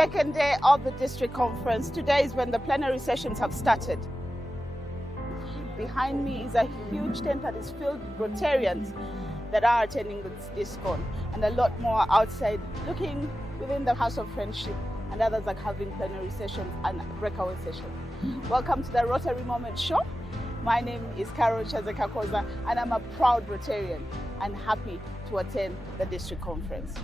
second day of the district conference. Today is when the plenary sessions have started. Behind me is a huge tent that is filled with Rotarians that are attending this DISCON, and a lot more outside looking within the House of Friendship, and others are having plenary sessions and breakaway sessions. Welcome to the Rotary Moment Show. My name is Carol Chazekakoza, and I'm a proud Rotarian and happy to attend the district conference.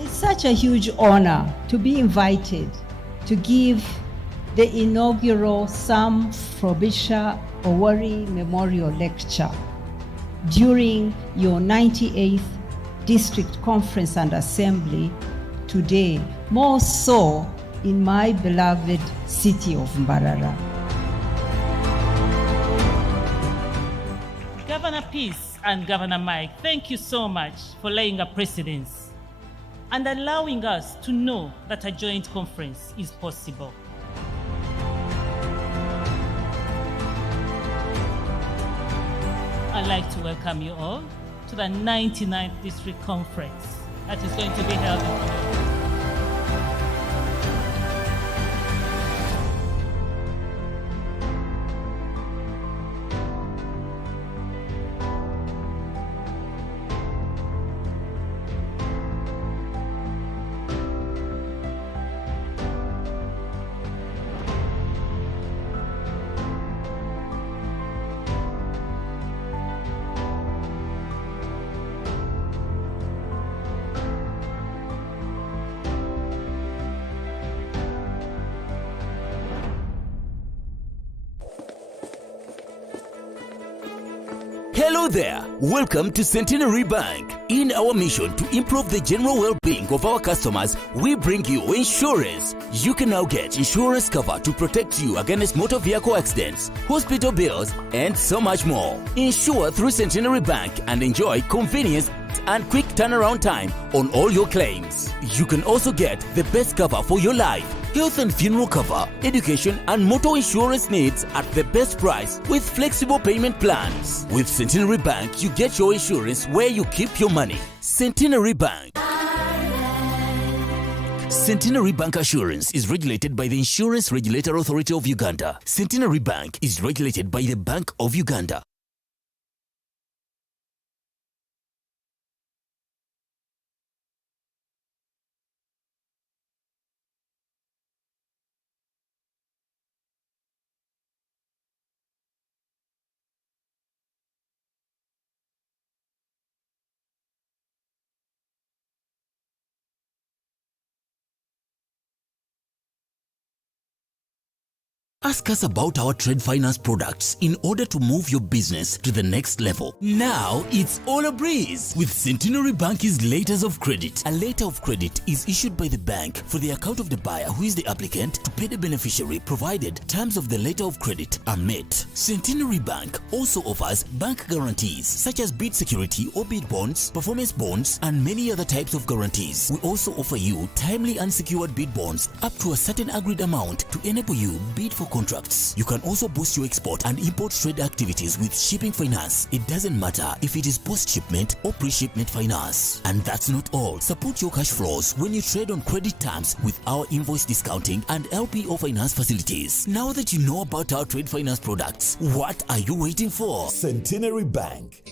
It's such a huge honor to be invited to give the inaugural Sam Frobisher Owori Memorial Lecture during your 98th District Conference and Assembly today, more so in my beloved city of Mbarara. Governor Peace and Governor Mike, thank you so much for laying a precedence and allowing us to know that a joint conference is possible. I'd like to welcome you all to the 99th District Conference that is going to be held in Hello there, welcome to Centenary Bank. In our mission to improve the general well-being of our customers, we bring you insurance. You can now get insurance cover to protect you against motor vehicle accidents, hospital bills, and so much more. Insure through Centenary Bank and enjoy convenience and quick turnaround time on all your claims. You can also get the best cover for your life, health and funeral cover, education and motor insurance needs at the best price with flexible payment plans. With Centenary Bank, you get your insurance where you keep your money. Centenary Bank. Centenary Bank Assurance is regulated by the Insurance Regulator Authority of Uganda. Centenary Bank is regulated by the Bank of Uganda. Ask us about our trade finance products in order to move your business to the next level. Now it's all a breeze with Centenary Bank's letters of credit. A letter of credit is issued by the bank for the account of the buyer who is the applicant to pay the beneficiary provided terms of the letter of credit are met. Centenary Bank also offers bank guarantees such as bid security or bid bonds, performance bonds, and many other types of guarantees. We also offer you timely unsecured bid bonds up to a certain agreed amount to enable you bid for contracts. You can also boost your export and import trade activities with shipping finance. It doesn't matter if it is post-shipment or pre-shipment finance. And that's not all. Support your cash flows when you trade on credit terms with our invoice discounting and LPO finance facilities. Now that you know about our trade finance products, what are you waiting for? Centenary Bank.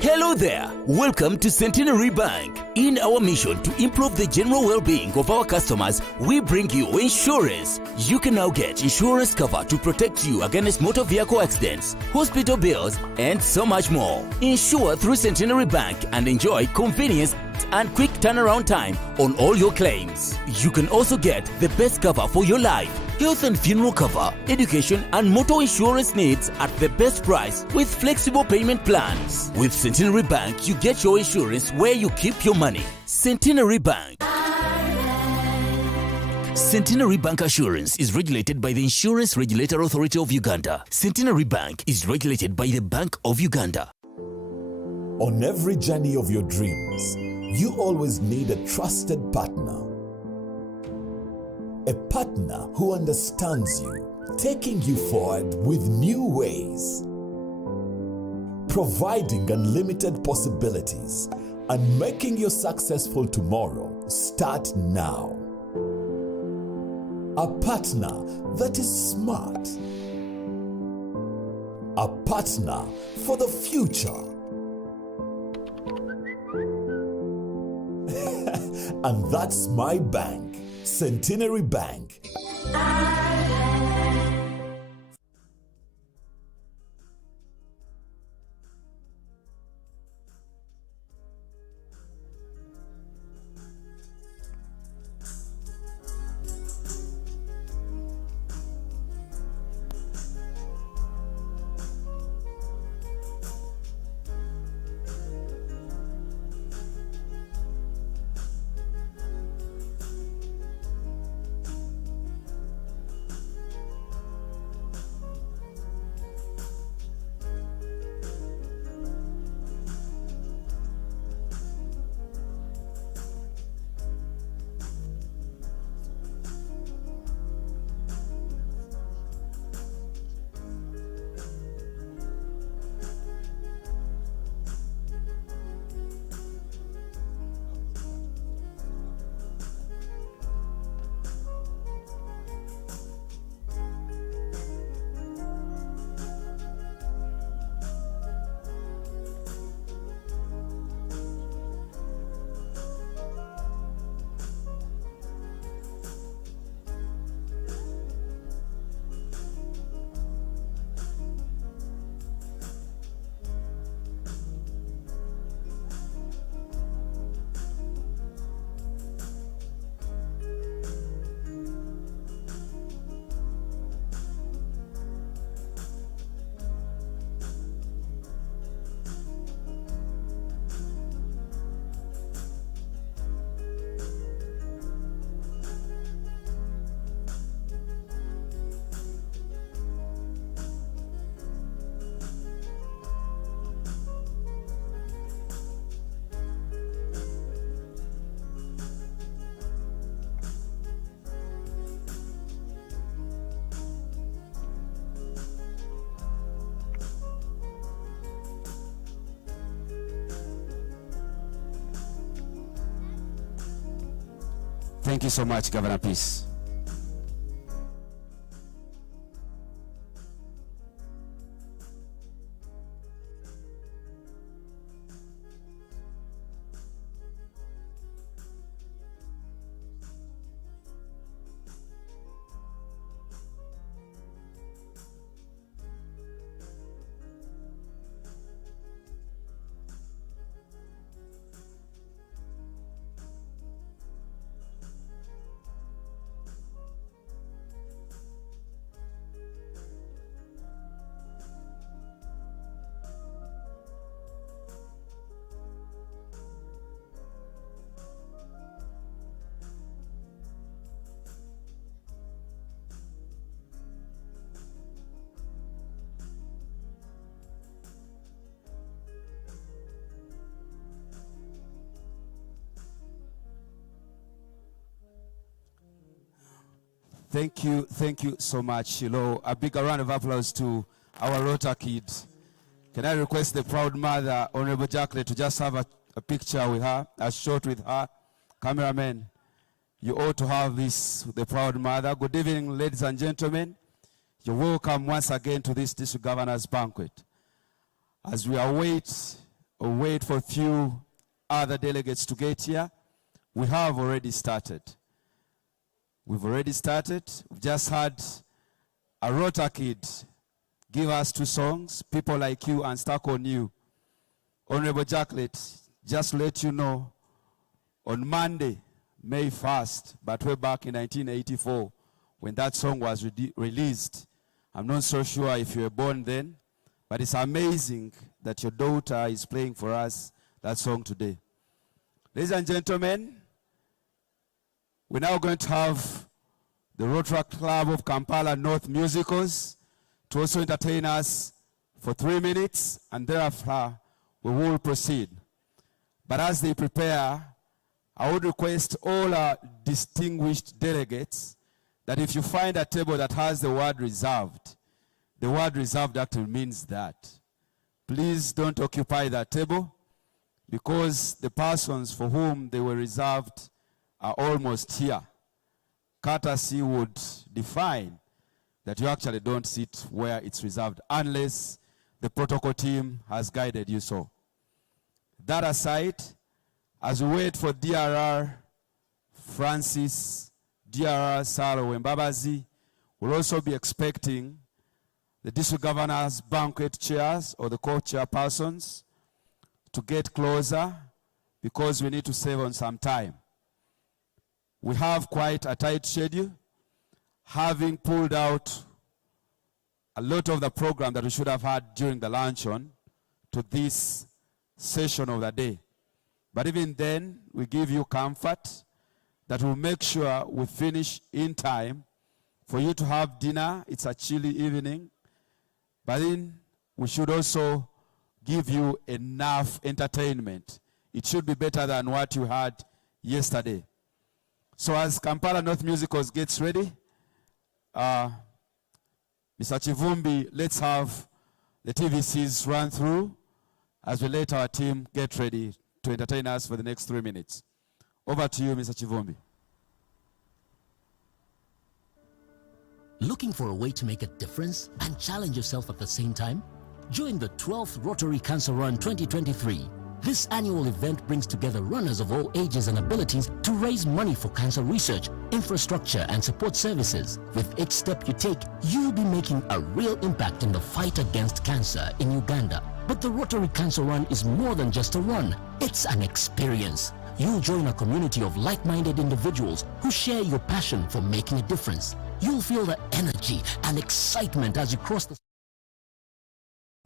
Hello there, welcome to Centenary Bank. In our mission to improve the general well-being of our customers, we bring you insurance. You can now get insurance cover to protect you against motor vehicle accidents, hospital bills, and so much more. Insure through Centenary Bank and enjoy convenience and quick turnaround time on all your claims. You can also get the best cover for your life, health and funeral cover, education and motor insurance needs at the best price with flexible payment plans. With Centenary Bank, you get your insurance where you keep your money. Centenary Bank. Centenary Bank Assurance is regulated by the Insurance Regulator Authority of Uganda. Centenary Bank is regulated by the Bank of Uganda. On every journey of your dreams, You always need a trusted partner. A partner who understands you, taking you forward with new ways, providing unlimited possibilities, and making your successful tomorrow start now. A partner that is smart. A partner for the future. And that's my bank, Centenary Bank. Thank you so much, Governor Peace. Thank you so much, Shiloh. A big round of applause to our Rotary kids. Can I request the proud mother, Honorable Jacqueline, to just have a picture with her, a shot with her. Cameraman, you ought to have this, the proud mother. Good evening, ladies and gentlemen. You're welcome once again to this District Governor's Banquet. As we await for a few other delegates to get here, we have already started. We've already started. We've just had a Rotary kid give us 2 songs, People Like You and Stuck on You. Honorable Jacqueline, just to let you know, on Monday, May 1st, but way back in 1984, when that song was released, I'm not so sure if you were born then, but it's amazing that your daughter is playing for us that song today. Ladies and gentlemen, we're now going to have the Rotary Club of Kampala North Musicals to also entertain us for 3 minutes, and thereafter we will proceed. But as they prepare, I would request all our distinguished delegates that if you find a table that has the word reserved actually means that. Please don't occupy that table, because the persons for whom they were reserved are almost here. Courtesy would define that you actually don't sit where it's reserved unless the protocol team has guided you so. That aside, as we wait for DRR Francis, DRR Salo Mbabazi, we'll also be expecting the district governors, banquet chairs, or the co-chairpersons to get closer, because we need to save on some time. We have quite a tight schedule, having pulled out a lot of the program that we should have had during the luncheon to this session of the day. But even then, we give you comfort that we'll make sure we finish in time for you to have dinner. It's a chilly evening. But then we should also give you enough entertainment. It should be better than what you had yesterday. So as Kampala North Musicals gets ready, Mr. Chivumbi, let's have the TVCs run through as we let our team get ready to entertain us for the next 3 minutes. Over to you, Mr. Chivumbi. Looking for a way to make a difference and challenge yourself at the same time? Join the 12th Rotary Cancer Run 2023. This annual event brings together runners of all ages and abilities to raise money for cancer research, infrastructure, and support services. With each step you take, you'll be making a real impact in the fight against cancer in Uganda. But the Rotary Cancer Run is more than just a run. It's an experience. You'll join a community of like-minded individuals who share your passion for making a difference. You'll feel the energy and excitement as you cross the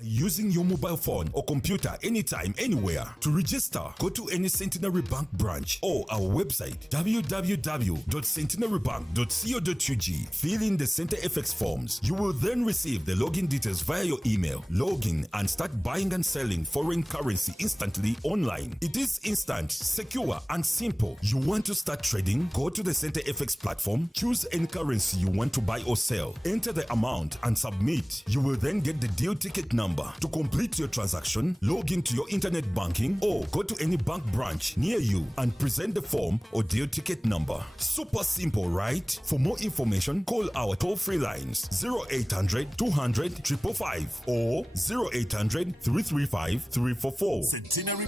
Using your mobile phone or computer anytime, anywhere. To register, go to any Centenary Bank branch or our website www.centenarybank.co.ug. Fill in the Center FX forms. You will then receive the login details via your email. Log in and start buying and selling foreign currency instantly online. It is instant, secure, and simple. You want to start trading? Go to the Center FX platform, choose any currency you want to buy or sell, enter the amount and submit. You will then get the deal ticket number. To complete your transaction, log into your internet banking or go to any bank branch near you and present the form or deal ticket number. Super simple, right? For more information, call our toll-free lines 0800 200 555 or 0800 335 344. Centenary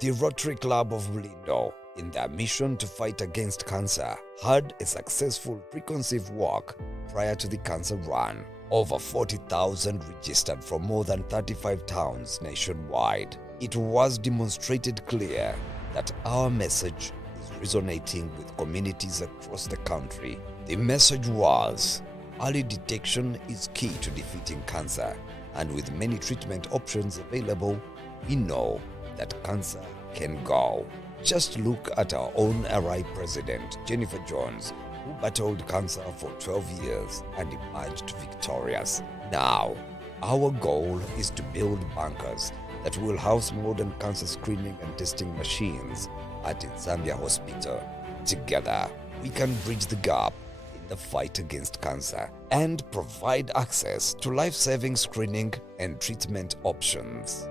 The Rotary Club of Bulindo, in their mission to fight against cancer, had a successful preconceived walk prior to the cancer run. Over 40,000 registered from more than 35 towns nationwide. It was demonstrated clear that our message is resonating with communities across the country. The message was, early detection is key to defeating cancer, and with many treatment options available, we know that cancer can go. Just look at our own RI president, Jennifer Jones, who battled cancer for 12 years and emerged victorious. Now, our goal is to build bunkers that will house modern cancer screening and testing machines at Zambia Hospital. Together, we can bridge the gap in the fight against cancer and provide access to life-saving screening and treatment options.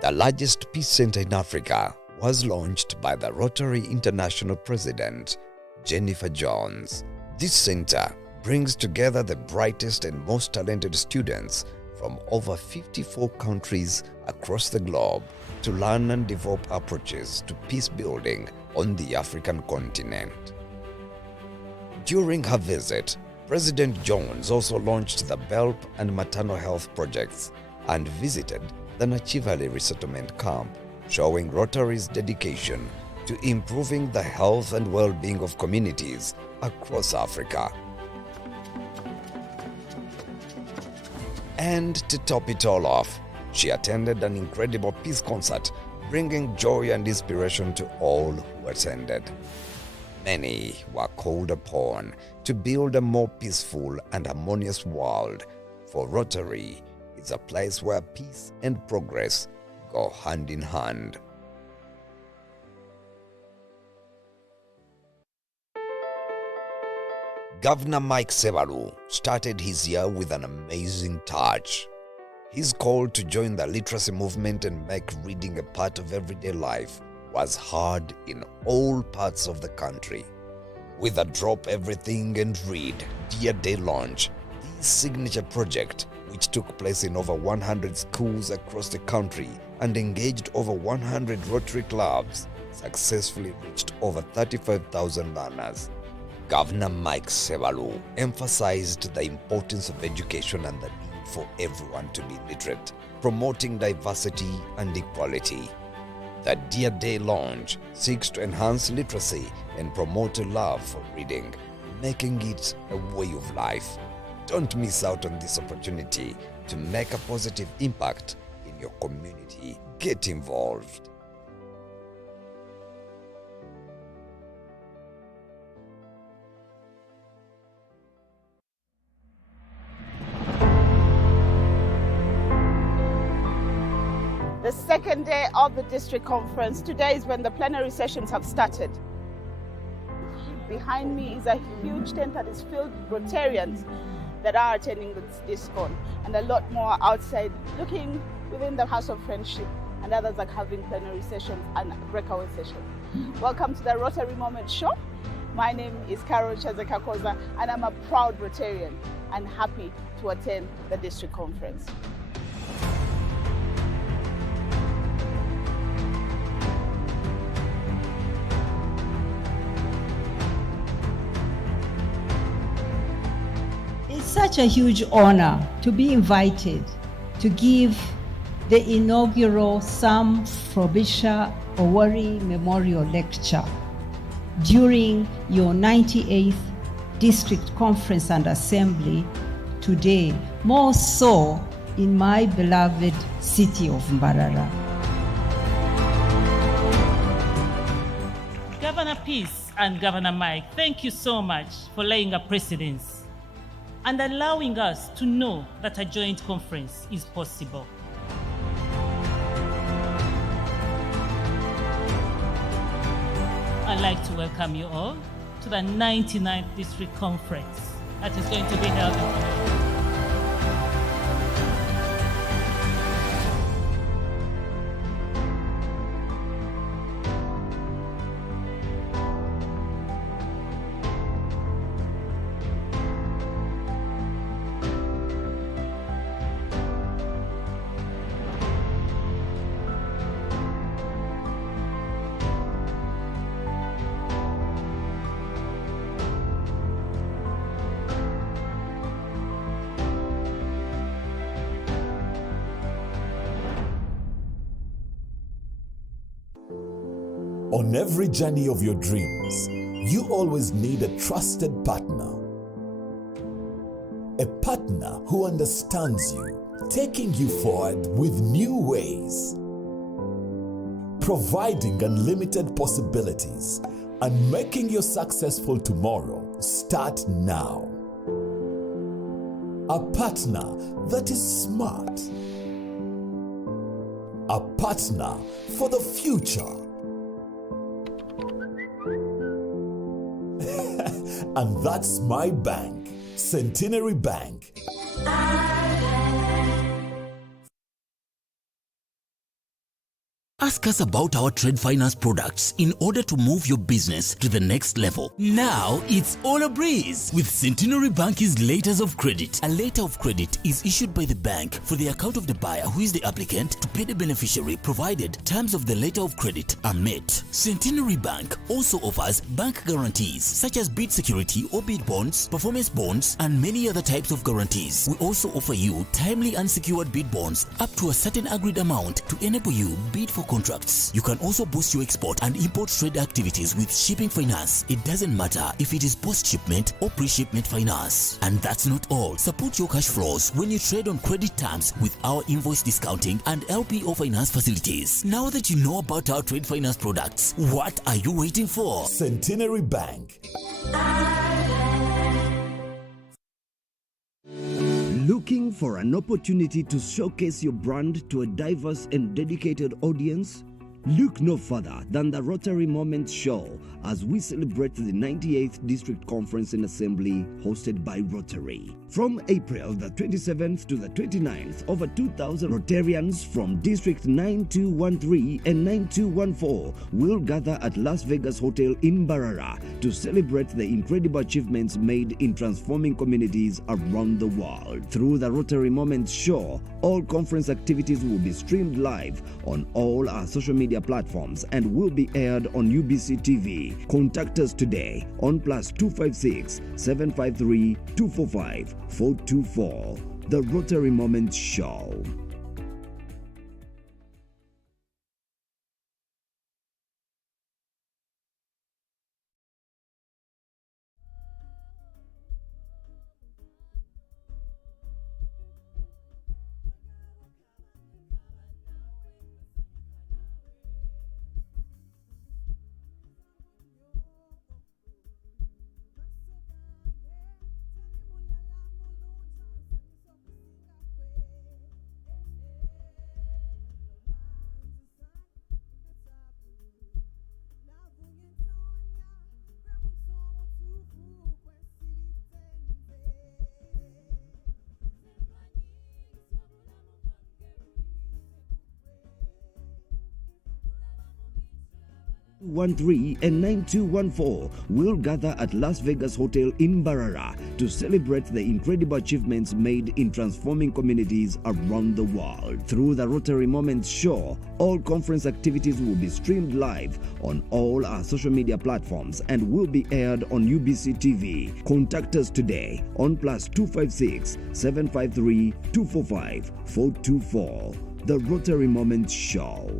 The largest peace center in Africa was launched by the Rotary International President, Jennifer Jones. This center brings together the brightest and most talented students from over 54 countries across the globe to learn and develop approaches to peace building on the African continent. During her visit, President Jones also launched the BELP and maternal health projects and visited the Nachivale resettlement camp, showing Rotary's dedication to improving the health and well-being of communities across Africa. And to top it all off, she attended an incredible peace concert, bringing joy and inspiration to all who attended. Many were called upon to build a more peaceful and harmonious world, for Rotary is a place where peace and progress go hand in hand. Governor Mike Sebaru started his year with an amazing touch. His call to join the literacy movement and make reading a part of everyday life was heard in all parts of the country. With a Drop Everything and Read Dear Day launch, this signature project, which took place in over 100 schools across the country and engaged over 100 Rotary clubs, successfully reached over 35,000 learners. Governor Mike Sebaru emphasized the importance of education and the need for everyone to be literate, promoting diversity and equality. The Dear Day launch seeks to enhance literacy and promote a love for reading, making it a way of life. Don't miss out on this opportunity to make a positive impact in your community. Get involved. The second day of the district conference. Today is when the plenary sessions have started. Behind me is a huge tent that is filled with Rotarians that are attending this con, and a lot more outside looking within the House of Friendship, and others are having plenary sessions and breakaway sessions. Welcome to the Rotary Moment Show. My name is Carol Chazekakoza, and I'm a proud Rotarian and happy to attend the district conference. It's such a huge honor to be invited to give the inaugural Sam Frobisher Owori Memorial Lecture during your 98th District Conference and Assembly today, more so in my beloved city of Mbarara. Governor Peace and Governor Mike, thank you so much for laying a precedence and allowing us to know that a joint conference is possible. I'd like to welcome you all to the 99th District Conference that is going to be held in Rotary. On every journey of your dreams, you always need a trusted partner. A partner who understands you, taking you forward with new ways, providing unlimited possibilities, and making your successful tomorrow start now. A partner that is smart. A partner for the future. And that's my bank, Centenary Bank. Ask us about our trade finance products in order to move your business to the next level. Now it's all a breeze with Centenary Bank's letters of credit. A letter of credit is issued by the bank for the account of the buyer who is the applicant to pay the beneficiary, provided terms of the letter of credit are met. Centenary Bank also offers bank guarantees such as bid security or bid bonds, performance bonds, and many other types of guarantees. We also offer you timely unsecured bid bonds up to a certain agreed amount to enable you bid for contracts. You can also boost your export and import trade activities with shipping finance. It doesn't matter if it is post-shipment or pre-shipment finance. And that's not all. Support your cash flows when you trade on credit terms with our invoice discounting and LPO finance facilities. Now that you know about our trade finance products, what are you waiting for? Centenary Bank. Looking for an opportunity to showcase your brand to a diverse and dedicated audience? Look no further than the Rotary Moments Show as we celebrate the 98th District Conference and Assembly hosted by Rotary. From April the 27th to the 29th, over 2,000 Rotarians from District 9213 and 9214 will gather at Las Vegas Hotel in Mbarara to celebrate the incredible achievements made in transforming communities around the world. Through the Rotary Moments Show, all conference activities will be streamed live on all our social media platforms and will be aired on UBC TV. Contact us today on +256 753 245 424. The Rotary Moments Show. and 9214 will gather at Las Vegas Hotel in Mbarara to celebrate the incredible achievements made in transforming communities around the world. Through the Rotary Moments Show, all conference activities will be streamed live on all our social media platforms and will be aired on UBC TV. Contact us today on +256 753 245 424. The Rotary Moments Show.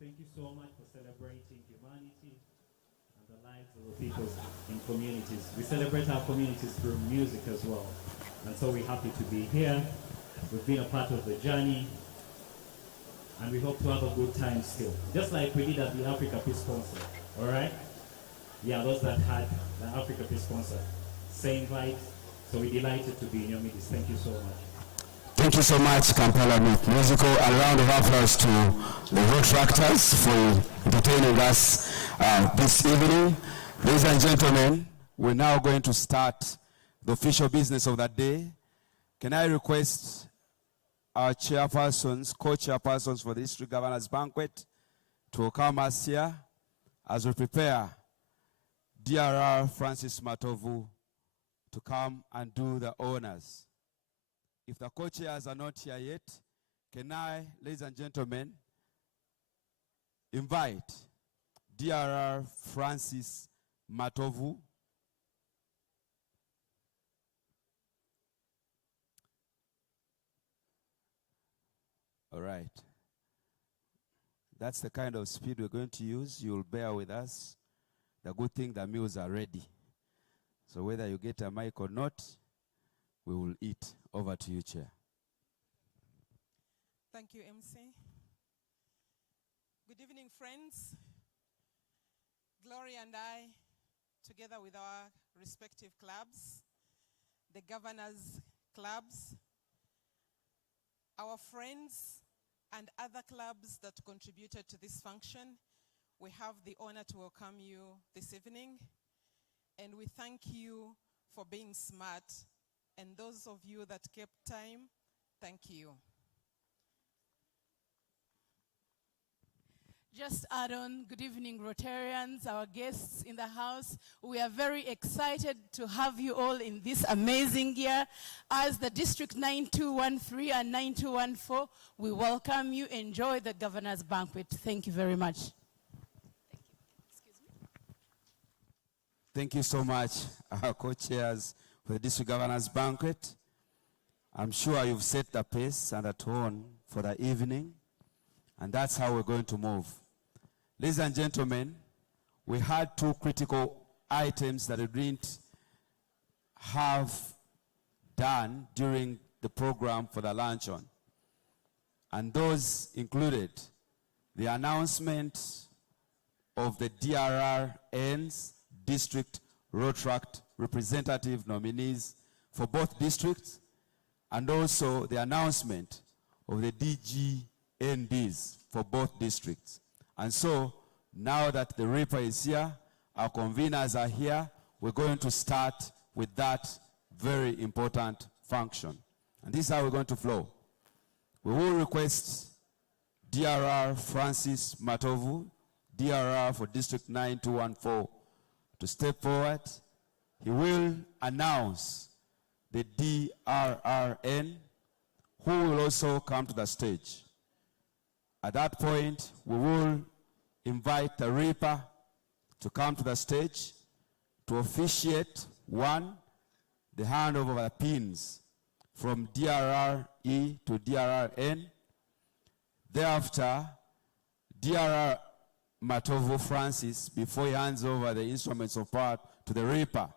Thank you so much for celebrating humanity and the lives of the people in communities. We celebrate our communities through music as well. And so we're happy to be here. We've been a part of the journey. And we hope to have a good time still. Just like we did at the Africa Peace Concert. All right? Yeah, those that had the Africa Peace Concert. Same vibes. So we're delighted to be in your midst. Thank you so much. Thank you so much, Kampala Myth Musical. A round of applause to the Rotractors for entertaining us this evening. Ladies and gentlemen, we're now going to start the official business of that day. Can I request our chairpersons, co-chairpersons for the District Governor's Banquet to come us here as we prepare DRR Francis Matovu to come and do the honors. If the co-chairs are not here yet, can I, ladies and gentlemen, invite DRR Francis Matovu All right. That's the kind of speed we're going to use. You'll bear with us. The good thing, the meals are ready. So whether you get a mic or not, we will eat. Over to you, Chair. Thank you, MC. Good evening, friends. Gloria and I, together with our respective clubs, the governors' clubs, our friends, and other clubs that contributed to this function, we have the honor to welcome you this evening. And we thank you for being smart. And those of you that kept time, thank you. Just add on, good evening, Rotarians, our guests in the house. We are very excited to have you all in this amazing year. As the District 9213 and 9214, we welcome you. Enjoy the Governor's Banquet. Thank you very much. Thank you so much, our co-chairs for the District Governor's Banquet. I'm sure you've set the pace and the tone for the evening, and that's how we're going to move. Ladies and gentlemen, we had two critical items that we didn't have done during the program for the luncheon. And those included the announcement of the DRRN's District Road Tract representative nominees for both districts, and also the announcement of the DGNDs for both districts. And so, now that the Reaper is here, our conveners are here, we're going to start with that very important function. And this is how we're going to flow. We will request DRR Francis Matovu, DRR for District 9214, to step forward. He will announce the DRRN, who will also come to the stage. At that point, we will invite the Reaper to come to the stage to officiate, one, the handover of the pins from DRRE to DRRN. Thereafter, DRR Matovu Francis, before he hands over the instruments of power to the Reaper,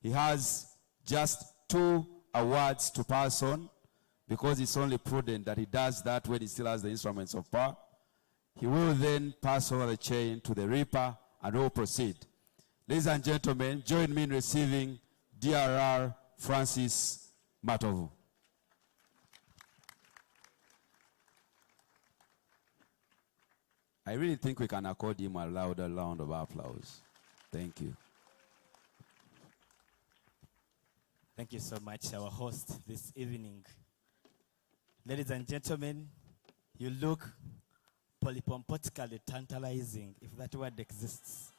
he has just 2 awards to pass on, because it's only prudent that he does that when he still has the instruments of power. He will then pass over the chain to the Reaper and will proceed. Ladies and gentlemen, join me in receiving DRR Francis Matovu. I really think we can accord him a louder round of applause. Thank you. Thank you so much, our host this evening. Ladies and gentlemen, you look polypompotically tantalizing, if that word exists.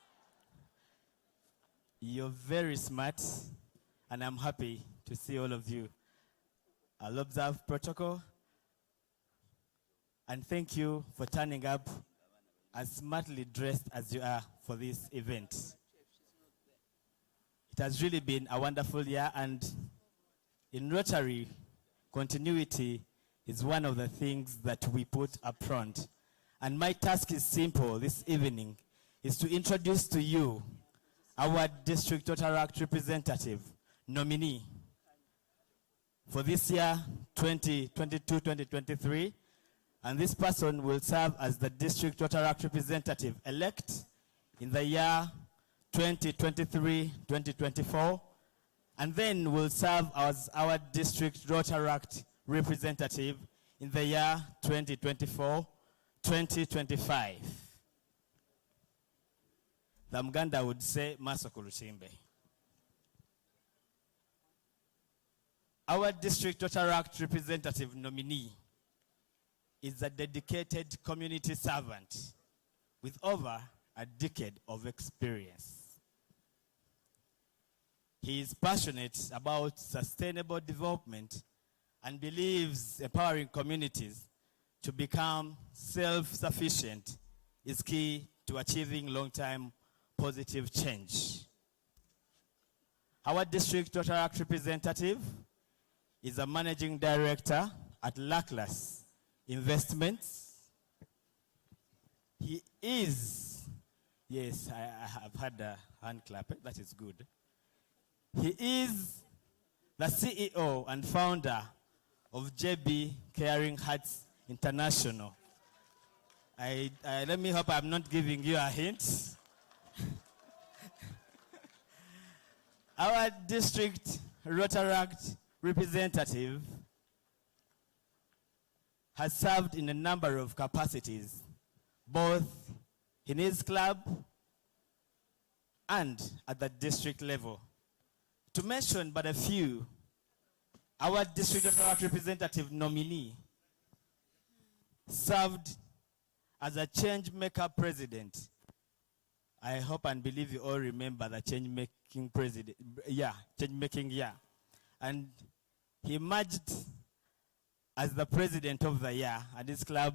You're very smart, and I'm happy to see all of you. I'll observe protocol, and thank you for turning up as smartly dressed as you are for this event. It has really been a wonderful year, and in Rotary, continuity is one of the things that we put up front. And my task is simple this evening, is to introduce to you our District Rotaract representative nominee for this year, 2022-2023. And this person will serve as the District Rotaract representative elect in the year 2023-2024, and then will serve as our District Rotaract representative in the year 2024-2025. The Mganda would say, Maso Kulushimbe. Our District Rotaract representative nominee is a dedicated community servant with over a decade of experience. He is passionate about sustainable development and believes empowering communities to become self-sufficient is key to achieving long-term positive change. Our District Rotaract representative is a managing director at Laclas Investments. He is, yes, I have had a hand clap, that is good. He is the CEO and founder of JB Caring Hearts International. Let me hope I'm not giving you a hint. Our District Rotaract representative has served in a number of capacities, both in his club and at the district level. To mention but a few, our District Rotaract representative nominee served as a change maker president. I hope and believe you all remember the change making president, change making year. And he emerged as the president of the year, and his club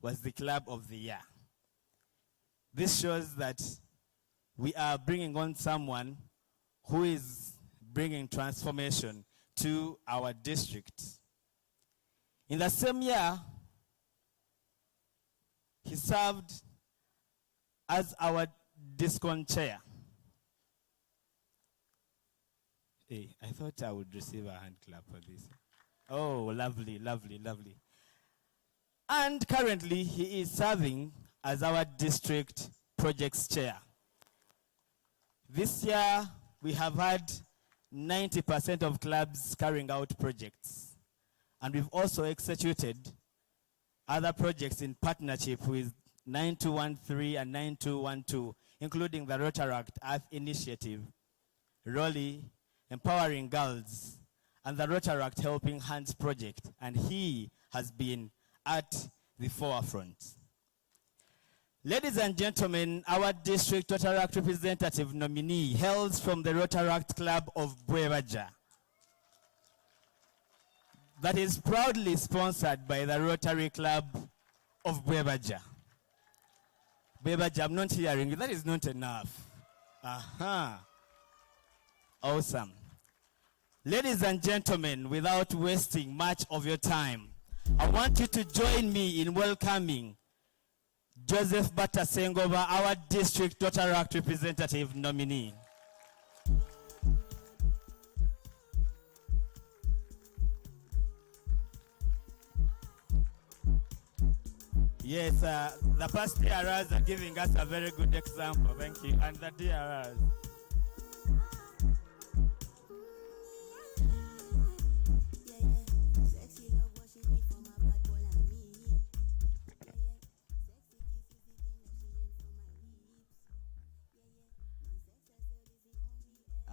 was the club of the year. This shows that we are bringing on someone who is bringing transformation to our district. In the same year, he served as our DISCON chair. Hey, I thought I would receive a hand clap for this. Oh, lovely, lovely, lovely. And currently, he is serving as our district projects chair. This year, we have had 90% of clubs carrying out projects. And we've also executed other projects in partnership with 9213 and 9212, including the Rotaract Earth Initiative, Rolly, Empowering Girls, and the Rotaract Helping Hands project, and he has been at the forefront. Ladies and gentlemen, our District Rotaract representative nominee hails from the Rotaract Club of Bwebaja, that is proudly sponsored by the Rotary Club of Bwebaja. Bwebaja, I'm not hearing you. That is not enough. Aha. Awesome. Ladies and gentlemen, without wasting much of your time, I want you to join me in welcoming Joseph Batasengova, our District Rotaract representative nominee. Yes, the past DRRs are giving us a very good example. Thank you. And the DRRs.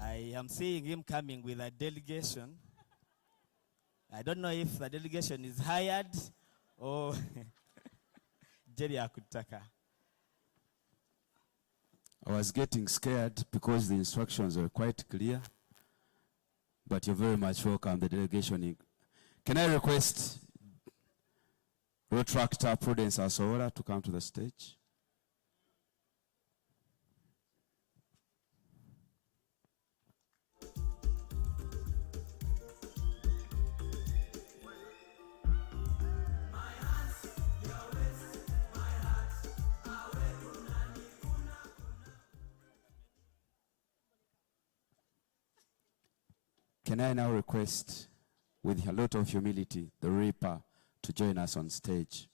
I am seeing him coming with a delegation. I don't know if the delegation is hired or Jerry Akutaka. I was getting scared because the instructions were quite clear, but you're very much welcome, the delegation. Can I request Rotractor Prudence Asoora to come to the stage? Can I now request, with a lot of humility, the Reaper to join us on stage?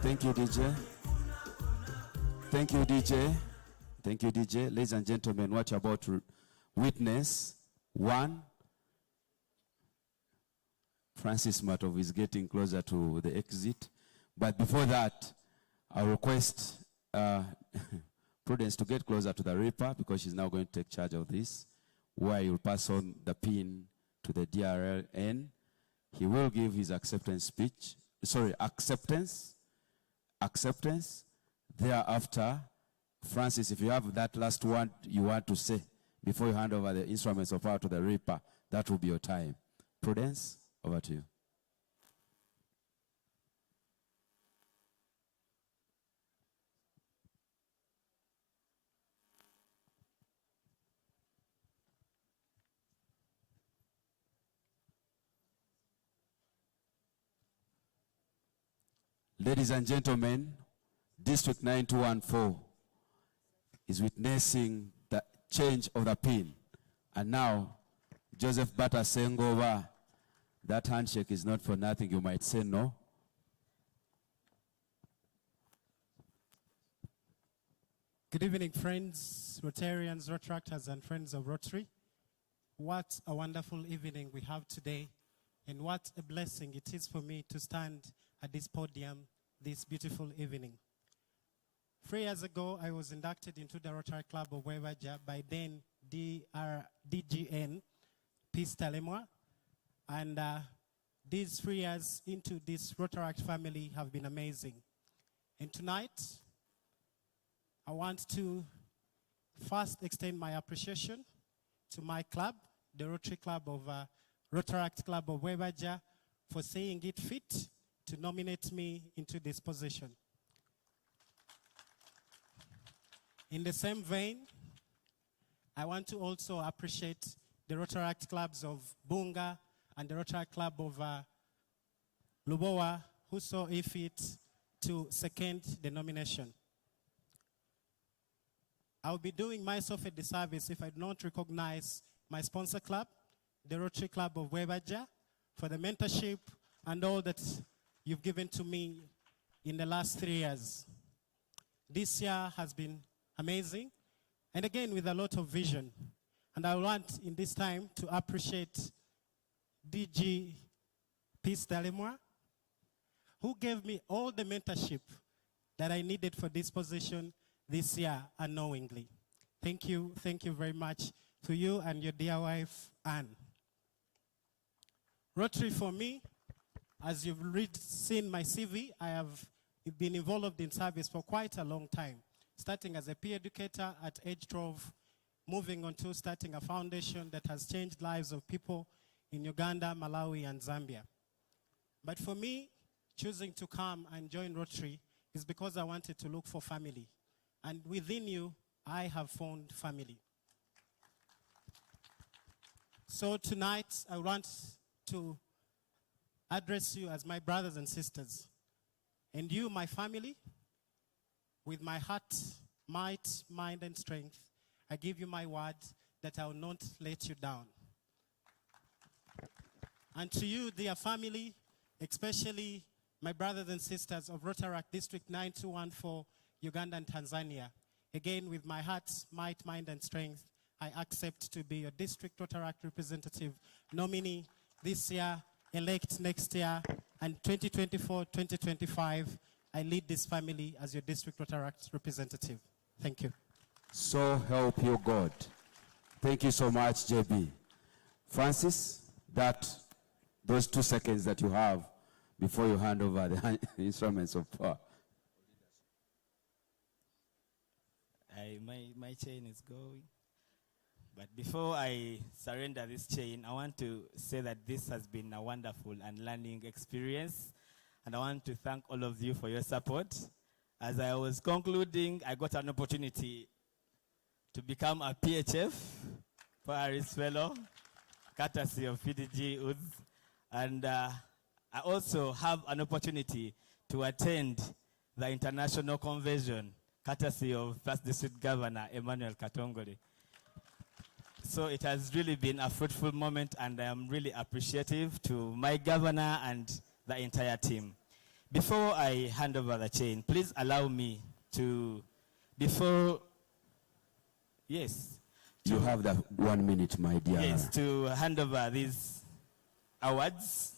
Thank you, DJ. Thank you, DJ. Thank you, DJ. Ladies and gentlemen, what you're about to witness, one, Francis Matov is getting closer to the exit. But before that, I'll request Prudence to get closer to the Reaper because she's now going to take charge of this, where you'll pass on the pin to the DRLN. He will give his acceptance speech. Sorry, acceptance. Thereafter, Francis, if you have that last one you want to say before you hand over the instruments of power to the Reaper, that will be your time. Prudence, over to you. Ladies and gentlemen, District 9214 is witnessing the change of the pin. And now, Joseph Bata Sengova, that handshake is not for nothing. You might say no. Good evening, friends, Rotarians, Rotaractors, and friends of Rotary. What a wonderful evening we have today, and what a blessing it is for me to stand at this podium this beautiful evening. 3 years ago, I was inducted into the Rotary Club of Wevaja by then DGN, Peace Talemwa, and these 3 years into this Rotaract family have been amazing. And tonight, I want to first extend my appreciation to my club, the Rotary Club of Rotaract Club of Wevaja, for seeing it fit to nominate me into this position. In the same vein, I want to also appreciate the Rotaract clubs of Bunga and the Rotaract Club of Lubowa, who saw it fit to second the nomination. I'll be doing myself a disservice if I do not recognize my sponsor club, the Rotary Club of Wevaja, for the mentorship and all that you've given to me in the last 3 years. This year has been amazing, and again with a lot of vision. And I want in this time to appreciate DG Peace Talemwa, who gave me all the mentorship that I needed for this position this year unknowingly. Thank you very much to you and your dear wife, Anne. Rotary for me, as you've seen my CV, I have been involved in service for quite a long time, starting as a peer educator at age 12, moving on to starting a foundation that has changed lives of people in Uganda, Malawi, and Zambia. But for me, choosing to come and join Rotary is because I wanted to look for family. And within you, I have found family. So tonight, I want to address you as my brothers and sisters. And you, my family, with my heart, might, mind, and strength, I give you my word that I will not let you down. And to you, dear family, especially my brothers and sisters of Rotaract District 9214, Uganda and Tanzania, again, with my heart, might, mind, and strength, I accept to be your District Rotaract representative nominee this year, elect next year, and 2024-2025, I lead this family as your District Rotaract representative. Thank you. So help you God. Thank you so much, JB. Francis, those 2 seconds that you have before you hand over the instruments of power. My chain is going. But before I surrender this chain, I want to say that this has been a wonderful and learning experience. And I want to thank all of you for your support. As I was concluding, I got an opportunity to become a PHF, Paris Fellow, courtesy of PDG UDS. And I also have an opportunity to attend the international convention, courtesy of First District Governor Emmanuel Katongole. So it has really been a fruitful moment, and I am really appreciative to my governor and the entire team. Before I hand over the chain, please allow me to, You have that 1 minute, my dear. Yes, to hand over these awards.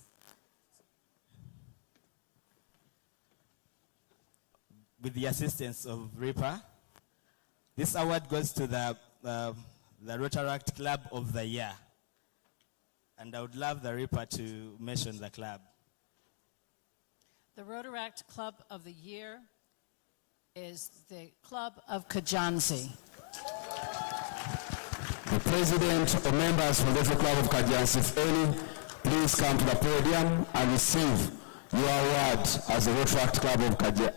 With the assistance of RIPA. This award goes to the Rotaract Club of the Year. And I would love the RIPA to mention the club. The Rotaract Club of the Year is the Club of Kajansi. The president or members from the Rotary Club of Kajansi, if any, please come to the podium and receive your award as the Rotaract Club of the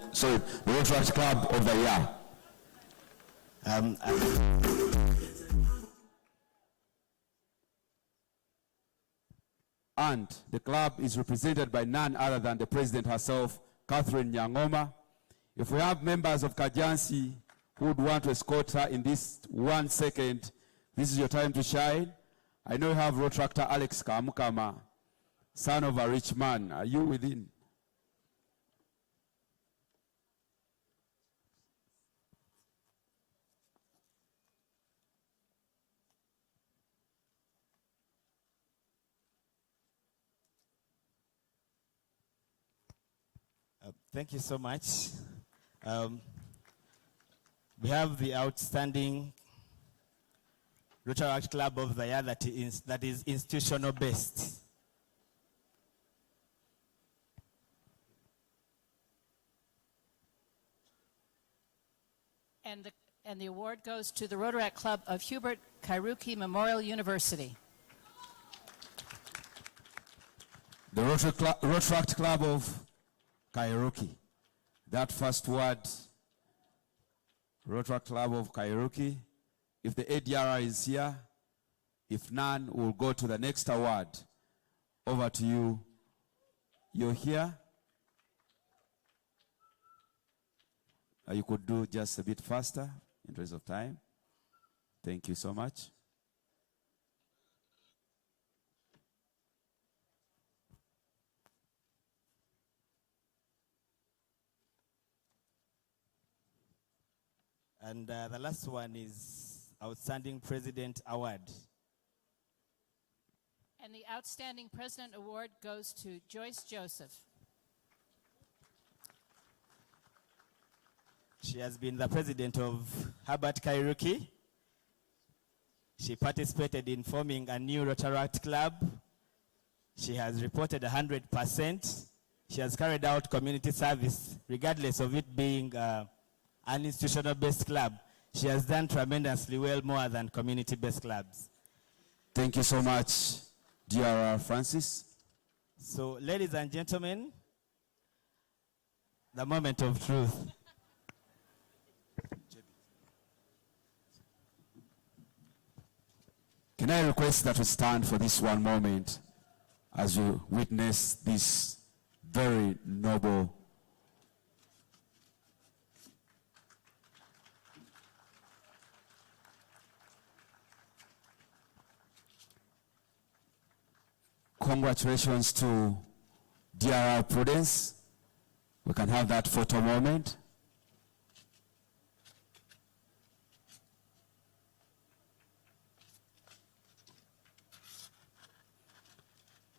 Rotaract Club of the Year. And the club is represented by none other than the president herself, Catherine Nyangoma. If we have members of Kajansi who would want to escort her in this 1 second, this is your time to shine. I know you have Rotractor Alex Kamukama, son of a rich man. Are you within? Thank you so much. We have the outstanding Rotaract Club of the Year that is institutional based. And the award goes to the Rotaract Club of Hubert Kairuki Memorial University. The Rotaract Club of Kairuki. That first word, Rotaract Club of Kairuki. If the ADR is here, if none, we'll go to the next award. Over to you. You're here. You could do just a bit faster in terms of time. Thank you so much. And the last one is Outstanding President Award. And the Outstanding President Award goes to Joyce Joseph. She has been the president of Hubert Kairuki. She participated in forming a new Rotaract Club. She has reported 100%. She has carried out community service, regardless of it being an institutional-based club. She has done tremendously well, more than community-based clubs. Thank you so much, dear Francis. So, ladies and gentlemen, the moment of truth. Can I request that we stand for this one moment as you witness this very noble congratulations to DRR Prudence. We can have that photo moment.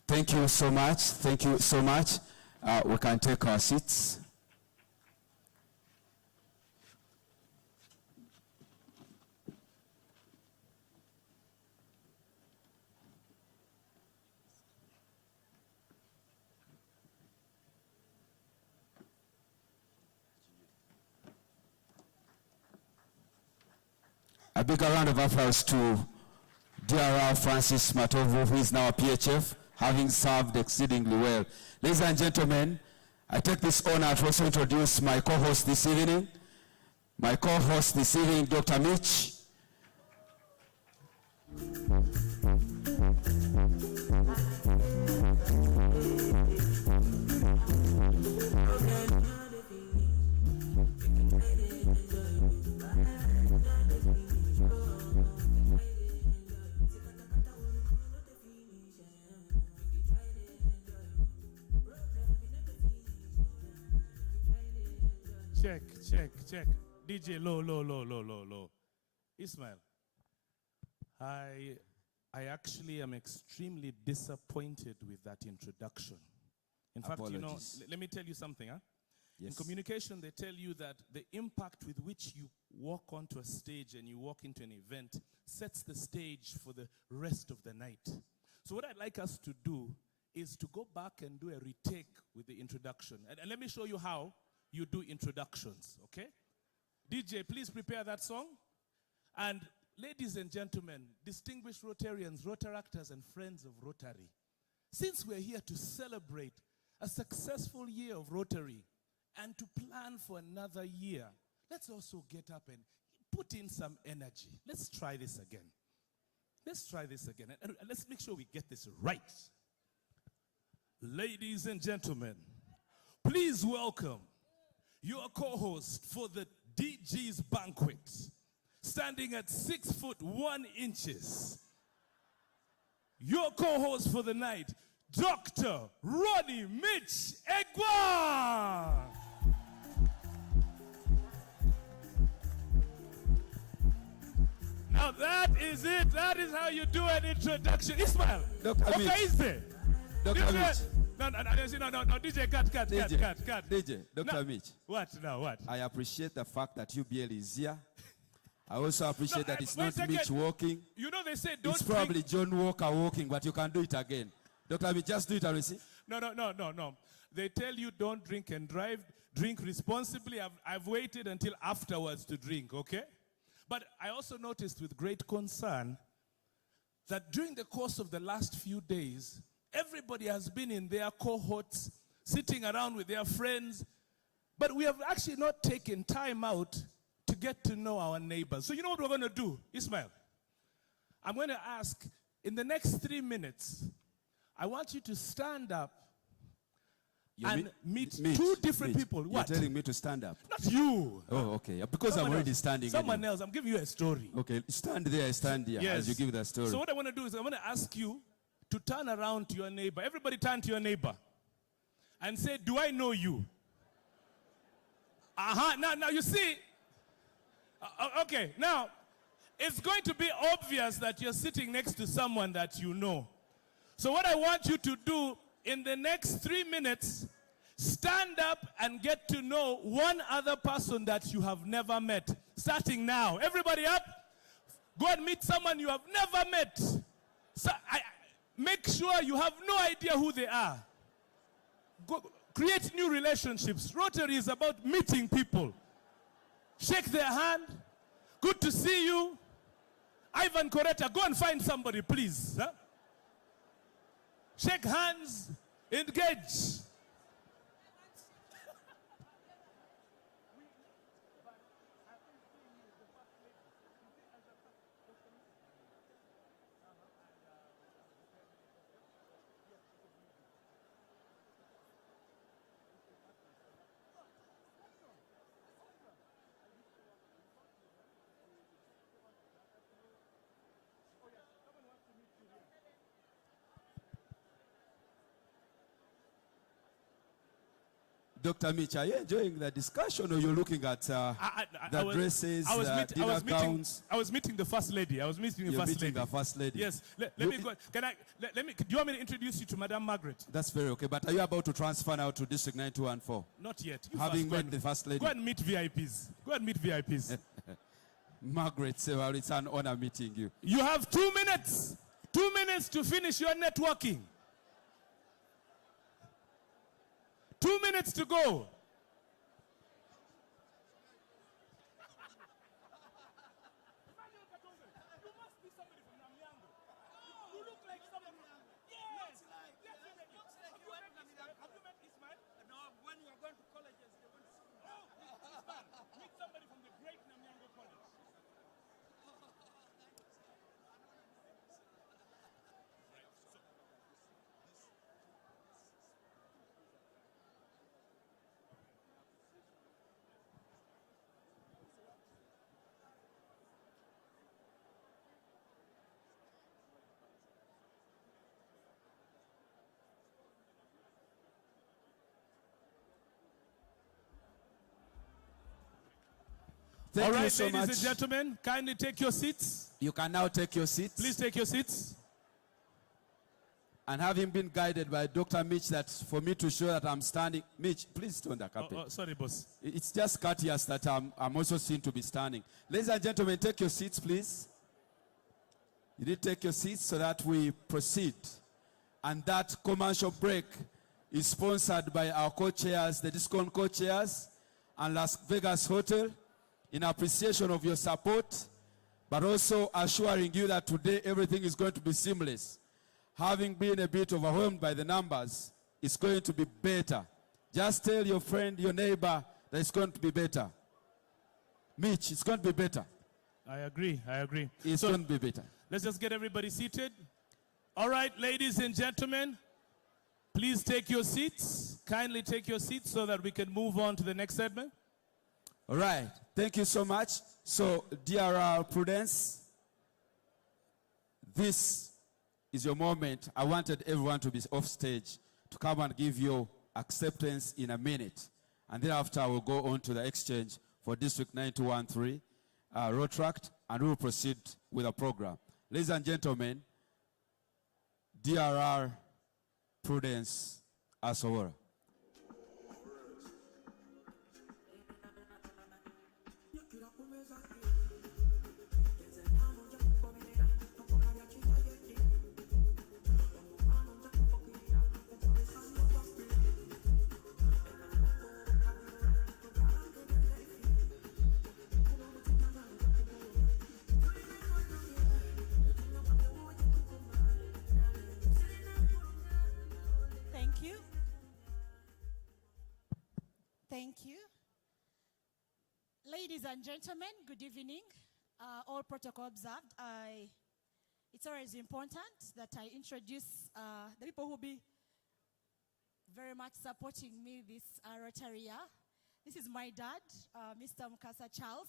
Thank you so much. Thank you so much. We can take our seats. A big round of applause to DRR Francis Matovu, who is now a PHF, having served exceedingly well. Ladies and gentlemen, I take this honor to also introduce my co-host this evening. My co-host this evening, Dr. Mitch. Check. DJ, low. Ismail, I actually am extremely disappointed with that introduction. In fact, Apologies. let me tell you something, huh? Yes. In communication, they tell you that the impact with which you walk onto a stage and you walk into an event sets the stage for the rest of the night. So what I'd like us to do is to go back and do a retake with the introduction. And let me show you how you do introductions, okay? DJ, please prepare that song. And ladies and gentlemen, distinguished Rotarians, Rotaractors, and friends of Rotary, since we're here to celebrate a successful year of Rotary and to plan for another year, let's also get up and put in some energy. Let's try this again. And let's make sure we get this right. Ladies and gentlemen, please welcome your co-host for the DG's banquet, standing at 6'1", your co-host for the night, Dr. Ronnie Mitch Egwa. Now that is it. That is how you do an introduction. Ismail. Dr. Mitch. Dr. Mitch. No, DJ, cut. DJ, Dr. Mitch. What? I appreciate the fact that UBL is here. I also appreciate that it's wait a not second. Mitch walking. You know they say don't It's probably John Walker walking, but you can do it again. Dr. Mitch, just do it and see. No. They tell you don't drink and drive. Drink responsibly. I've waited until afterwards to drink, okay? But I also noticed with great concern that during the course of the last few days, everybody has been in their cohorts, sitting around with their friends, but we have actually not taken time out to get to know our neighbors. So you know what we're going to do, Ismail? I'm going to ask, in the next 3 minutes, I want you to stand up and meet two different people. What? You're telling me to stand up? Not you. Oh, okay. Because I'm already standing. Someone else. I'm giving you a story. Okay, stand there, stand here as you give that story. So what I want to do is I want to ask you to turn around to your neighbor. Everybody turn to your neighbor and say, do I know you? Now you see, okay, now it's going to be obvious that you're sitting next to someone that you know. So what I want you to do in the next 3 minutes, stand up and get to know one other person that you have never met. Starting now. Everybody up. Go and meet someone you have never met. So make sure you have no idea who they are. Go, create new relationships. Rotary is about meeting people. Shake their hand. Good to see you. Ivan Coretta, go and find somebody, please. Huh? Shake hands. Engage. Dr. Mitch, are you enjoying the discussion or you're looking at the dresses, dinner gowns? I was meeting the first lady. You're meeting the first lady. Yes. Let me go. Do you want me to introduce you to Madam Margaret? That's very okay. But are you about to transfer now to District 9214? Not yet. Having met the first lady. Go and meet VIPs. Margaret, it's an honor meeting you. You have 2 minutes. 2 minutes to finish your networking. 2 minutes to go. Thank All right, you so ladies much. and gentlemen, kindly take your seats. You can now take your seats. Please take your seats. And having been guided by Dr. Mitch that for me to show that I'm standing, Mitch, please turn the carpet. Sorry, boss. It's just courteous that I'm also seen to be standing. Ladies and gentlemen, take your seats, please. You need to take your seats so that we proceed. And that commercial break is sponsored by our co-chairs, the Discon co-chairs, and Las Vegas Hotel, in appreciation of your support, but also assuring you that today everything is going to be seamless. Having been a bit overwhelmed by the numbers, it's going to be better. Just tell your friend, your neighbor, that it's going to be better. Mitch, it's going to be better. I agree. It's going to be better. Let's just get everybody seated. All right, ladies and gentlemen, please take your seats. Kindly take your seats so that we can move on to the next segment. All right. Thank you so much. So, dear Prudence, this is your moment. I wanted everyone to be off stage to come and give you acceptance in a minute. And thereafter, we'll go on to the exchange for District 9213 road tract, and we'll proceed with the program. Ladies and gentlemen, DRR Prudence Asowora. Thank you. Thank you. Ladies and gentlemen, good evening. All protocol observed. It's always important that I introduce the people who will be very much supporting me this Rotary year. This is my dad, Mr. Mukasa Charles.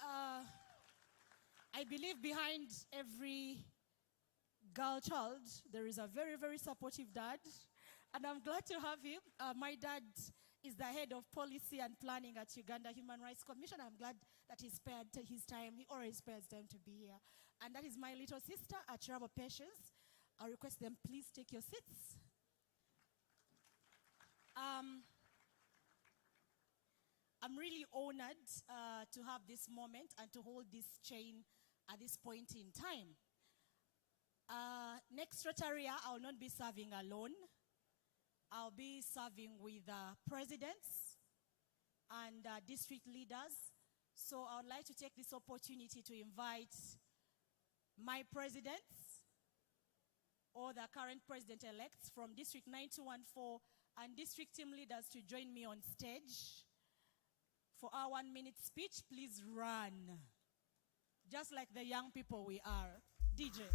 I believe behind every girl child, there is a very, very supportive dad. And I'm glad to have him. My dad is the head of policy and planning at Uganda Human Rights Commission. I'm glad that he spared his time. He always spares time to be here. And that is my little sister, Achirabo Patience. I request them, please take your seats. I'm really honored to have this moment and to hold this chain at this point in time. Next Rotary year, I will not be serving alone. I'll be serving with presidents and district leaders. So I would like to take this opportunity to invite my presidents or the current president-elects from District 9214 and district team leaders to join me on stage for our 1-minute speech. Please run, just like the young people we are. DJ.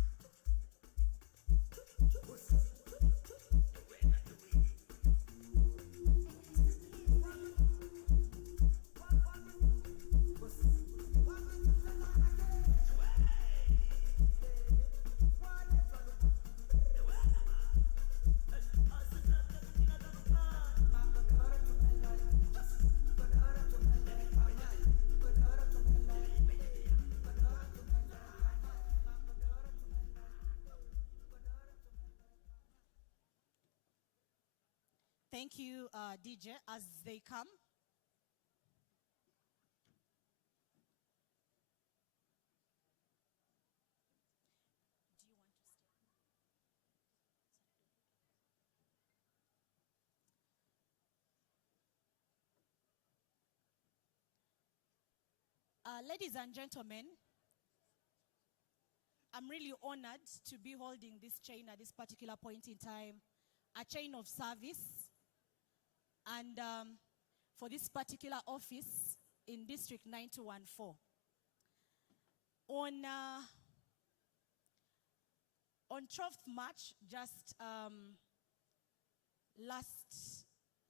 Thank you, DJ, as they come. Do you want to stay? Ladies and gentlemen, I'm really honored to be holding this chain at this particular point in time, a chain of service. And for this particular office in District 9214. On 12th March, just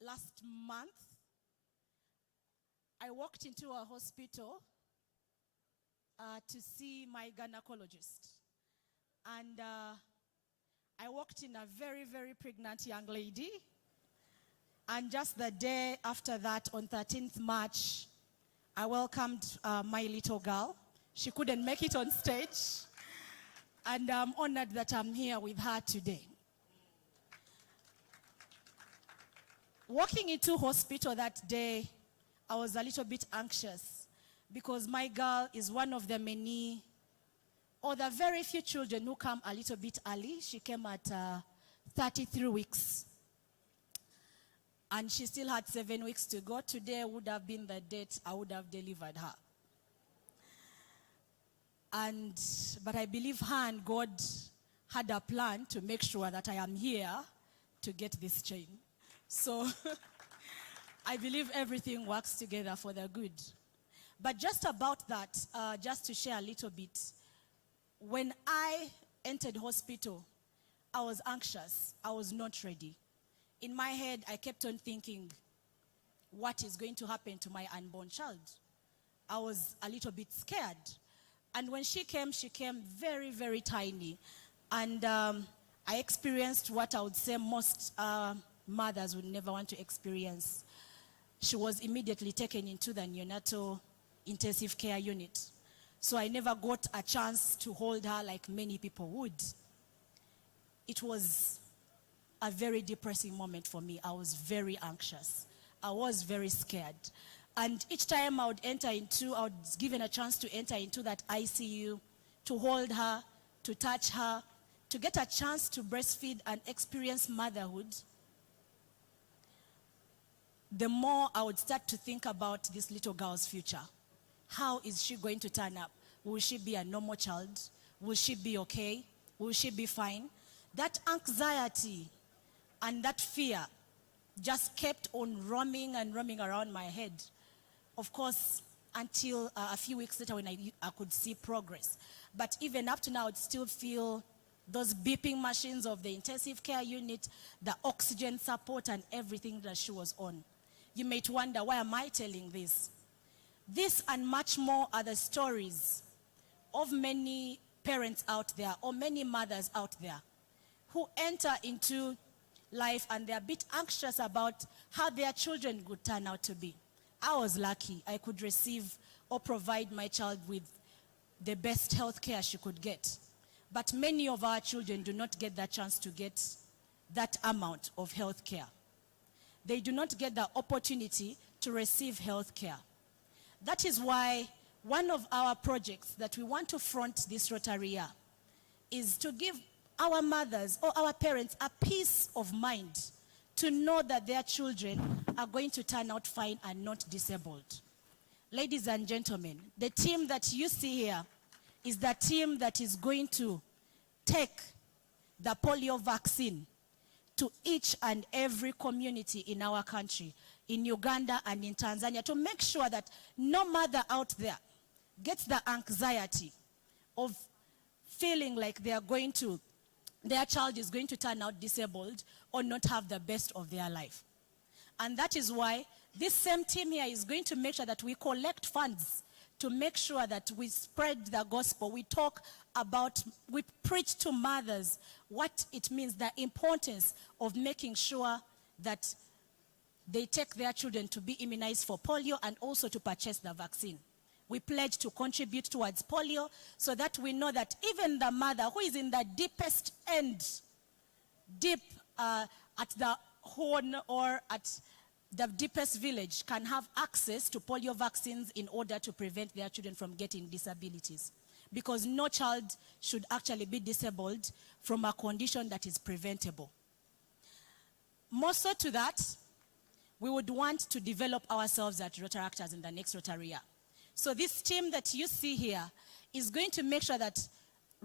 last month, I walked into a hospital to see my gynecologist. And I walked in a very, very pregnant young lady. And just the day after that, on 13th March, I welcomed my little girl. She couldn't make it on stage. And I'm honored that I'm here with her today. Walking into hospital that day, I was a little bit anxious because my girl is one of the many, or the very few children who come a little bit early. She came at 33 weeks. And she still had 7 weeks to go. Today would have been the date I would have delivered her. But I believe her and God had a plan to make sure that I am here to get this chain. So I believe everything works together for the good. But just about that, just to share a little bit, when I entered hospital, I was anxious. I was not ready. In my head, I kept on thinking, what is going to happen to my unborn child? I was a little bit scared. And when she came very, very tiny. And I experienced what I would say most mothers would never want to experience. She was immediately taken into the neonatal intensive care unit. So I never got a chance to hold her like many people would. It was a very depressing moment for me. I was very anxious. I was very scared. And each time I was given a chance to enter into that ICU, to hold her, to touch her, to get a chance to breastfeed and experience motherhood, the more I would start to think about this little girl's future. How is she going to turn up? Will she be a normal child? Will she be okay? Will she be fine? That anxiety and that fear just kept on roaming and roaming around my head. Of course, until a few weeks later when I could see progress. But even up to now, I'd still feel those beeping machines of the intensive care unit, the oxygen support and everything that she was on. You might wonder, why am I telling this? This and much more are the stories of many parents out there or many mothers out there who enter into life and they're a bit anxious about how their children would turn out to be. I was lucky. I could receive or provide my child with the best health care she could get. But many of our children do not get that chance to get that amount of health care. They do not get the opportunity to receive health care. That is why one of our projects that we want to front this Rotary year is to give our mothers or our parents a peace of mind to know that their children are going to turn out fine and not disabled. Ladies and gentlemen, the team that you see here is the team that is going to take the polio vaccine to each and every community in our country, in Uganda and in Tanzania, to make sure that no mother out there gets the anxiety of feeling like their child is going to turn out disabled or not have the best of their life. And that is why this same team here is going to make sure that we collect funds to make sure that we spread the gospel. We preach to mothers what it means, the importance of making sure that they take their children to be immunized for polio and also to purchase the vaccine. We pledge to contribute towards polio so that we know that even the mother who is in the deepest end, deep at the horn or at the deepest village, can have access to polio vaccines in order to prevent their children from getting disabilities. Because no child should actually be disabled from a condition that is preventable. More so to that, we would want to develop ourselves as Rotaractors in the next Rotary year. So this team that you see here is going to make sure that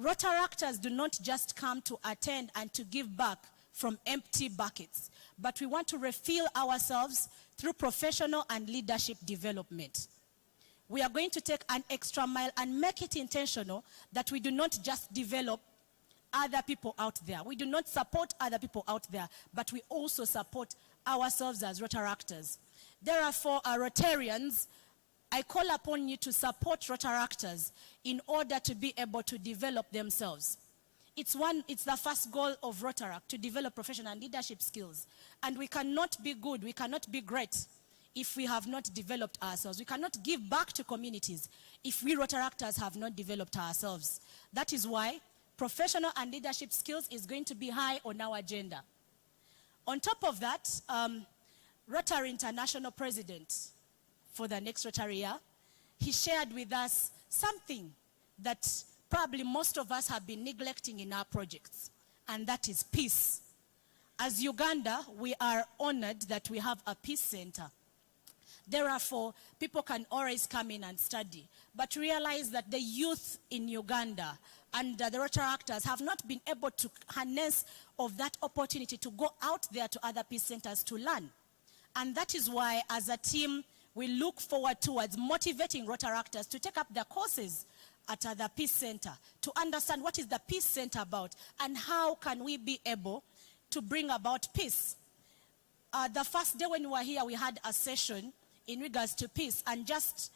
Rotaractors do not just come to attend and to give back from empty buckets, but we want to refill ourselves through professional and leadership development. We are going to take an extra mile and make it intentional that we do not just develop other people out there. We do not support other people out there, but we also support ourselves as Rotaractors. Therefore, Rotarians, I call upon you to support Rotaractors in order to be able to develop themselves. It's the first goal of Rotaract, to develop professional and leadership skills. And we cannot be good, we cannot be great if we have not developed ourselves. We cannot give back to communities if we Rotaractors have not developed ourselves. That is why professional and leadership skills is going to be high on our agenda. On top of that, Rotary International President for the next Rotary year, he shared with us something that probably most of us have been neglecting in our projects, and that is peace. As Uganda, we are honored that we have a peace center. Therefore, people can always come in and study, but realize that the youth in Uganda and the Rotaractors have not been able to harness of that opportunity to go out there to other peace centers to learn. And that is why, as a team, we look forward towards motivating Rotaractors to take up their courses at the Peace Center, to understand what is the Peace Center about and how can we be able to bring about peace. The first day when we were here, we had a session in regards to peace, and just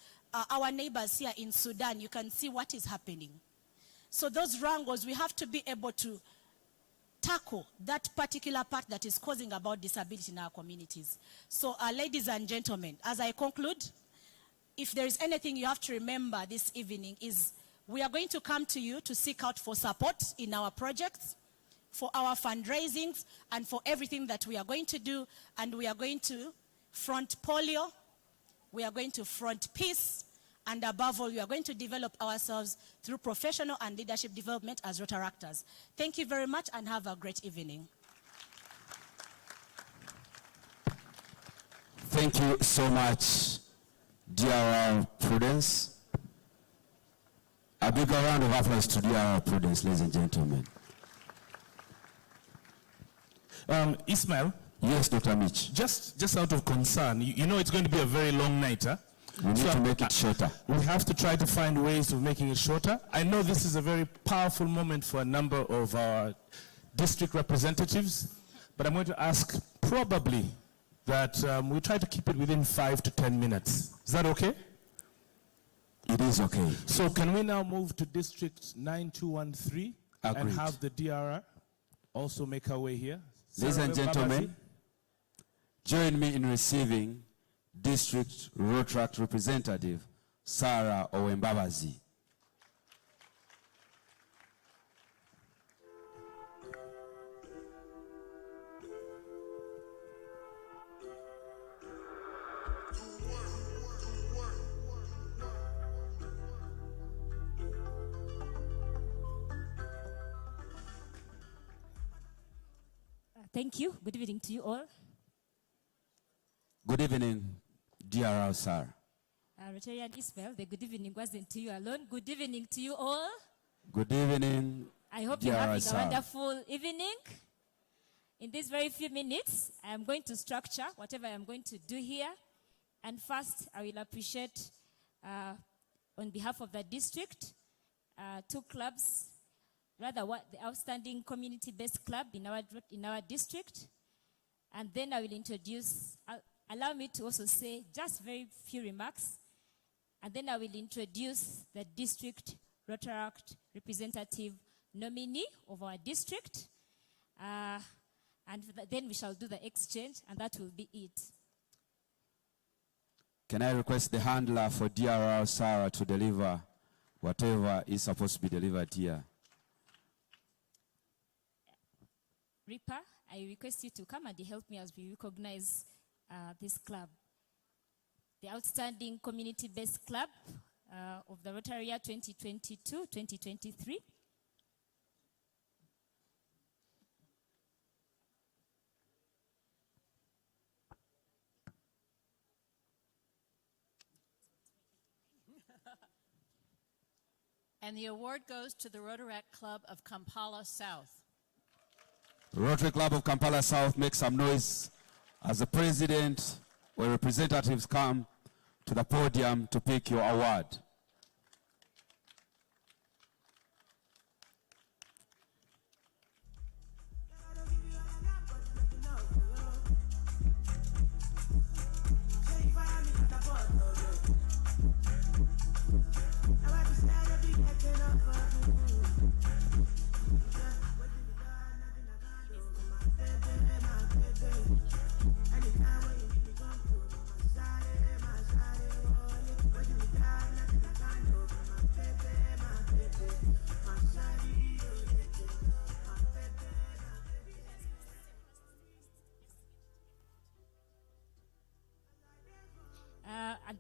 our neighbors here in Sudan, you can see what is happening. So those wrangles, we have to be able to tackle that particular part that is causing about disability in our communities. So ladies and gentlemen, as I conclude, if there is anything you have to remember this evening is we are going to come to you to seek out for support in our projects, for our fundraisings, and for everything that we are going to do. And we are going to front polio, we are going to front peace, and above all, we are going to develop ourselves through professional and leadership development as Rotaractors. Thank you very much and have a great evening. Thank you so much, dear Prudence. A big round of applause to dear Prudence, ladies and gentlemen. Ismail? Yes, Dr. Mitch. Just out of concern, you know it's going to be a very long night, huh? We need to make it shorter. We have to try to find ways of making it shorter. I know this is a very powerful moment for a number of our district representatives, but I'm going to ask probably that we try to keep it within 5 to 10 minutes. Is that okay? It is okay. So can we now move to District 9213 Agreed. and have the DRR also make our way here? Ladies and gentlemen, join me in receiving District Rotract Representative Sarah Owembabazi. Thank you. Good evening to you all. Good evening, DRR, sir. Rotarian Ismail, the good evening wasn't to you alone. Good evening to you all. Good evening, I hope you're having sir. a wonderful evening. In these very few minutes, I am going to structure whatever I am going to do here. And first, I will appreciate, on behalf of the district, two clubs, rather the outstanding community-based club in our district. And then I will introduce, allow me to also say just very few remarks. And then I will introduce the district Rotaract representative nominee of our district. And then we shall do the exchange, and that will be it. Can I request the handler for DRR, Sarah, to deliver whatever is supposed to be delivered here? Ripper, I request you to come and help me as we recognize this club. The outstanding community-based club of the Rotary year 2022-2023. And the award goes to the Rotaract Club of Kampala South. Rotary Club of Kampala South, make some noise as the president or representatives come to the podium to pick your award.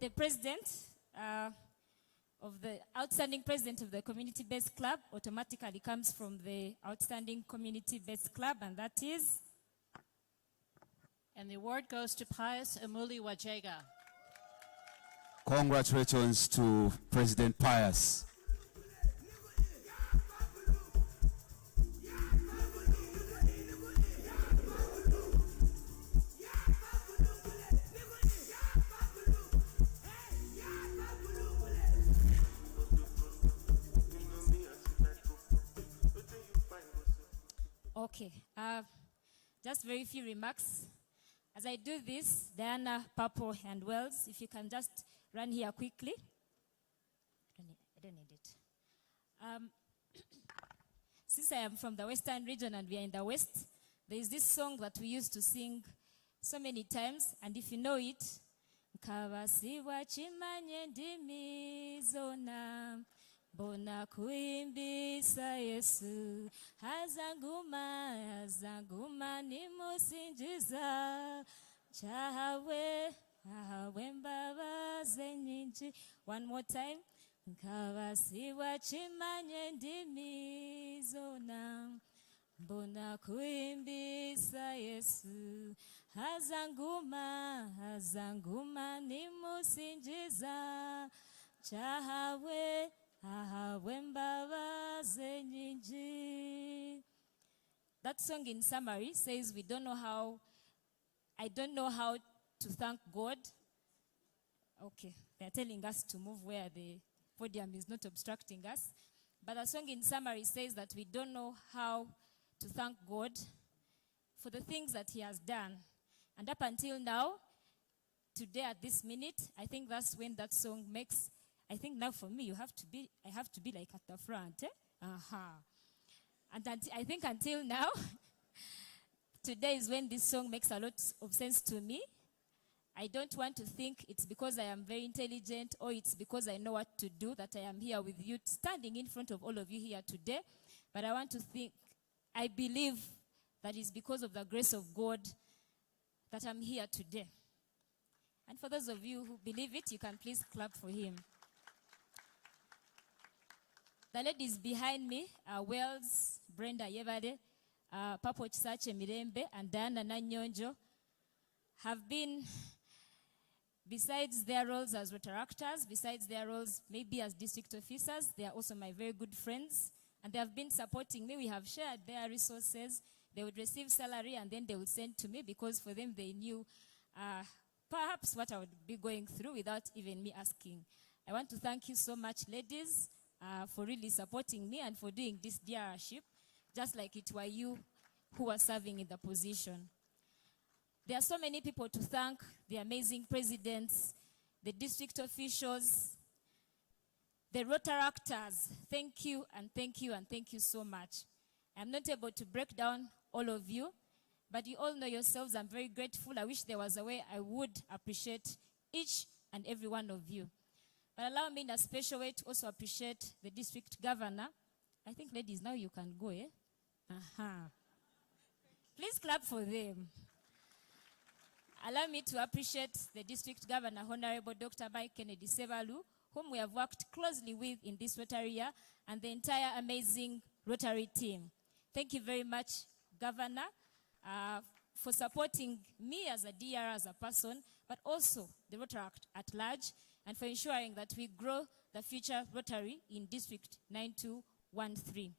the president, of the outstanding president of the community-based club automatically comes from the outstanding community-based club, and that is? And the award goes to Pius Amuli Wajega. Congratulations to President Pius. Okay, just very few remarks. As I do this, Diana, Purple, and Wells, if you can just run here quickly. I don't need it. Since I am from the Western region and we are in the West, there is this song that we used to sing so many times, and if you know it, Nkabasiwa chimanye ndimi zona, bona kuimbisa Yesu, hazanguma nimusinjiza, chahawe mbabaze nyinji. One more time. Nkabasiwa chimanye ndimi zona, bona kuimbisa Yesu, hazanguma nimusinjiza, chahawe mbabaze nyinji. That song in summary says I don't know how to thank God. Okay, they're telling us to move where the podium is not obstructing us. But the song in summary says that we don't know how to thank God for the things that he has done. And up until now, today at this minute, I think that's when that song makes, I think now for me, I have to be like at the front. And I think until now, today is when this song makes a lot of sense to me. I don't want to think it's because I am very intelligent or it's because I know what to do that I am here with you, standing in front of all of you here today. But I want to think, I believe that it's because of the grace of God that I'm here today. And for those of you who believe it, you can please clap for him. The ladies behind me are Wells, Brenda Yevade, Papo Chisache Mirembe, and Diana Nanyonjo, have been, besides their roles as Rotaractors, besides their roles maybe as district officers, they are also my very good friends, and they have been supporting me. We have shared their resources. They would receive salary, and then they would send to me because for them they knew perhaps what I would be going through without even me asking. I want to thank you so much, ladies, for really supporting me and for doing this dearship, just like it were you who were serving in the position. There are so many people to thank, the amazing presidents, the district officials, the Rotaractors. Thank you and thank you and thank you so much. I'm not able to break down all of you, but you all know yourselves. I'm very grateful. I wish there was a way I would appreciate each and every one of you. But allow me in a special way to also appreciate the district governor. I think, ladies, now you can go, eh? Please clap for them. Allow me to appreciate the district governor, Honorable Dr. Mike Kennedy Sevalu, whom we have worked closely with in this Rotary year, and the entire amazing Rotary team. Thank you very much, Governor, for supporting me as a DR, as a person, but also the Rotary at large, and for ensuring that we grow the future Rotary in District 9213.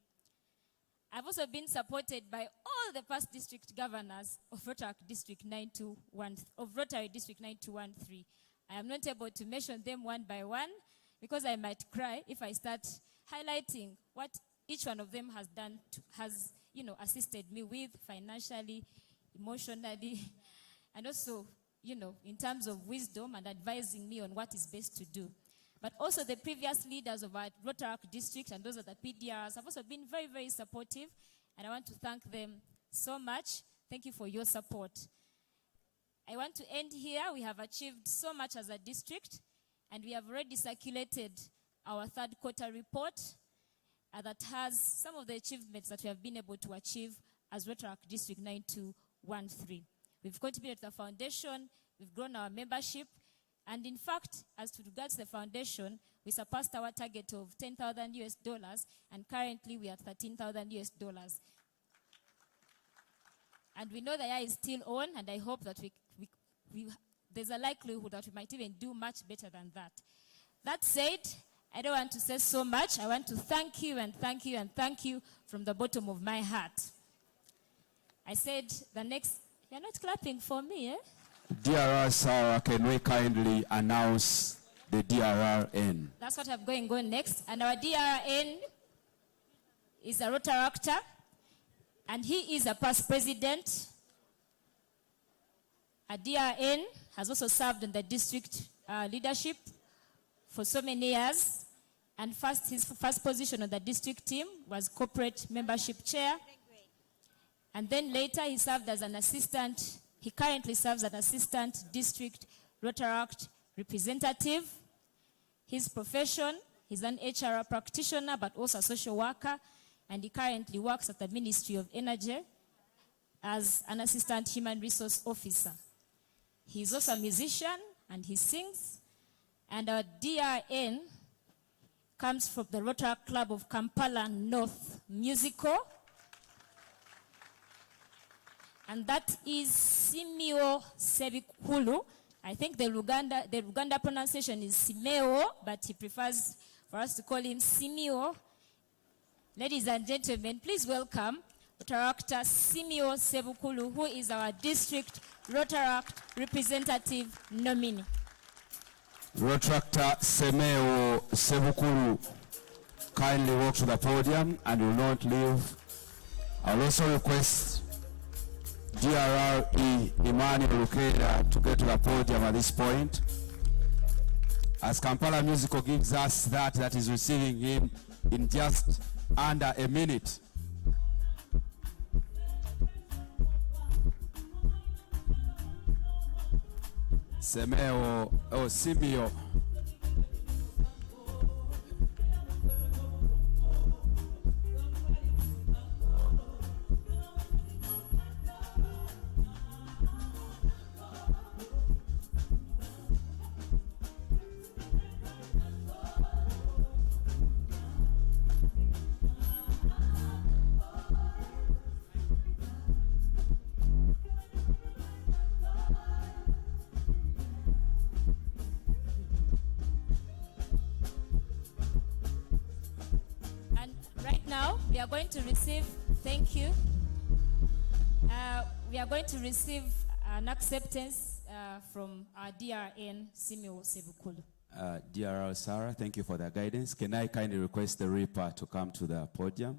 I've also been supported by all the past district governors of Rotary District 9213. I am not able to mention them one by one because I might cry if I start highlighting what each one of them has done, assisted me with financially, emotionally, and also, in terms of wisdom and advising me on what is best to do. But also the previous leaders of our Rotary District and those of the PDRs have also been very, very supportive, and I want to thank them so much. Thank you for your support. I want to end here. We have achieved so much as a district, and we have already circulated our third quarter report that has some of the achievements that we have been able to achieve as Rotary District 9213. We've contributed to the foundation, we've grown our membership, And in fact, as to regards the foundation, we surpassed our target of $10,000 and currently we are $13,000. And we know the year is still on, and I hope that there's a likelihood that we might even do much better than that. That said, I don't want to say so much. I want to thank you and thank you and thank you from the bottom of my heart. I said the next, you're not clapping for me, eh? DRR Sarah, can we kindly announce the DRRN? That's what I'm going on next. And our DRN is a Rotaractor, and he is a past president. A DRN has also served in the district leadership for so many years. And his first position on the district team was corporate membership chair. And then later he served as an assistant. He currently serves as an assistant district Rotaract representative. His profession, he's an HR practitioner, but also a social worker. And he currently works at the Ministry of Energy as an assistant human resource officer. He's also a musician and he sings. And our DRN comes from the Rotary Club of Kampala North Musical. And that is Simeo Sebikulu. I think the Luganda pronunciation is Simeo, but he prefers for us to call him Simeo. Ladies and gentlemen, please welcome Rotaractor Simeo Sebukulu, who is our district Rotaract representative nominee. Rotaractor Simeo Sebukulu, kindly walk to the podium and will not leave. I'll also request DRRE Imani Lukeda to get to the podium at this point. As Kampala Musical gives us that is receiving him in just under a minute. Simeo. We are going to receive, thank you. We are going to receive an acceptance from our DRN, Simeo Sebukulu. DRR Sarah, thank you for the guidance. Can I kindly request the Reaper to come to the podium?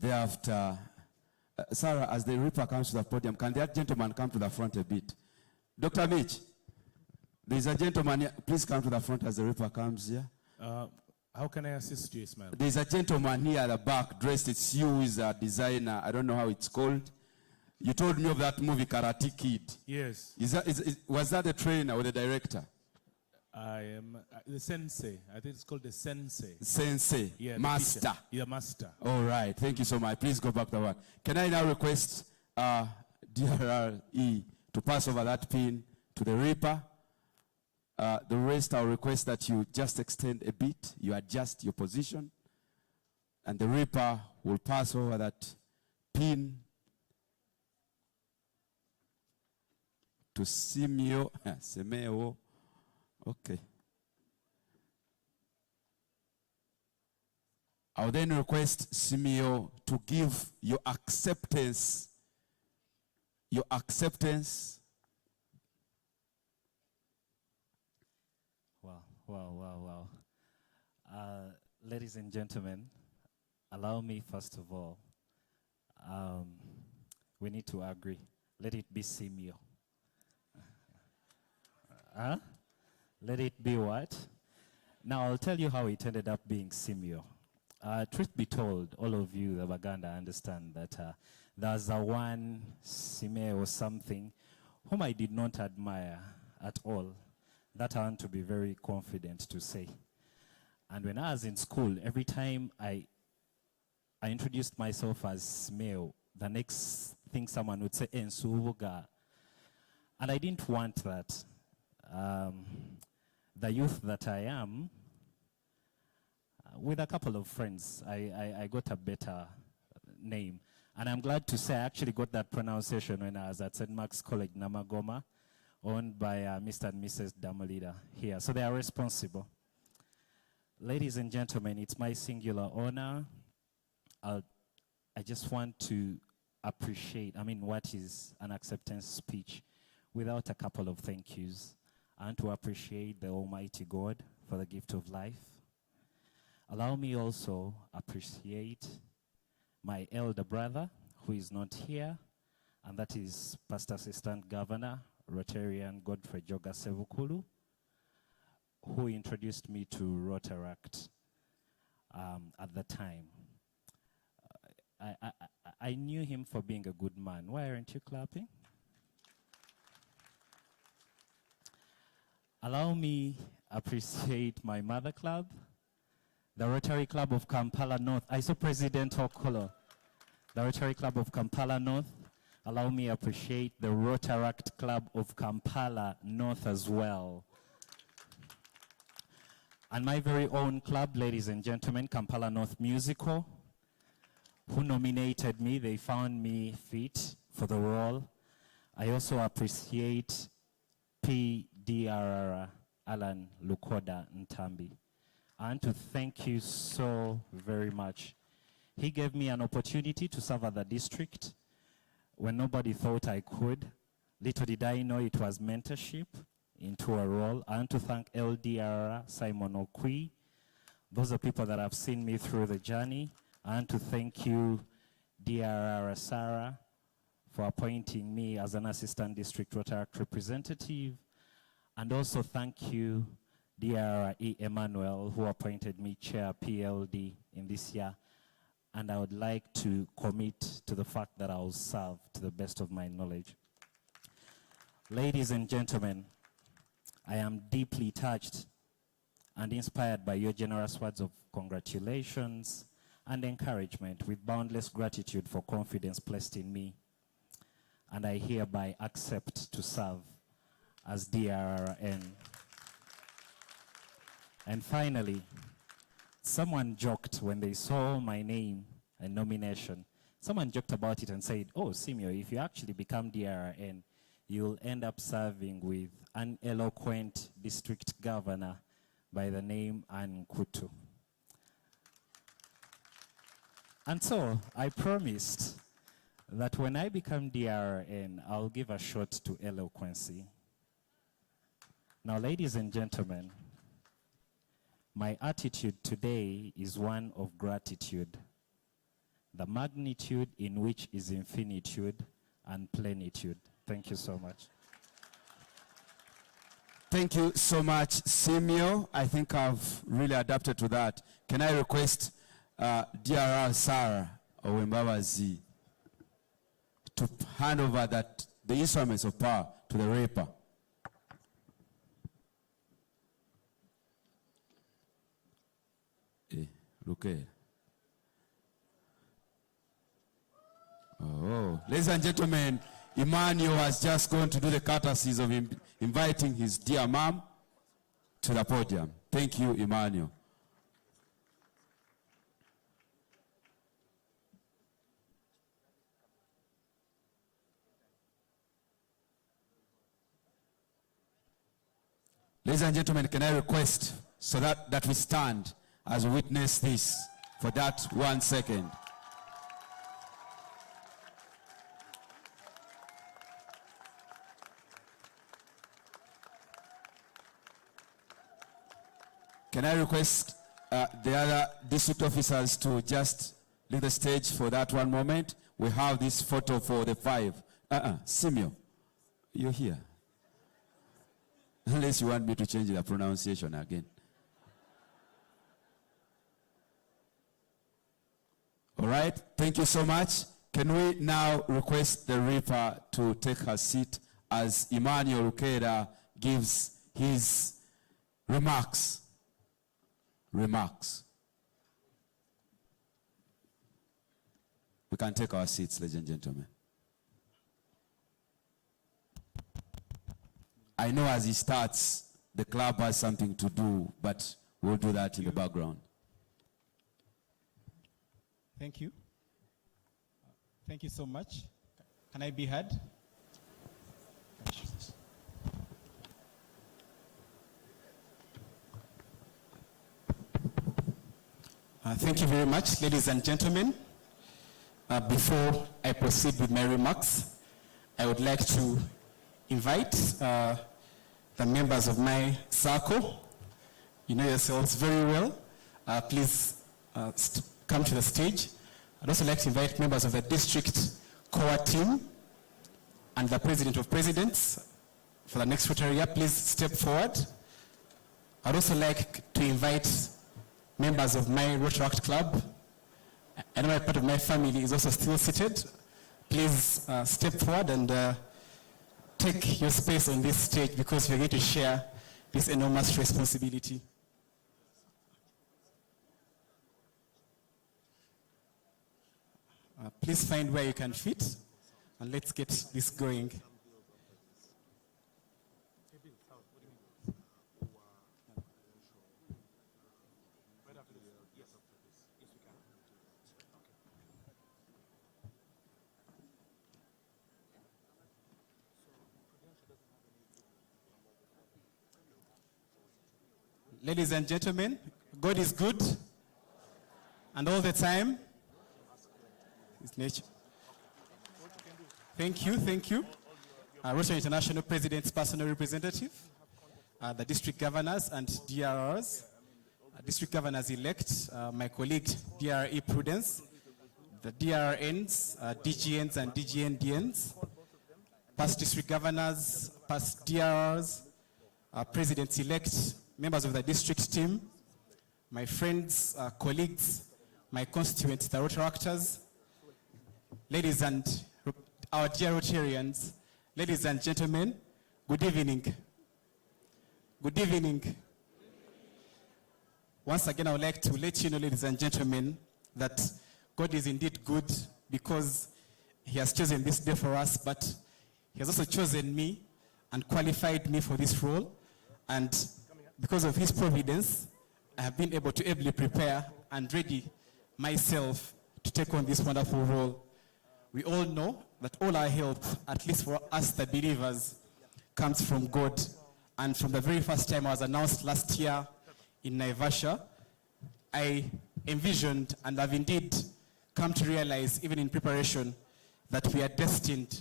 Thereafter, Sarah, as the Reaper comes to the podium, can that gentleman come to the front a bit? Dr. Mitch, there's a gentleman here. Please come to the front as the Reaper comes here. How can I assist you, Ismail? There's a gentleman here at the back dressed. It's you who is a designer. I don't know how it's called. You told me of that movie, Karate Kid. Yes. Was that the trainer or the director? I am the sensei. I think it's called the sensei. Sensei. Yeah, master. Yeah, master. All right. Thank you so much. Please go back to work. Can I now request DRRE to pass over that pin to the Reaper? The rest, I'll request that you just extend a bit, you adjust your position, and the Reaper will pass over that pin to Simeo. Simeo. Okay. I'll then request Simeo to give your acceptance. Your acceptance. Wow. Ladies and gentlemen, allow me first of all, we need to agree. Let it be Simeo. Let it be what? Now I'll tell you how it ended up being Simeo. Truth be told, all of you, the Baganda, understand that there's a one Simeo or something whom I did not admire at all. That I want to be very confident to say. And when I was in school, every time I introduced myself as Simeo, the next thing someone would say, Ensubuga. And I didn't want that. The youth that I am, with a couple of friends, I got a better name. And I'm glad to say I actually got that pronunciation when I was at St. Mark's College, Namagoma, owned by Mr. and Mrs. Damalida here. So they are responsible. Ladies and gentlemen, it's my singular honor. I just want to appreciate, what is an acceptance speech without a couple of thank yous, and to appreciate the Almighty God for the gift of life. Allow me also appreciate my elder brother, who is not here, and that is Pastor Assistant Governor, Rotarian Godfrey Joga Sevukulu, who introduced me to Rotaract at the time. I knew him for being a good man. Why aren't you clapping? Allow me appreciate my mother club, the Rotary Club of Kampala North. I saw President Okolo. The Rotary Club of Kampala North. Allow me appreciate the Rotaract Club of Kampala North as well. And my very own club, ladies and gentlemen, Kampala North Musical, who nominated me. They found me fit for the role. I also appreciate PDRR Alan Lukoda Ntambi. And to thank you so very much. He gave me an opportunity to serve at the district when nobody thought I could. Little did I know it was mentorship into a role. And to thank LDR Simon Okwi. Those are people that have seen me through the journey. And to thank you, DRR Sarah, for appointing me as an Assistant District Rotaract representative. And also thank you, DRE Emmanuel, who appointed me Chair PLD in this year. And I would like to commit to the fact that I will serve to the best of my knowledge. Ladies and gentlemen, I am deeply touched and inspired by your generous words of congratulations and encouragement, with boundless gratitude for confidence placed in me. And I hereby accept to serve as DRRN. And finally, someone joked when they saw my name and nomination, someone joked about it and said, oh, Simio, if you actually become DRRN, you'll end up serving with an eloquent district governor by the name Ann Kutu. And so I promised that when I become DRN, I'll give a shot to eloquency. Now, ladies and gentlemen, my attitude today is one of gratitude, the magnitude in which is infinitude and plenitude. Thank you so much. Thank you so much, Simio. I think I've really adapted to that. Can I request DRR Sarah Owembabazi to hand over the instruments of power to the raper. Look here. Oh, ladies and gentlemen, Emmanuel has just gone to do the courtesies of inviting his dear mom to the podium. Thank you, Emmanuel. Ladies and gentlemen, can I request so that we stand as we witness this for that 1 second. Can I request the other district officers to just leave the stage for that one moment? We have this photo for the 5. Simio, you're here. Unless you want me to change the pronunciation again. All right, thank you so much. Can we now request the Reaper to take her seat as Emmanuel Ukeda gives his remarks. We can take our seats, ladies and gentlemen. I know as he starts, the club has something to do, but we'll do that in the background. Thank you. Thank you so much. Can I be heard? Thank you very much, ladies and gentlemen. Before I proceed with my remarks, I would like to invite the members of my circle. You know yourselves very well. Please come to the stage. I'd also like to invite members of the district core team and the president of presidents for the next Rotary year. Please step forward. I'd also like to invite members of my Rotaract club. I know my part of my family is also still seated. Please step forward and take your space on this stage because we're going to share this enormous responsibility. Please find where you can fit and let's get this going. Ladies and gentlemen, God is good and all the time. His nature. Thank you, thank you. Rotary International President's personal representative, the district governors and DRRs, district governors-elect, my colleague DRE Prudence, the DRNs, DGNs and DGNDNs, past district governors, past DRRs, presidents-elect, members of the district team, my friends, colleagues, my constituents, the Rotaractors, ladies and our dear Rotarians, ladies and gentlemen, good evening. Good evening. Once again, I would like to let you know, ladies and gentlemen, that God is indeed good because He has chosen this day for us, but He has also chosen me and qualified me for this role. And because of His providence, I have been able to ably prepare and ready myself to take on this wonderful role. We all know that all our help, at least for us the believers, comes from God. And from the very first time I was announced last year in Naivasha, I envisioned and have indeed come to realize, even in preparation, that we are destined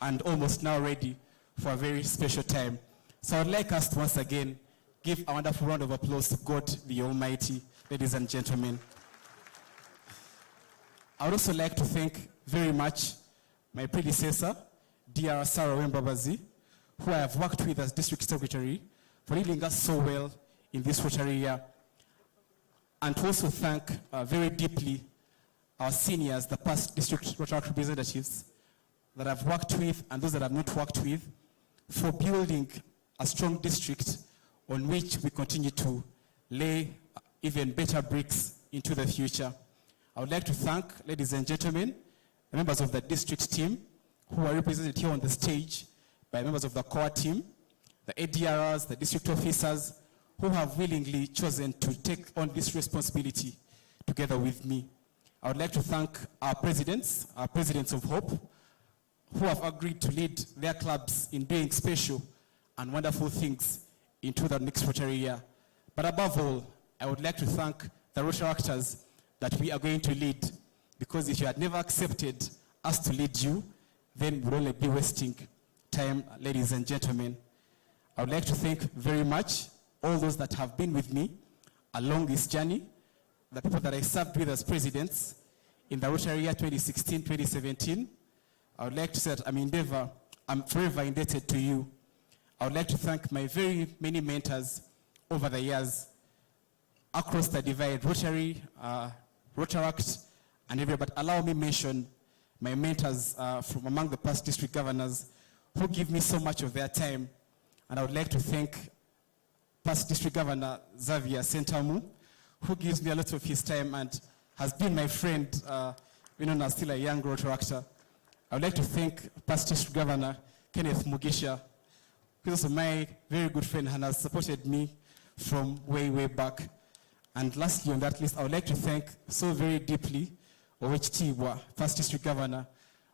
and almost now ready for a very special time. So I would like us to once again give a wonderful round of applause to God the Almighty, ladies and gentlemen. I would also like to thank very much my predecessor, Dr. Sarah Wembabazi, who I have worked with as district secretary for leading us so well in this Rotary year. And to also thank very deeply our seniors, the past district Rotary representatives that I've worked with and those that I've not worked with, for building a strong district on which we continue to lay even better bricks into the future. I would like to thank, ladies and gentlemen, the members of the district team who are represented here on the stage by members of the core team, the ADRRs, the district officers, who have willingly chosen to take on this responsibility together with me. I would like to thank our presidents of Hope, who have agreed to lead their clubs in doing special and wonderful things into the next Rotary year. But above all, I would like to thank the Rotaractors that we are going to lead, because if you had never accepted us to lead you, then we'll only be wasting time, ladies and gentlemen. I would like to thank very much all those that have been with me along this journey, the people that I served with as presidents in the Rotary year 2016-2017. I would like to say that I'm forever indebted to you. I would like to thank my very many mentors over the years across the divide, Rotary, Rotaract, and everywhere. But allow me mention my mentors from among the past district governors who give me so much of their time. And I would like to thank past district governor Xavier Sentamu, who gives me a lot of his time and has been my friend, when I was still a young Rotaractor. I would like to thank past district governor Kenneth Mugisha, who's also my very good friend and has supported me from way, way back. And lastly on that list, I would like to thank so very deeply Owechitibwa, First District Governor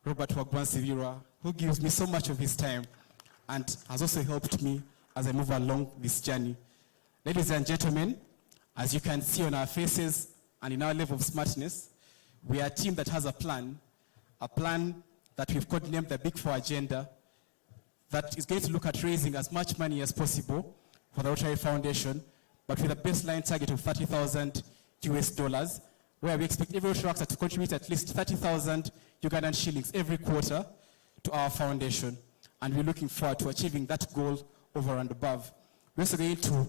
Robert Wagwansivirwa, who gives me so much of his time and has also helped me as I move along this journey. Ladies and gentlemen, as you can see on our faces and in our level of smartness, we are a team that has a plan that we've codenamed the Big Four Agenda, that is going to look at raising as much money as possible for the Rotary Foundation, but with a baseline target of $30,000 US, where we expect every Rotary actor to contribute at least 30,000 Ugandan shillings every quarter to our foundation. And we're looking forward to achieving that goal over and above. We're also going to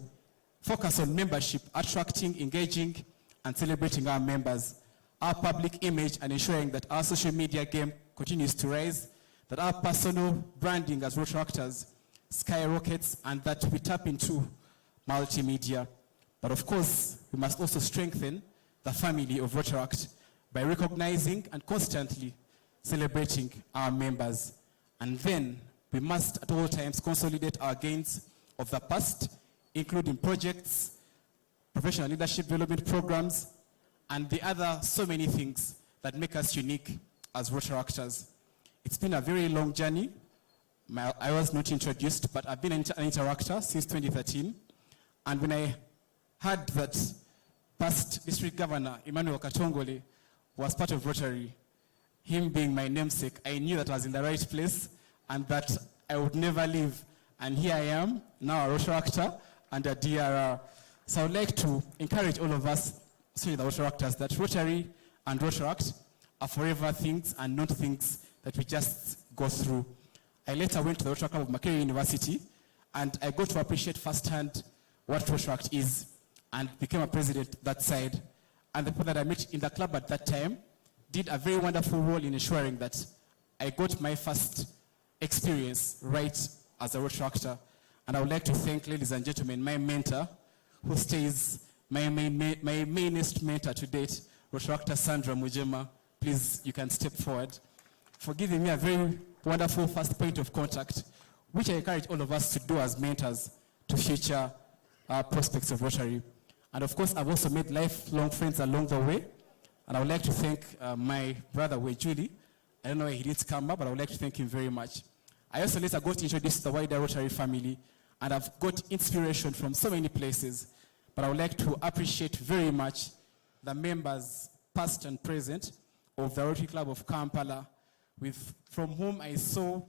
focus on membership, attracting, engaging, and celebrating our members, our public image, and ensuring that our social media game continues to rise, that our personal branding as Rotary actors skyrockets, and that we tap into multimedia. But of course, we must also strengthen the family of Rotaract by recognizing and constantly celebrating our members. And then we must at all times consolidate our gains of the past, including projects, professional leadership development programs, and the other so many things that make us unique as Rotaractors. It's been a very long journey. I was not introduced, but I've been an interactor since 2013. And when I heard that past district governor, Emmanuel Katongole, was part of Rotary, him being my namesake, I knew that I was in the right place and that I would never leave. And here I am, now a Rotaractor and a DRR. So I would like to encourage all of us, especially the Rotaractors, that Rotary and Rotaract are forever things and not things that we just go through. I later went to the Rotary Club of Makerere University, and I got to appreciate firsthand what Rotaract is, and became a president that side. And the people that I met in the club at that time did a very wonderful role in ensuring that I got my first experience right as a Rotaractor. And I would like to thank, ladies and gentlemen, my mentor, who stays my mainest mentor to date, Rotaractor Sandra Mujema. Please, you can step forward, for giving me a very wonderful first point of contact, which I encourage all of us to do as mentors to future prospects of Rotary. And of course, I've also made lifelong friends along the way. And I would like to thank my brother, Julie. I don't know why he didn't come up, but I would like to thank him very much. I also later got introduced to the wider Rotary family, and I've got inspiration from so many places. But I would like to appreciate very much the members, past and present, of the Rotary Club of Kampala, from whom I saw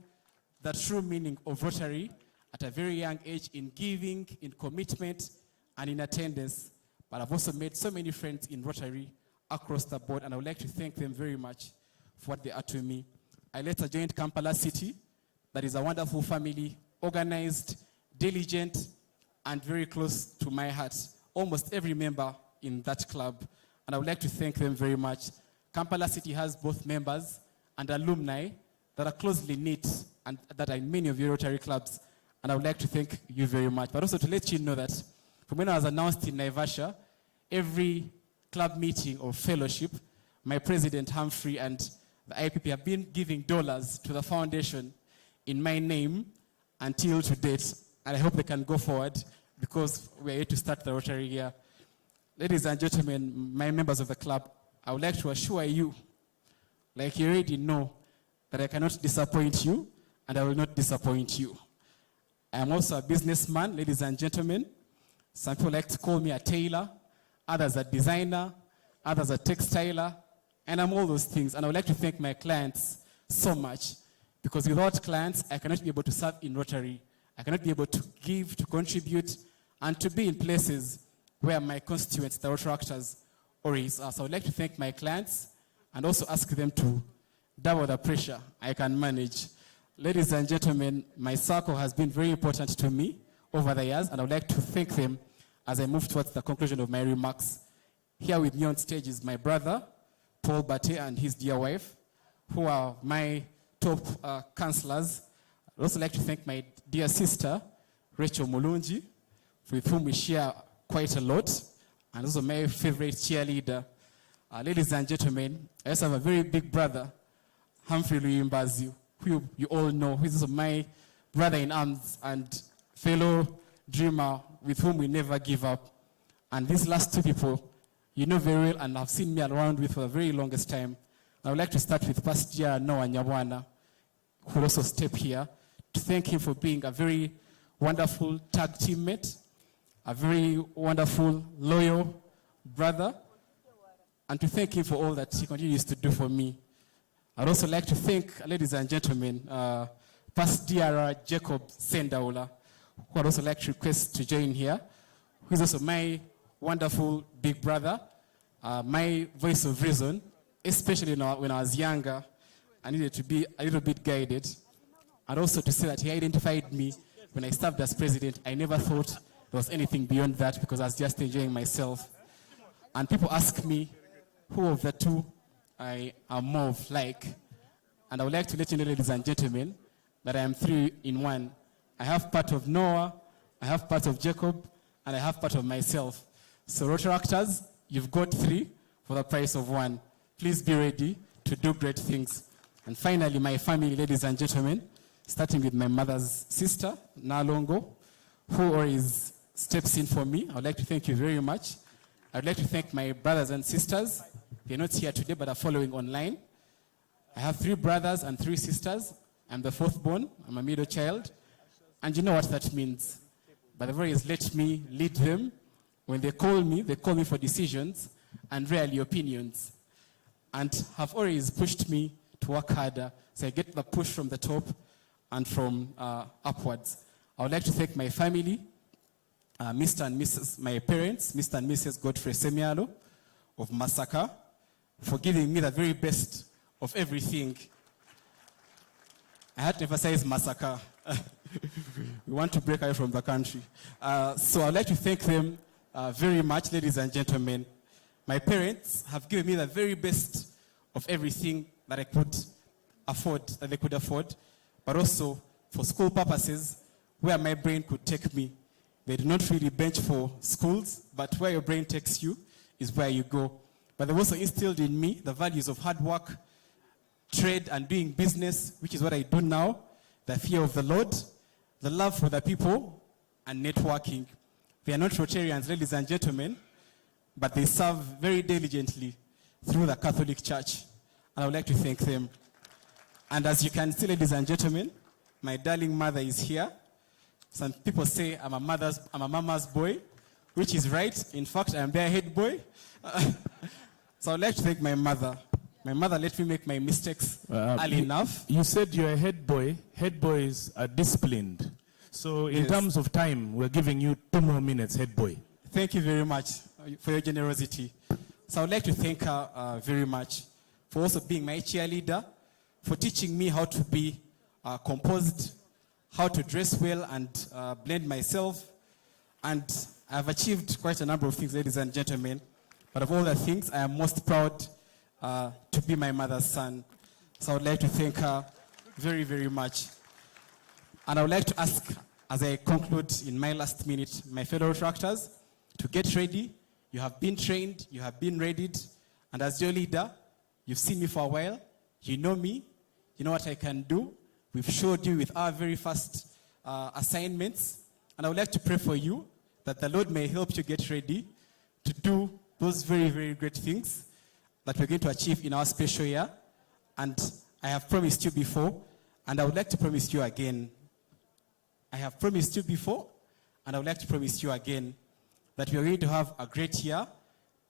the true meaning of Rotary at a very young age, in giving, in commitment, and in attendance. But I've also made so many friends in Rotary across the board, and I would like to thank them very much for what they are to me. I later joined Kampala City. That is a wonderful family, organized, diligent, and very close to my heart. Almost every member in that club, and I would like to thank them very much. Kampala City has both members and alumni that are closely knit and that are in many of your Rotary clubs, and I would like to thank you very much. But also to let you know that from when I was announced in Naivasha, every club meeting or fellowship, my president Humphrey and the IPP have been giving dollars to the foundation in my name until to date, and I hope they can go forward because we're here to start the Rotary year. Ladies and gentlemen, my members of the club, I would like to assure you, like you already know, that I cannot disappoint you, and I will not disappoint you. I am also a businessman, ladies and gentlemen. Some people like to call me a tailor, others a designer, others a textiler, and I'm all those things. And I would like to thank my clients so much, because without clients, I cannot be able to serve in Rotary. I cannot be able to give, to contribute, and to be in places where my constituents, the Rotaractors, always are. So I would like to thank my clients and also ask them to double the pressure I can manage. Ladies and gentlemen, my circle has been very important to me over the years, and I would like to thank them as I move towards the conclusion of my remarks. Here with me on stage is my brother, Paul Bate, and his dear wife, who are my top counselors. I'd also like to thank my dear sister, Rachel Mulungi, with whom we share quite a lot, and also my favorite cheerleader. Ladies and gentlemen, I also have a very big brother, Humphrey Luyimbazi, who you all know, who is also my brother in arms and fellow dreamer with whom we never give up. And these last two people, you know very well and have seen me around with for the very longest time. I would like to start with Pastor Noah Nyabwana, who will also step here, to thank him for being a very wonderful tag teammate, a very wonderful, loyal brother, and to thank him for all that he continues to do for me. I'd also like to thank, ladies and gentlemen, Pastor Jacob Sendaula, who I'd also like to request to join here, who is also my wonderful big brother, my voice of reason, especially when I was younger. I needed to be a little bit guided. And also to say that he identified me when I served as president. I never thought there was anything beyond that because I was just enjoying myself. And people ask me, who of the two I am more of like? And I would like to let you know, ladies and gentlemen, that I am 3 in 1. I have part of Noah, I have part of Jacob, and I have part of myself. So Rotaractors, you've got 3 for the price of 1. Please be ready to do great things. And finally, my family, ladies and gentlemen, starting with my mother's sister, Nalongo, who always steps in for me. I would like to thank you very much. I would like to thank my brothers and sisters. They're not here today, but are following online. I have 3 brothers and 3 sisters. I'm the 4th born. I'm a middle child. And you know what that means. But they've always let me lead them. When they call me for decisions and rarely opinions. And have always pushed me to work harder, so I get the push from the top and from upwards. I would like to thank my family, Mr. and Mrs., my parents, Mr. and Mrs. Godfrey Semialo of Masaka, for giving me the very best of everything. I had to emphasize Masaka. We want to break away from the country. So I'd like to thank them very much, ladies and gentlemen. My parents have given me the very best of everything that I could afford, that they could afford, but also for school purposes, where my brain could take me. They do not really bench for schools, but where your brain takes you is where you go. But they've also instilled in me the values of hard work, trade, and doing business, which is what I do now, the fear of the Lord, the love for the people, and networking. They are not Rotarians, ladies and gentlemen, but they serve very diligently through the Catholic Church. And I would like to thank them. And as you can see, ladies and gentlemen, my darling mother is here. Some people say I'm a mama's boy, which is right. In fact, I'm their head boy. So I would like to thank my mother. My mother let me make my mistakes early enough. You said you're a head boy. Head boys are disciplined. So in terms of time, we're giving you 2 more minutes, head boy. Thank you very much for your generosity. So I would like to thank her very much for also being my cheerleader, for teaching me how to be composed, how to dress well and blend myself. And I've achieved quite a number of things, ladies and gentlemen. But of all the things, I am most proud to be my mother's son. So I would like to thank her very, very much. And I would like to ask, as I conclude in my last minute, my fellow tractors, to get ready. You have been trained, you have been readied, and as your leader, you've seen me for a while, you know me, you know what I can do. We've showed you with our very first assignments, and I would like to pray for you that the Lord may help you get ready to do those very, very great things that we're going to achieve in our special year. And I have promised you before, and I would like to promise you again. I have promised you before, and I would like to promise you again that we are going to have a great year,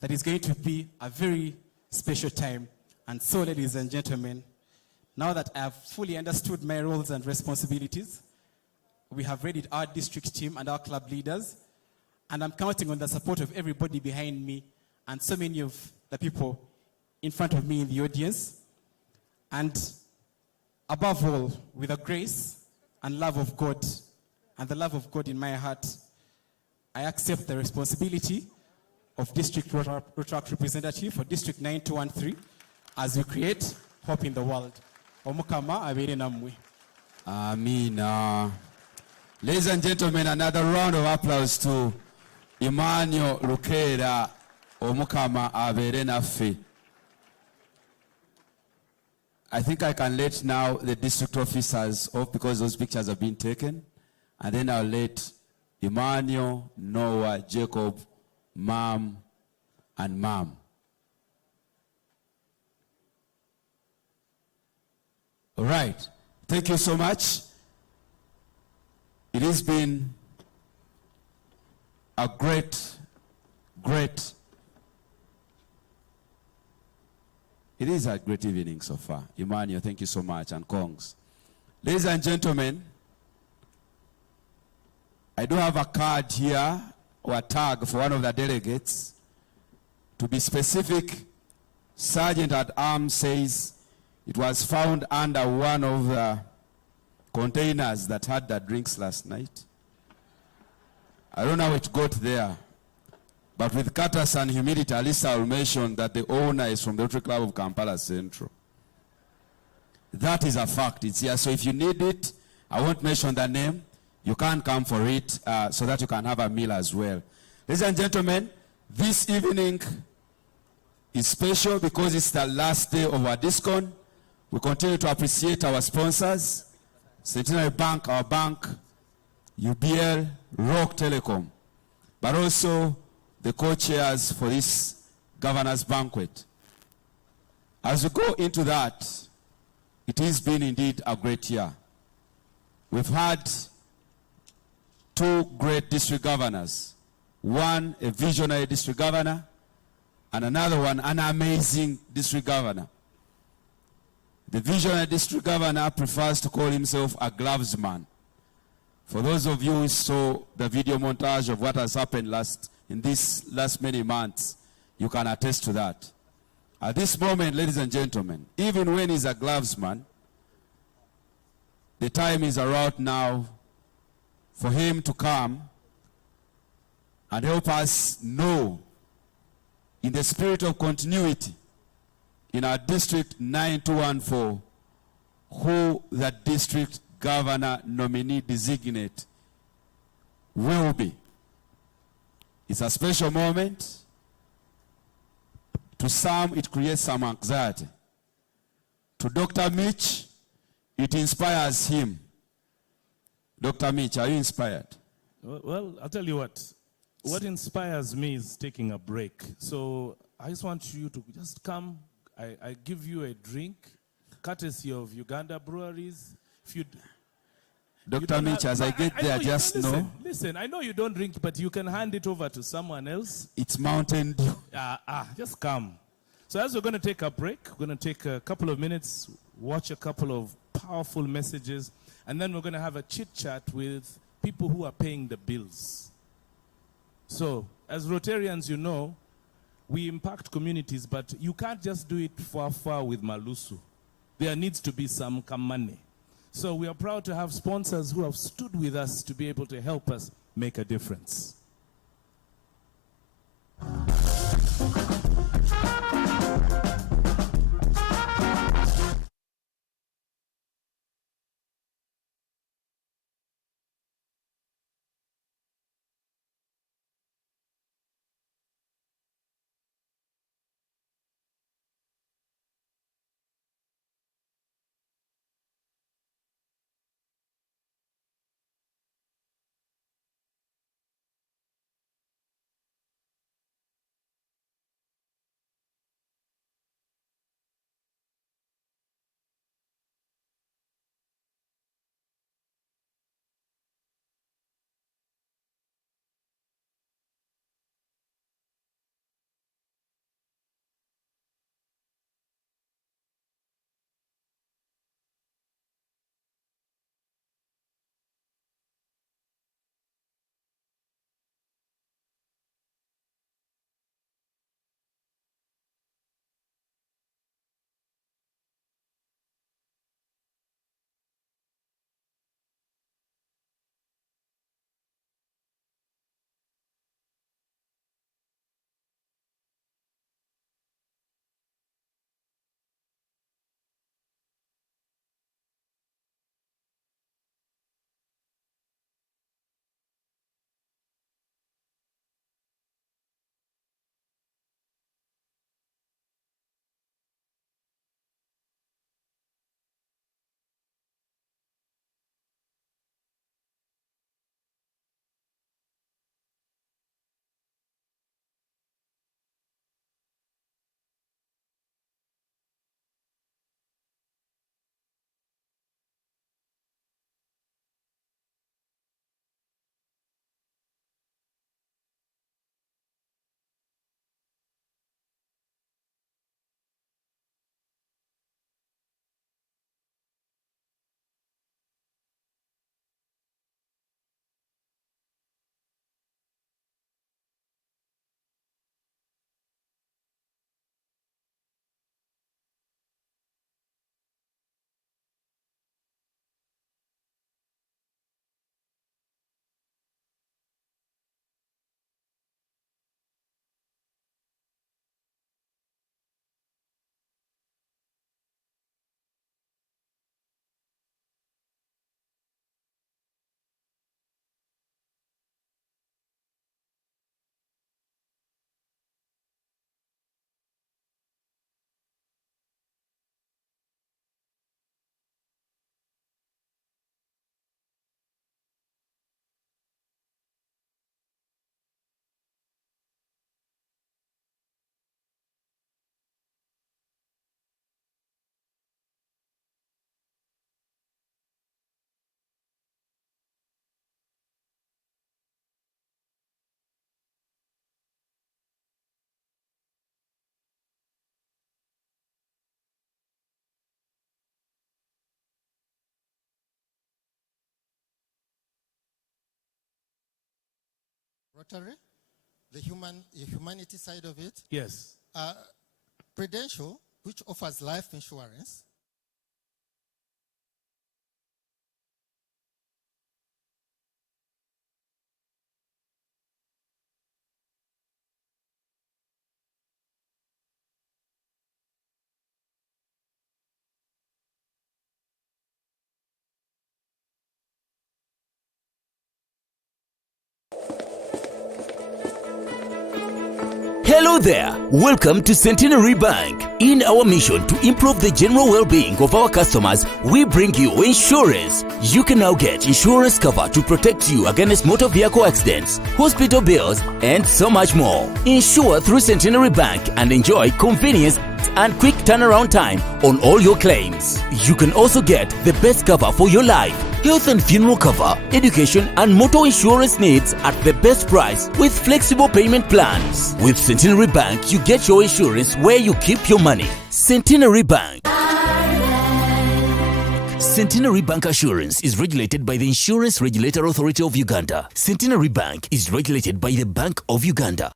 that is going to be a very special time. And so, ladies and gentlemen, now that I have fully understood my roles and responsibilities, we have readied our district team and our club leaders, and I'm counting on the support of everybody behind me and so many of the people in front of me in the audience. And above all, with the grace and love of God, and the love of God in my heart, I accept the responsibility of District Rotary Representative for District 9213 as we create hope in the world. Omukama abere namwe. Amina. Ladies and gentlemen, another round of applause to Emmanuel Lukera. Omukama abere naffe. I think I can let now the district officers off because those pictures have been taken. And then I'll let Emmanuel, Noah, Jacob, Mom, and Mom. All right. Thank you so much. It has been a great it is a great evening so far. Emmanuel, thank you so much, and Kongs. Ladies and gentlemen, I do have a card here, or a tag for one of the delegates. To be specific, Sergeant at Arms says it was found under one of the containers that had the drinks last night. I don't know how it got there, but with courtesy and humility, at least I'll mention that the owner is from the Rotary Club of Kampala Central. That is a fact. It's here. So if you need it, I won't mention the name. You can come for it so that you can have a meal as well. Ladies and gentlemen, this evening is special because it's the last day of our discount. We continue to appreciate our sponsors, Centenary Bank, our bank, UBL, Rock Telecom, but also the co-chairs for this governor's banquet. As we go into that, it has been indeed a great year. We've had two great district governors. One, a visionary district governor, and another one, an amazing district governor. The visionary district governor prefers to call himself a glovesman. For those of you who saw the video montage of what has happened in these last many months, you can attest to that. At this moment, ladies and gentlemen, even when he's a glovesman, the time is around now for him to come and help us know, in the spirit of continuity, in our district 9214, who the district governor nominee designate will be. It's a special moment. To some, it creates some anxiety. To Dr. Mitch, it inspires him. Dr. Mitch, are you inspired? Well, I'll tell you what. What inspires me is taking a break. So I just want you to just come. I give you a drink, courtesy of Uganda Breweries. If you Dr. Mitch, as I get there, just know. Listen, I know you don't drink, but you can hand it over to someone else. It's Mountain Dew. Just come. So as we're going to take a break, we're going to take a couple of minutes, watch a couple of powerful messages, and then we're going to have a chit-chat with people who are paying the bills. So, as Rotarians, you know, we impact communities, but you can't just do it far with Malusu. There needs to be some money. So we are proud to have sponsors who have stood with us to be able to help us make a difference. Rotary, the humanity side of it. Yes. Prudential, which offers life insurance. Hello there. Welcome to Centenary Bank. In our mission to improve the general well-being of our customers, we bring you insurance. You can now get insurance cover to protect you against motor vehicle accidents, hospital bills, and so much more. Insure through Centenary Bank and enjoy convenience and quick turnaround time on all your claims. You can also get the best cover for your life, health and funeral cover, education and motor insurance needs at the best price with flexible payment plans. With Centenary Bank, you get your insurance where you keep your money. Centenary Bank. Centenary Bank Assurance is regulated by the Insurance Regulator Authority of Uganda. Centenary Bank is regulated by the Bank of Uganda.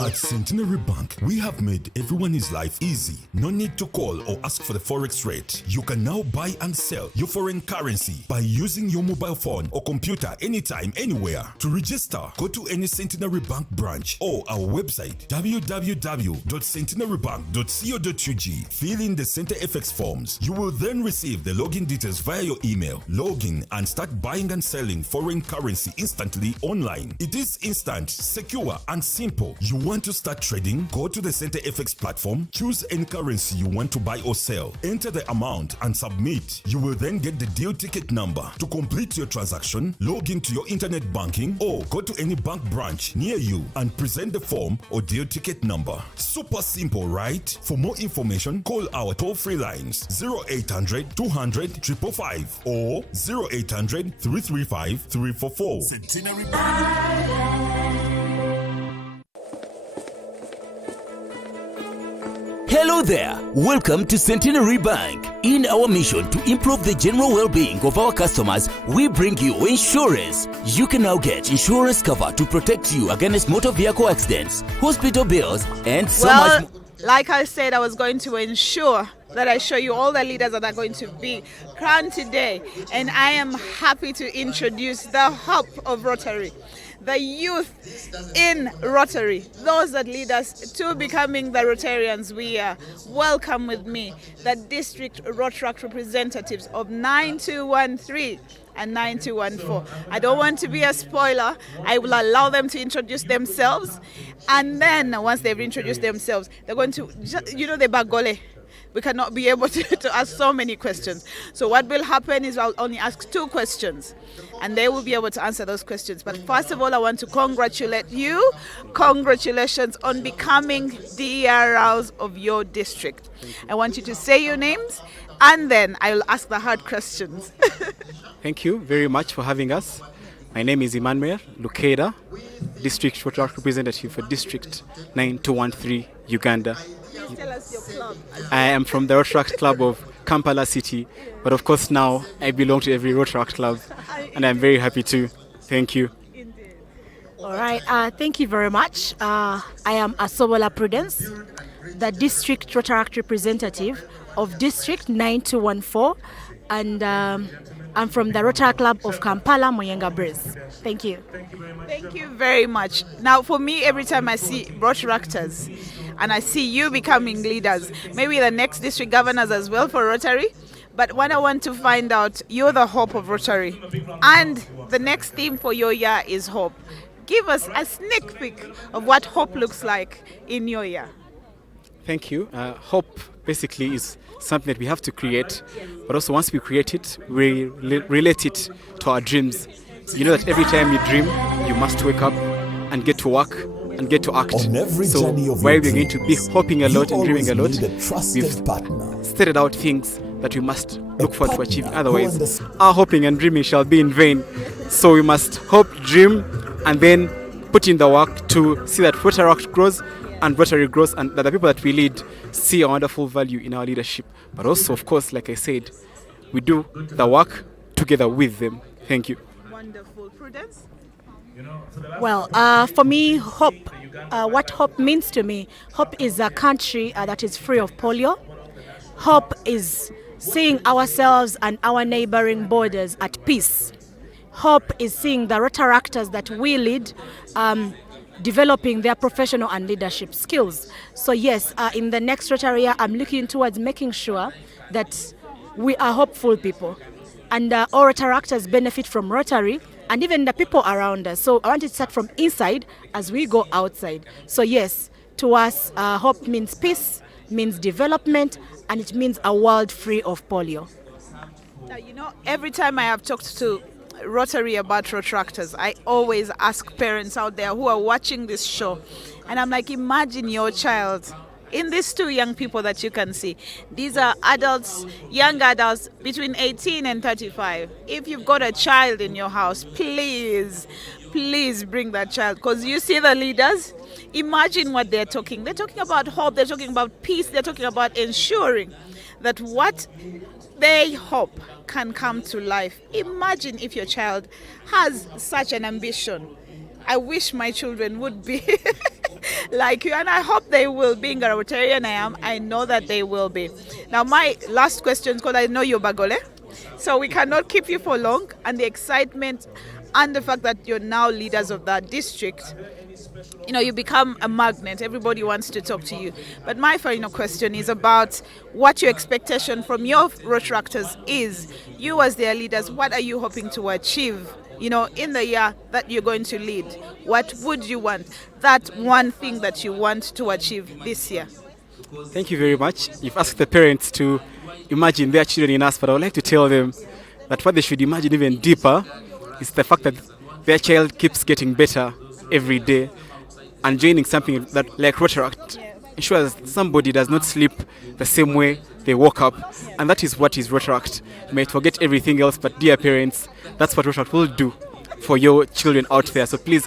At Centenary Bank, we have made everyone's life easy. No need to call or ask for the forex rate. You can now buy and sell your foreign currency by using your mobile phone or computer anytime, anywhere. To register, go to any Centenary Bank branch or our website www.centenarybank.co.ug. Fill in the Center FX forms. You will then receive the login details via your email. Log in and start buying and selling foreign currency instantly online. It is instant, secure, and simple. You want to start trading? Go to the Center FX platform, choose any currency you want to buy or sell, enter the amount and submit. You will then get the deal ticket number. To complete your transaction, log into your internet banking or go to any bank branch near you and present the form or deal ticket number. Super simple, right? For more information, call our toll-free lines 0800 200 555 or 0800 335 344. Centenary Hello there. Welcome to Centenary Bank. In our mission to improve the general well-being of our customers, we bring you insurance. You can now get insurance cover to protect you against motor vehicle accidents, hospital bills, and so much more. Like I said, I was going to ensure that I show you all the leaders that are going to be crowned today. And I am happy to introduce the hope of Rotary, the youth in Rotary, those that lead us to becoming the Rotarians we are. Welcome with me, the district Rotary representatives of 9213 and 9214. I don't want to be a spoiler. I will allow them to introduce themselves. And then once they've introduced themselves, they're going to, you know, the bagole. We cannot be able to ask so many questions. So what will happen is I'll only ask 2 questions and they will be able to answer those questions. But first of all, I want to congratulate you. Congratulations on becoming the DRLs of your district. I want you to say your names and then I will ask the hard questions. Thank you very much for having us. My name is Emmanuel Lukeda, District Rotary Representative for District 9213, Uganda. Please tell us your club. I am from the Rotary Club of Kampala City, but of course now I belong to every Rotary Club, and I'm very happy to. Thank you. All right, thank you very much. I am Asobola Prudence, the District Rotary Representative of District 9214, and I'm from the Rotary Club of Kampala, Moyenga Breeze. Thank you. Thank you very much. Now, for me, every time I see Rotaractors and I see you becoming leaders, maybe the next district governors as well for Rotary, but when I want to find out, you're the hope of Rotary, and the next theme for your year is hope. Give us a sneak peek of what hope looks like in your year. Thank you. Hope basically is something that we have to create, but also once we create it, we relate it to our dreams. You know that every time you dream, you must wake up and get to work and get to act. On every so journey of while your we're going to be hoping a lot and dreaming a lot, we've stated out things that we must look forward to achieving. Otherwise, our hoping and dreaming shall be in vain. So we must hope, dream, and then put in the work to see that Rotary grows and Rotary grows, and that the people that we lead see a wonderful value in our leadership. But also, of course, like I said, we do the work together with them. Thank you. Wonderful. Prudence? Well, for me, hope, what hope means to me, hope is a country that is free of polio. Hope is seeing ourselves and our neighboring borders at peace. Hope is seeing the Rotaractors that we lead developing their professional and leadership skills. So yes, in the next Rotary year, I'm looking towards making sure that we are hopeful people. And all Rotaractors benefit from Rotary and even the people around us. So I want it to start from inside as we go outside. So yes, to us, hope means peace, means development, and it means a world free of polio. Now, you know, every time I have talked to Rotary about Rotaractors, I always ask parents out there who are watching this show, and I'm like, imagine your child in these two young people that you can see. These are adults, young adults between 18 and 35. If you've got a child in your house, please bring that child, because you see the leaders. Imagine what they're talking. They're talking about hope, they're talking about peace, they're talking about ensuring that what they hope can come to life. Imagine if your child has such an ambition. I wish my children would be like you, and I hope they will. Being a Rotarian I am, I know that they will be. Now, my last question, because I know you're Bagole, so we cannot keep you for long, and the excitement and the fact that you're now leaders of that district, you know, you become a magnet. Everybody wants to talk to you. But my final question is about what your expectation from your Rotaractors is. You as their leaders, what are you hoping to achieve, you know, in the year that you're going to lead? What would you want? That one thing that you want to achieve this year. Thank you very much. You've asked the parents to imagine their children in us, but I would like to tell them that what they should imagine even deeper is the fact that their child keeps getting better every day, and joining something that like Rotaract ensures somebody does not sleep the same way they woke up, and that is what is Rotaract. You might forget everything else, but dear parents, that's what Rotaract will do for your children out there. So please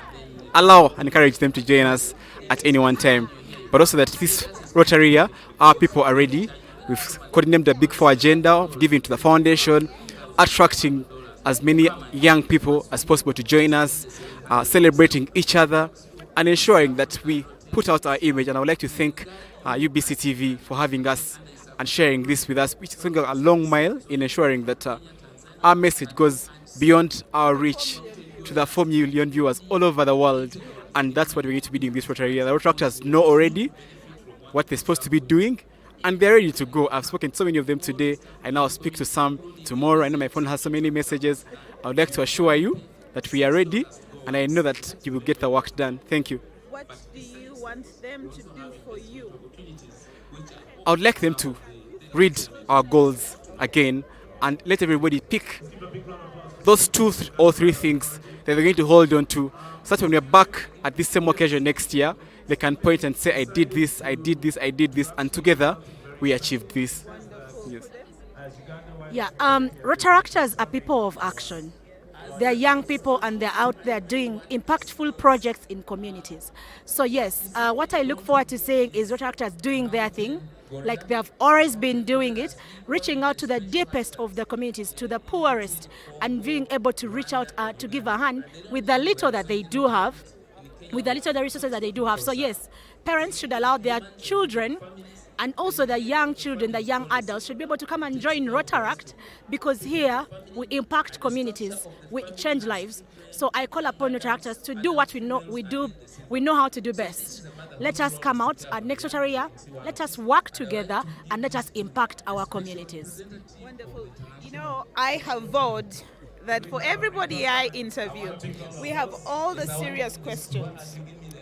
allow and encourage them to join us at any one time. But also that this Rotary year, our people are ready. We've coordinated the Big Four agenda of giving to the foundation, attracting as many young people as possible to join us, celebrating each other, and ensuring that we put out our image. And I would like to thank UBC TV for having us and sharing this with us, which is going a long mile in ensuring that our message goes beyond our reach to the 4 million viewers all over the world. And that's what we need to be doing this Rotary year. The Rotaractors know already what they're supposed to be doing, and they're ready to go. I've spoken to so many of them today. I now speak to some tomorrow. I know my phone has so many messages. I would like to assure you that we are ready, and I know that you will get the work done. Thank you. What do you want them to do for you? I would like them to read our goals again and let everybody pick those 2 or 3 things that they're going to hold on to, so that when we're back at this same occasion next year, they can point and say, I did this, I did this, I did this, and together we achieved this. Yes. Yeah, Rotaractors are people of action. They're young people and they're out there doing impactful projects in communities. So yes, what I look forward to seeing is Rotaractors doing their thing, like they have always been doing it, reaching out to the deepest of the communities, to the poorest, and being able to reach out to give a hand with the little that they do have, with the little the resources that they do have. So yes, parents should allow their children, and also the young children, the young adults, should be able to come and join Rotaract, because here we impact communities, we change lives. So I call upon Rotaractors to do what we know how to do best. Let us come out at next Rotary year, let us work together, and let us impact our communities. Wonderful. You know, I have vowed that for everybody I interview, we have all the serious questions.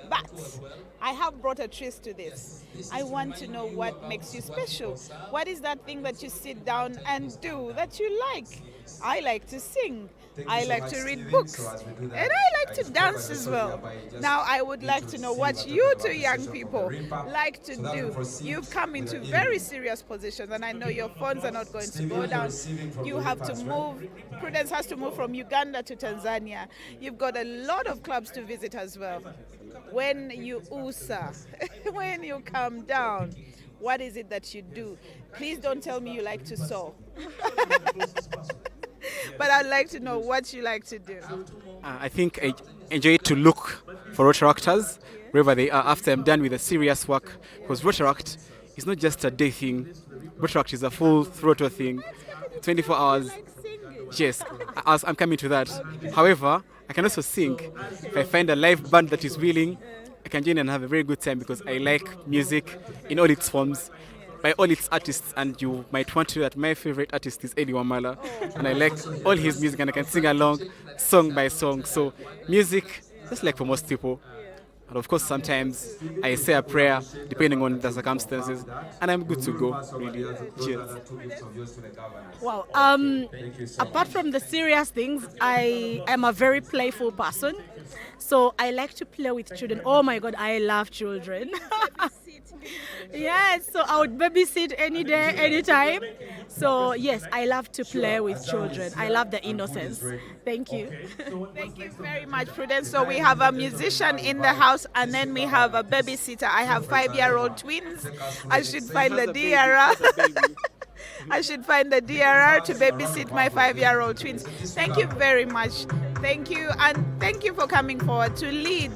But I have brought a twist to this. I want to know what makes you special. What is that thing that you sit down and do that you like? I like to sing. I like to read books. And I like to dance as well. Now I would like to know what you two young people like to do. You've come into very serious positions, and I know your phones are not going to go down. You have to move. Prudence has to move from Uganda to Tanzania. You've got a lot of clubs to visit as well. When you USA, when you come down, what is it that you do? Please don't tell me you like to sew. But I'd like to know what you like to do. I think I enjoy to look for Rotaractors wherever they are after I'm done with the serious work, because Rotaract is not just a day thing. Rotaract is a full throttle thing, 24 hours. Yes, I'm coming to that. However, I can also sing. If I find a live band that is willing, I can join and have a very good time, because I like music in all its forms, by all its artists, and you might want to know that my favorite artist is Eddie Wamala, and I like all his music, and I can sing along song by song. So music, just like for most people. And of course, sometimes I say a prayer depending on the circumstances, and I'm good to go, really. Cheers. Wow. Apart from the serious things, I am a very playful person. So I like to play with children. Oh my God, I love children. Yes, so I would babysit any day, anytime. So yes, I love to play with children. I love the innocence. Thank you. Thank you very much, Prudence. So we have a musician in the house, and then we have a babysitter. I have 5-year-old twins. I should find the DRR. I should find the DRR to babysit my 5-year-old twins. Thank you very much. Thank you, and thank you for coming forward to lead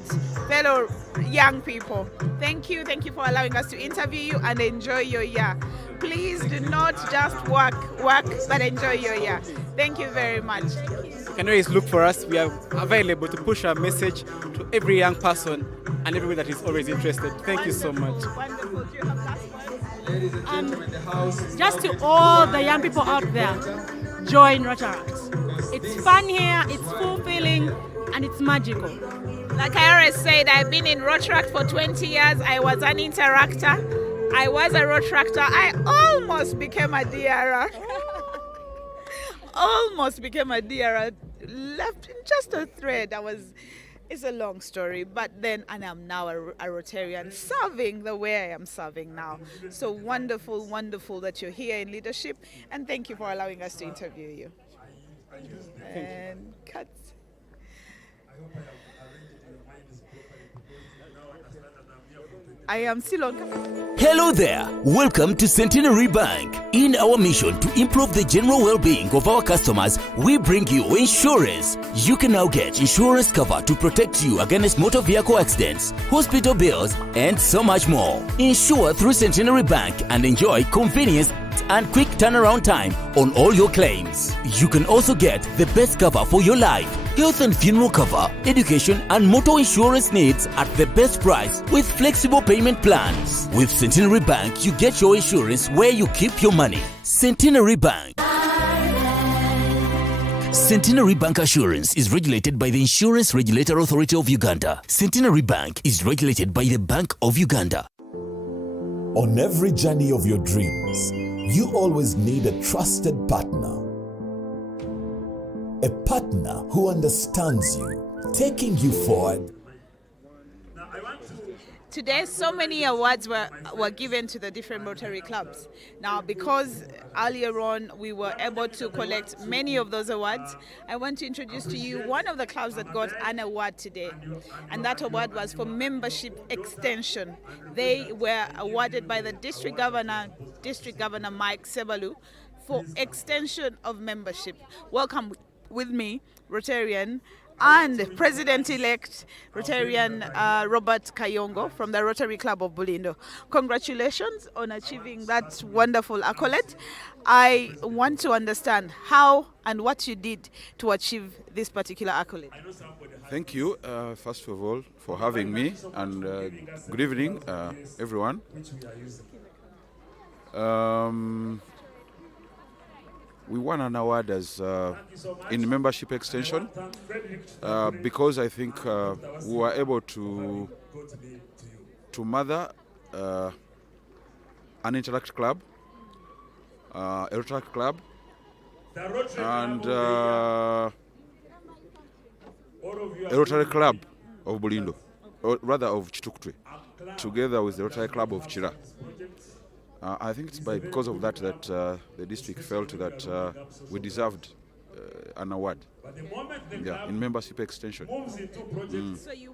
fellow young people. Thank you for allowing us to interview you, and enjoy your year. Please do not just work, but enjoy your year. Thank you very much. You can always look for us. We are available to push our message to every young person and everyone that is always interested. Thank you so much. Wonderful. Do you have last words? Just to all the young people out there, join Rotaract. It's fun here, it's fulfilling, and it's magical. Like I always said, I've been in Rotaract for 20 years. I was an interactor. I was a Rotaractor. I almost became a DRR. Almost became a DRR. Left in just a thread. It's a long story, but then, and I'm now a Rotarian, serving the way I am serving now. So wonderful, wonderful that you're here in leadership, and thank you for allowing us to interview you. And cut. I am still on. Hello there. Welcome to Centenary Bank. In our mission to improve the general well-being of our customers, we bring you insurance. You can now get insurance cover to protect you against motor vehicle accidents, hospital bills, and so much more. Insure through Centenary Bank and enjoy convenience and quick turnaround time on all your claims. You can also get the best cover for your life, health and funeral cover, education and motor insurance needs at the best price with flexible payment plans. With Centenary Bank, you get your insurance where you keep your money. Centenary Bank. Centenary Bank Assurance is regulated by the Insurance Regulator Authority of Uganda. Centenary Bank is regulated by the Bank of Uganda. On every journey of your dreams, you always need a trusted partner. A partner who understands you, taking you forward. Today, so many awards were given to the different Rotary clubs. Now, because earlier on we were able to collect many of those awards, I want to introduce to you one of the clubs that got an award today. And that award was for membership extension. They were awarded by the District Governor Mike Sebalu, for extension of membership. Welcome with me, Rotarian and President-elect Rotarian Robert Kayongo from the Rotary Club of Bulindo. Congratulations on achieving that wonderful accolade. I want to understand how and what you did to achieve this particular accolade. Thank you, first of all, for having me, and good evening, everyone. We won an award as in membership extension because I think we were able to mother an Interact club, a Rotary club, and a Rotary club of Bulindo, or rather of Chitukutwe, together with the Rotary club of Chira. I think it's because of that the district felt that we deserved an award. Yeah, in membership extension. So you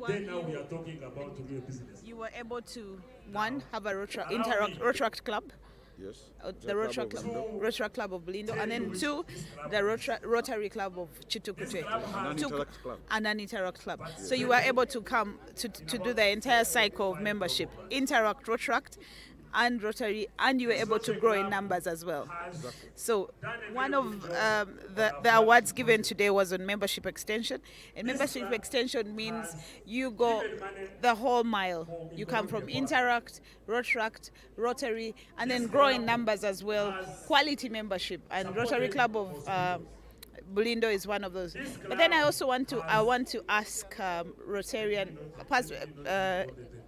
were able to, one, have a Rotaract club, Yes. The Rotary Club of Bulindo, and then 2, the Rotary Club of Chitukute. And an Interact Club. Yes. So you were able to come to do the entire cycle of membership, Interact, Rotaract, and Rotary, and you were able to grow in numbers as well. Exactly. So one of the awards given today was on membership extension. And membership extension means you go the whole mile. You come from Interact, Rotaract, Rotary, and then grow in numbers as well. Quality membership, and Rotary Club of Bulindo is one of those. But then I also want to ask Rotarian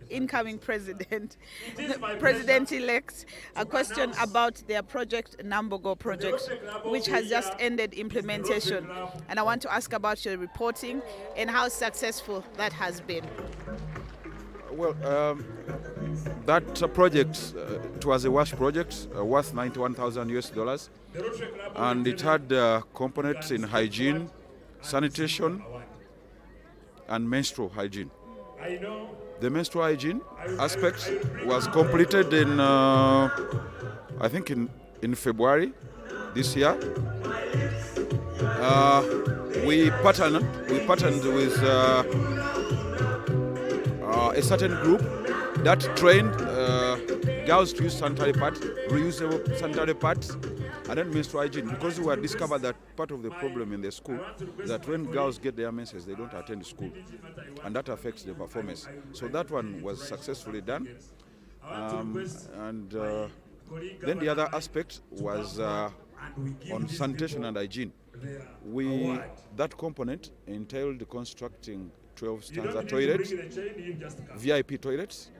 incoming president-elect, a question about their project, Nambogo project, which has just ended implementation. And I want to ask about your reporting and how successful that has been. Well, that project, it was a WASH project worth $91,000, and it had components in hygiene, sanitation, and menstrual hygiene. The menstrual hygiene aspect was completed in, I think in February this year. We partnered with a certain group that trained girls to use sanitary pads, reusable sanitary pads, and then menstrual hygiene, because we had discovered that part of the problem in the school is that when girls get their menses, they don't attend school, and that affects their performance. So that one was successfully done. Then the other aspect was on sanitation and hygiene. That component entailed constructing 12 standard toilets, VIP toilets,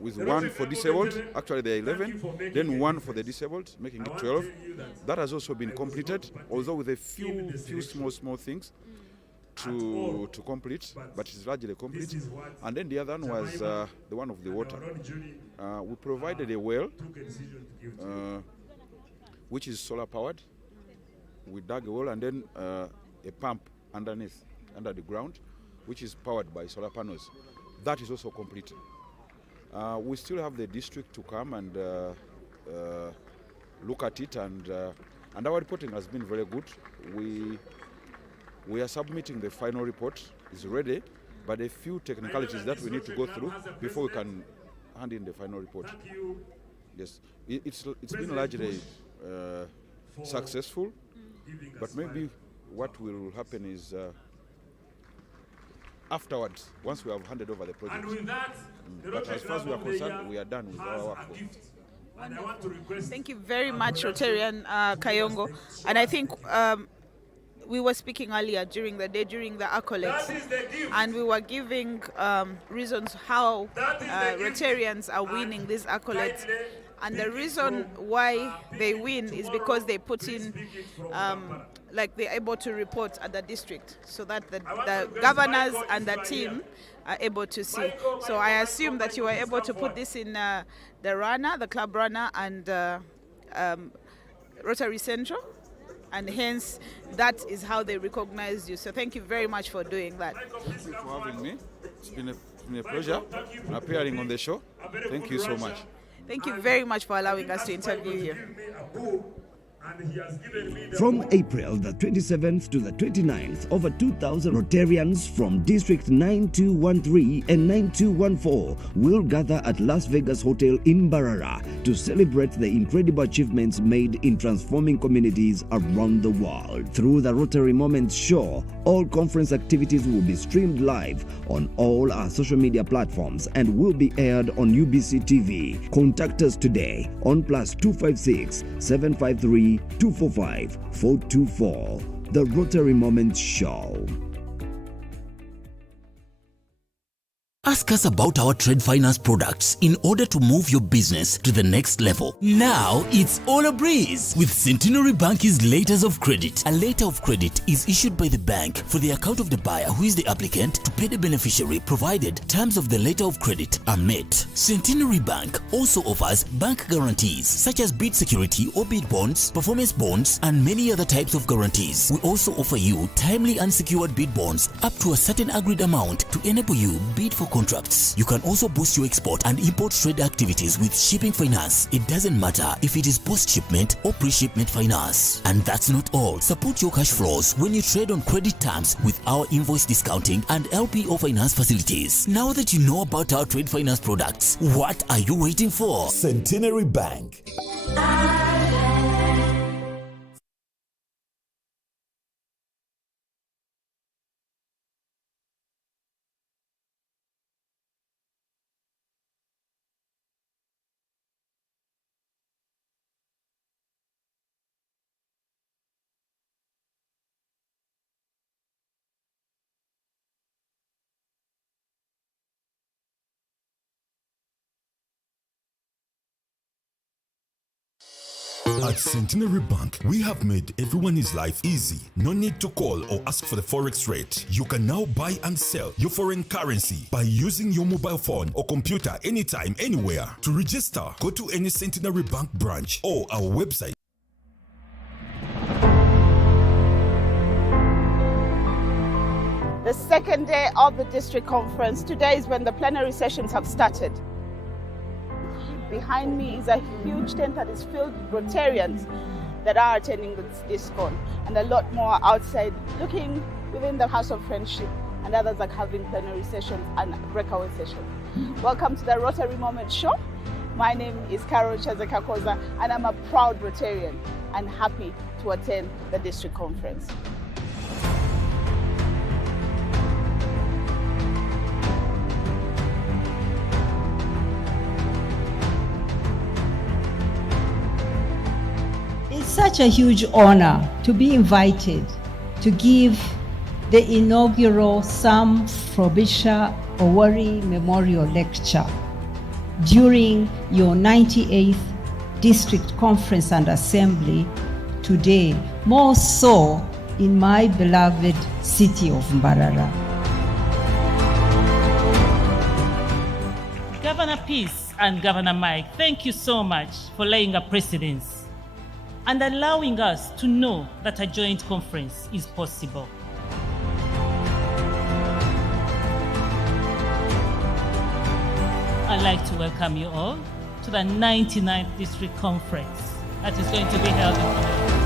with 1 for disabled, actually there are 11, then 1 for the disabled, making it 12. That has also been completed, although with a few small things to complete, but it's largely complete. And then the other one was the one of the water. We provided a well, which is solar powered. We dug a well and then a pump under the ground, which is powered by solar panels. That is also complete. We still have the district to come and look at it, and our reporting has been very good. We are submitting the final report. It's ready, but a few technicalities that we need to go through before we can hand in the final report. Yes, it's been largely successful, but maybe what will happen is afterwards, once we have handed over the project. But as far as we are concerned, we are done with our work. Thank you very much, Rotarian Kayongo. And I think we were speaking earlier during the day, during the accolades, and we were giving reasons how Rotarians are winning these accolades. And the reason why they win is because they put in, like they're able to report at the district, so that the governors and the team are able to see. So I assume that you were able to put this in the runner, the club runner, and Rotary Central, and hence that is how they recognize you. So thank you very much for doing that. Thank you for having me. It's been a pleasure appearing on the show. Thank you so much. Thank you very much for allowing us to interview you. From April the 27th to the 29th, over 2,000 Rotarians from District 9213 and 9214 will gather at Las Vegas Hotel in Mbarara to celebrate the incredible achievements made in transforming communities around the world. Through the Rotary Moments show, all conference activities will be streamed live on all our social media platforms and will be aired on UBC TV. Contact us today on +256 753 245 424. The Rotary Moments Show. Ask us about our trade finance products in order to move your business to the next level. Now it's all a breeze with Centenary Bank's letters of credit. A letter of credit is issued by the bank for the account of the buyer, who is the applicant, to pay the beneficiary, provided terms of the letter of credit are met. Centenary Bank also offers bank guarantees such as bid security or bid bonds, performance bonds, and many other types of guarantees. We also offer you timely unsecured bid bonds up to a certain agreed amount to enable you bid for contracts. You can also boost your export and import trade activities with shipping finance. It doesn't matter if it is post-shipment or pre-shipment finance. And that's not all. Support your cash flows when you trade on credit terms with our invoice discounting and LPO finance facilities. Now that you know about our trade finance products, what are you waiting for? Centenary Bank. At Centenary Bank, we have made everyone's life easy. No need to call or ask for the forex rate. You can now buy and sell your foreign currency by using your mobile phone or computer anytime, anywhere. To register, go to any Centenary Bank branch or our website. The second day of the district conference. Today is when the plenary sessions have started. Behind me is a huge tent that is filled with Rotarians that are attending this discon, and a lot more outside looking within the House of Friendship, and others are having plenary sessions and breakaway sessions. Welcome to the Rotary Moment Show. My name is Carol Chazekakoza, and I'm a proud Rotarian and happy to attend the district conference. Such a huge honor to be invited to give the inaugural Sam Frobisher Owori Memorial Lecture during your 98th District Conference and Assembly today, more so in my beloved city of Mbarara. Governor Peace and Governor Mike, thank you so much for laying a precedence and allowing us to know that a joint conference is possible. I'd like to welcome you all to the 99th District Conference that is going to be held in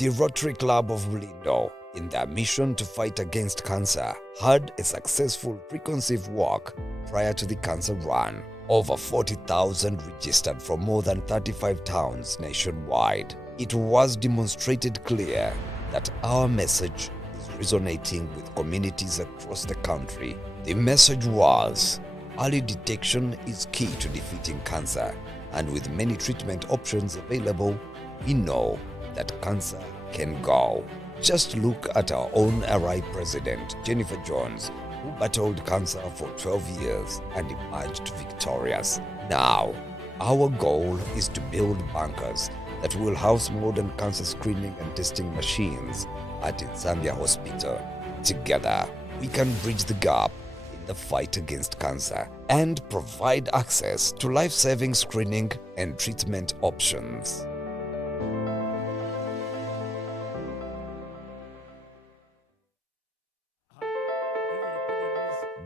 The Rotary Club of Bulindo, in their mission to fight against cancer, had a successful preconceived walk prior to the cancer run. Over 40,000 registered from more than 35 towns nationwide. It was demonstrated clear that our message is resonating with communities across the country. The message was, early detection is key to defeating cancer, and with many treatment options available, we know that cancer can go. Just look at our own RI President, Jennifer Jones, who battled cancer for 12 years and emerged victorious. Now, our goal is to build bunkers that will house modern cancer screening and testing machines at Zambia Hospital. Together, we can bridge the gap in the fight against cancer and provide access to life-saving screening and treatment options.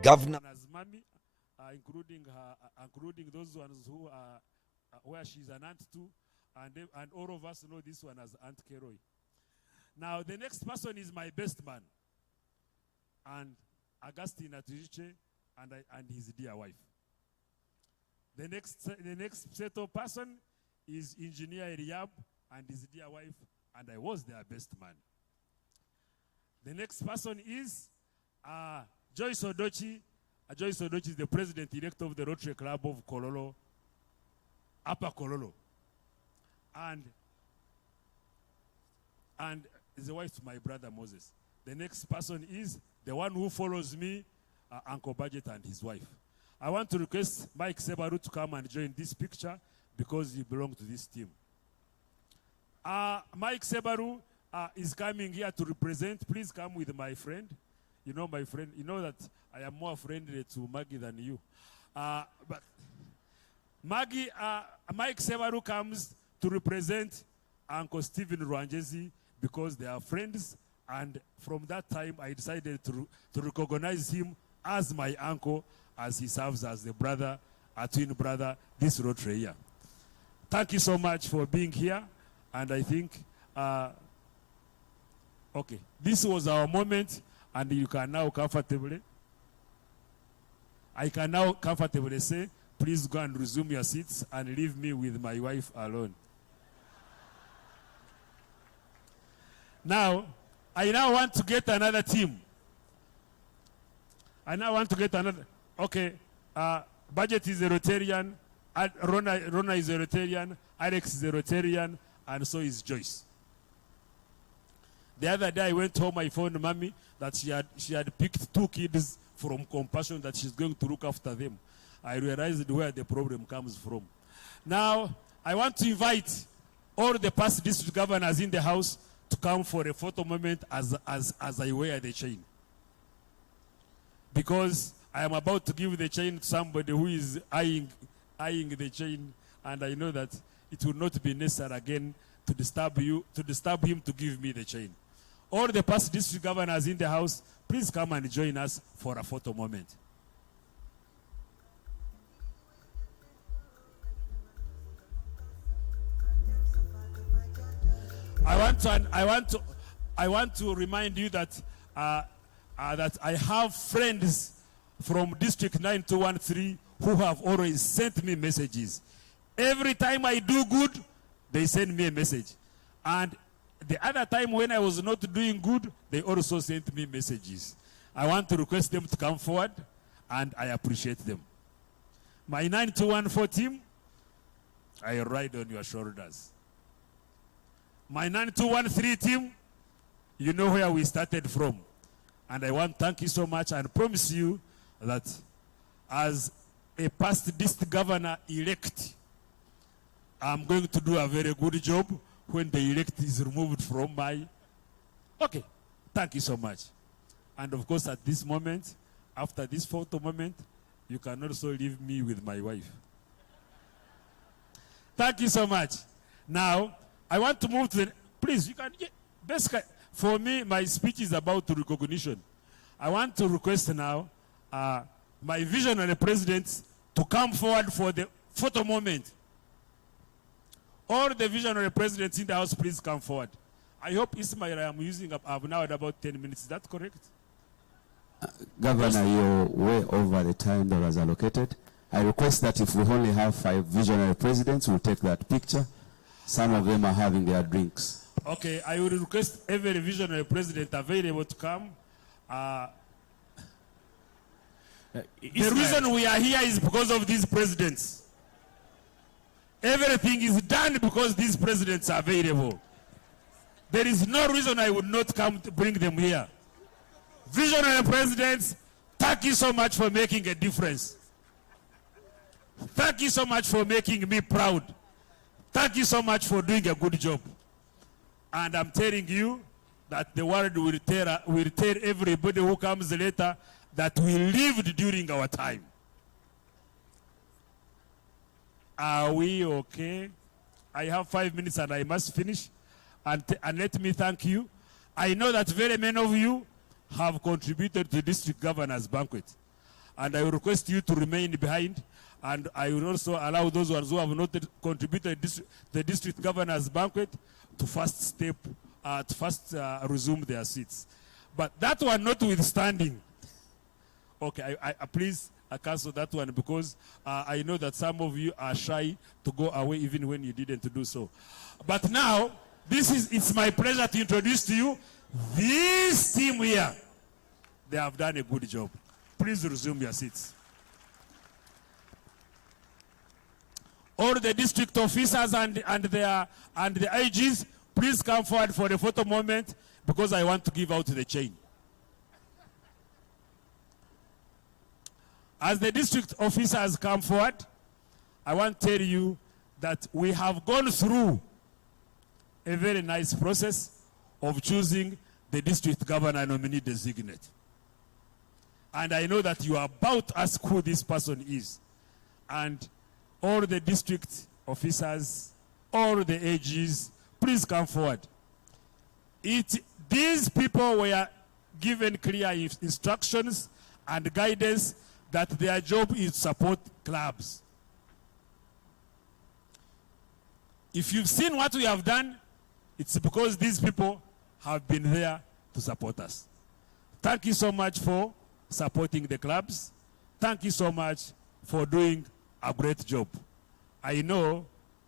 Governor including those ones who are where she's an aunt to, and all of us know this one as Aunt Keroy. Now the next person is my best man, and Augustine Atuiche and his dear wife. The next settled person is Engineer Eliab and his dear wife, and I was their best man. The next person is Joyce Odochi. Joyce Odochi is the president-elect of the Rotary Club of Kololo. Upper Kololo. And is the wife of my brother Moses. The next person is the one who follows me, Uncle Budget and his wife. I want to request Mike Sebaru to come and join this picture because he belongs to this team. Mike Sebaru is coming here to represent. Please come with my friend. You know my friend. You know that I am more friendly to Maggie than you. But Maggie, Mike Sebaru comes to represent Uncle Stephen Rwanjezi because they are friends, and from that time I decided to recognize him as my uncle, as he serves as the brother, a twin brother, this Rotary year. Thank you so much for being here, and I think, okay, this was our moment, and you can now comfortably, I can now comfortably say, please go and resume your seats and leave me with my wife alone. Now, I now want to get another team. Okay, Budget is a Rotarian, Rona is a Rotarian, Alex is a Rotarian, and so is Joyce. The other day I went home, I phoned Mommy that she had picked 2 kids from compassion that she's going to look after them. I realized where the problem comes from. Now, I want to invite all the past district governors in the house to come for a photo moment as I wear the chain. Because I am about to give the chain to somebody who is eyeing the chain, and I know that it will not be necessary again to disturb him to give me the chain. All the past district governors in the house, please come and join us for a photo moment. I want to remind you that that I have friends from District 9213 who have always sent me messages. Every time I do good, they send me a message. And the other time when I was not doing good, they also sent me messages. I want to request them to come forward, and I appreciate them. My 9214 team, I ride on your shoulders. My 9213 team, you know where we started from. And I want to thank you so much and promise you that as a past district governor elect, I'm going to do a very good job when the elect is removed from my... Okay, thank you so much. And of course, at this moment, after this photo moment, you can also leave me with my wife. Thank you so much. Now, I want to move to the... Please, you can... Basically, for me, my speech is about recognition. I want to request now my visionary presidents to come forward for the photo moment. All the visionary presidents in the house, please come forward. I hope, Ismail, I am using up, I've now had about 10 minutes. Is that correct? Governor, you're way over the time that was allocated. I request that if we only have 5 visionary presidents, we'll take that picture. Some of them are having their drinks. Okay, I will request every visionary president available to come. The reason we are here is because of these presidents. Everything is done because these presidents are available. There is no reason I would not come to bring them here. Visionary presidents, thank you so much for making a difference. Thank you so much for making me proud. Thank you so much for doing a good job. And I'm telling you that the world will tell everybody who comes later that we lived during our time. Are we okay? I have 5 minutes and I must finish. And let me thank you. I know that very many of you have contributed to the district governor's banquet. And I will request you to remain behind. And I will also allow those ones who have not contributed to the district governor's banquet to first resume their seats. But that one notwithstanding, okay, please cancel that one because I know that some of you are shy to go away even when you didn't do so. But now, it's my pleasure to introduce to you this team here. They have done a good job. Please resume your seats. All the district officers and the AGs, please come forward for the photo moment because I want to give out the chain. As the district officers come forward, I want to tell you that we have gone through a very nice process of choosing the district governor nominee designate. And I know that you are about to ask who this person is. And all the district officers, all the AGs, please come forward. These people were given clear instructions and guidance that their job is to support clubs. If you've seen what we have done, it's because these people have been there to support us. Thank you so much for supporting the clubs. Thank you so much for doing a great job. I know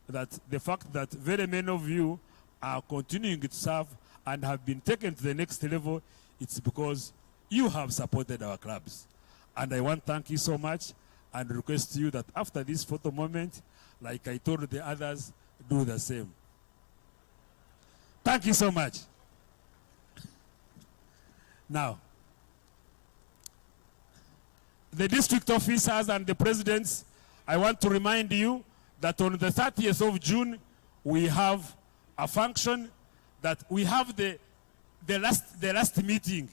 that the fact that very many of you are continuing to serve and have been taken to the next level, it's because you have supported our clubs. And I want to thank you so much and request you that after this photo moment, like I told the others, do the same. Thank you so much. Now, the district officers and the presidents, I want to remind you that on the 30th of June, we have a function that we have the last meeting.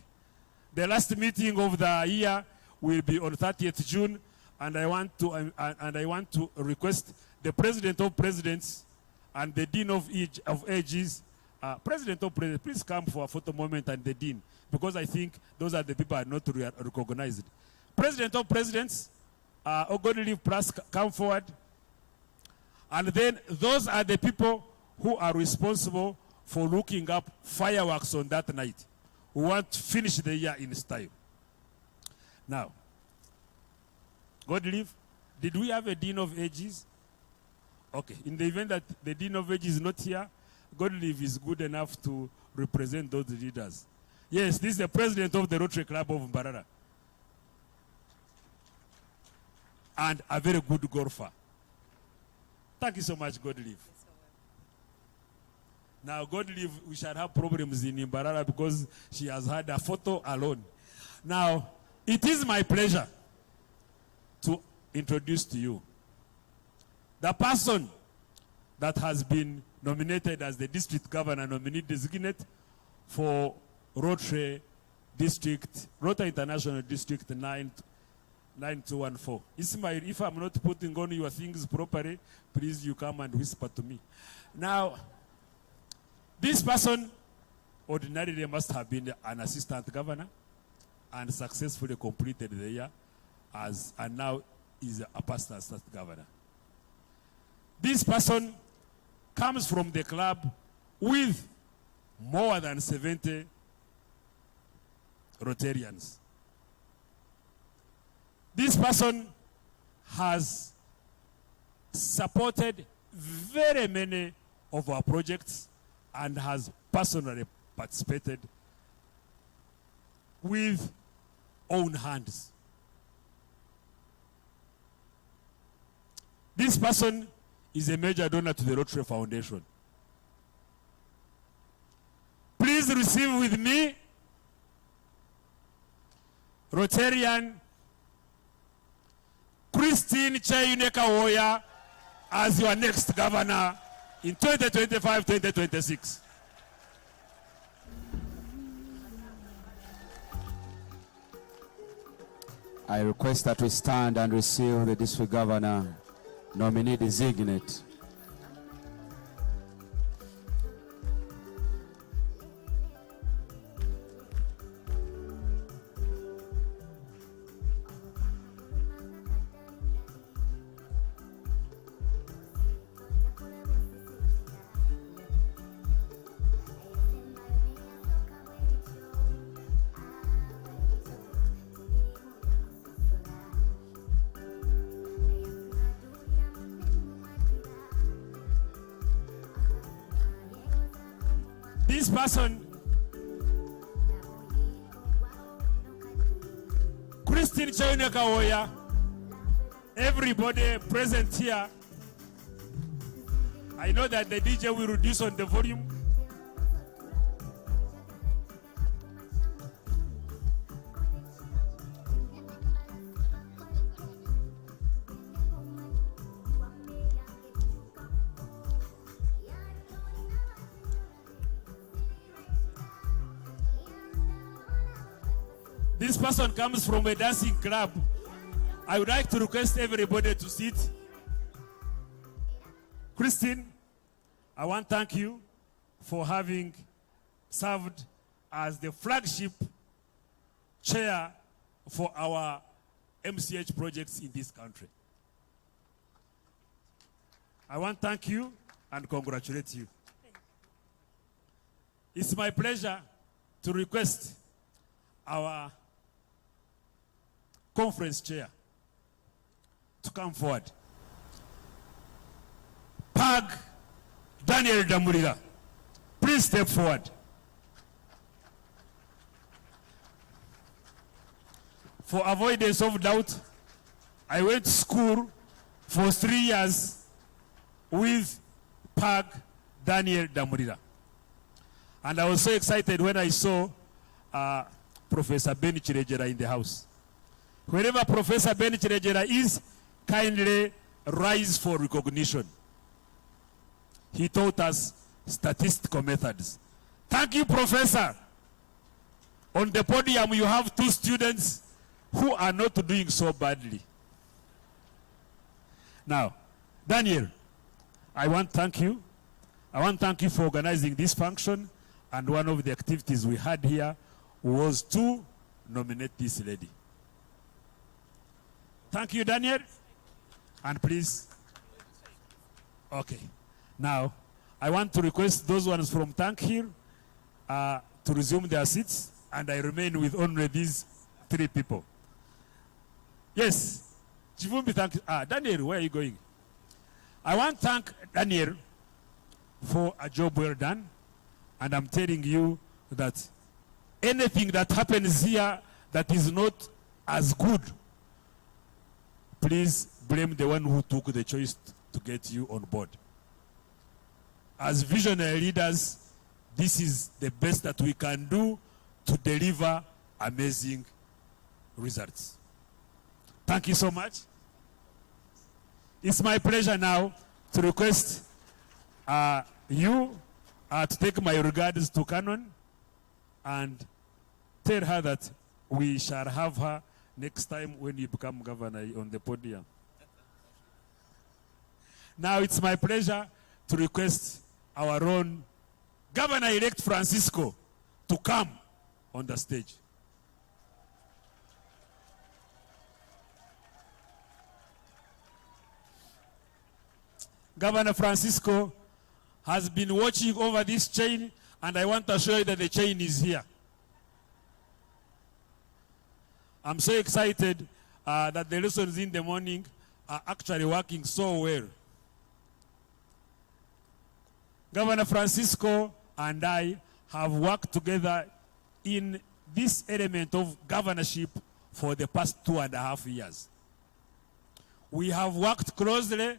The last meeting of the year will be on 30th June, and I want to request the president of presidents and the dean of AGs, president of presidents, please come for a photo moment, and the dean, because I think those are the people are not recognized. President of presidents, Ogodili Plus, come forward. And then those are the people who are responsible for looking up fireworks on that night. We want to finish the year in style. Now, God live, did we have a dean of ages? Okay, in the event that the dean of ages is not here, God live is good enough to represent those leaders. Yes, this is the president of the Rotary Club of Mbarara. And a very good golfer. Thank you so much, God live. Now, God live, we shall have problems in Mbarara because she has had a photo alone. Now, it is my pleasure to introduce to you the person that has been nominated as the district governor nominee designate for Rotary District, Rotary International District 9214. Ismail, if I'm not putting on your things properly, please you come and whisper to me. Now, this person ordinarily must have been an assistant governor and successfully completed the year and now is a past assistant governor. This person comes from the club with more than 70 Rotarians. This person has supported very many of our projects and has personally participated with own hands. This person is a major donor to the Rotary Foundation. Please receive with me Rotarian Christine Chayuneka-Woya as your next governor in 2025-2026. I request that we stand and receive the district governor nominee designate. This person, Christine Chayuneka-Woya, everybody present here I know that the DJ will reduce on the volume. This person comes from a dancing club. I would like to request everybody to sit. Christine, I want to thank you for having served as the flagship chair for our MCH projects in this country. I want to thank you and congratulate you. It's my pleasure to request our conference chair to come forward. Pag Daniel Damurira, please step forward. For avoidance of doubt, I went to school for 3 years with Pag Daniel Damurira. And I was so excited when I saw Professor Ben Chirejera in the house. Wherever Professor Ben Chirejera is, kindly rise for recognition. He taught us statistical methods. Thank you, Professor. On the podium, you have 2 students who are not doing so badly. Now, Daniel, I want to thank you. I want to thank you for organizing this function. And one of the activities we had here was to nominate this lady. Thank you, Daniel. And please. Okay. Now, I want to request those ones from Tank here to resume their seats. And I remain with only these 3 people. Yes. Chivumbi, thank you. Daniel, where are you going? I want to thank Daniel for a job well done. And I'm telling you that anything that happens here that is not as good, please blame the one who took the choice to get you on board. As visionary leaders, this is the best that we can do to deliver amazing results. Thank you so much. It's my pleasure now to request you to take my regards to Canon and tell her that we shall have her next time when you become governor on the podium. Now it's my pleasure to request our own Governor-elect Francisco to come on the stage. Governor Francisco has been watching over this chain, and I want to show you that the chain is here. I'm so excited that the lessons in the morning are actually working so well. Governor Francisco and I have worked together in this element of governorship for the past 2.5 years. We have worked closely,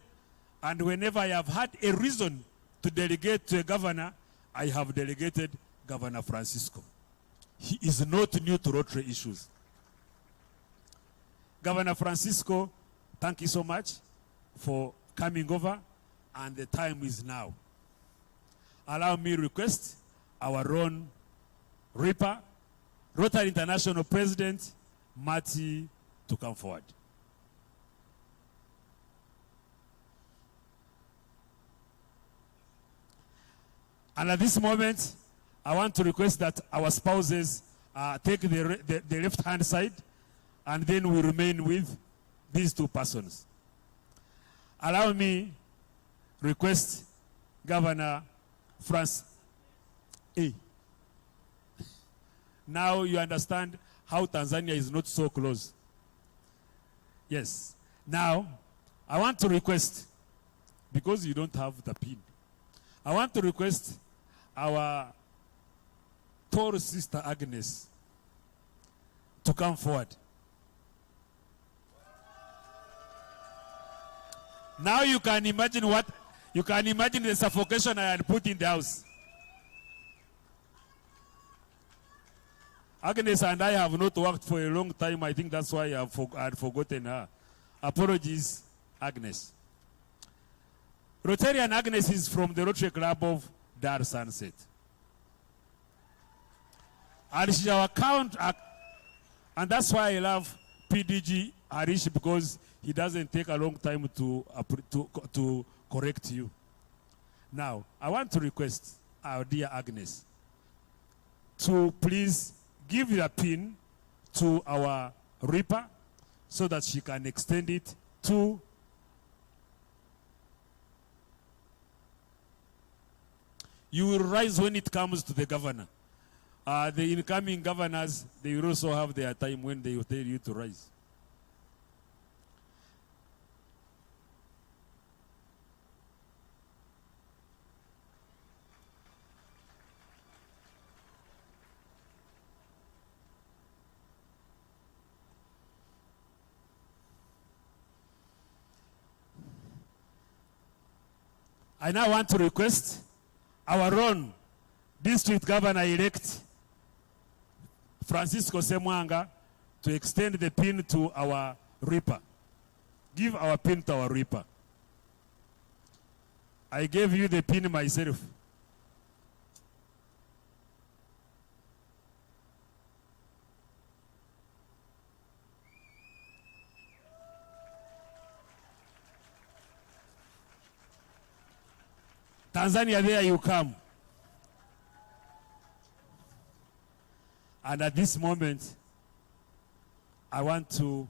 and whenever I have had a reason to delegate to a governor, I have delegated Governor Francisco. He is not new to Rotary issues. Governor Francisco, thank you so much for coming over, and the time is now. Allow me to request our own Reaper, Rotary International President, Marty, to come forward. And at this moment, I want to request that our spouses take the left-hand side, and then we remain with these 2 persons. Allow me request Governor France. Now you understand how Tanzania is not so close. Yes. Now, I want to request, because you don't have the pin, I want to request our tall sister Agnes to come forward. Now you can imagine what You can imagine the suffocation I had put in the house. Agnes and I have not worked for a long time. I think that's why I had forgotten her. Apologies, Agnes. Rotarian Agnes is from the Rotary Club of Dar Sunset. And she's our and that's why I love PDG Harish, because he doesn't take a long time to correct you. Now, I want to request our dear Agnes to please give the pin to our Reaper so that she can extend it to you. Will rise when it comes to the governor. The incoming governors, they will also have their time when they will tell you to rise. I now want to request our own district governor-elect, Francisco Semwanga, to extend the pin to our Reaper. Give our pin to our Reaper. I gave you the pin myself. Tanzania, there you come. And at this moment, I want to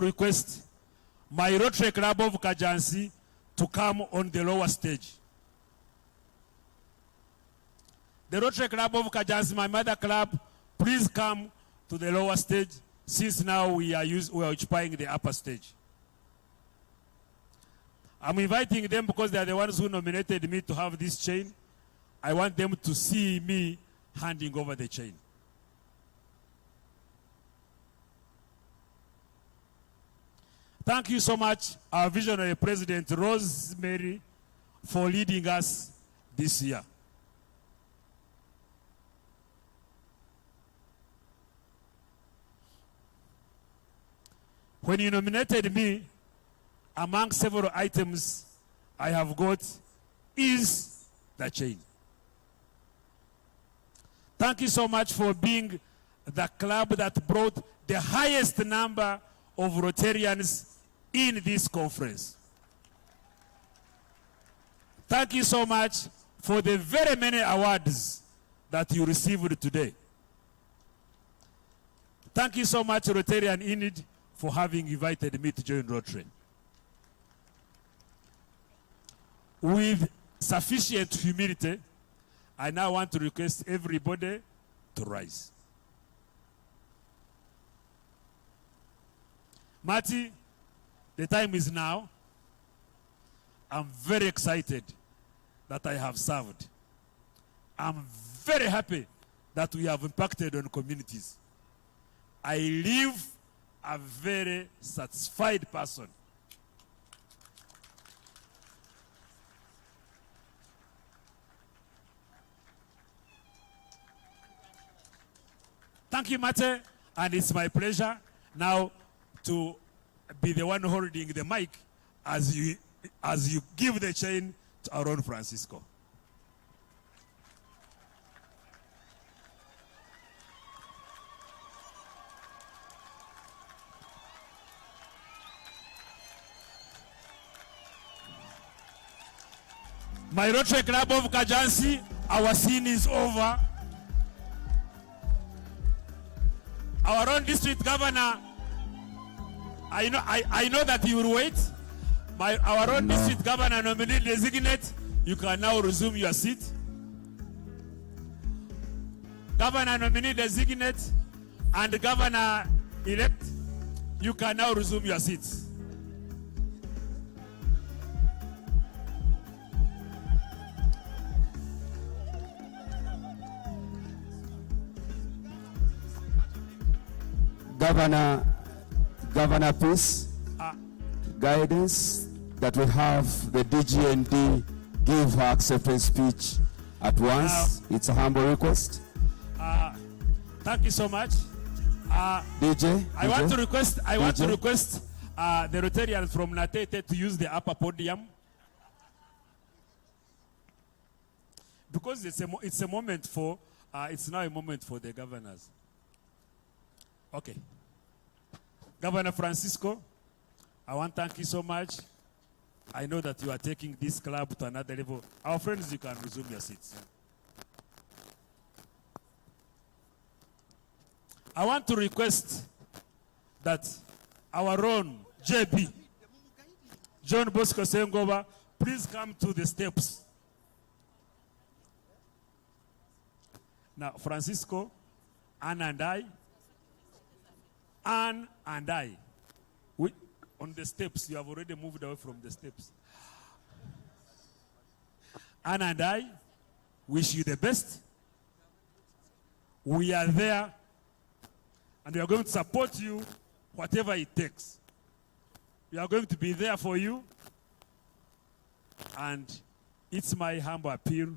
request my Rotary Club of Kajansi to come on the lower stage. The Rotary Club of Kajansi, my mother club, please come to the lower stage, since now we are occupying the upper stage. I'm inviting them because they are the ones who nominated me to have this chain. I want them to see me handing over the chain. Thank you so much, our visionary President Rosemary, for leading us this year. When you nominated me, among several items I have got is the chain. Thank you so much for being the club that brought the highest number of Rotarians in this conference. Thank you so much for the very many awards that you received today. Thank you so much, Rotarian Enid, for having invited me to join Rotary. With sufficient humility, I now want to request everybody to rise. Marty, the time is now. I'm very excited that I have served. I'm very happy that we have impacted on communities. I live a very satisfied person. Thank you, Mate, and it's my pleasure now to be the one holding the mic as you give the chain to our own Francisco. My Rotary Club of Kajansi, our scene is over. Our own district governor, I know that you will wait. Our own district governor nominee designate, you can now resume your seat. Governor nominee designate and governor elect, you can now resume your seats. Governor Peace, guidance that we have the DGND give her acceptance speech at once. It's a humble request. Thank you so much. DJ, I want to request the Rotarians from Natete to use the upper podium, because it's a moment for it's now a moment for the governors. Okay, Governor Francisco, I want to thank you so much. I know that you are taking this club to another level. Our friends, you can resume your seats. I want to request that our own JB, John Bosco Sengova, please come to the steps. Now, Francisco, Anne and I, we, on the steps, you have already moved away from the steps. Anne and I wish you the best. We are there, and we are going to support you whatever it takes. We are going to be there for you, and it's my humble appeal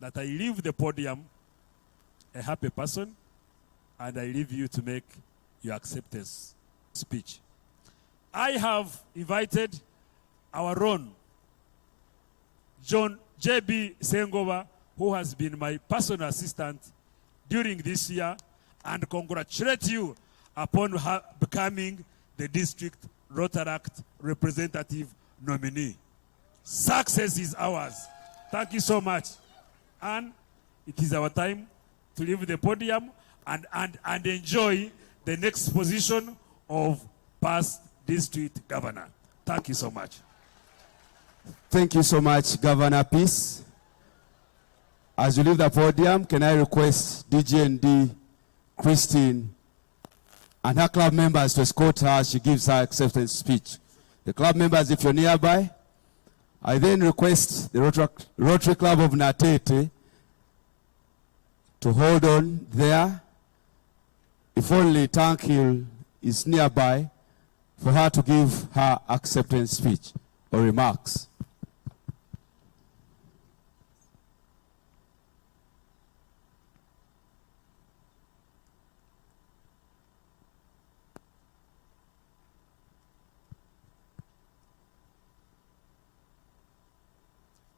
that I leave the podium a happy person, and I leave you to make your acceptance speech. I have invited our own John J.B. Sengova, who has been my personal assistant during this year, and congratulate you upon becoming the district Rotaract representative nominee. Success is ours. Thank you so much. And it is our time to leave the podium and enjoy the next position of past district governor. Thank you so much. Thank you so much, Governor Peace. As you leave the podium, can I request DGND Christine and her club members to escort her as she gives her acceptance speech. The club members, if you're nearby, I then request the Rotary Club of Natete to hold on there. If only Tankhill is nearby, for her to give her acceptance speech or remarks.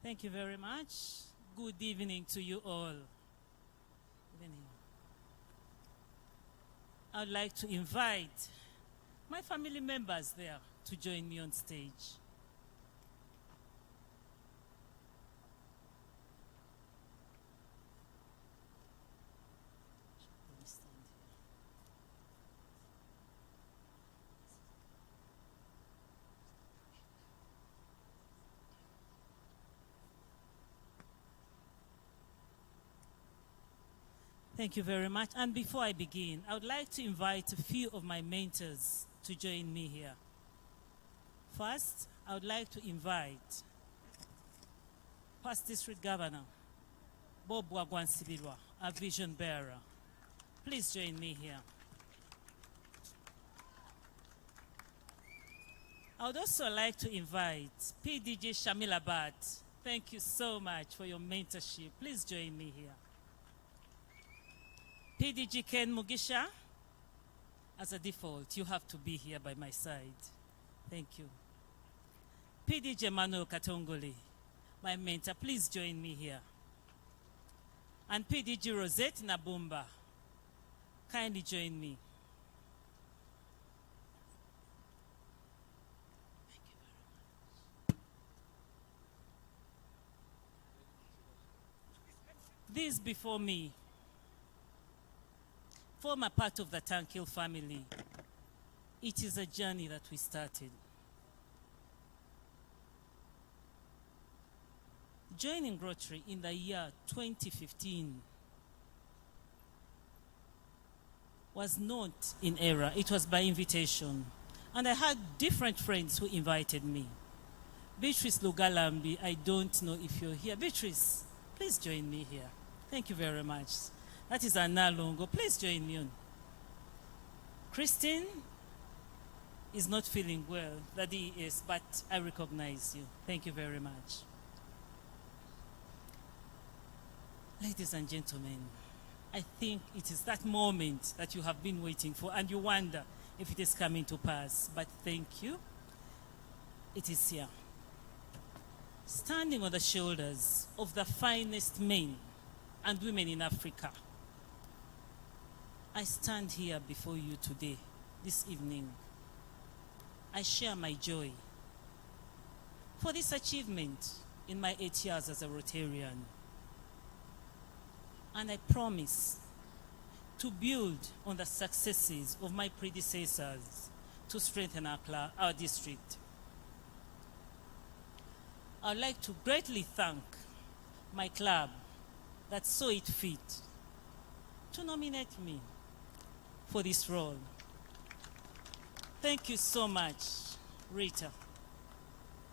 Thank you very much. Good evening to you all. I'd like to invite my family members there to join me on stage. Thank you very much. And before I begin, I would like to invite a few of my mentors to join me here. First, I would like to invite past district governor, Bob Wagwansibilwa, a vision bearer. Please join me here. I would also like to invite PDG Shamila Bat. Thank you so much for your mentorship. Please join me here. PDG Ken Mugisha, as a default, you have to be here by my side. Thank you. PDG Manuel Katongole, my mentor, please join me here. And PDG Rosette Nabumba, kindly join me. These before me form a part of the Tankhill family. It is a journey that we started. Joining Rotary in the year 2015 was not in error, it was by invitation. And I had different friends who invited me. Beatrice Lugalambi, I don't know if you're here. Beatrice, please join me here. Thank you very much. That is Anna Longo. Please join me on. Christine is not feeling well. Daddy is, but I recognize you. Thank you very much. Ladies and gentlemen, I think it is that moment that you have been waiting for, and you wonder if it is coming to pass. But thank you. It is here. Standing on the shoulders of the finest men and women in Africa, I stand here before you today, this evening. I share my joy for this achievement in my 8 years as a Rotarian. And I promise to build on the successes of my predecessors to strengthen our district. I'd like to greatly thank my club that saw it fit to nominate me for this role. Thank you so much, Rita.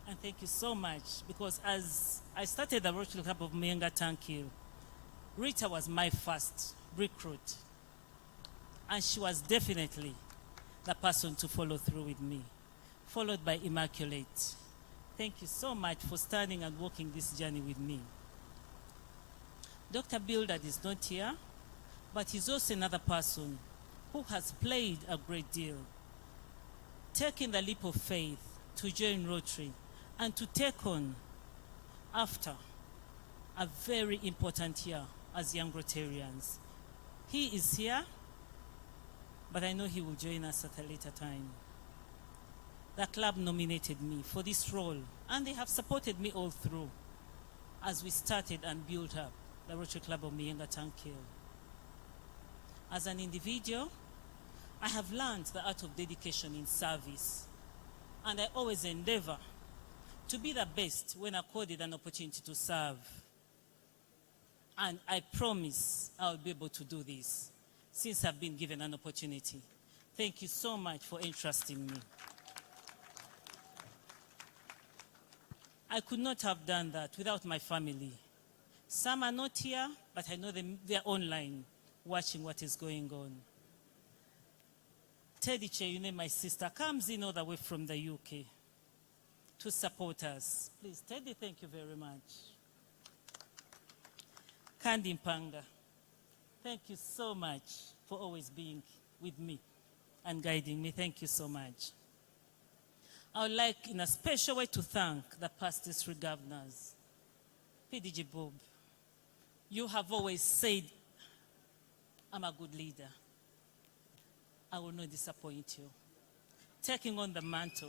And thank you so much, because as I started the Rotary Club of Myenga Tankil, Rita was my first recruit. And she was definitely the person to follow through with me, followed by Immaculate. Thank you so much for standing and walking this journey with me. Dr. Bildad is not here, but he's also another person who has played a great deal, taking the leap of faith to join Rotary and to take on after a very important year as young Rotarians. He is here, but I know he will join us at a later time. The club nominated me for this role, and they have supported me all through as we started and built up the Rotary Club of Myenga Tankil. As an individual, I have learned the art of dedication in service, and I always endeavor to be the best when accorded an opportunity to serve. And I promise I'll be able to do this since I've been given an opportunity. Thank you so much for entrusting me. I could not have done that without my family. Some are not here, but I know they're online watching what is going on. Teddy Cheyune, my sister, comes in all the way from the UK to support us. Please, Teddy, thank you very much. Kandi Mpanga, thank you so much for always being with me and guiding me. Thank you so much. I would like in a special way to thank the past district governors. PDG Bob, you have always said, I'm a good leader. I will not disappoint you. Taking on the mantle.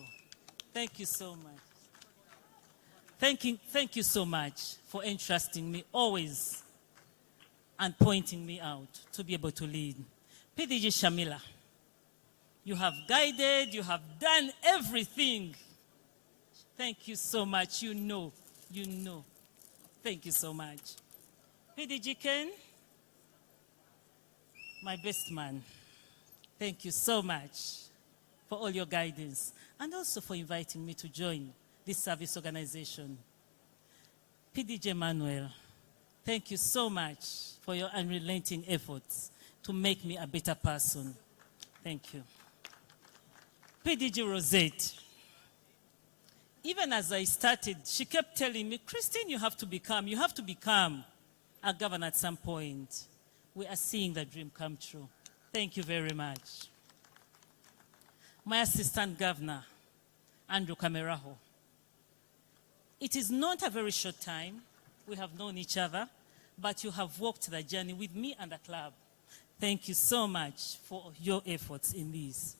Thank you so much. Thank you so much for entrusting me always and pointing me out to be able to lead. PDG Shamila, you have guided, you have done everything. Thank you so much. You know. Thank you so much. PDG Ken, my best man. Thank you so much for all your guidance and also for inviting me to join this service organization. PDG Manuel, thank you so much for your unrelenting efforts to make me a better person. Thank you. PDG Rosette, even as I started, she kept telling me, Christine, you have to become a governor at some point. We are seeing the dream come true. Thank you very much. My assistant governor, Andrew Kameraho. It is not a very short time. We have known each other, but you have walked the journey with me and the club. Thank you so much for your efforts in this.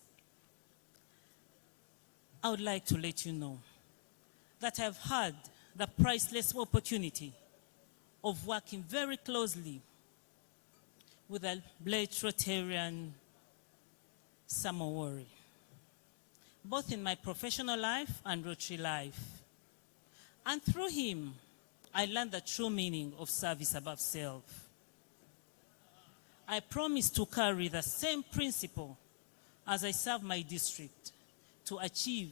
I would like to let you know that I've had the priceless opportunity of working very closely with the late Rotarian Samowori, both in my professional life and Rotary life. And through him, I learned the true meaning of service above self. I promise to carry the same principle as I serve my district to achieve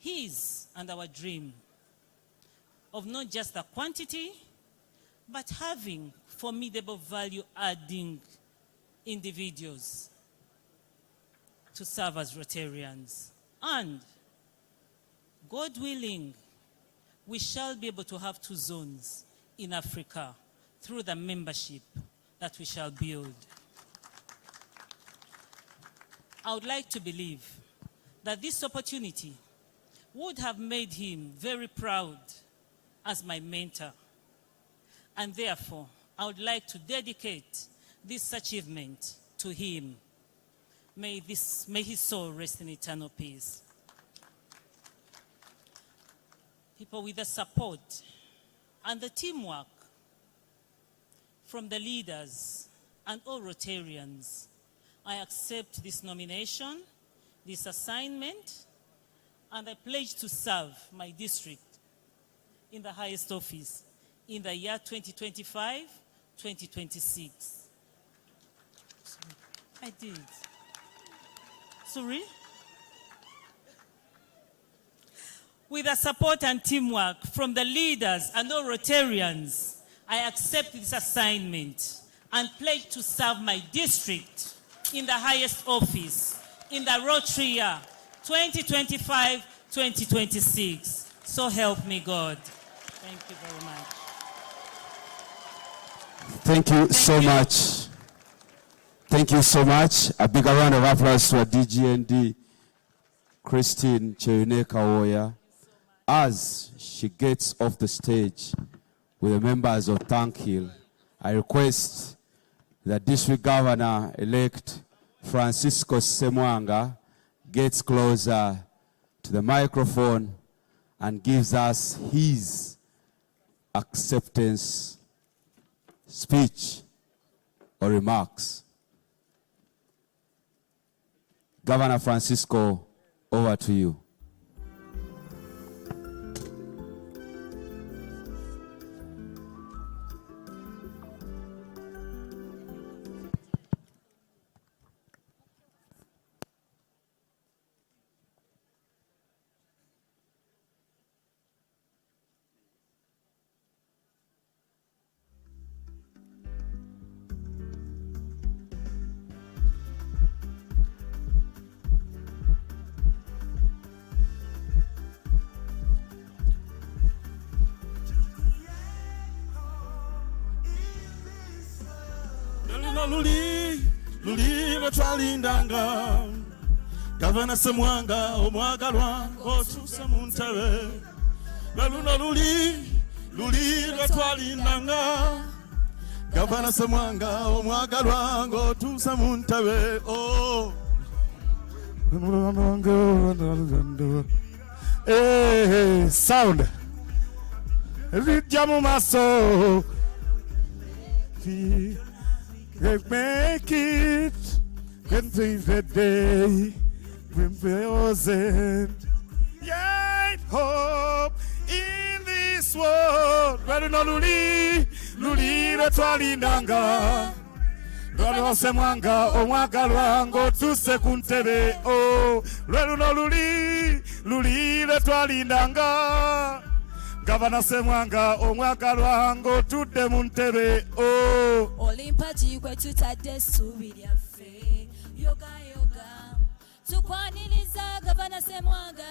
his and our dream of not just the quantity, but having formidable value-adding individuals. to serve as Rotarians. And God willing, we shall be able to have 2 zones in Africa through the membership that we shall build. I would like to believe that this opportunity would have made him very proud as my mentor. And therefore, I would like to dedicate this achievement to him. May his soul rest in eternal peace. People, with the support and the teamwork from the leaders and all Rotarians, I accept this nomination, this assignment, and I pledge to serve my district in the highest office in the year 2025-2026. I did. Sorry? With the support and teamwork from the leaders and all Rotarians, I accept this assignment and pledge to serve my district in the highest office in the Rotary year 2025-2026. So help me God. Thank you very much. Thank you so much. Thank you so much. A big round of applause to our DGND, Christine Cheyune-Kawoya, as she gets off the stage with the members of Thankhill. I request the District Governor-elect Francisco Semwanga gets closer to the microphone and gives us his acceptance speech or remarks. Governor Francisco, over to you. Luli twalindanga Gavana Semwanga omwagalwa otuuse mu ntebe Luno luli twalindanga Gavana Semwanga omwagalwa otuuse mu ntebe oh hey sound rijja mu maso make it can save the day when present. Yet hope in this world. Lwalino luli lwetwalindanga Lwalino Semwanga omwagalwa ng'otuuse ku ntebe oh lwalino luli lwetwalindanga Gavana Semwanga omwagalwa ng'otudde mu ntebe oh Olimpa jigwe tutadde essuubi lyaffe yoga tukwaniriza Gavana Semwanga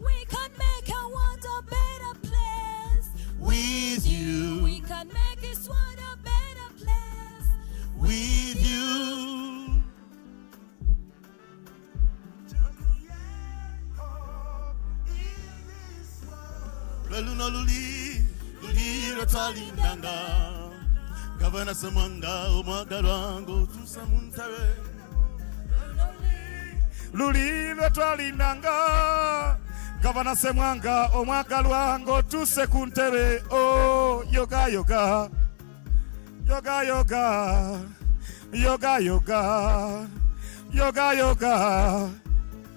we can make a world a better place with you we can make this world a better place with you Luno luli lwetwalindanga Gavana Semwanga omwagalwa ng'otuuse mu ntebe luli lwetwalindanga Gavana Semwanga omwagalwa ng'otuuse ku ntebe oh yoga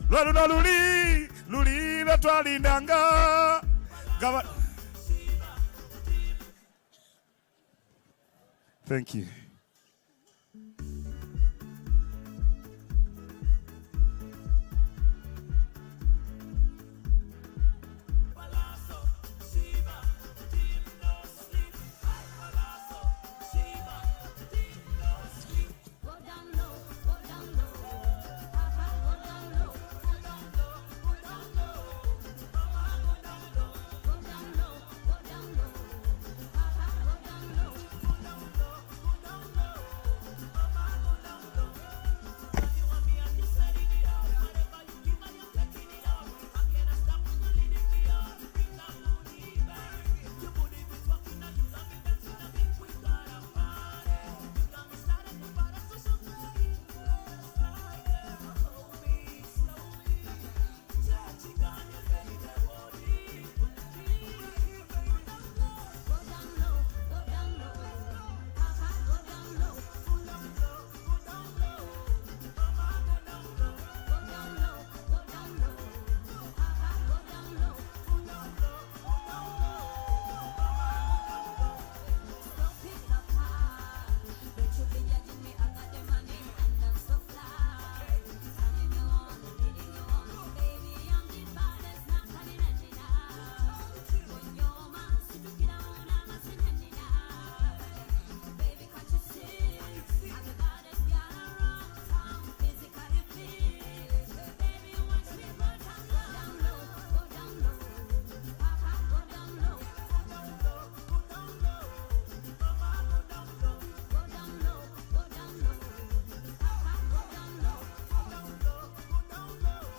lwalino luli lwetwalindanga Thank you.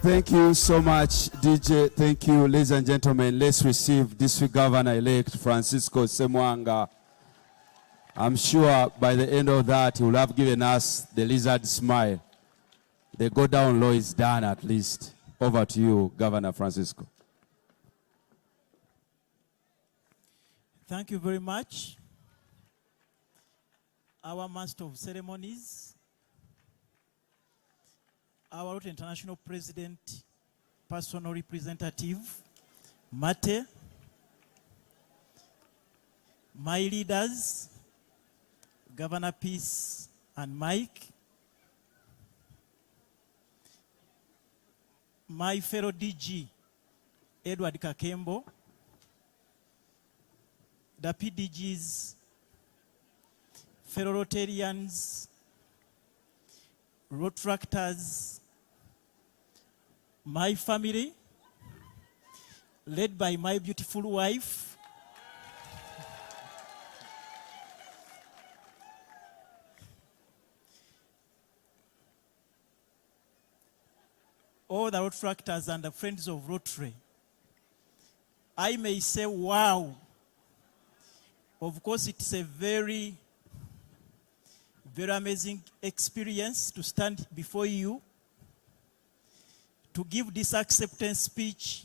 Thank you so much, DJ. Thank you, ladies and gentlemen. Let's receive District Governor-elect Francisco Semwanga. I'm sure by the end of that, he will have given us the lizard smile. The go down low is done at least. Over to you, Governor Francisco. Thank you very much. Our Master of Ceremonies, our Rotary International President, Personal Representative, Mate, my leaders, Governor Peace and Mike, my fellow DG, Edward Kakembo, the PDGs, fellow Rotarians, Rotractors, my family, led by my beautiful wife, all the Rotractors and the friends of Rotary. I may say, wow. Of course, it's a very amazing experience to stand before you to give this acceptance speech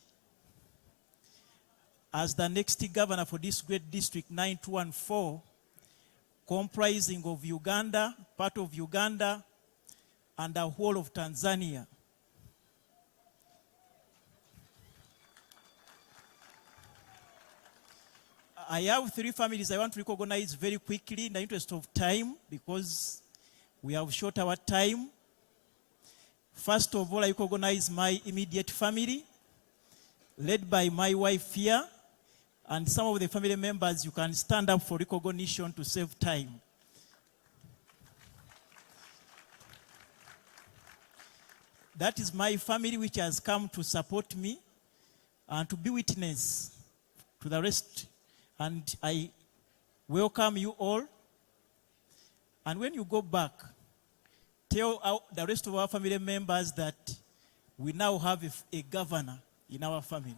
as the next governor for this great district 9214, comprising of Uganda, part of Uganda, and the whole of Tanzania. I have 3 families I want to recognize very quickly in the interest of time because we have short our time. First of all, I recognize my immediate family, led by my wife here, and some of the family members, you can stand up for recognition to save time. That is my family which has come to support me and to be witness to the rest. And I welcome you all. And when you go back, tell the rest of our family members that we now have a governor in our family.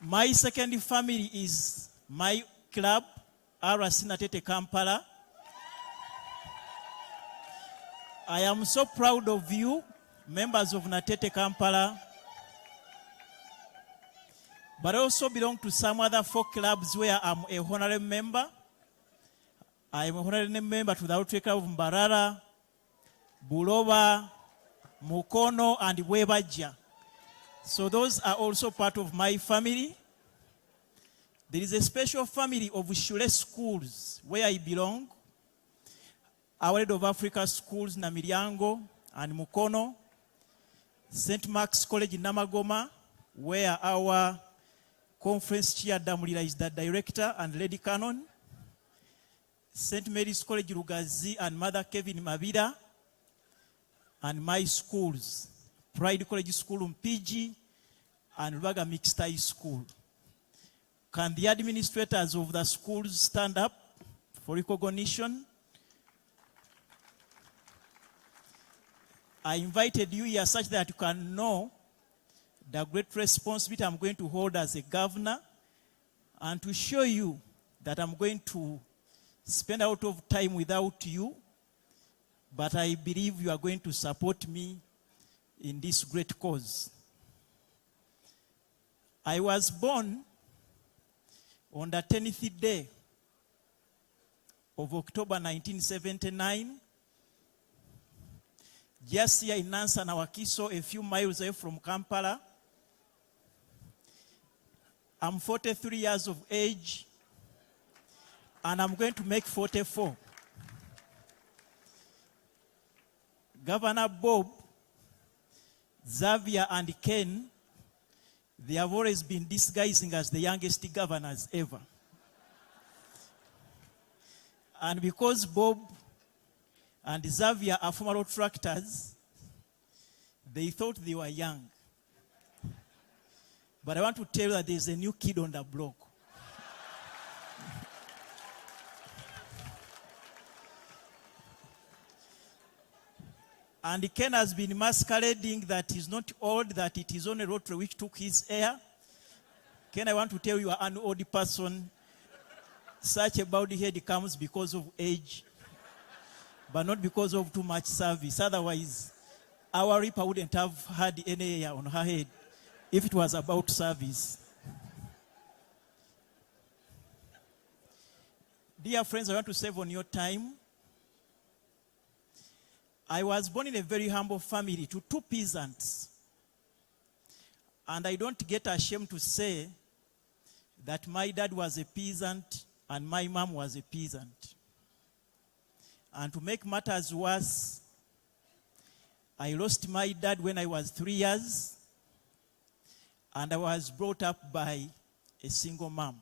My second family is my club, RC Natete Kampala. I am so proud of you, members of Natete Kampala. But I also belong to some other 4 clubs where I'm a honorary member. I'm a honorary member to the Rotary Club of Mbarara, Buloba, Mukono, and Webaja. So those are also part of my family. There is a special family of Shure schools where I belong. Our Head of Africa schools, Namiryango and Mukono. St. Mark's College in Namagoma, where our conference chair Damulira is the director and Lady Canon. St. Mary's College Rugazi and Mother Kevin Mabira. And my schools, Pride College School Mpiji and Rubaga Mixed High School. Can the administrators of the schools stand up for recognition? I invited you here such that you can know the great responsibility I'm going to hold as a governor and to show you that I'm going to spend a lot of time without you, but I believe you are going to support me in this great cause. I was born on the 10th day of October 1979, just here in Nansa Nawakiso, a few miles away from Kampala. I'm 43 years of age, and I'm going to make 44. Governor Bob, Xavier, and Ken, they have always been disguising as the youngest governors ever. And because Bob and Xavier are former tractors, they thought they were young. But I want to tell you that there's a new kid on the block. And Ken has been masquerading that he's not old, that it is only Rotary which took his air. Ken, I want to tell you, an old person, such a bowed head comes because of age, but not because of too much service. Otherwise, our reaper wouldn't have had any hair on her head if it was about service. Dear friends, I want to save on your time. I was born in a very humble family to two peasants. And I don't get ashamed to say that my dad was a peasant and my mom was a peasant. And to make matters worse, I lost my dad when I was 3 years, and I was brought up by a single mom.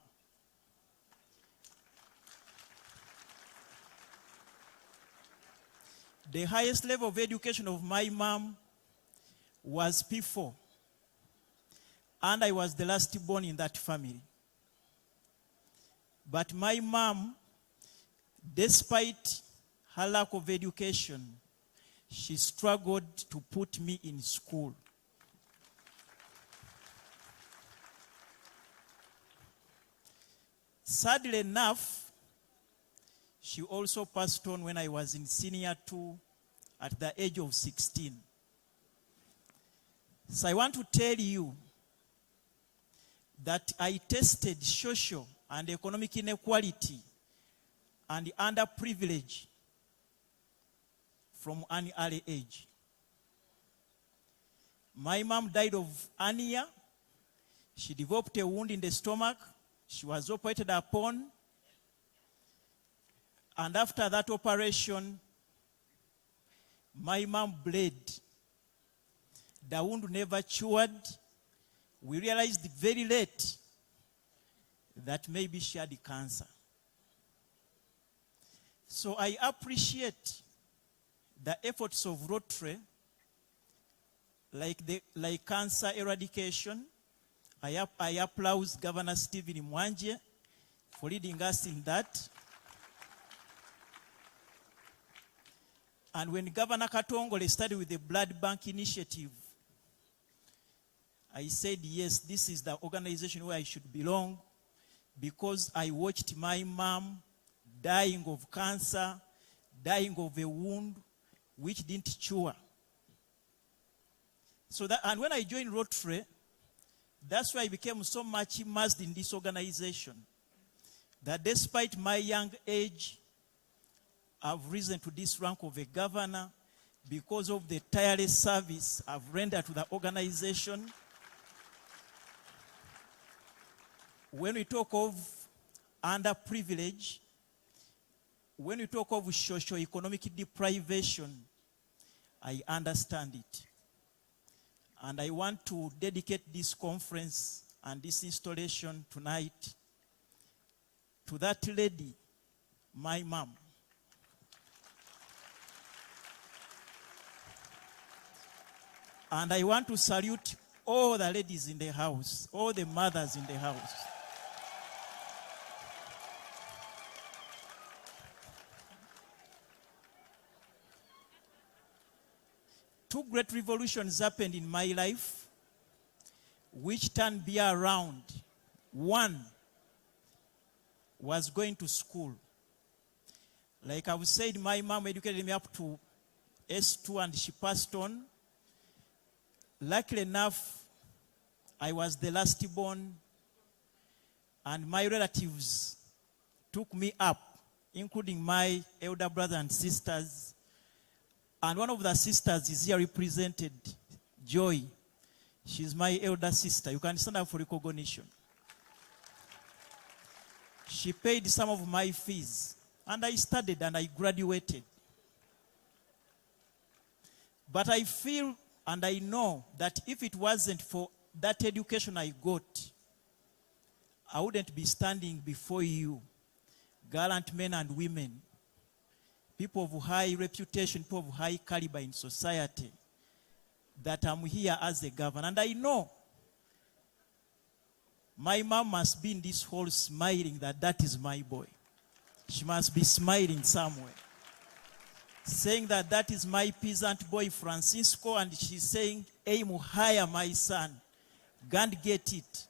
The highest level of education of my mom was P4, and I was the last born in that family. But my mom, despite her lack of education, she struggled to put me in school. Sadly enough, she also passed on when I was in senior 2 at the age of 16. So I want to tell you that I tested social and economic inequality and underprivilege from an early age. My mom died of anemia. She developed a wound in the stomach. She was operated upon. And after that operation, my mom bled. The wound never cured. We realized very late that maybe she had cancer. So I appreciate the efforts of Rotary, like cancer eradication. I applaud Governor Stephen Mwanje for leading us in that. And when Governor Katongole started with the blood bank initiative, I said, yes, this is the organization where I should belong, because I watched my mom dying of cancer, dying of a wound which didn't cure. And when I joined Rotary, that's why I became so much immersed in this organization, that despite my young age, I've risen to this rank of a governor because of the tireless service I've rendered to the organization. When we talk of underprivilege, when we talk of socio-economic deprivation, I understand it. And I want to dedicate this conference and this installation tonight to that lady, my mom. And I want to salute all the ladies in the house, all the mothers in the house. Two great revolutions happened in my life, which turned me around. One was going to school. Like I've said, my mom educated me up to S2 and she passed on. Luckily enough, I was the last born, and my relatives took me up, including my elder brother and sisters. And one of the sisters is here represented, Joy. She's my elder sister. You can stand up for recognition. She paid some of my fees, and I studied and I graduated. But I feel and I know that if it wasn't for that education I got, I wouldn't be standing before you, gallant men and women, people of high reputation, people of high caliber in society, that I'm here as a governor. And I know my mom must be in this hall smiling that is my boy. She must be smiling somewhere. saying that that is my peasant boy Francisco, and she's saying, aim higher, my son. Can't get it.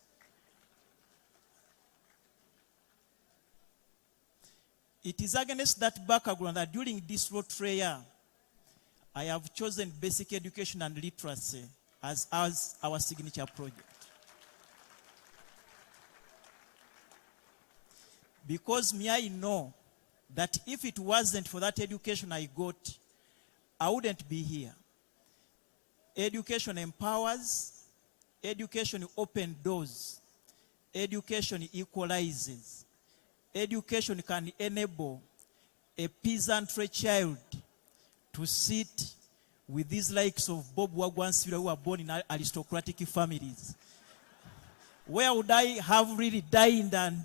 It is against that background that during this Rotary year, I have chosen basic education and literacy as our signature project. Because I know that if it wasn't for that education I got, I wouldn't be here. Education empowers, education opens doors, education equalizes, education can enable a peasantry child to sit with these likes of Bob Wagwansira who are born in aristocratic families. Where would I have really dined and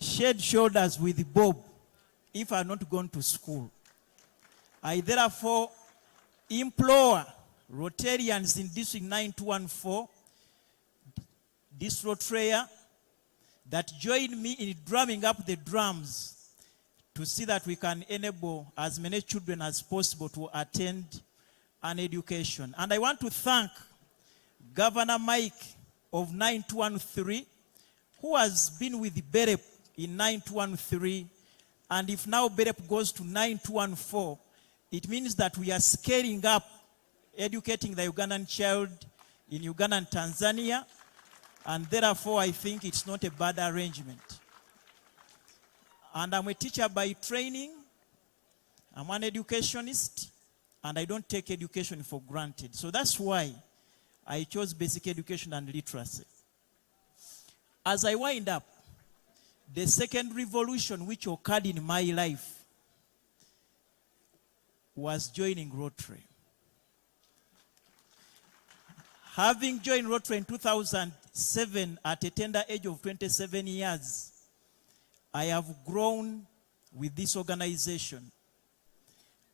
shed shoulders with Bob if I had not gone to school? I therefore implore Rotarians in District 9214, this Rotary, that join me in drumming up the drums to see that we can enable as many children as possible to attend an education. And I want to thank Governor Mike of 9213, who has been with BEREP in 9213, and if now BEREP goes to 9214, it means that we are scaling up educating the Ugandan child in Uganda and Tanzania, and therefore I think it's not a bad arrangement. And I'm a teacher by training, I'm an educationist, and I don't take education for granted. So that's why I chose basic education and literacy. As I wind up, the second revolution which occurred in my life was joining Rotary. Having joined Rotary in 2007 at a tender age of 27 years, I have grown with this organization.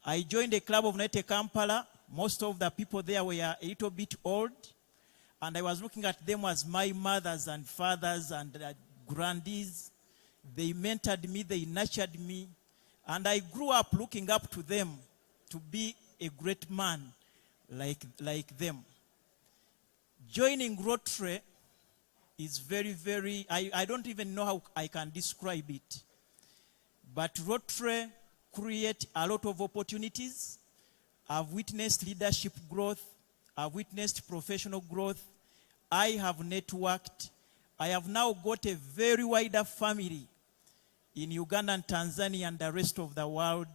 I joined a club of Nete Kampala. Most of the people there were a little bit old, and I was looking at them as my mothers and fathers and grandees. They mentored me, they nurtured me, and I grew up looking up to them to be a great man like them. Joining Rotary is very, I don't even know how I can describe it. But Rotary creates a lot of opportunities. I've witnessed leadership growth. I've witnessed professional growth. I have networked. I have now got a very wider family in Uganda and Tanzania and the rest of the world.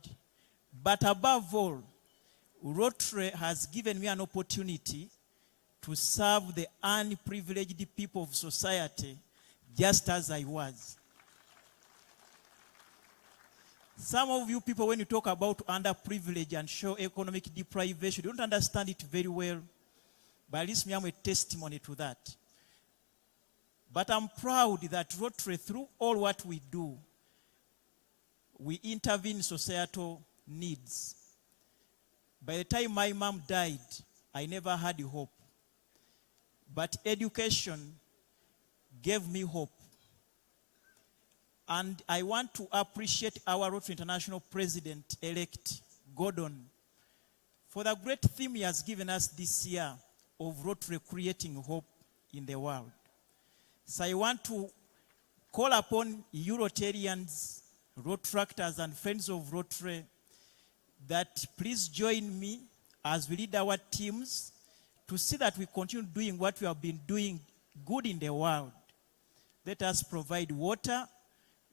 But above all, Rotary has given me an opportunity to serve the unprivileged people of society just as I was. Some of you people, when you talk about underprivilege and show economic deprivation, you don't understand it very well, but at least me, I'm a testimony to that. But I'm proud that Rotary, through all what we do, we intervene in societal needs. By the time my mom died, I never had hope. But education gave me hope. And I want to appreciate our Rotary International President-elect, Gordon, for the great theme he has given us this year of Rotary creating hope in the world. So I want to call upon you Rotarians, Rotractors, and friends of Rotary that please join me as we lead our teams to see that we continue doing what we have been doing good in the world. Let us provide water,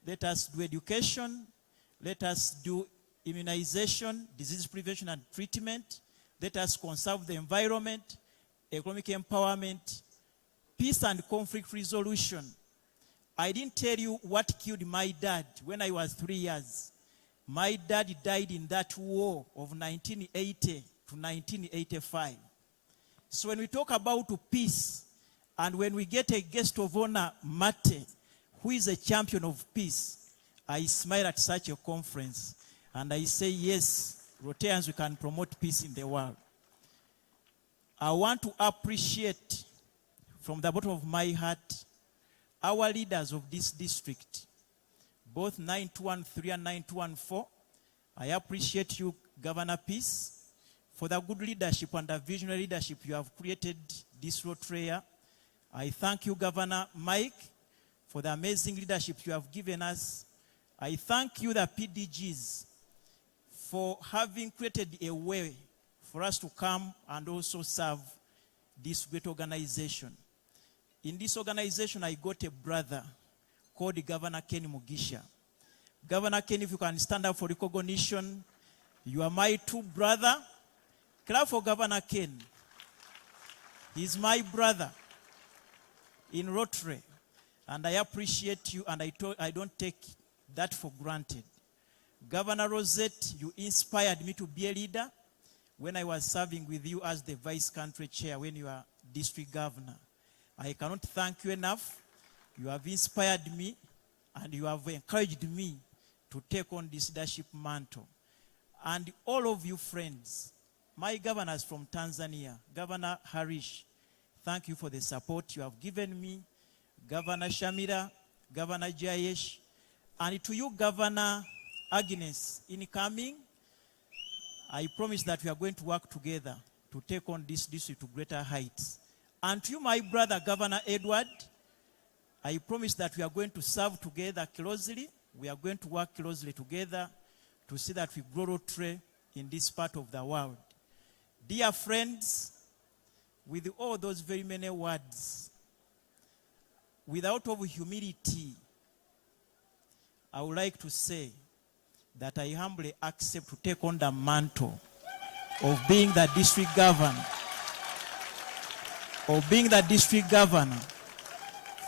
let us do education, let us do immunization, disease prevention and treatment, let us conserve the environment, economic empowerment, peace and conflict resolution. I didn't tell you what killed my dad when I was 3 years. My dad died in that war of 1980 to 1985. So when we talk about peace, and when we get a guest of honor, Mate, who is a champion of peace, I smile at such a conference, and I say, yes, Rotarians, we can promote peace in the world. I want to appreciate from the bottom of my heart our leaders of this district, both 9213 and 9214, I appreciate you, Governor Peace, for the good leadership and the visionary leadership you have created this Rotary year. I thank you, Governor Mike, for the amazing leadership you have given us. I thank you, the PDGs, for having created a way for us to come and also serve this great organization. In this organization, I got a brother called Governor Ken Mugisha. Governor Ken, if you can stand up for recognition, you are my true brother. Clap for Governor Ken. He's my brother in Rotary, and I appreciate you, and I don't take that for granted. Governor Rosette, you inspired me to be a leader when I was serving with you as the Vice Country Chair when you are District Governor. I cannot thank you enough. You have inspired me, and you have encouraged me to take on this leadership mantle. And all of you friends, my governors from Tanzania, Governor Harish, thank you for the support you have given me. Governor Shamira, Governor Jayesh, and to you, Governor Agnes, in coming, I promise that we are going to work together to take on this district to greater heights. And to you, my brother, Governor Edward, I promise that we are going to serve together closely. We are going to work closely together to see that we grow Rotary in this part of the world. Dear friends, with all those very many words, without of humility, I would like to say that I humbly accept to take on the mantle of being the district governor,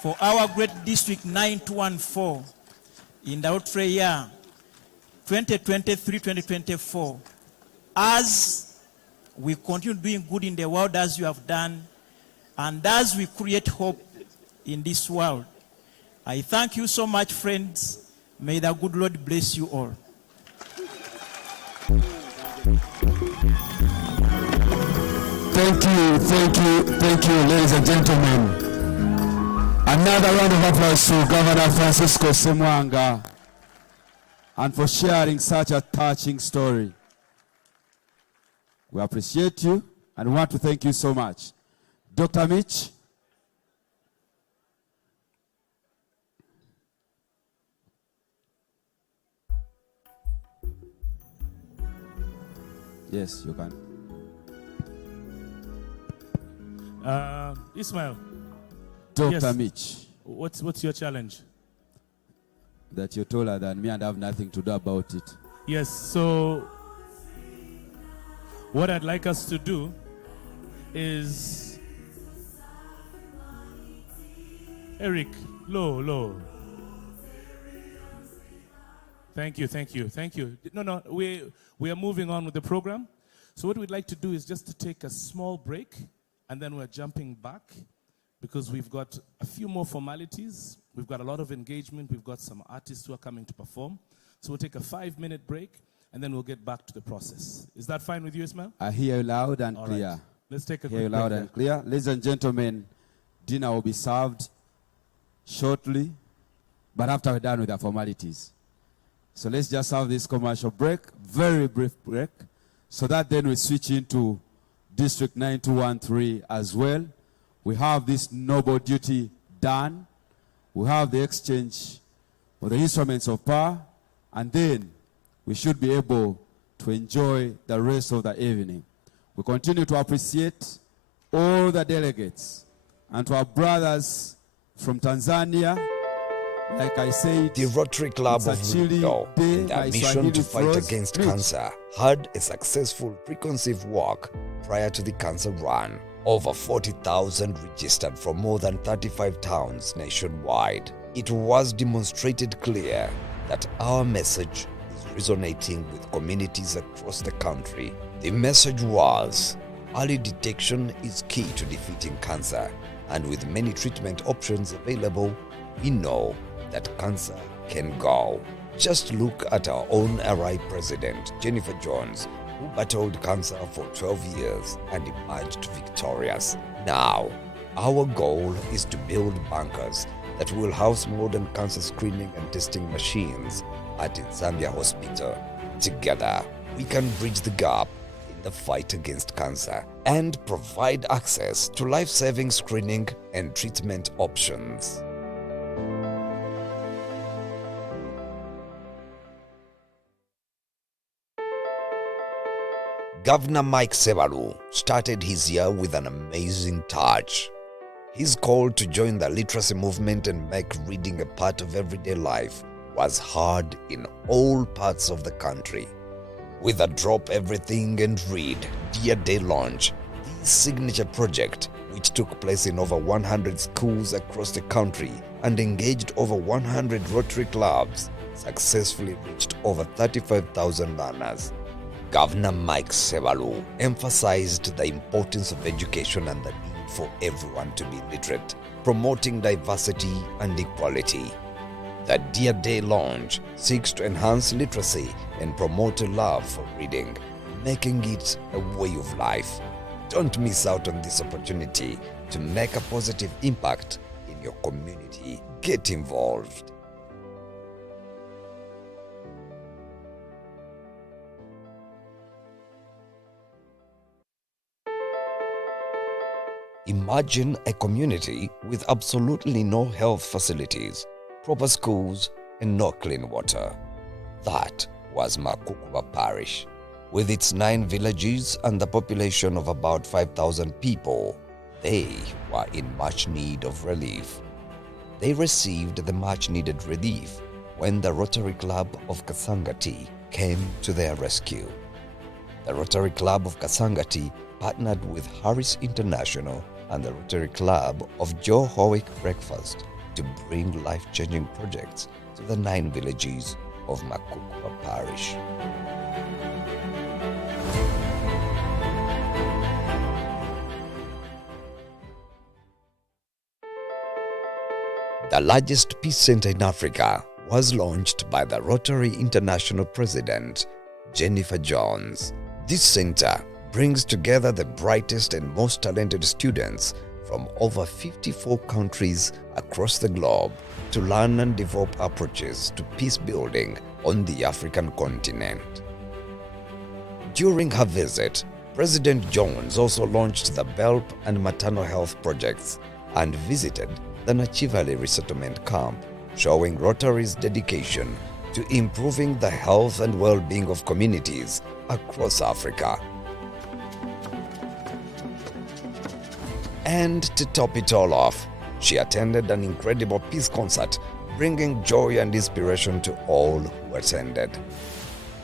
for our great district 9214 in the Rotary year 2023-2024, as we continue doing good in the world as you have done, and as we create hope in this world. I thank you so much, friends. May the good Lord bless you all. Thank you, ladies and gentlemen. Another round of applause to Governor Francisco Semwanga, and for sharing such a touching story. We appreciate you and want to thank you so much. Dr. Mitch. Yes, you can. Ismail. Dr. Yes. Mitch. What's your challenge? That you're taller than me and have nothing to do about it. Yes, so what I'd like us to do is Eric, low. Thank you. No, we are moving on with the program. So what we'd like to do is just to take a small break, and then we're jumping back because we've got a few more formalities. We've got a lot of engagement. We've got some artists who are coming to perform. So we'll take a 5-minute break, and then we'll get back to the process. Is that fine with you, Ismail? I hear you loud and All clear. right. Let's take a Hear quick you break loud then. and clear. Ladies and gentlemen, dinner will be served shortly, but after we're done with the formalities. So let's just have this commercial break, very brief break, so that then we switch into District 9213 as well. We have this noble duty done. We have the exchange of the instruments of power, and then we should be able to enjoy the rest of the evening. We continue to appreciate all the delegates and to our brothers from Tanzania. Like I said, the Rotary Club of Lindo, in their mission to fight against cancer, had a successful preconceived walk prior to the cancer run. Over 40,000 registered from more than 35 towns nationwide. It was demonstrated clear that our message is resonating with communities across the country. The message was, early detection is key to defeating cancer, and with many treatment options available, we know that cancer can go. Just look at our own RI President, Jennifer Jones, who battled cancer for 12 years and emerged victorious. Now, our goal is to build bunkers that will house modern cancer screening and testing machines at Zambia Hospital. Together, we can bridge the gap in the fight against cancer and provide access to life-saving screening and treatment options. Governor Mike Sebalu started his year with an amazing touch. His call to join the literacy movement and make reading a part of everyday life was heard in all parts of the country. With a Drop Everything and Read Dear Day launch, this signature project, which took place in over 100 schools across the country and engaged over 100 Rotary clubs, successfully reached over 35,000 learners. Governor Mike Sebalu emphasized the importance of education and the need for everyone to be literate, promoting diversity and equality. The Dear Day launch seeks to enhance literacy and promote a love for reading, making it a way of life. Don't miss out on this opportunity to make a positive impact in your community. Get involved. Imagine a community with absolutely no health facilities, proper schools, and no clean water. That was Makukuba Parish. With its 9 villages and the population of about 5,000 people, they were in much need of relief. They received the much-needed relief when the Rotary Club of Kasangati came to their rescue. The Rotary Club of Kasangati partnered with Harris International and the Rotary Club of Joe Howick Breakfast to bring life-changing projects to the 9 villages of Makukuba Parish. The largest peace center in Africa was launched by the Rotary International President, Jennifer Jones. This center brings together the brightest and most talented students from over 54 countries across the globe to learn and develop approaches to peace building on the African continent. During her visit, President Jones also launched the BELP and maternal health projects and visited the Nachivale resettlement camp, showing Rotary's dedication to improving the health and well-being of communities across Africa. And to top it all off, she attended an incredible peace concert, bringing joy and inspiration to all who attended.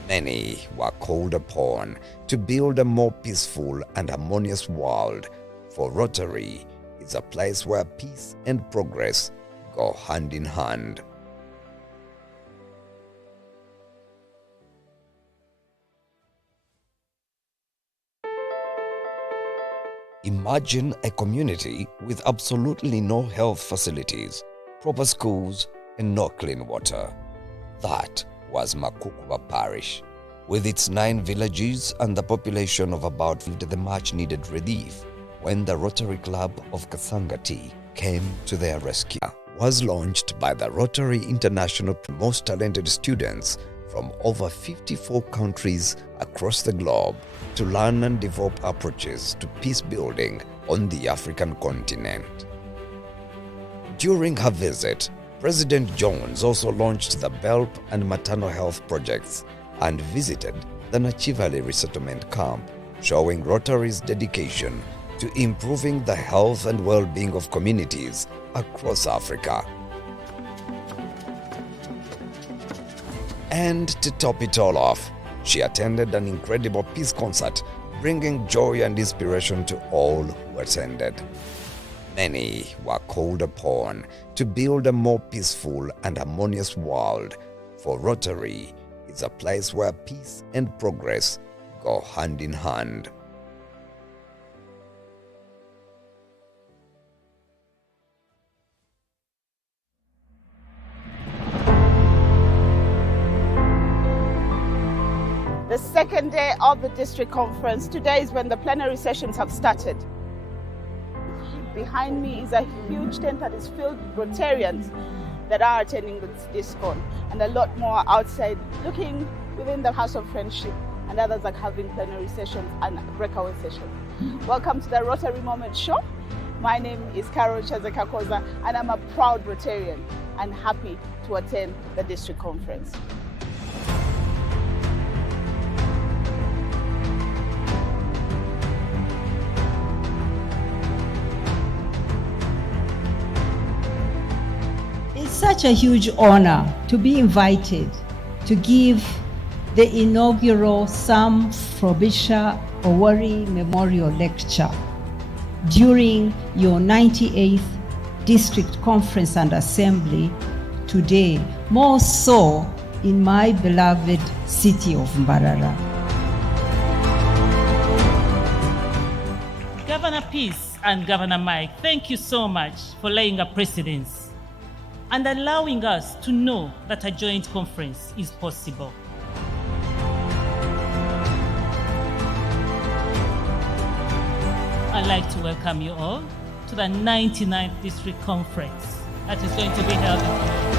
Many were called upon to build a more peaceful and harmonious world, for Rotary is a place where peace and progress go hand in hand. Imagine a community with absolutely no health facilities, proper schools, and no clean water. That was Makukuba Parish. With its 9 villages and the population of about the much-needed relief when the Rotary Club of Kasangati came to their rescue. Was launched by the Rotary International, most talented students from over 54 countries across the globe to learn and develop approaches to peace building on the African continent. During her visit, President Jones also launched the BELP and maternal health projects and visited the Nachivale resettlement camp, showing Rotary's dedication to improving the health and well-being of communities across Africa. And to top it all off, she attended an incredible peace concert, bringing joy and inspiration to all who attended. Many were called upon to build a more peaceful and harmonious world, for Rotary is a place where peace and progress go hand in hand. The second day of the district conference. Today is when the plenary sessions have started. Behind me is a huge tent that is filled with Rotarians that are attending this discon, and a lot more outside looking within the House of Friendship, and others are having plenary sessions and breakaway sessions. Welcome to the Rotary Moment Show. My name is Carol Chazekakoza, and I'm a proud Rotarian and happy to attend the district conference. It's such a huge honor to be invited to give the inaugural Sam Frobisher Owari Memorial Lecture during your 98th District Conference and Assembly today, more so in my beloved city of Mbarara. Governor Peace and Governor Mike, thank you so much for laying a precedence and allowing us to know that a joint conference is possible. I'd like to welcome you all to the 99th District Conference that is going to be held in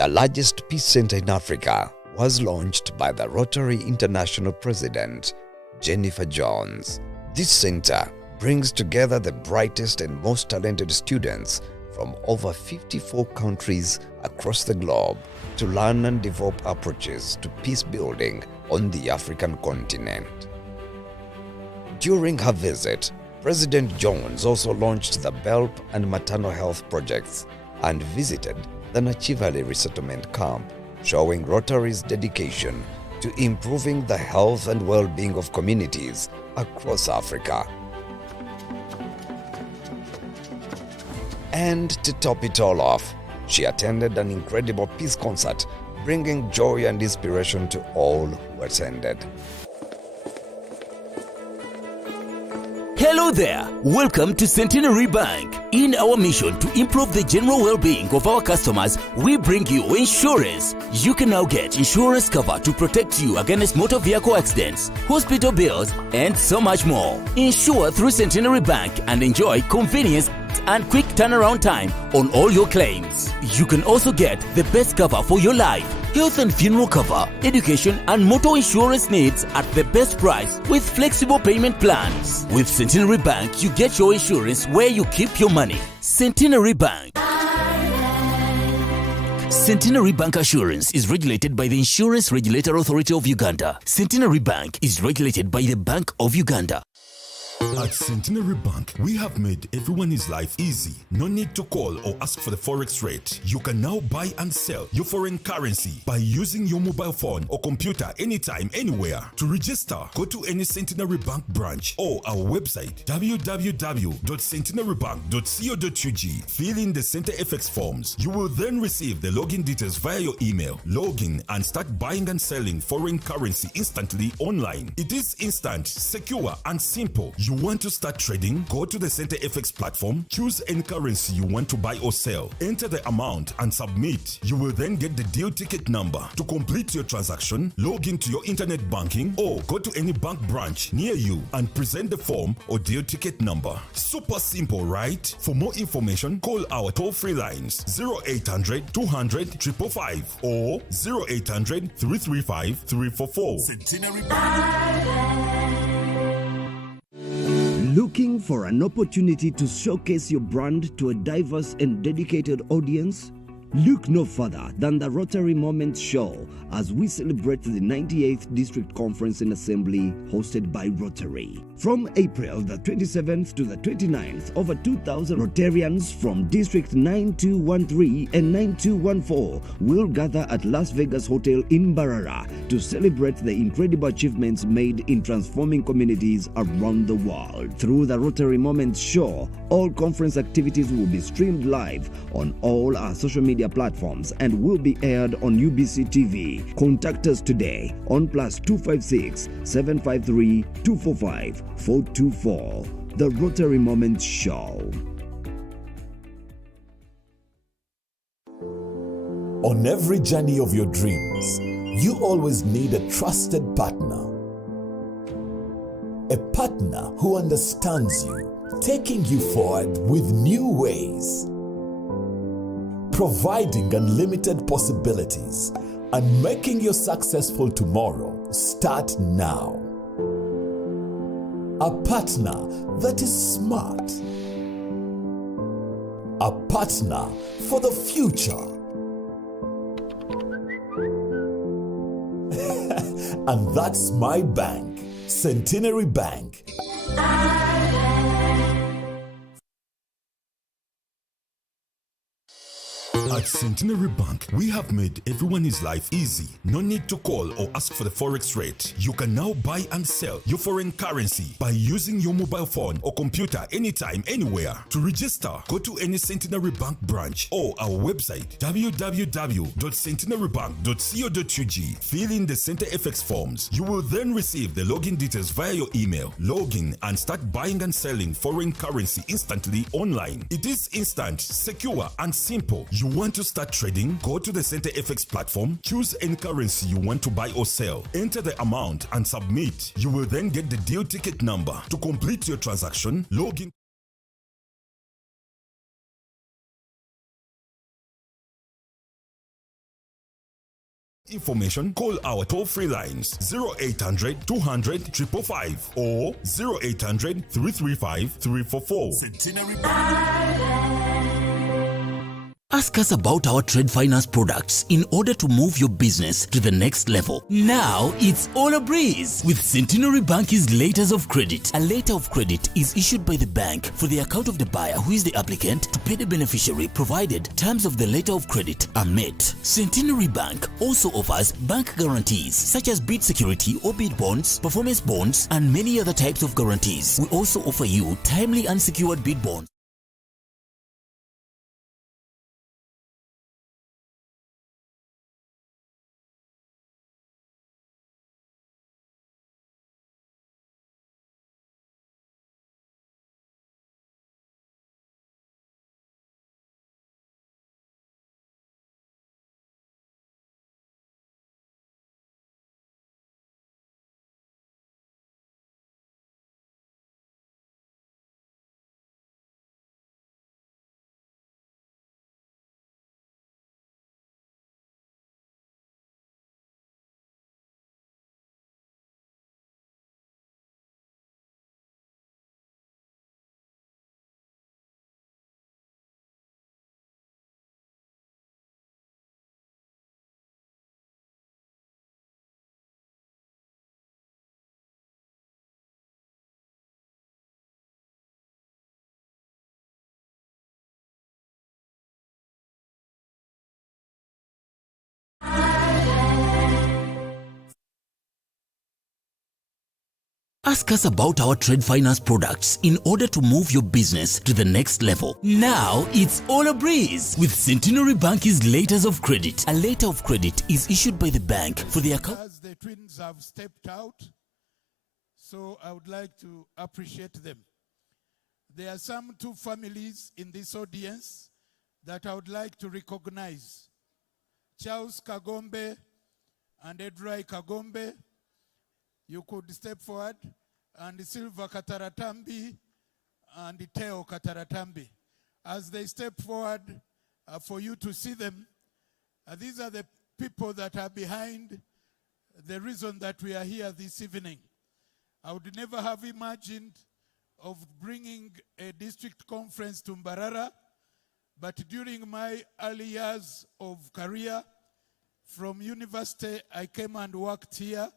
The largest peace center in Africa was launched by the Rotary International President, Jennifer Jones. This center brings together the brightest and most talented students from over 54 countries across the globe to learn and develop approaches to peace building on the African continent. During her visit, President Jones also launched the BELP and maternal health projects and visited the Nachivale resettlement camp, showing Rotary's dedication to improving the health and well-being of communities across Africa. And to top it all off, she attended an incredible peace concert, bringing joy and inspiration to all who attended. Hello there, welcome to Centenary Bank. In our mission to improve the general well-being of our customers, we bring you insurance. You can now get insurance cover to protect you against motor vehicle accidents, hospital bills, and so much more. Insure through Centenary Bank and enjoy convenience and quick turnaround time on all your claims. You can also get the best cover for your life, health and funeral cover, education and motor insurance needs at the best price with flexible payment plans. With Centenary Bank, you get your insurance where you keep your money. Centenary Bank. Centenary Bank Assurance is regulated by the Insurance Regulator Authority of Uganda. Centenary Bank is regulated by the Bank of Uganda. At Centenary Bank, we have made everyone's life easy. No need to call or ask for the forex rate. You can now buy and sell your foreign currency by using your mobile phone or computer anytime, anywhere. To register, go to any Centenary Bank branch or our website www.centenarybank.co.ug. Fill in the Center FX forms. You will then receive the login details via your email. Log in and start buying and selling foreign currency instantly online. It is instant, secure, and simple. You want to start trading? Go to the Center FX platform, choose any currency you want to buy or sell, enter the amount and submit. You will then get the deal ticket number. To complete your transaction, log into your internet banking or go to any bank branch near you and present the form or deal ticket number. Super simple, right? For more information, call our toll-free lines 0800 200 555 or 0800 335 344. Centenary Looking for an opportunity to showcase your brand to a diverse and dedicated audience? Look no further than the Rotary Moments Show as we celebrate the 98th District Conference and Assembly hosted by Rotary. From April the 27th to the 29th, over 2,000 Rotarians from District 9213 and 9214 will gather at Las Vegas Hotel in Mbarara to celebrate the incredible achievements made in transforming communities around the world. Through the Rotary Moments Show, all conference activities will be streamed live on all our social media platforms and will be aired on UBC TV. Contact us today on +256 753 245 424. The Rotary Moments Show. On every journey of your dreams, you always need a trusted partner. A partner who understands you, taking you forward with new ways, providing unlimited possibilities, and making your successful tomorrow start now. A partner that is smart. A partner for the future. And that's my bank, Centenary Bank. At Centenary Bank, we have made everyone's life easy. No need to call or ask for the forex rate. You can now buy and sell your foreign currency by using your mobile phone or computer anytime, anywhere. To register, go to any Centenary Bank branch or our website www.centenarybank.co.ug. Fill in the Center FX forms. You will then receive the login details via your email. Log in and start buying and selling foreign currency instantly online. It is instant, secure, and simple. You want to start trading? Go to the Center FX platform, choose any currency you want to buy or sell, enter the amount and submit. You will then get the deal ticket number. To complete your transaction, log in. Information, call our toll-free lines 0800 200 555 or 0800 335 344. Centenary Ask us about our trade finance products in order to move your business to the next level. Now it's all a breeze with Centenary Bank's letters of credit. A letter of credit is issued by the bank for the account of the buyer who is the applicant to pay the beneficiary provided terms of the letter of credit are met. Centenary Bank also offers bank guarantees such as bid security or bid bonds, performance bonds, and many other types of guarantees. We also offer you timely unsecured bid bonds. Ask us about our trade finance products in order to move your business to the next level. Now it's all a breeze with Centenary Bank's letters of credit. A letter of credit is issued by the bank for the account. As the twins have stepped out, so I would like to appreciate them. There are some two families in this audience that I would like to recognize. Charles Kagombe and Edrai Kagombe. You could step forward, and Silva Kataratambi and Teo Kataratambi. As they step forward for you to see them, these are the people that are behind the reason that we are here this evening. I would never have imagined of bringing a district conference to Mbarara, but during my early years of career, from university, I came and worked here,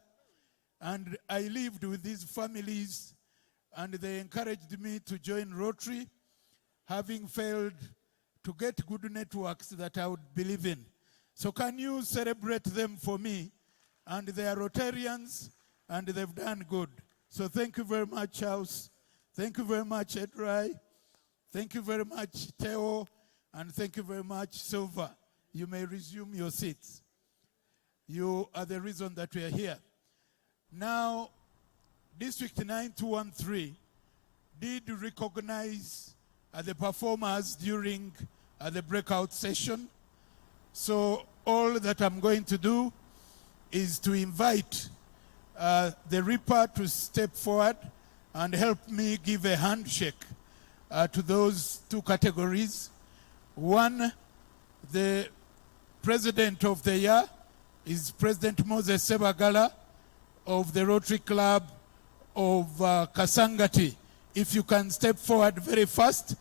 and I lived with these families, and they encouraged me to join Rotary, having failed to get good networks that I would believe in. So can you celebrate them for me? And they are Rotarians, and they've done good. So thank you very much, House. Thank you very much, Edrai. Thank you very much, Theo. And thank you very much, Silva. You may resume your seats. You are the reason that we are here. Now, District 9213 did recognize the performers during the breakout session. So all that I'm going to do is to invite the Reaper to step forward and help me give a handshake to those two categories. One, the President of the Year is President Moses Sebagala of the Rotary Club of Kasangati. If you can step forward very fast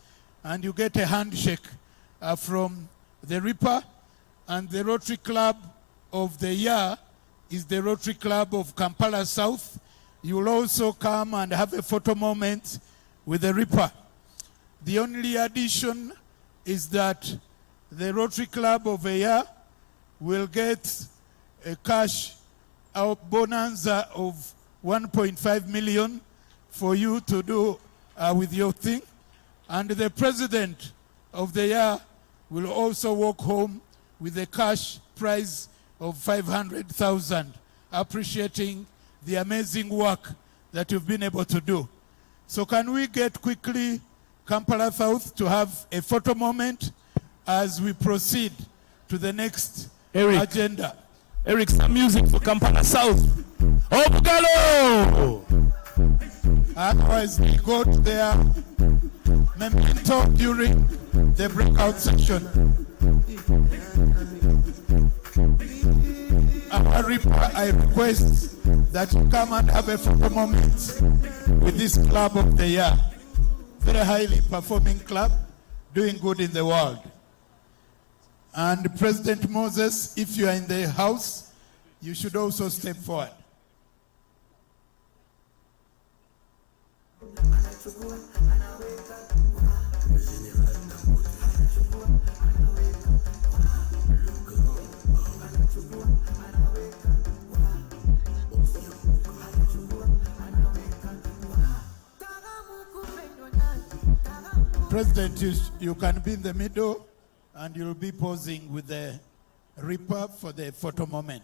and you get a handshake from the Reaper. And the Rotary Club of the Year is the Rotary Club of Kampala South. You will also come and have a photo moment with the Reaper. The only addition is that the Rotary Club of the Year will get a cash bonanza of 1.5 million for you to do with your thing. And the President of the Year will also walk home with a cash prize of 500,000, appreciating the amazing work that you've been able to do. So can we get quickly Kampala South to have a photo moment as we proceed to the next agenda? Eric, some music for Kampala South. Obugalo! Otherwise, we go to their memento during the breakout session. I request that you come and have a photo moment with this club of the year. Very highly performing club, doing good in the world. And President Moses, if you are in the house, you should also step forward. President, you can be in the middle and you'll be posing with the Reaper for the photo moment.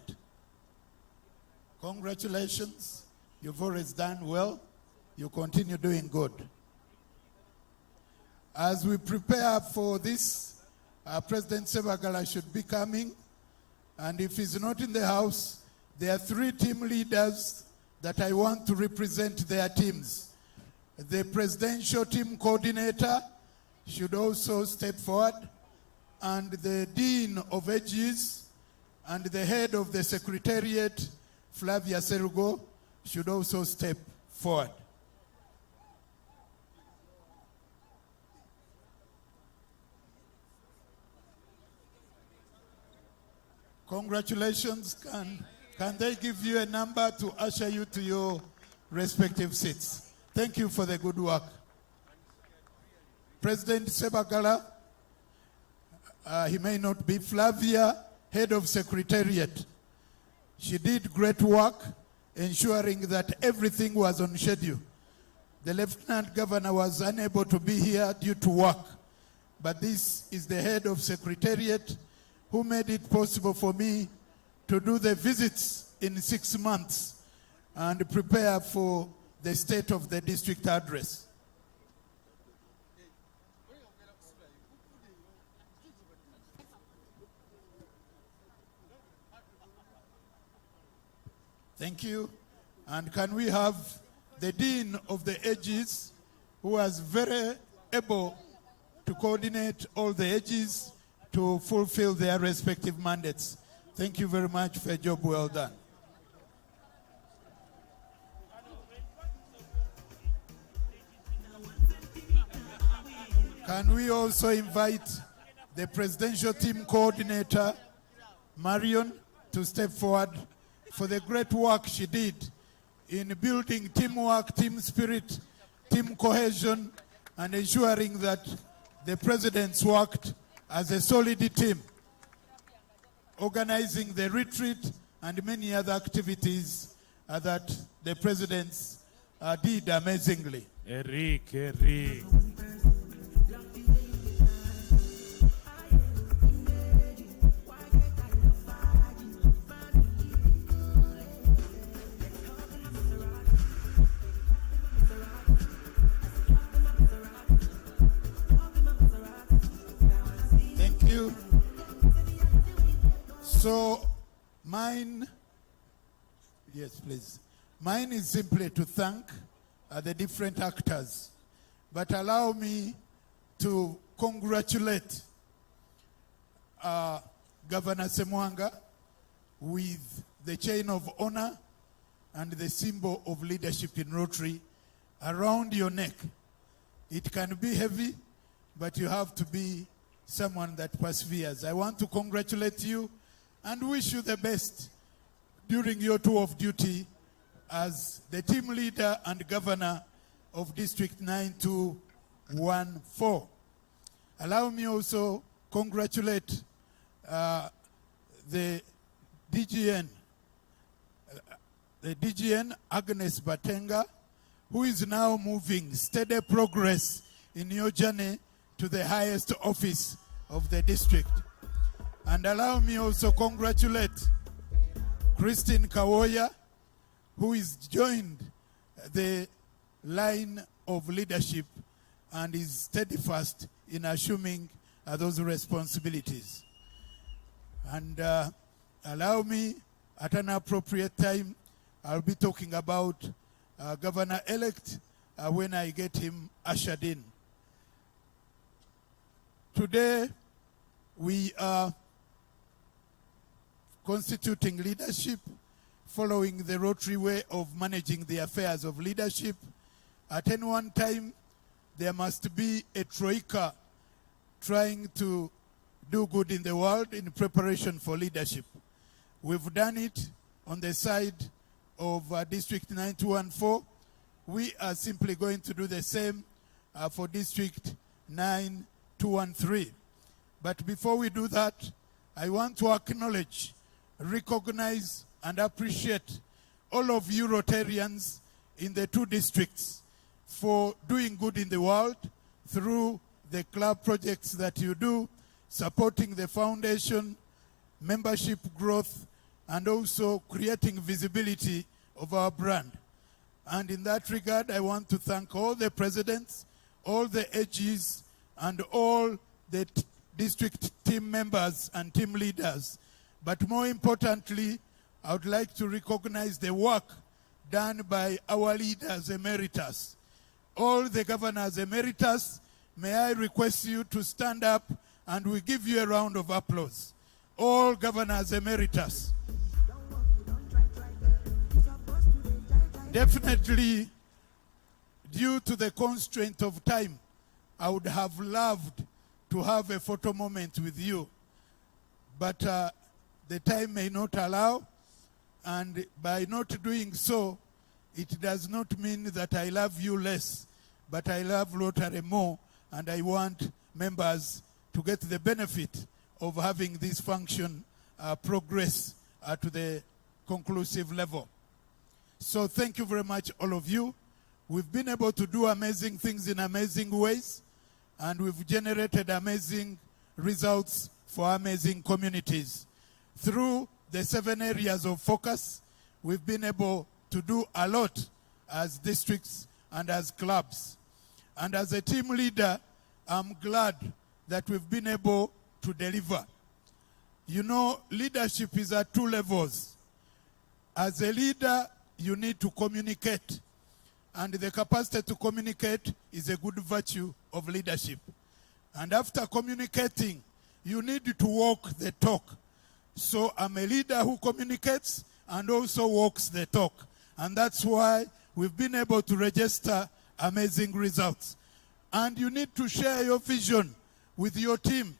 Congratulations. You've always done well. You continue doing good. As we prepare for this, President Sebagala should be coming. And if he's not in the house, there are 3 team leaders that I want to represent their teams. The presidential team coordinator should also step forward, and the Dean of Ages and the head of the Secretariat, Flavia Serugo, should also step forward. Congratulations. Can they give you a number to usher you to your respective seats? Thank you for the good work. President Sebagala, he may not be. Flavia, head of Secretariat. She did great work ensuring that everything was on schedule. The Lieutenant Governor was unable to be here due to work, but this is the head of Secretariat who made it possible for me to do the visits in 6 months and prepare for the state of the district address. Thank you. And can we have the Dean of the Ages, who was very able to coordinate all the ages to fulfill their respective mandates. Thank you very much for a job well done. Can we also invite the presidential team coordinator, Marion, to step forward for the great work she did in building teamwork, team spirit, team cohesion, and ensuring that the presidents worked as a solid team, organizing the retreat and many other activities that the presidents did amazingly. Eric. Thank you. So mine, yes, please. Mine is simply to thank the different actors, but allow me to congratulate Governor Semwanga with the chain of honor and the symbol of leadership in Rotary around your neck. It can be heavy, but you have to be someone that perseveres. I want to congratulate you and wish you the best during your tour of duty as the team leader and governor of District 9214. Allow me also congratulate the DGN, Agnes Batenga, who is now moving steady progress in your journey to the highest office of the district. And allow me also congratulate Christine Kawoya, who is joined the line of leadership and is steadfast in assuming those responsibilities. And allow me, at an appropriate time, I'll be talking about Governor-elect when I get him ushered in. Today, we are constituting leadership following the Rotary way of managing the affairs of leadership. At any one time, there must be a troika trying to do good in the world in preparation for leadership. We've done it on the side of District 9214. We are simply going to do the same for District 9213. But before we do that, I want to acknowledge, recognize, and appreciate all of you Rotarians in the two districts for doing good in the world through the club projects that you do, supporting the foundation, membership growth, and also creating visibility of our brand. And in that regard, I want to thank all the presidents, all the AGs, and all the district team members and team leaders. But more importantly, I would like to recognize the work done by our leaders emeritus. All the governors emeritus, may I request you to stand up and we give you a round of applause. All governors emeritus. Definitely, due to the constraint of time, I would have loved to have a photo moment with you. But the time may not allow, and by not doing so, it does not mean that I love you less, but I love Rotary more, and I want members to get the benefit of having this function progress to the conclusive level. So thank you very much, all of you. We've been able to do amazing things in amazing ways, and we've generated amazing results for amazing communities. Through the 7 areas of focus, we've been able to do a lot as districts and as clubs. And as a team leader, I'm glad that we've been able to deliver. You know, leadership is at 2 levels. As a leader, you need to communicate. And the capacity to communicate is a good virtue of leadership. And after communicating, you need to walk the talk. So I'm a leader who communicates and also walks the talk. And that's why we've been able to register amazing results. And you need to share your vision with your team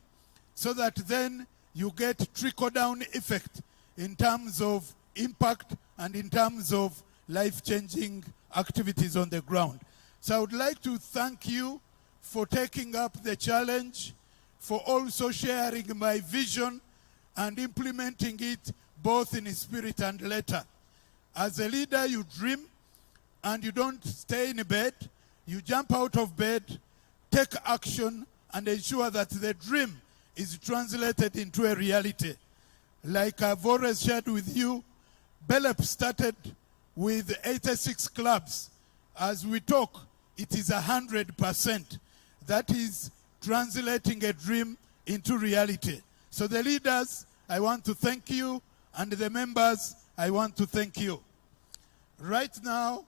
so that then you get trickle-down effect in terms of impact and in terms of life-changing activities on the ground. So I would like to thank you for taking up the challenge, for also sharing my vision and implementing it both in spirit and letter. As a leader, you dream and you don't stay in bed. You jump out of bed, take action, and ensure that the dream is translated into a reality. Like I've always shared with you, BELEP started with 86 clubs. As we talk, it is 100%. That is translating a dream into reality. So the leaders, I want to thank you, and the members, I want to thank you. Right now,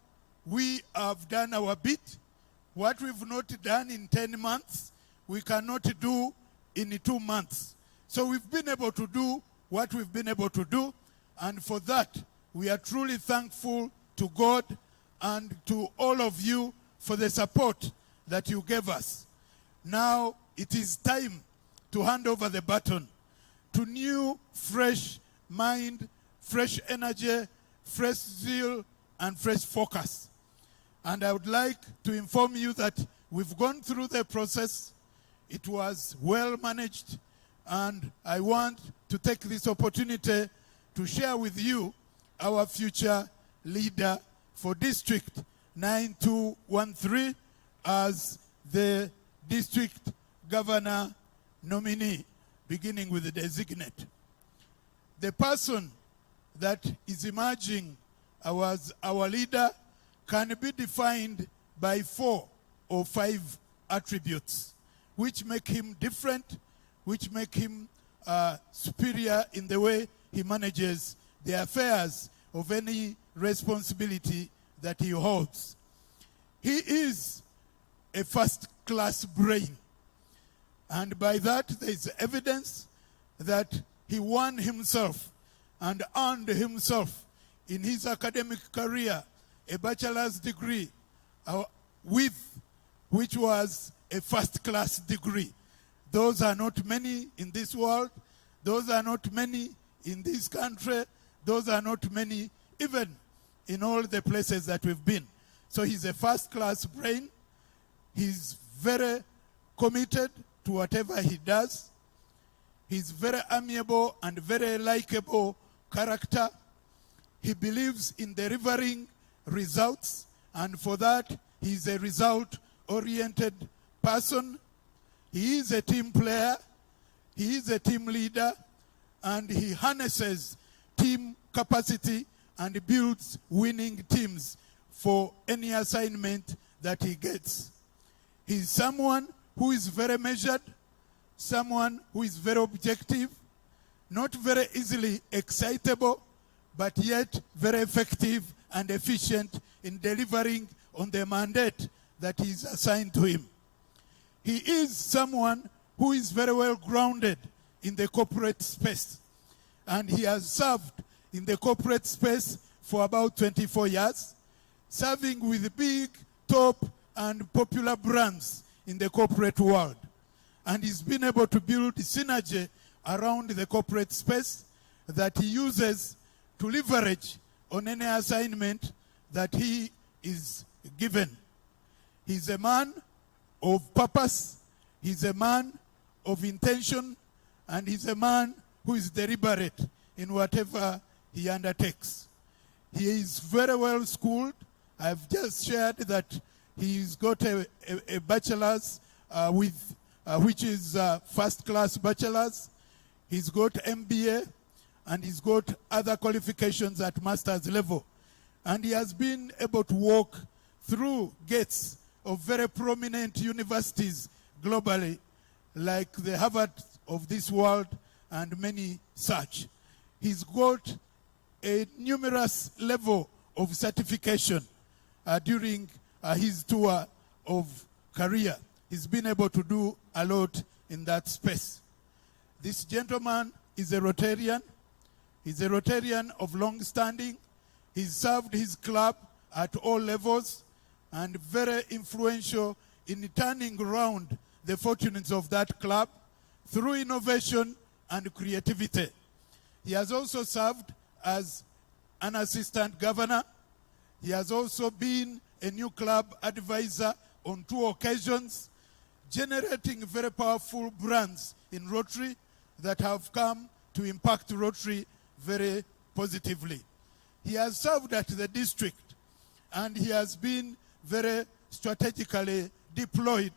we have done our bit. What we've not done in 10 months, we cannot do in 2 months. So we've been able to do what we've been able to do, and for that, we are truly thankful to God and to all of you for the support that you gave us. Now, it is time to hand over the baton to new, fresh mind, fresh energy, fresh zeal, and fresh focus. And I would like to inform you that we've gone through the process. It was well managed, and I want to take this opportunity to share with you our future leader for District 9213 as the district governor nominee, beginning with the designate. The person that is emerging as our leader can be defined by 4 or 5 attributes, which make him different, which make him superior in the way he manages the affairs of any responsibility that he holds. He is a first-class brain. And by that, there is evidence that he won himself and earned himself in his academic career a bachelor's degree which was a first-class degree. Those are not many in this world. Those are not many in this country. Those are not many even in all the places that we've been. So he's a first-class brain. He's very committed to whatever he does. He's very amiable and very likable character. He believes in delivering results, and for that, he's a result-oriented person. He is a team player. He is a team leader, and he harnesses team capacity and builds winning teams for any assignment that he gets. He's someone who is very measured, someone who is very objective, not very easily excitable, but yet very effective and efficient in delivering on the mandate that is assigned to him. He is someone who is very well grounded in the corporate space, and he has served in the corporate space for about 24 years, serving with big, top, and popular brands in the corporate world. And he's been able to build synergy around the corporate space that he uses to leverage on any assignment that he is given. He's a man of purpose, he's a man of intention, and he's a man who is deliberate in whatever he undertakes. He is very well schooled. I've just shared that he's got a bachelor's which is first-class bachelor's. He's got MBA, and he's got other qualifications at master's level. And he has been able to walk through gates of very prominent universities globally, like the Harvard of this world and many such. He's got a numerous level of certification during his tour of career. He's been able to do a lot in that space. This gentleman is a Rotarian. He's a Rotarian of long standing. He's served his club at all levels and very influential in turning around the fortunes of that club through innovation and creativity. He has also served as an assistant governor. He has also been a new club advisor on 2 occasions, generating very powerful brands in Rotary that have come to impact Rotary very positively. He has served at the district, and he has been very strategically deployed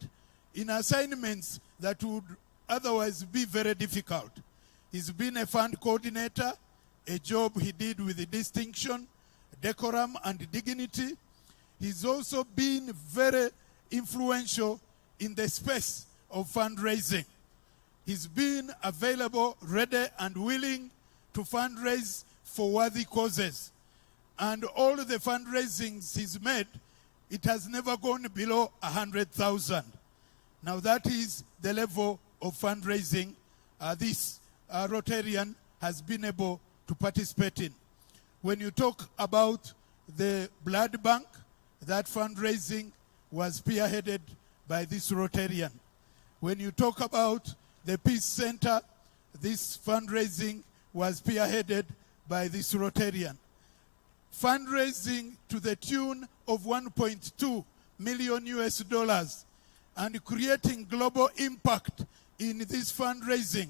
in assignments that would otherwise be very difficult. He's been a fund coordinator, a job he did with distinction, decorum, and dignity. He's also been very influential in the space of fundraising. He's been available, ready, and willing to fundraise for worthy causes. And all the fundraisings he's made, it has never gone below 100,000. Now that is the level of fundraising this Rotarian has been able to participate in. When you talk about the blood bank, that fundraising was spearheaded by this Rotarian. When you talk about the Peace Center, this fundraising was spearheaded by this Rotarian. Fundraising to the tune of 1.2 million US dollars and creating global impact in this fundraising,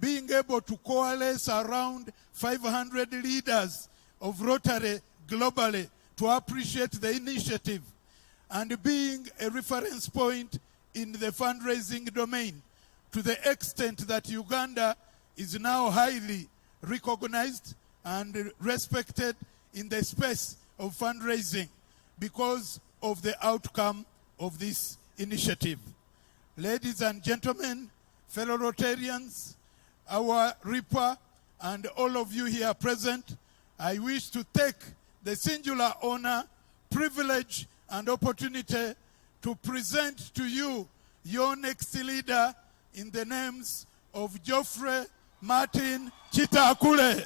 being able to coalesce around 500 leaders of Rotary globally to appreciate the initiative, and being a reference point in the fundraising domain to the extent that Uganda is now highly recognized and respected in the space of fundraising because of the outcome of this initiative. Ladies and gentlemen, fellow Rotarians, our Reaper, and all of you here present, I wish to take the singular honor, privilege, and opportunity to present to you your next leader in the names of Geoffrey Martin Chitakule.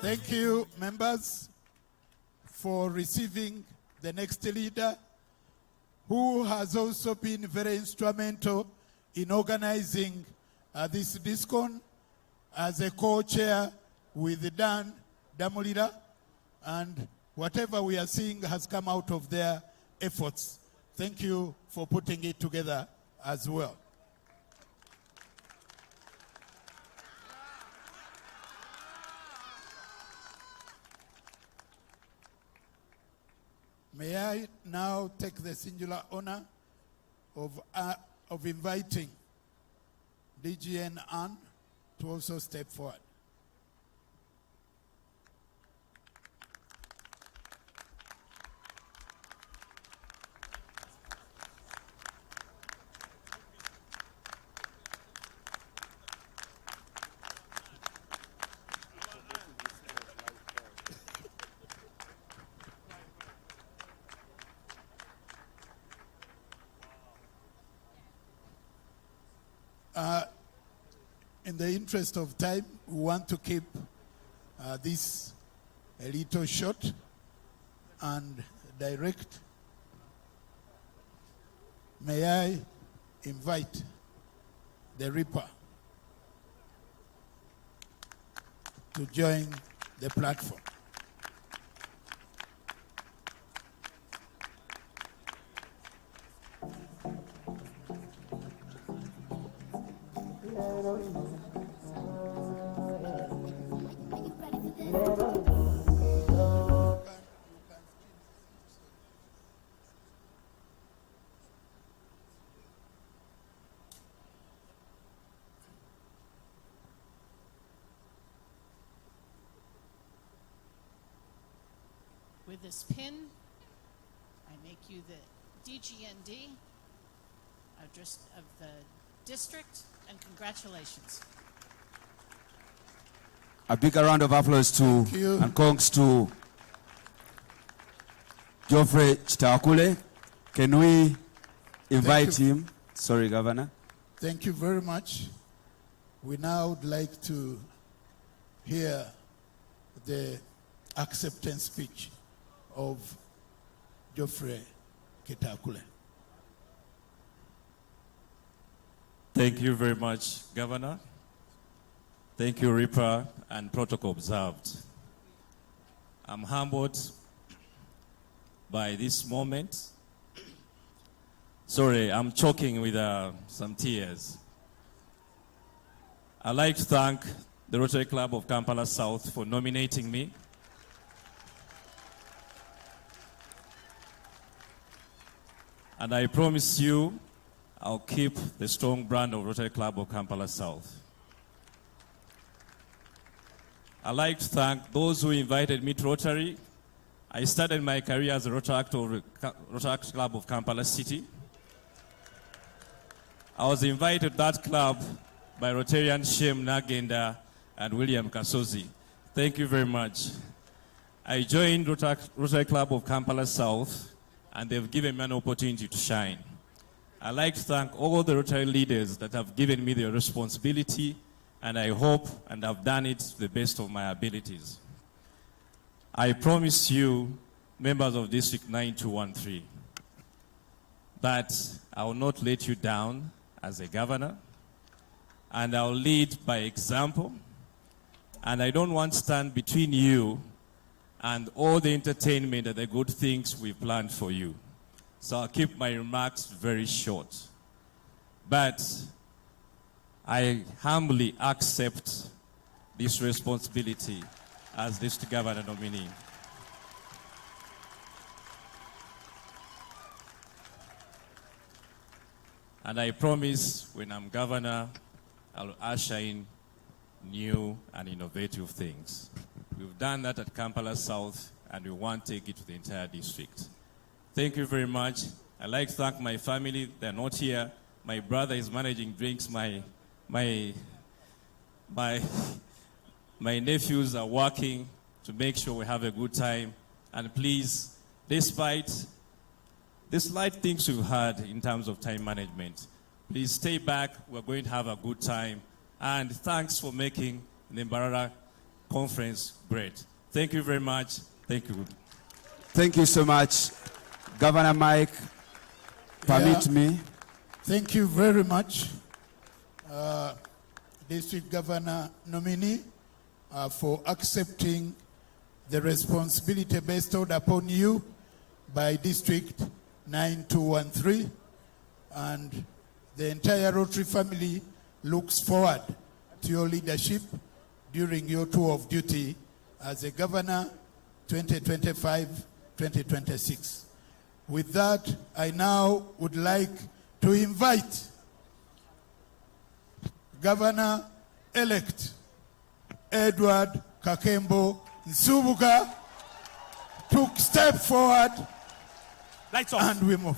Thank you, members, for receiving the next leader, who has also been very instrumental in organizing this DISCON as a co-chair with Dan Damulira, and whatever we are seeing has come out of their efforts. Thank you for putting it together as well. May I now take the singular honor of inviting DGN Ann to also step forward. In the interest of time, we want to keep this a little short and direct. May I invite the Reaper to join the platform. with this pin, I make you the DGND of the district, and congratulations. A big round of applause to and congrats to Geoffrey Chitakule. Can we invite him? Sorry, Governor. Thank you very much. We now would like to hear the acceptance speech of Geoffrey Chitakule. Thank you very much, Governor. Thank you, Reaper, and protocol observed. I'm humbled by this moment. Sorry, I'm choking with some tears. I'd like to thank the Rotary Club of Kampala South for nominating me. And I promise you, I'll keep the strong brand of Rotary Club of Kampala South. I'd like to thank those who invited me to Rotary. I started my career as a Rotary Club of Kampala City. I was invited to that club by Rotarian Shem Nagenda and William Kasozi. Thank you very much. I joined Rotary Club of Kampala South, and they've given me an opportunity to shine. I'd like to thank all the Rotary leaders that have given me the responsibility, and I hope and have done it to the best of my abilities. I promise you, members of District 9213, that I will not let you down as a governor, and I'll lead by example, and I don't want to stand between you and all the entertainment and the good things we've planned for you. So I'll keep my remarks very short. But I humbly accept this responsibility as district governor nominee. And I promise when I'm governor, I'll usher in new and innovative things. We've done that at Kampala South, and we want to take it to the entire district. Thank you very much. I'd like to thank my family. They're not here. My brother is managing drinks. My nephews are working to make sure we have a good time. And please, despite the slight things we've had in terms of time management, please stay back. We're going to have a good time. And thanks for making the Mbarara conference great. Thank you very much. Thank you. Thank you so much. Governor Mike, permit me. Thank you very much, District Governor nominee, for accepting the responsibility bestowed upon you by District 9213. And the entire Rotary family looks forward to your leadership during your tour of duty as a governor 2025-2026. With that, I now would like to invite Governor-elect Edward Kakembo Nsubuga to step forward. Lights off. And we move.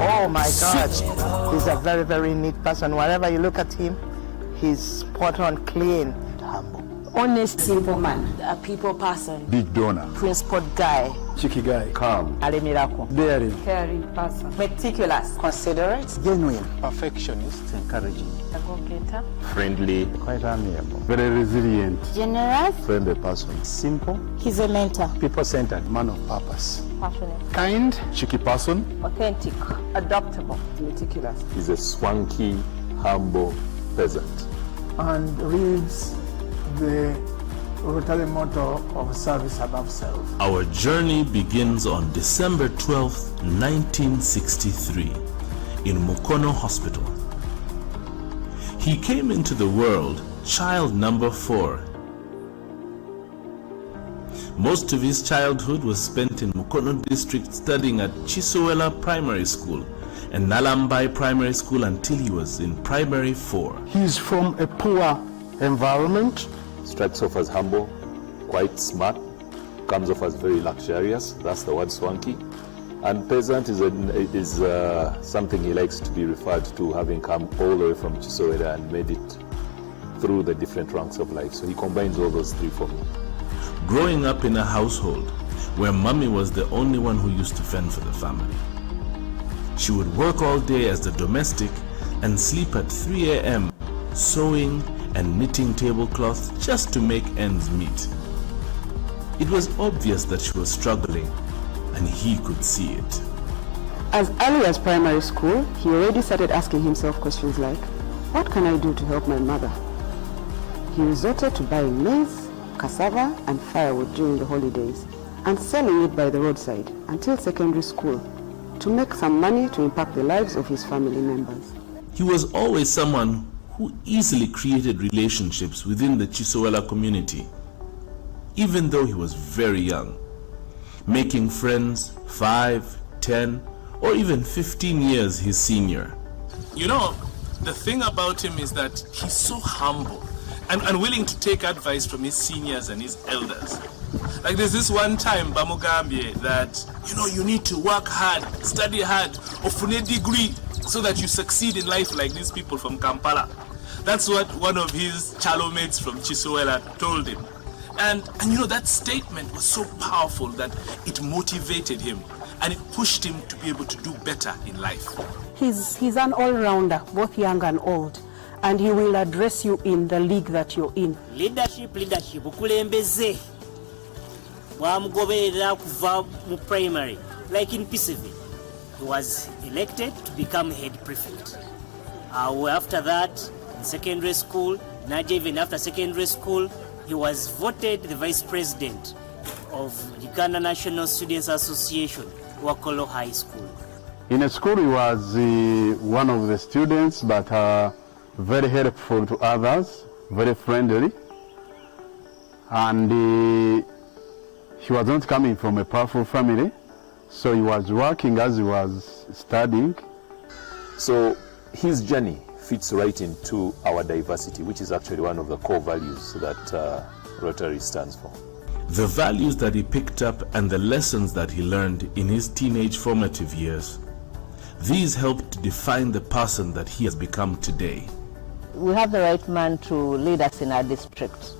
Oh my God, he's a very, very neat person. Wherever you look at him, he's spot on, clean, humble. Honest, simple man. A people person. Big donor. Principled guy. Cheeky guy. Calm. Alemiraco. Daring. Caring person. Meticulous. Considerate. Genuine. Perfectionist. Encouraging. A go-getter. Friendly. Quite amiable. Very resilient. Generous. Friendly person. Simple. He's a mentor. People-centered. Man of purpose. Passionate. Kind. Cheeky person. Authentic. Adaptable. Meticulous. He's a swanky, humble peasant. And reads the Rotary motto of service above self. Our journey begins on December 12th, 1963, in Mukono Hospital. He came into the world child number 4. Most of his childhood was spent in Mukono district studying at Chisowela Primary School and Nalambai Primary School until he was in Primary 4. He's from a poor environment. Strikes off as humble, quite smart, comes off as very luxurious. That's the word swanky. And peasant is something he likes to be referred to, having come all the way from Chisowera and made it through the different ranks of life. So he combines all those three for me. Growing up in a household where mommy was the only one who used to fend for the family. She would work all day as the domestic and sleep at 3 a.m. sewing and knitting tablecloths just to make ends meet. It was obvious that she was struggling, and he could see it. As early as primary school, he already started asking himself questions like, what can I do to help my mother? He resorted to buying maize, cassava, and firewood during the holidays and selling it by the roadside until secondary school to make some money to impact the lives of his family members. He was always someone who easily created relationships within the Chisowela community, even though he was very young, making friends 5, 10, or even 15 years his senior. You know, the thing about him is that he's so humble and willing to take advice from his seniors and his elders. Like there's this one time, Bamugambye, that, you know, you need to work hard, study hard, ofune a degree so that you succeed in life like these people from Kampala. That's what one of his chalo mates from Chisowela told him. And you know, that statement was so powerful that it motivated him and it pushed him to be able to do better in life. He's an all-rounder, both young and old, and he will address you in the league that you're in. Leadership, ukulembeze. Wamugoberera kuva mu primary, like in PCV. He was elected to become head prefect. After that, in secondary school, not even after secondary school, he was voted the vice president of Uganda National Students Association, Wakolo High School. In a school, he was one of the students, but very helpful to others, very friendly. And he was not coming from a powerful family, so he was working as he was studying. So his journey fits right into our diversity, which is actually one of the core values that Rotary stands for. The values that he picked up and the lessons that he learned in his teenage formative years, these helped to define the person that he has become today. We have the right man to lead us in our district.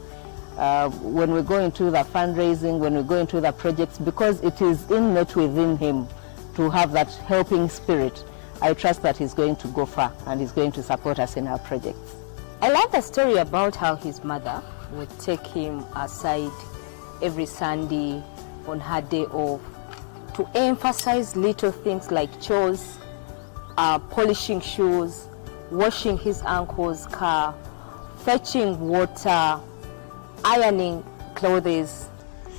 When we go into the fundraising, when we go into the projects, because it is innate within him to have that helping spirit, I trust that he's going to go far and he's going to support us in our projects. I love the story about how his mother would take him aside every Sunday on her day off to emphasize little things like chores, polishing shoes, washing his uncle's car, fetching water, ironing clothes.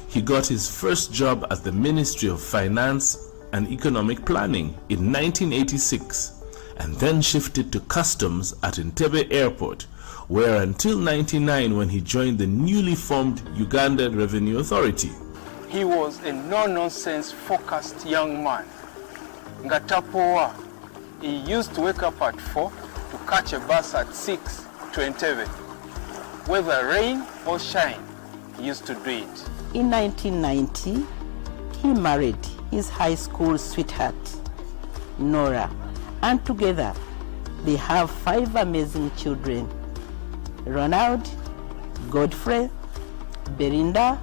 He got his first job at the Ministry of Finance and Economic Planning in 1986 and then shifted to customs at Entebbe Airport, where until 1999 when he joined the newly formed Uganda Revenue Authority. He was a no-nonsense focused young man. Ngatapoa. He used to wake up at 4 to catch a bus at 6 to Entebbe. Whether rain or shine, he used to do it. In 1990, he married his high school sweetheart, Nora, and together they have 5 amazing children: Ronald, Godfrey, Belinda,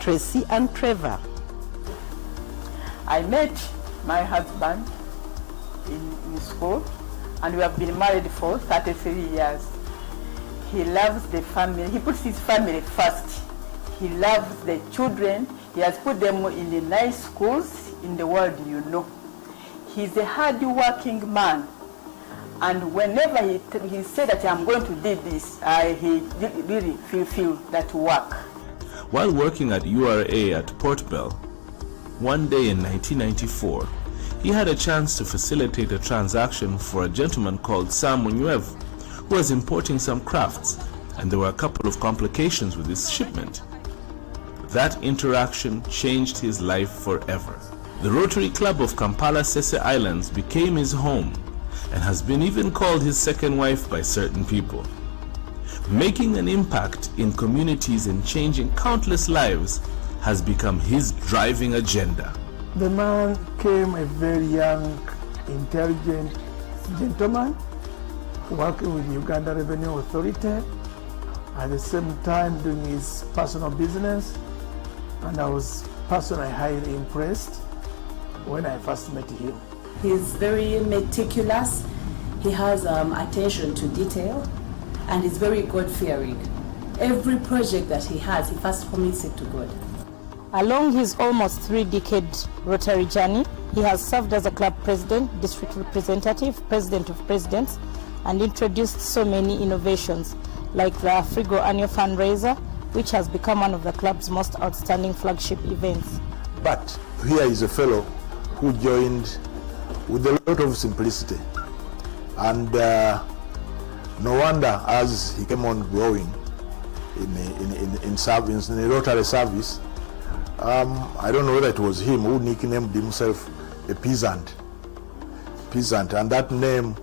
Tracy, and Trevor. I met my husband in school, and we have been married for 33 years. He loves the family. He puts his family first. He loves the children. He has put them in the nice schools in the world, you know. He's a hard-working man. And whenever he said that I'm going to do this, he really fulfilled that work. While working at URA at Port Bell, one day in 1994, he had a chance to facilitate a transaction for a gentleman called Sam Munywev, who was importing some crafts, and there were a couple of complications with his shipment. That interaction changed his life forever. The Rotary Club of Kampala Sese Islands became his home and has been even called his second wife by certain people. Making an impact in communities and changing countless lives has become his driving agenda. The man came a very young, intelligent gentleman working with Uganda Revenue Authority, at the same time doing his personal business, and I was personally highly impressed when I first met him. He's very meticulous, he has attention to detail, and he's very God-fearing. Every project that he has, he first commits it to God. Along his almost 3-decade Rotary journey, he has served as a club president, district representative, president of presidents, and introduced so many innovations like the Frigo annual fundraiser, which has become one of the club's most outstanding flagship events. But here is a fellow who joined with a lot of simplicity, and no wonder as he came on growing in service, in the Rotary service. I don't know whether it was him who nicknamed himself a peasant, and that name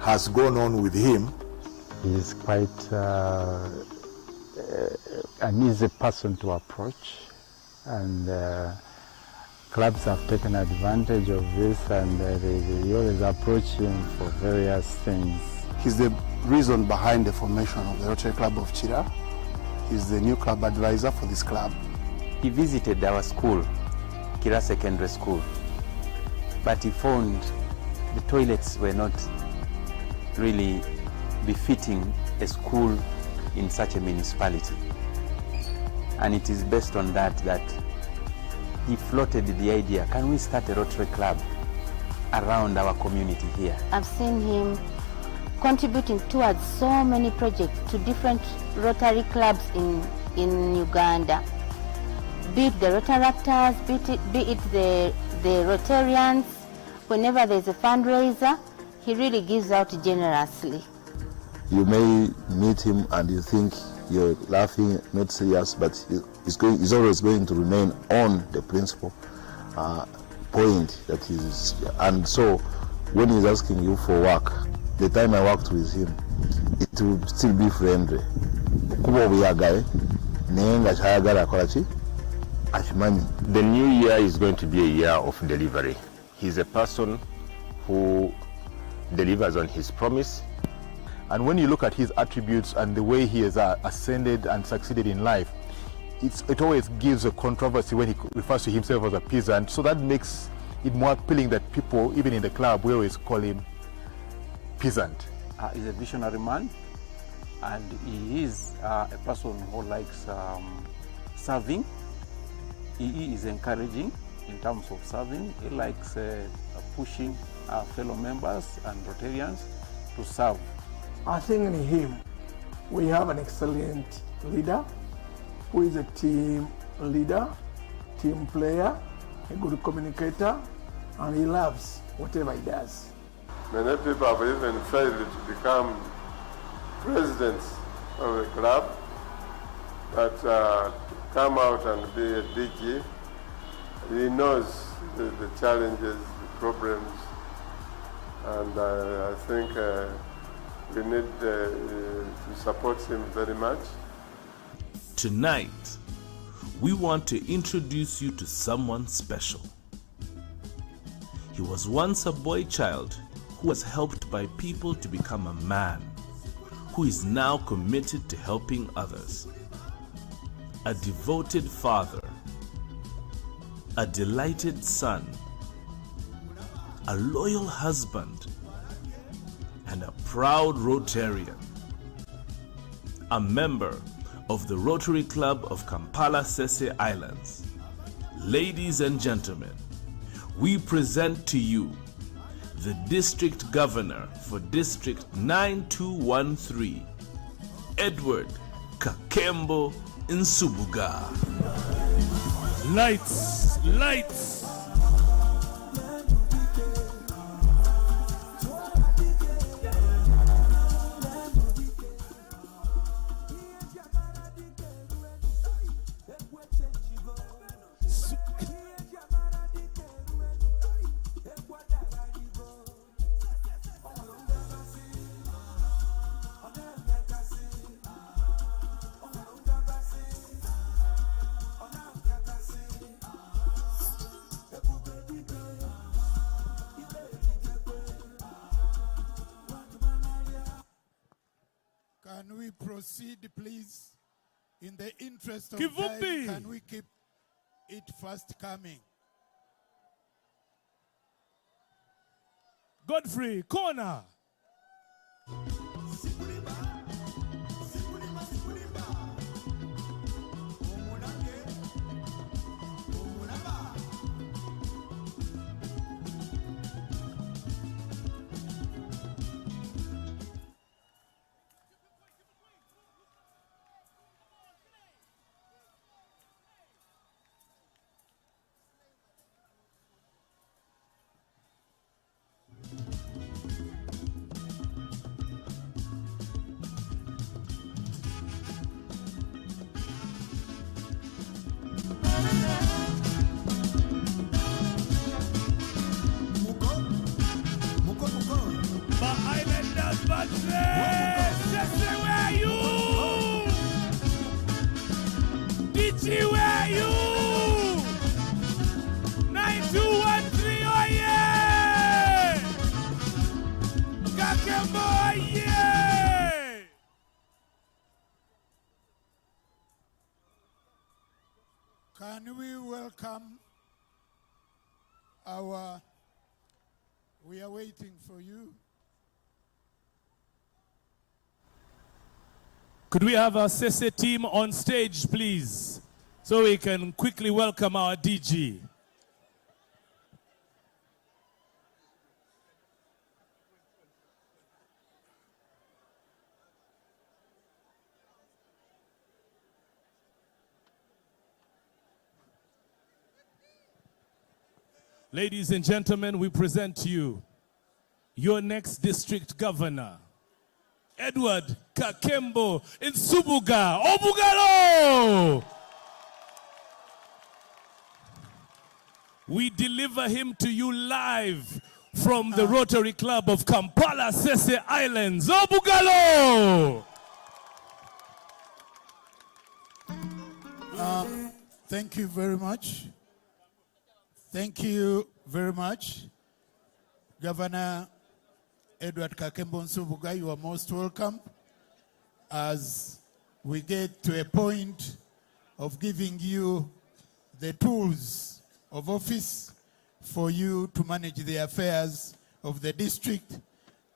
has gone on with him. He's quite an easy person to approach, and clubs have taken advantage of this, and they always approach him for various things. He's the reason behind the formation of the Rotary Club of Chira. He's the new club advisor for this club. He visited our school, Kira Secondary School, but he found the toilets were not really befitting a school in such a municipality. And it is based on that he floated the idea, can we start a Rotary Club around our community here? I've seen him contributing towards so many projects to different Rotary clubs in Uganda. Be it the Rotaractors, be it the Rotarians. Whenever there's a fundraiser, he really gives out generously. You may meet him and you think you're laughing, not serious, but he's always going to remain on the principal point that he's. And so when he's asking you for work, the time I worked with him, it will still be friendly. The new year is going to be a year of delivery. He's a person who delivers on his promise. And when you look at his attributes and the way he has ascended and succeeded in life, it always gives a controversy when he refers to himself as a peasant. So that makes it more appealing that people, even in the club, we always call him peasant. He's a visionary man, and he is a person who likes serving. He is encouraging in terms of serving. He likes pushing our fellow members and Rotarians to serve. I think in him we have an excellent leader who is a team leader, team player, a good communicator, and he loves whatever he does. Many people have even failed to become presidents of a club, but to come out and be a DG, he knows the challenges, the problems, and I think we need to support him very much. Tonight, we want to introduce you to someone special. He was once a boy child who was helped by people to become a man, who is now committed to helping others. A devoted father, a delighted son, a loyal husband, and a proud Rotarian. A member of the Rotary Club of Kampala Sese Islands. Ladies and gentlemen, we present to you the District Governor for District 9213, Edward Kakembo Nsubuga. Lights, lights. Can we proceed, please? In the interest of Kivupi. time, can we keep it fast coming? Godfrey, corner. Can we welcome we are waiting for you. Could we have our Sese team on stage, please, so we can quickly welcome our DG. Ladies and gentlemen, we present to you your next district governor, Edward Kakembo Nsubuga Obugalo. We deliver him to you live from the Rotary Club of Kampala Sese Islands. Obugalo! Thank you very much. Thank you very much. Governor Edward Kakembo Nsubuga, you are most welcome. As we get to a point of giving you the tools of office for you to manage the affairs of the district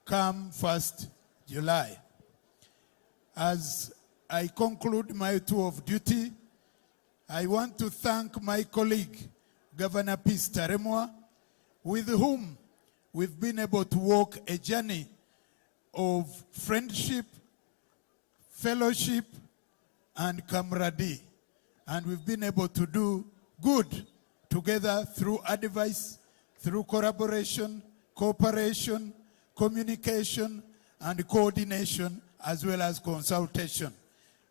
come 1st July. As I conclude my tour of duty, I want to thank my colleague, Governor Peace Taremwa, with whom we've been able to walk a journey of friendship, fellowship, and camaraderie. And we've been able to do good together through advice, through collaboration, cooperation, communication, and coordination, as well as consultation.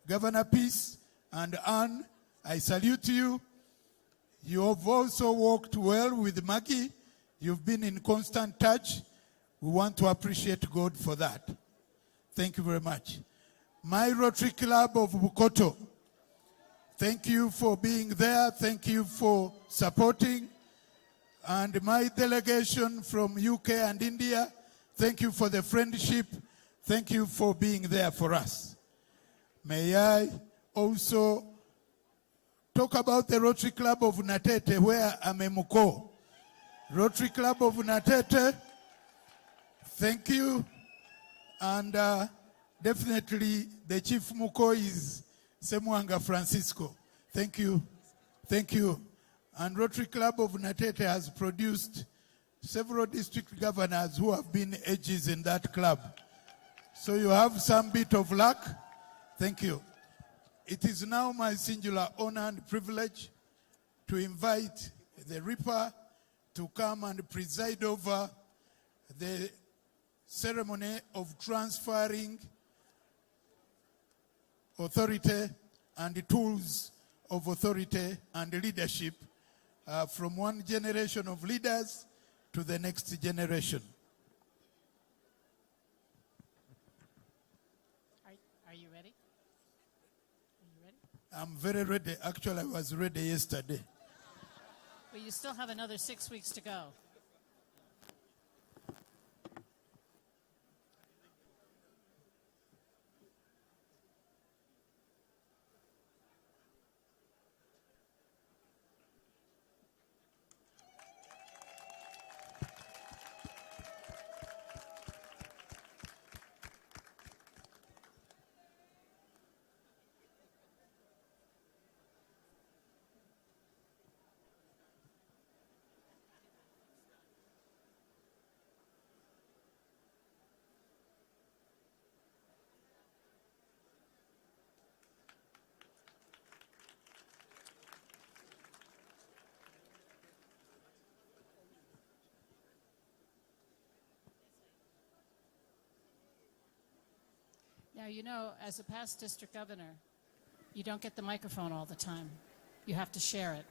Governor Peace and Anne, I salute you. You have also worked well with Maggie. You've been in constant touch. We want to appreciate God for that. Thank you very much. My Rotary Club of Bukoto, thank you for being there. Thank you for supporting. And my delegation from UK and India, thank you for the friendship. Thank you for being there for us. May I also talk about the Rotary Club of Natete, where I'm a Muko. Rotary Club of Natete, thank you. And definitely the Chief Muko is Semwanga Francisco. Thank you. Thank you. And Rotary Club of Natete has produced several district governors who have been edges in that club. So you have some bit of luck. Thank you. It is now my singular honor and privilege to invite the Reaper to come and preside over the ceremony of transferring authority and the tools of authority and leadership from one generation of leaders to the next generation. Are you ready? Are you ready? I'm very ready. Actually, I was ready yesterday. Well, you still have another 6 weeks to go. you know, as a past district governor, you don't get the microphone all the time. You have to share it.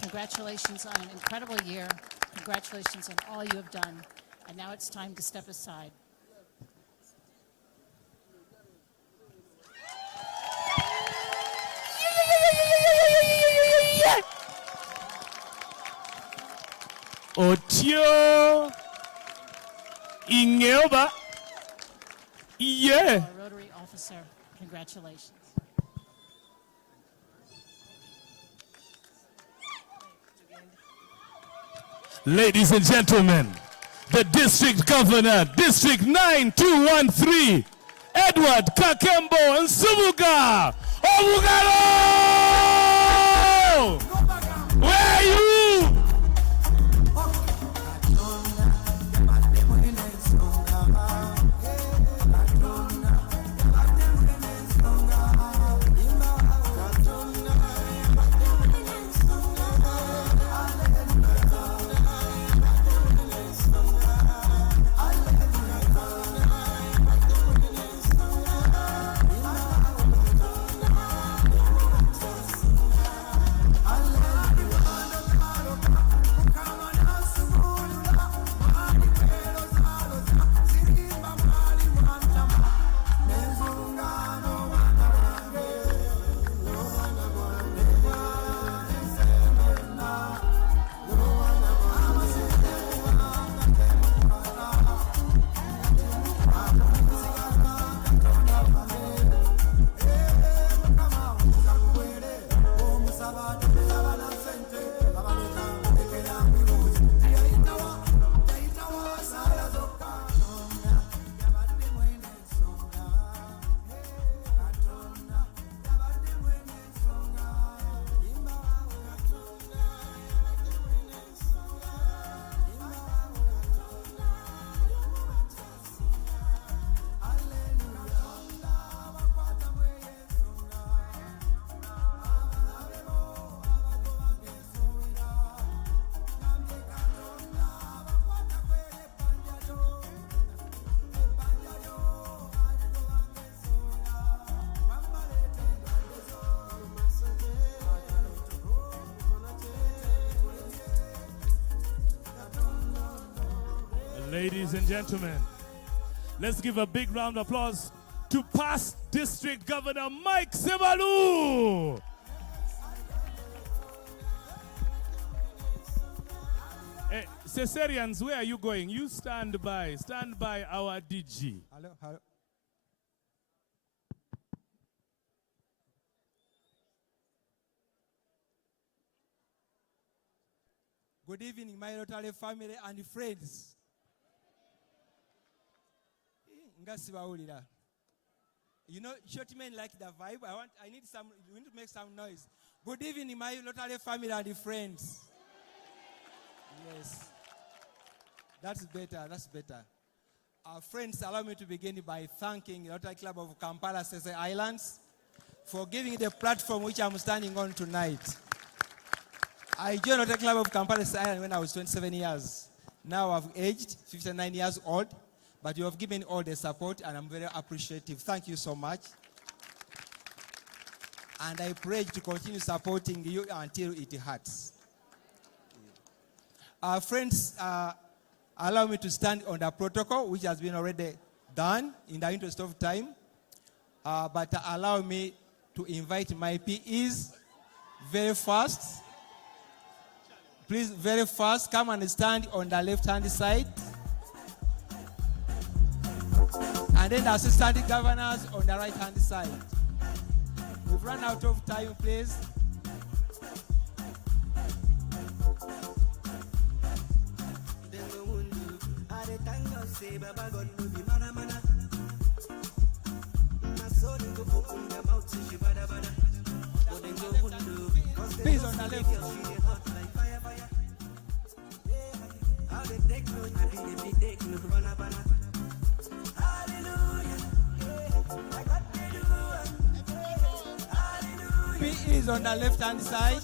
Congratulations on an incredible year. Congratulations on all you have done. And now it's time to step aside. Otio Ingeoba. Yeah. Our Rotary officer, congratulations. Ladies and gentlemen, the district governor, District 9213, Edward Kakembo Nsumuga Obugalo! Where are you? Ladies and gentlemen, let's give a big round of applause to past District Governor Mike Sebalu. Hey, Caesarians, where are you going? You stand by our DG. Hello, hello. Good evening, my Rotary family and friends. You know, short men like the vibe. We need to make some noise. Good evening, my Rotary family and friends. Yes. That's better. Friends, allow me to begin by thanking Rotary Club of Kampala Sese Islands for giving the platform which I'm standing on tonight. I joined Rotary Club of Kampala Sese Islands when I was 27 years. Now I've aged 59 years old. But you have given all the support, and I'm very appreciative. Thank you so much. And I pray to continue supporting you until it hurts. Friends, allow me to stand on the protocol, which has been already done in the interest of time. But allow me to invite my PEs very fast. Please, very fast, come and stand on the left-hand side. And then the assistant governors on the right-hand side. We've run out of time, please. Please on the left. Please, on the left-hand side.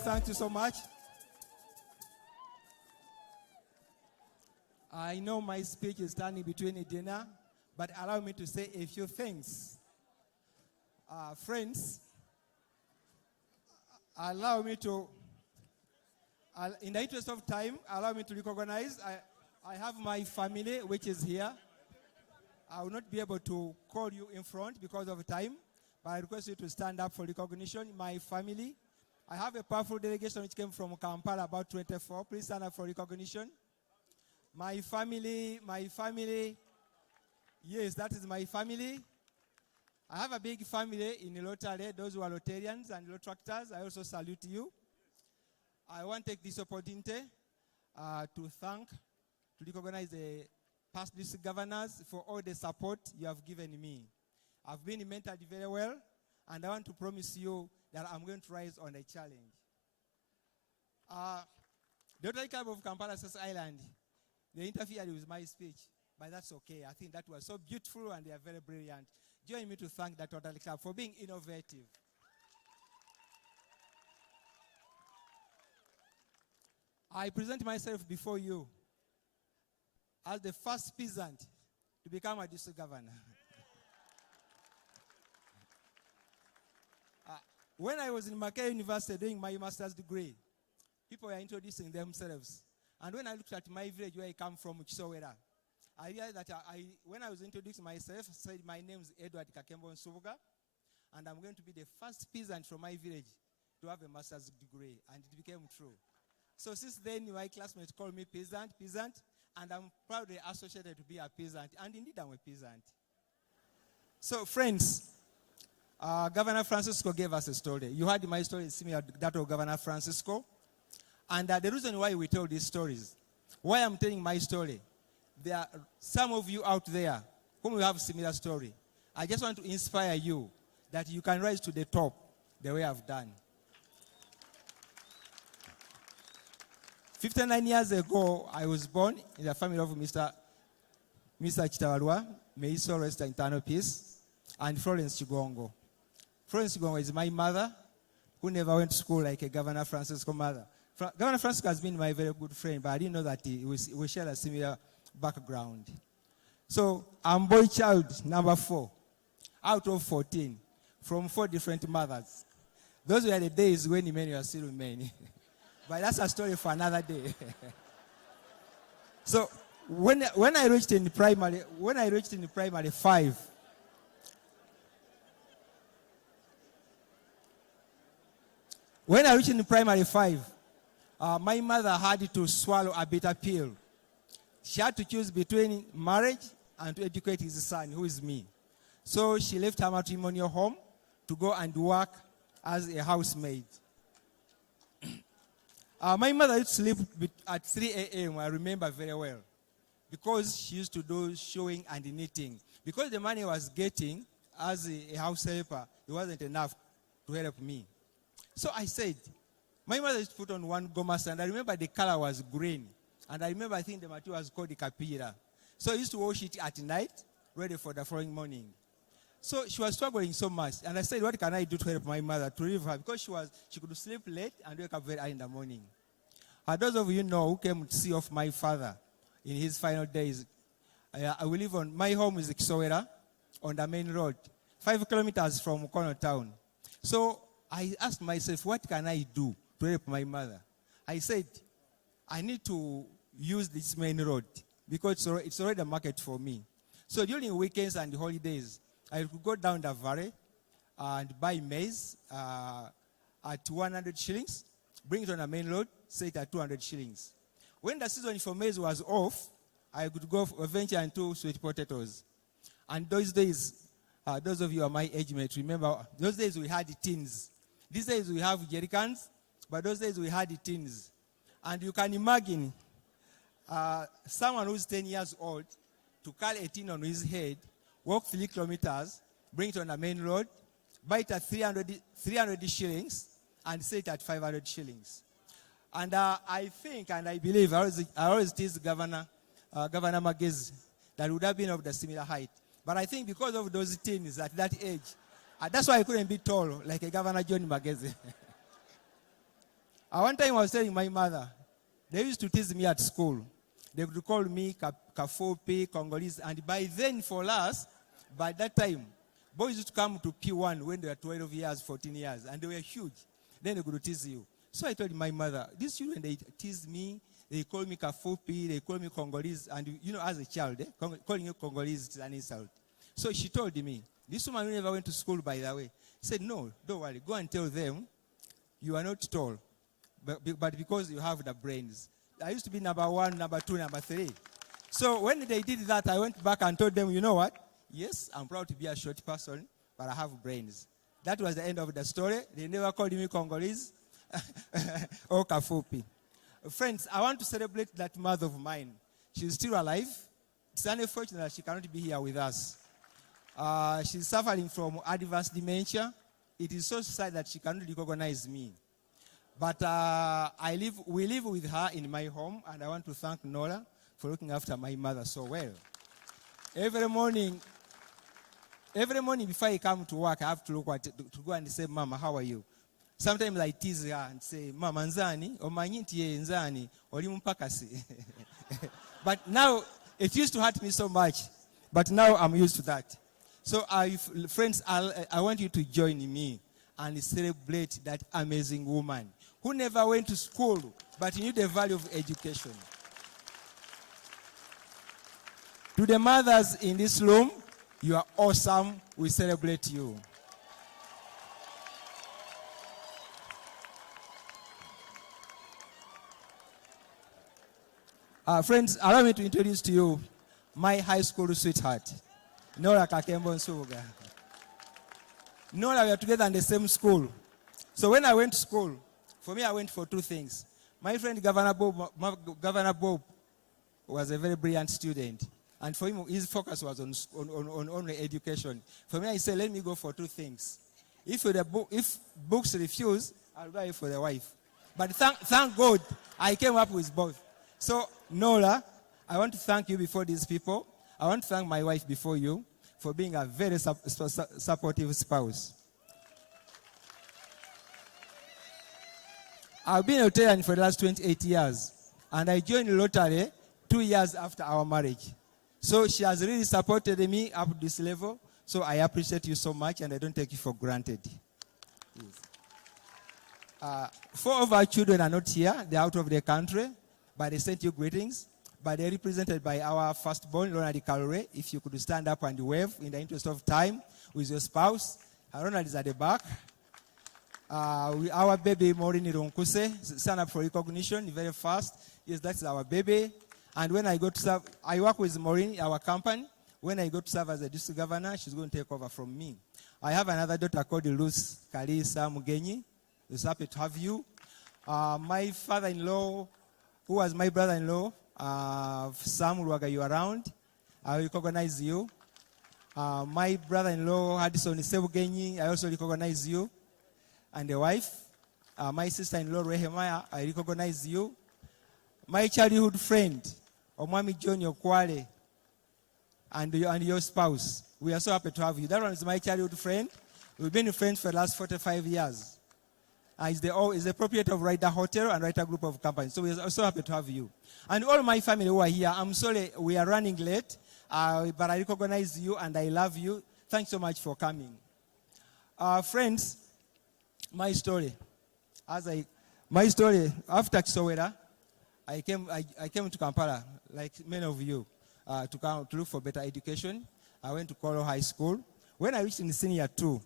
Thank you so much. I know my speech is standing between a dinner, but allow me to say a few things. Friends, allow me to, in the interest of time, allow me to recognize I have my family, which is here. I will not be able to call you in front because of time, but I request you to stand up for recognition. My family, I have a powerful delegation which came from Kampala, about 24. Please stand up for recognition. My family, yes, that is my family. I have a big family in Rotary, those who are Rotarians and Rotractors. I also salute you. I want to take this opportunity to recognize the past district governors for all the support you have given me. I've been mentored very well, and I want to promise you that I'm going to rise on a challenge. The Rotary Club of Kampala South Island, they interfered with my speech, but that's okay. I think that was so beautiful and they are very brilliant. Join me to thank that Rotary Club for being innovative. I present myself before you as the first peasant to become a district governor. When I was in Mackay University doing my master's degree, people were introducing themselves. And when I looked at my village where I come from, Chisowera, I realized that when I was introducing myself, I said my name is Edward Kakembo Nsubuga, and I'm going to be the first peasant from my village to have a master's degree, and it became true. So since then, my classmates call me peasant, and I'm proudly associated to be a peasant, and indeed I'm a peasant. So friends, Governor Francisco gave us a story. You heard my story, similar to that of Governor Francisco. And the reason why we tell these stories, why I'm telling my story, there are some of you out there whom you have a similar story. I just want to inspire you that you can rise to the top the way I've done. 59 years ago, I was born in the family of Mr. Chitawarwa, may his soul rest in eternal peace, and Florence Chigongo. Florence Chigongo is my mother, who never went to school like a Governor Francisco mother. Governor Francisco has been my very good friend, but I didn't know that we share a similar background. So I'm boy child number 4, out of 14, from 4 different mothers. Those were the days when men were still men. But that's a story for another day. So when I reached in primary 5, my mother had to swallow a bitter pill. She had to choose between marriage and to educate his son, who is me. So she left her matrimonial home to go and work as a housemaid. My mother used to sleep at 3 a.m., I remember very well, because she used to do sewing and knitting. Because the money I was getting as a house helper, it wasn't enough to help me. So I said, my mother used to put on one gomas, and I remember the color was green. And I remember, I think the material was called the kapira. So I used to wash it at night, ready for the following morning. So she was struggling so much. And I said, what can I do to help my mother, to relieve her? Because she could sleep late and wake up very early in the morning. Those of you know who came to see of my father in his final days, I will live on, my home is Kisowera, on the main road, 5 kilometers from Mukono town. So I asked myself, what can I do to help my mother? I said, I need to use this main road because it's already a market for me. So during weekends and holidays, I could go down the valley and buy maize at 100 shillings, bring it on the main road, sell it at 200 shillings. When the season for maize was off, I could go venture into sweet potatoes. And those days, Those of you who are my age mate, remember, those days we had the tins. These days we have jerry cans, but those days we had the tins. And you can imagine someone who's 10 years old to carry a tin on his head, walk 3 kilometers, bring it on the main road, buy it at 300 shillings, and sell it at 500 shillings. And I think, and I believe, I always tease Governor Magezi that would have been of the similar height. But I think because of those teens at that age, that's why I couldn't be tall like a Governor John Magezi. One time I was telling my mother, they used to tease me at school. They would call me Kafopi, Congolese, and by then for us, by that time, boys used to come to P1 when they were 12 years, 14 years, and they were huge. Then they could tease you. So I told my mother, these children, they tease me, they call me Kafopi, they call me Congolese, and you know, as a child, calling you Congolese is an insult. So she told me, this woman who never went to school, by the way, said, no, don't worry, go and tell them you are not tall, but because you have the brains. I used to be number 1, number 2, number 3. So when they did that, I went back and told them, you know what? Yes, I'm proud to be a short person, but I have brains. That was the end of the story. They never called me Congolese or Kafopi. Friends, I want to celebrate that mother of mine. She's still alive. It's unfortunate that she cannot be here with us. She's suffering from advanced dementia. It is so sad that she cannot recognize me. But we live with her in my home, and I want to thank Nora for looking after my mother so well. Every morning before I come to work, I have to go and say, Mama, how are you? Sometimes I tease her and say, Mama, nzani, omanyinti nzani, oli mpakasi. But now, it used to hurt me so much, but now I'm used to that. So, friends, I want you to join me and celebrate that amazing woman who never went to school, but knew the value of education. To the mothers in this room, you are awesome. We celebrate you. Friends, allow me to introduce to you my high school sweetheart, Nora Kakembo Nsubuga. Nora, we are together in the same school. So when I went to school, for me, I went for 2 things. My friend Governor Bob was a very brilliant student. And for him, his focus was on education. For me, I said, let me go for 2 things. If books refuse, I'll buy it for the wife. But thank God, I came up with both. So, Nora, I want to thank you before these people. I want to thank my wife before you for being a very supportive spouse. I've been a Rotarian for the last 28 years, and I joined Rotary 2 years after our marriage. So she has really supported me up to this level, so I appreciate you so much, and I don't take you for granted. Yes. 4 of our children are not here. They're out of the country, but they sent you greetings. But they're represented by our firstborn, Ronald Kalore. If you could stand up and wave in the interest of time with your spouse. Ronald is at the back. Our baby, Maureen Ronkuse, stand up for recognition very fast. Yes, that's our baby. And when I go to serve, I work with Maureen, our company. When I go to serve as a district governor, she's going to take over from me. I have another daughter called Luz Kalisa Mugenyi. It's happy to have you. My father-in-law, who was my brother-in-law, Sam Ruaga, you around. I recognize you. My brother-in-law, Addison Sebugenyi, I also recognize you. And the wife. My sister-in-law, Rehemaya, I recognize you. My childhood friend, Omwami John Yokwale, and your spouse. We are so happy to have you. That one is my childhood friend. We've been friends for the last 45 years. He's the proprietor of Ryder Hotel and Ryder Group of Companies. So we are so happy to have you. And all my family who are here, I'm sorry we are running late, but I recognize you and I love you. Thanks so much for coming. Friends, my story. After Kisowera, I came to Kampala, like many of you, to look for better education. I went to Koro High School. When I reached in senior 2,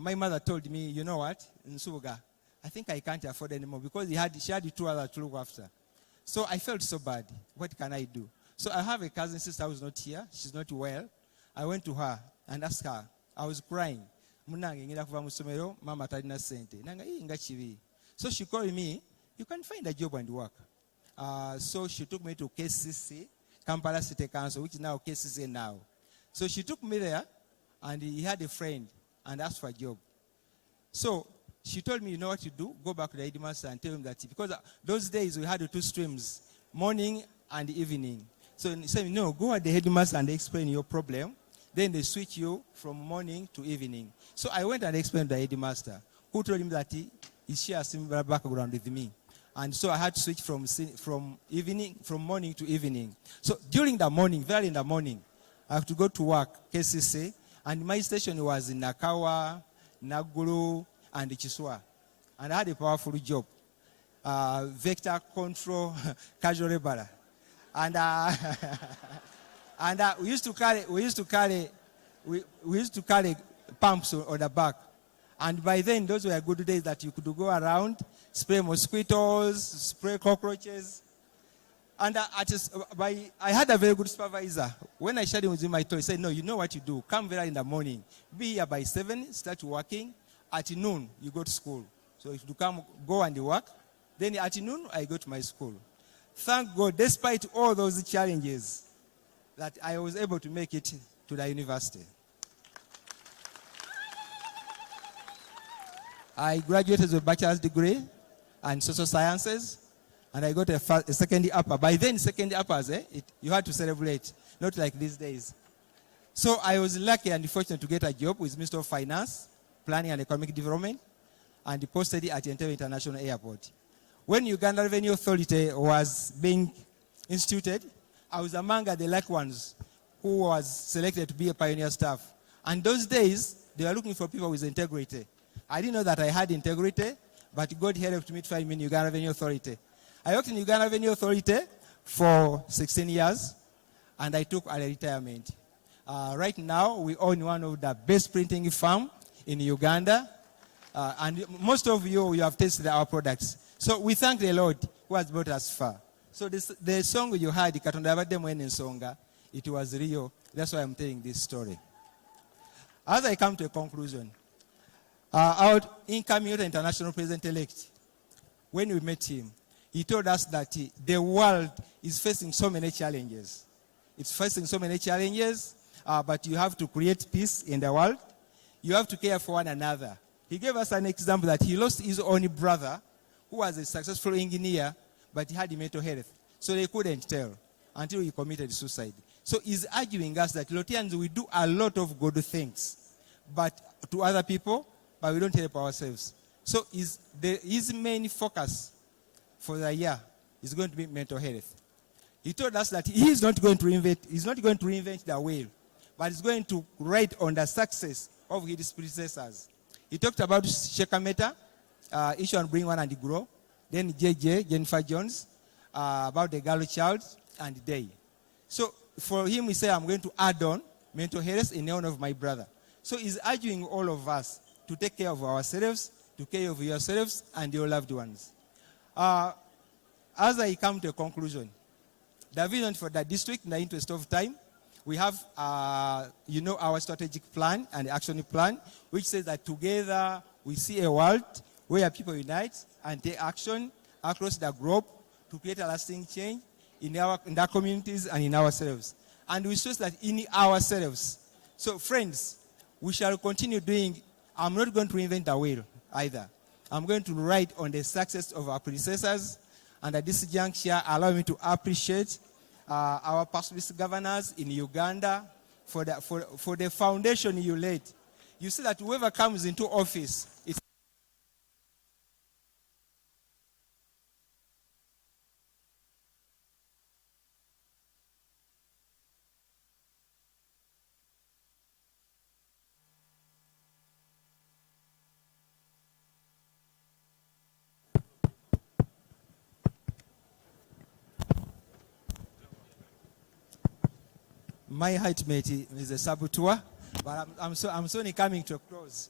my mother told me, you know what, Nsubuga, I think I can't afford anymore because she had 2 others to look after. So I felt so bad. What can I do? So I have a cousin sister who's not here. She's not well. I went to her and asked her, I was crying. Munange ngenda kuva mu ssomero, mama talina sente. Nanga nga kibi. So she called me, you can find a job and work. So she took me to KCC, Kampala City Council, which is now KCC now. So she took me there, and he had a friend and asked for a job. So she told me, you know what to do? Go back to the headmaster and tell him that, because those days we had 2 streams, morning and evening. So he said, no, go at the headmaster and explain your problem. Then they switch you from morning to evening. So I went and explained to the headmaster, who told him that he shares similar background with me. And so I had to switch from morning to evening. So during the morning, very in the morning, I have to go to work, KCC, and my station was in Nakawa, Naguru, and Chiswa. And I had a powerful job, vector control, casual laborer. And we used to carry pumps on the back. And by then, those were good days that you could go around, spray mosquitoes, spray cockroaches. And I had a very good supervisor. When I shared him with him, I told him, he said, no, you know what you do. Come very in the morning. Be here by 7, start working. At noon, you go to school. So if you go and work, then at noon, I go to my school. Thank God, despite all those challenges, that I was able to make it to the university. I graduated with a bachelor's degree in social sciences, and I got a second upper. By then, second uppers, you had to celebrate, not like these days. So I was lucky and fortunate to get a job with Minister of Finance, Planning and Economic Development, and posted at Entebbe International Airport. When Uganda Revenue Authority was being instituted, I was among the lucky ones who was selected to be a pioneer staff. And those days, they were looking for people with integrity. I didn't know that I had integrity, but God helped me to find me in Uganda Revenue Authority. I worked in Uganda Revenue Authority for 16 years, and I took early retirement. Right now, we own one of the best printing firms in Uganda, and most of you have tasted our products. So we thank the Lord who has brought us far. So the song you heard, Katonda yabadde mwene ensonga, it was real. That's why I'm telling this story. As I come to a conclusion, our incoming international president-elect, when we met him, he told us that the world is facing so many challenges. It's facing so many challenges, but you have to create peace in the world. You have to care for one another. He gave us an example that he lost his only brother, who was a successful engineer, but he had mental health. So they couldn't tell until he committed suicide. So he's arguing us that Lotians, we do a lot of good things, but to other people, but we don't help ourselves. So his main focus for the year is going to be mental health. He told us that he's not going to reinvent the wheel, but he's going to write on the success of his predecessors. He talked about Shekameta, each one bring one and grow. Then JJ, Jennifer Jones, about the girl child, and Day. So for him, he said, I'm going to add on mental health in honor of my brother. So he's urging all of us to take care of ourselves, to take care of yourselves and your loved ones. As I come to a conclusion, the vision for the district, in the interest of time, we have, our strategic plan and action plan, which says that together we see a world where people unite and take action across the globe to create a lasting change in our communities and in ourselves. And we stress that in ourselves. So friends, we shall continue doing, I'm not going to reinvent the wheel either. I'm going to write on the success of our predecessors, and at this juncture, allow me to appreciate our past governors in Uganda for the foundation you laid. You see that whoever comes into office, it's my height mate is a saboteur, but I'm soon coming to a close.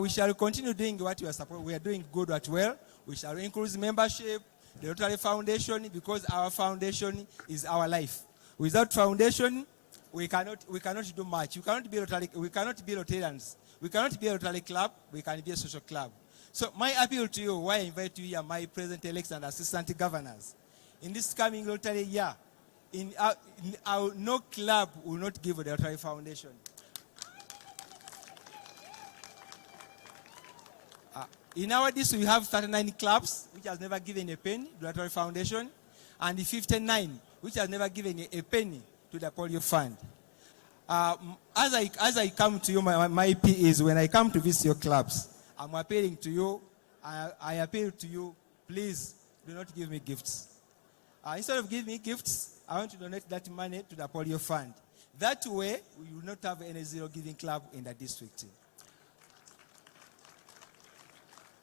We shall continue doing what we are supposed. We are doing good at well. We shall increase membership, the Rotary Foundation, because our foundation is our life. Without foundation, we cannot do much. We cannot be Rotarians. We cannot be a Rotary club. We can be a social club. So my appeal to you, why I invite you here, my president-elects and assistant governors, in this coming Rotary year, no club will not give the Rotary Foundation. In our district, we have 39 clubs, which has never given a penny to the Rotary Foundation, and 59, which has never given a penny to the polio fund. As I come to you, my plea is, when I come to visit your clubs, I'm appealing to you, I appeal to you, please do not give me gifts. Instead of giving me gifts, I want to donate that money to the polio fund. That way, we will not have any zero giving club in the district.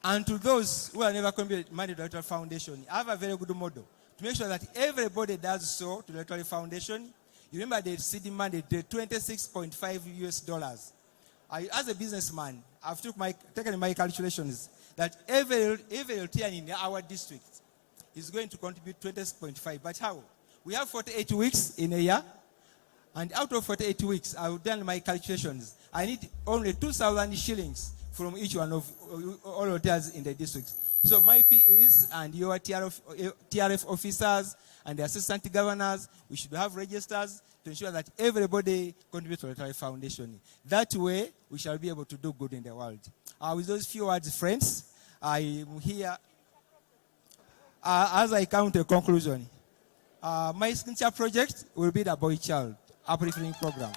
And to those who are never contributed money to the Rotary Foundation, I have a very good model to make sure that everybody does so to the Rotary Foundation. You remember the seeding money, the $26.5 US. As a businessman, I've taken my calculations that every Rotarian in our district is going to contribute 26.5. But how? We have 48 weeks in a year, and out of 48 weeks, I've done my calculations. I need only 2,000 shillings from each one of all hotels in the district. So my PEs and your TRF officers and the assistant governors, we should have registers to ensure that everybody contributes to the Rotary Foundation. That way, we shall be able to do good in the world. With those few words, friends, I am here. As I come to a conclusion, my signature project will be the Boy Child Uplifting Program.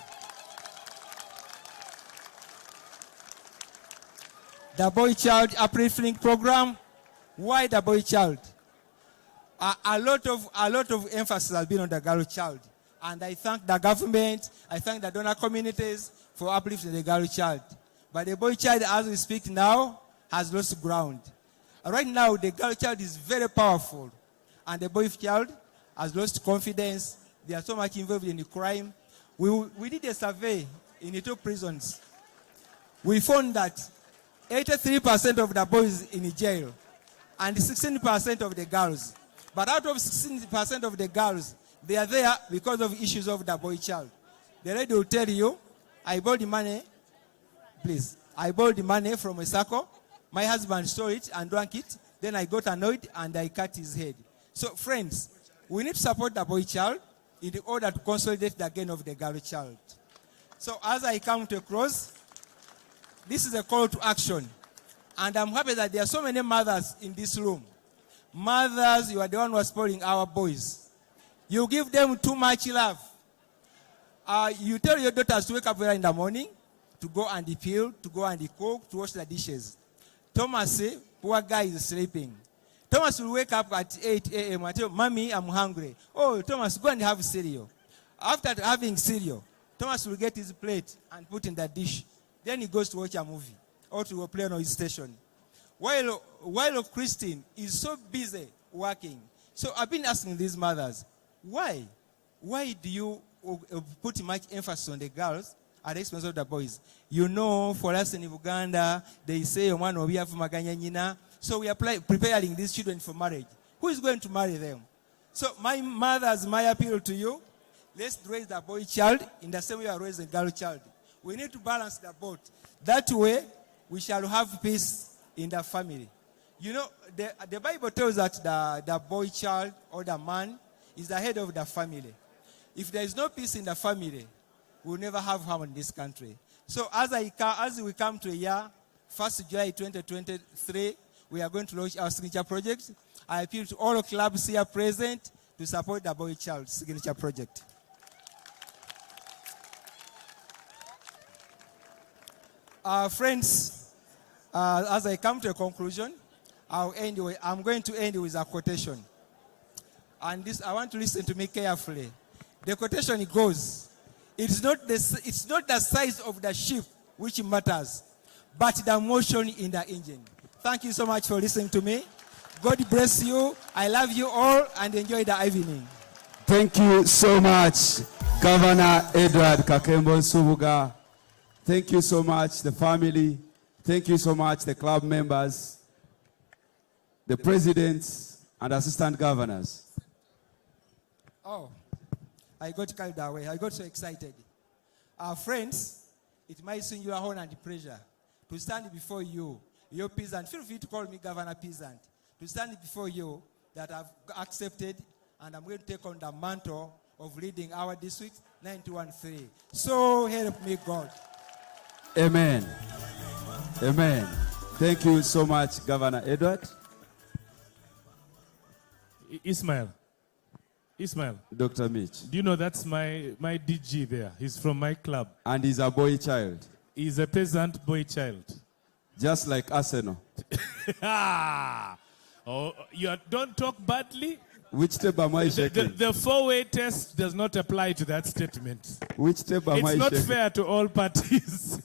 The Boy Child Uplifting Program. Why the Boy Child? A lot of emphasis has been on the girl child. And I thank the government, I thank the donor communities for uplifting the girl child. But the boy child, as we speak now, has lost ground. Right now, the girl child is very powerful. And the boy child has lost confidence. They are so much involved in the crime. We did a survey in the two prisons. We found that 83% of the boys in jail and 16% of the girls. But out of 16% of the girls, they are there because of issues of the boy child. The lady will tell you, I borrowed the money, please. I borrowed the money from a circle. My husband stole it and drank it. Then I got annoyed and I cut his head. So friends, we need to support the boy child in order to consolidate the gain of the girl child. So as I come to a close, this is a call to action. And I'm happy that there are so many mothers in this room. Mothers, you are the one who are spoiling our boys. You give them too much love. You tell your daughters to wake up early in the morning, to go and peel, to go and cook, to wash the dishes. Thomas, poor guy, is sleeping. Thomas will wake up at 8 a.m. and tell, Mommy, I'm hungry. Oh, Thomas, go and have cereal. After having cereal, Thomas will get his plate and put in the dish. Then he goes to watch a movie or to play on his station. While Christine is so busy working. So I've been asking these mothers, why? Why do you put much emphasis on the girls at the expense of the boys? You know, for us in Uganda, they say, so we are preparing these children for marriage. Who is going to marry them? So my mothers, my appeal to you, let's raise the boy child in the same way we raise the girl child. We need to balance the both. That way, we shall have peace in the family. You know, the Bible tells us that the boy child or the man is the head of the family. If there is no peace in the family, we'll never have harm in this country. So as we come to a year, 1st July 2023, we are going to launch our signature project. I appeal to all clubs here present to support the boy child signature project. Friends, as I come to a conclusion, I'm going to end with a quotation. And this, I want to listen to me carefully. The quotation goes, it's not the size of the ship which matters, but the motion in the engine. Thank you so much for listening to me. God bless you. I love you all and enjoy the evening. Thank you so much, Governor Edward Kakembo Nsubuga. Thank you so much, the family. Thank you so much, the club members, the presidents, and assistant governors. Oh, I got carried away. I got so excited. Friends, it might seem you are honor and pleasure to stand before you, your peasant. Feel free to call me Governor Peasant. To stand before you that I've accepted, and I'm going to take on the mantle of leading our district 913. So help me God. Amen. Amen. Thank you so much, Governor Edward. Ismail. Dr. Mitch. Do you know that's my DG there? He's from my club. And he's a boy child. He's a peasant boy child. Just like Arsenal. Oh, don't talk badly. Which tape am I shaking? The four-way test does not apply to that statement. Which tape am I shaking? It's not fair to all parties.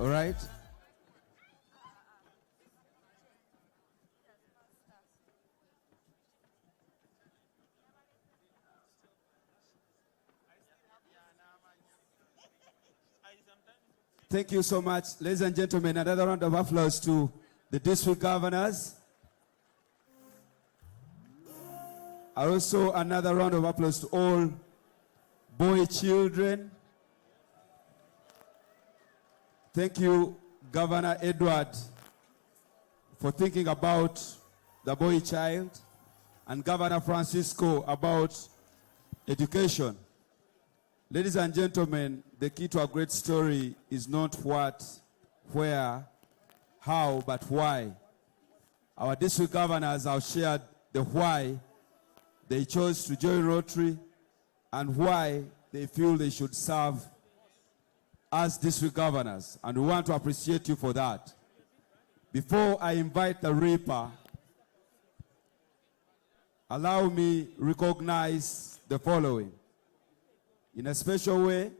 All right. Thank you so much. Ladies and gentlemen, another round of applause to the district governors. Also, another round of applause to all boy children. Thank you, Governor Edward, for thinking about the boy child, and Governor Francisco about education. Ladies and gentlemen, the key to a great story is not what, where, how, but why. Our district governors have shared the why they chose to join Rotary and why they feel they should serve as district governors, and we want to appreciate you for that. Before I invite the Reaper, allow me recognize the following. In a special way,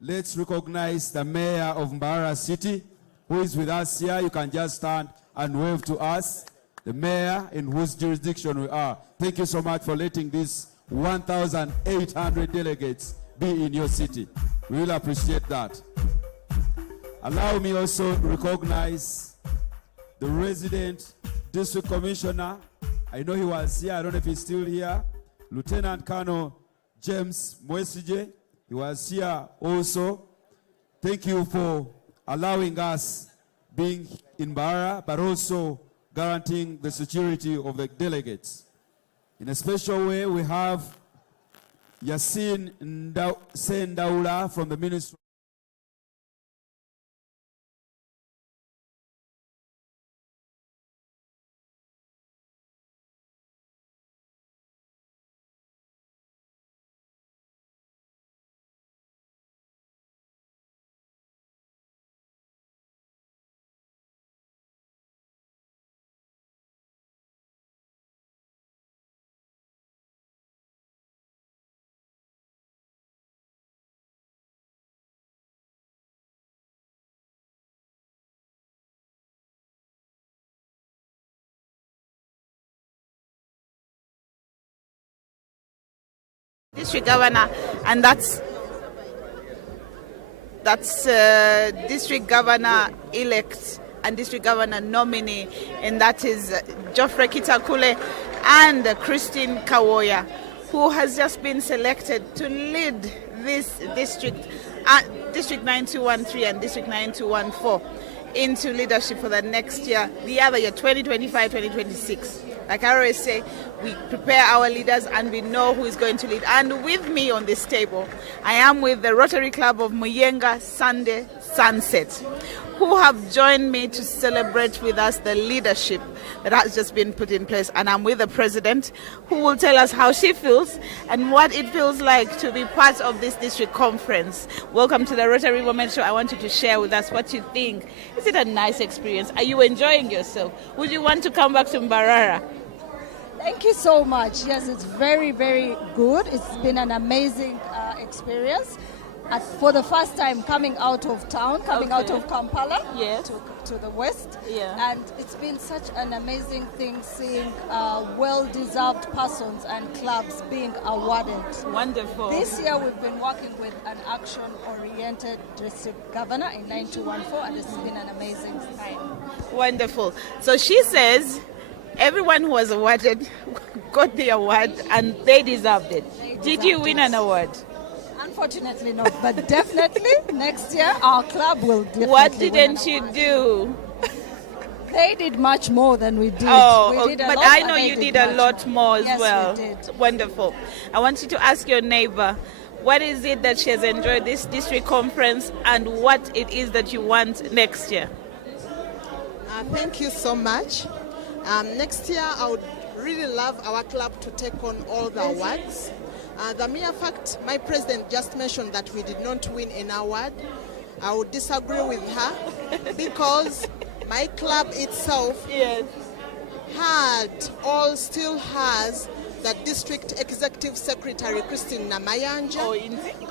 let's recognize the Mayor of Mbarara City, who is with us here. You can just stand and wave to us. The Mayor in whose jurisdiction we are. Thank you so much for letting these 1,800 delegates be in your city. We will appreciate that. Allow me also to recognize the resident district commissioner. I know he was here. I don't know if he's still here. Lieutenant Colonel James Mwesije. He was here also. Thank you for allowing us being in Mbarara, but also guaranteeing the security of the delegates. In a special way, we have Yasin Sendaula from the Ministry. District Governor, and that's District Governor-elect and District Governor nominee, and that is Geoffrey Kitakule and Christine Kawoya, who has just been selected to lead this district, District 9213 and District 9214, into leadership for the next year, the other year, 2025-2026. Like I always say, we prepare our leaders and we know who is going to lead. And with me on this table, I am with the Rotary Club of Muyenga Sunday Sunset, who have joined me to celebrate with us the leadership that has just been put in place. And I'm with the president, who will tell us how she feels and what it feels like to be part of this district conference. Welcome to the Rotary Women Show. I want you to share with us what you think. Is it a nice experience? Are you enjoying yourself? Would you want to come back to Mbarara? Thank you so much. Yes, it's very, very good. It's been an amazing experience. For the first time coming out of town, out of Kampala to the west. Yeah. And it's been such an amazing thing seeing well-deserved persons and clubs being awarded. Wonderful. This year we've been working with an action-oriented district governor in 9214, and it's been an amazing time. Wonderful. So she says everyone who was awarded got the award and they deserved it. Did you win an award? Unfortunately not, but definitely next year our club will definitely What didn't you do? They did much more than we did. Oh, we did but lot, I know you did a lot more as yes, well. We did. Wonderful. I want you to ask your neighbor, what is it that she has enjoyed this district conference and what it is that you want next year? Thank you so much. Next year, I would really love our club to take on all the awards. The mere fact my president just mentioned that we did not win an award, I would disagree with her because my club itself still has the district executive secretary, Christine Namayanja.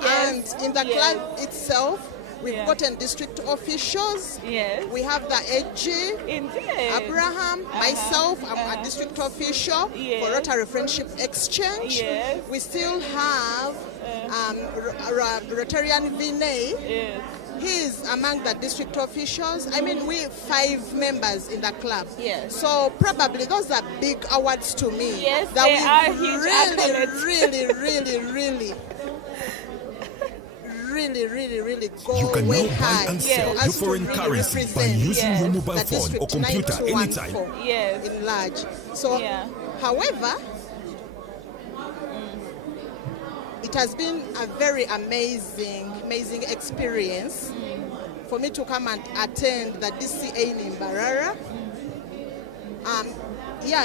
And in the club itself, we've gotten district officials. Yes. We have the AG, Abraham, myself, I'm a district official for Rotary Friendship Exchange. Yes. We still have Rotarian Vinay. He's among the district officials. I mean, we 5 members in the club. Yes. So probably those are big awards to me. Yes, that they we are huge accolades. really go You can way now buy high. and sell your foreign currency by using your mobile phone or computer anytime. In large. So, however, it has been a very amazing experience for me to come and attend the DCA in Mbarara.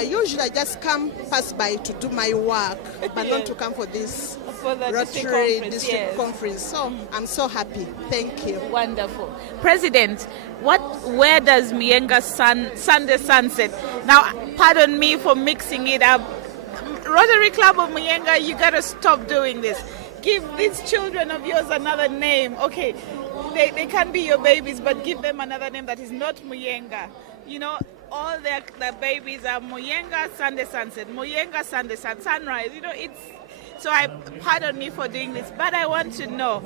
Usually I just pass by to do my work, but not to come for this Rotary district conference. So I'm so happy. Thank you. Wonderful. President, where does Muyenga Sunday Sunset? Now, pardon me for mixing it up. Rotary Club of Muyenga, you got to stop doing this. Give these children of yours another name. Okay, they can be your babies, but give them another name that is not Muyenga. You know, all their babies are Muyenga Sunday Sunset, Muyenga Sunday Sunrise. You know, so pardon me for doing this, but I want to know,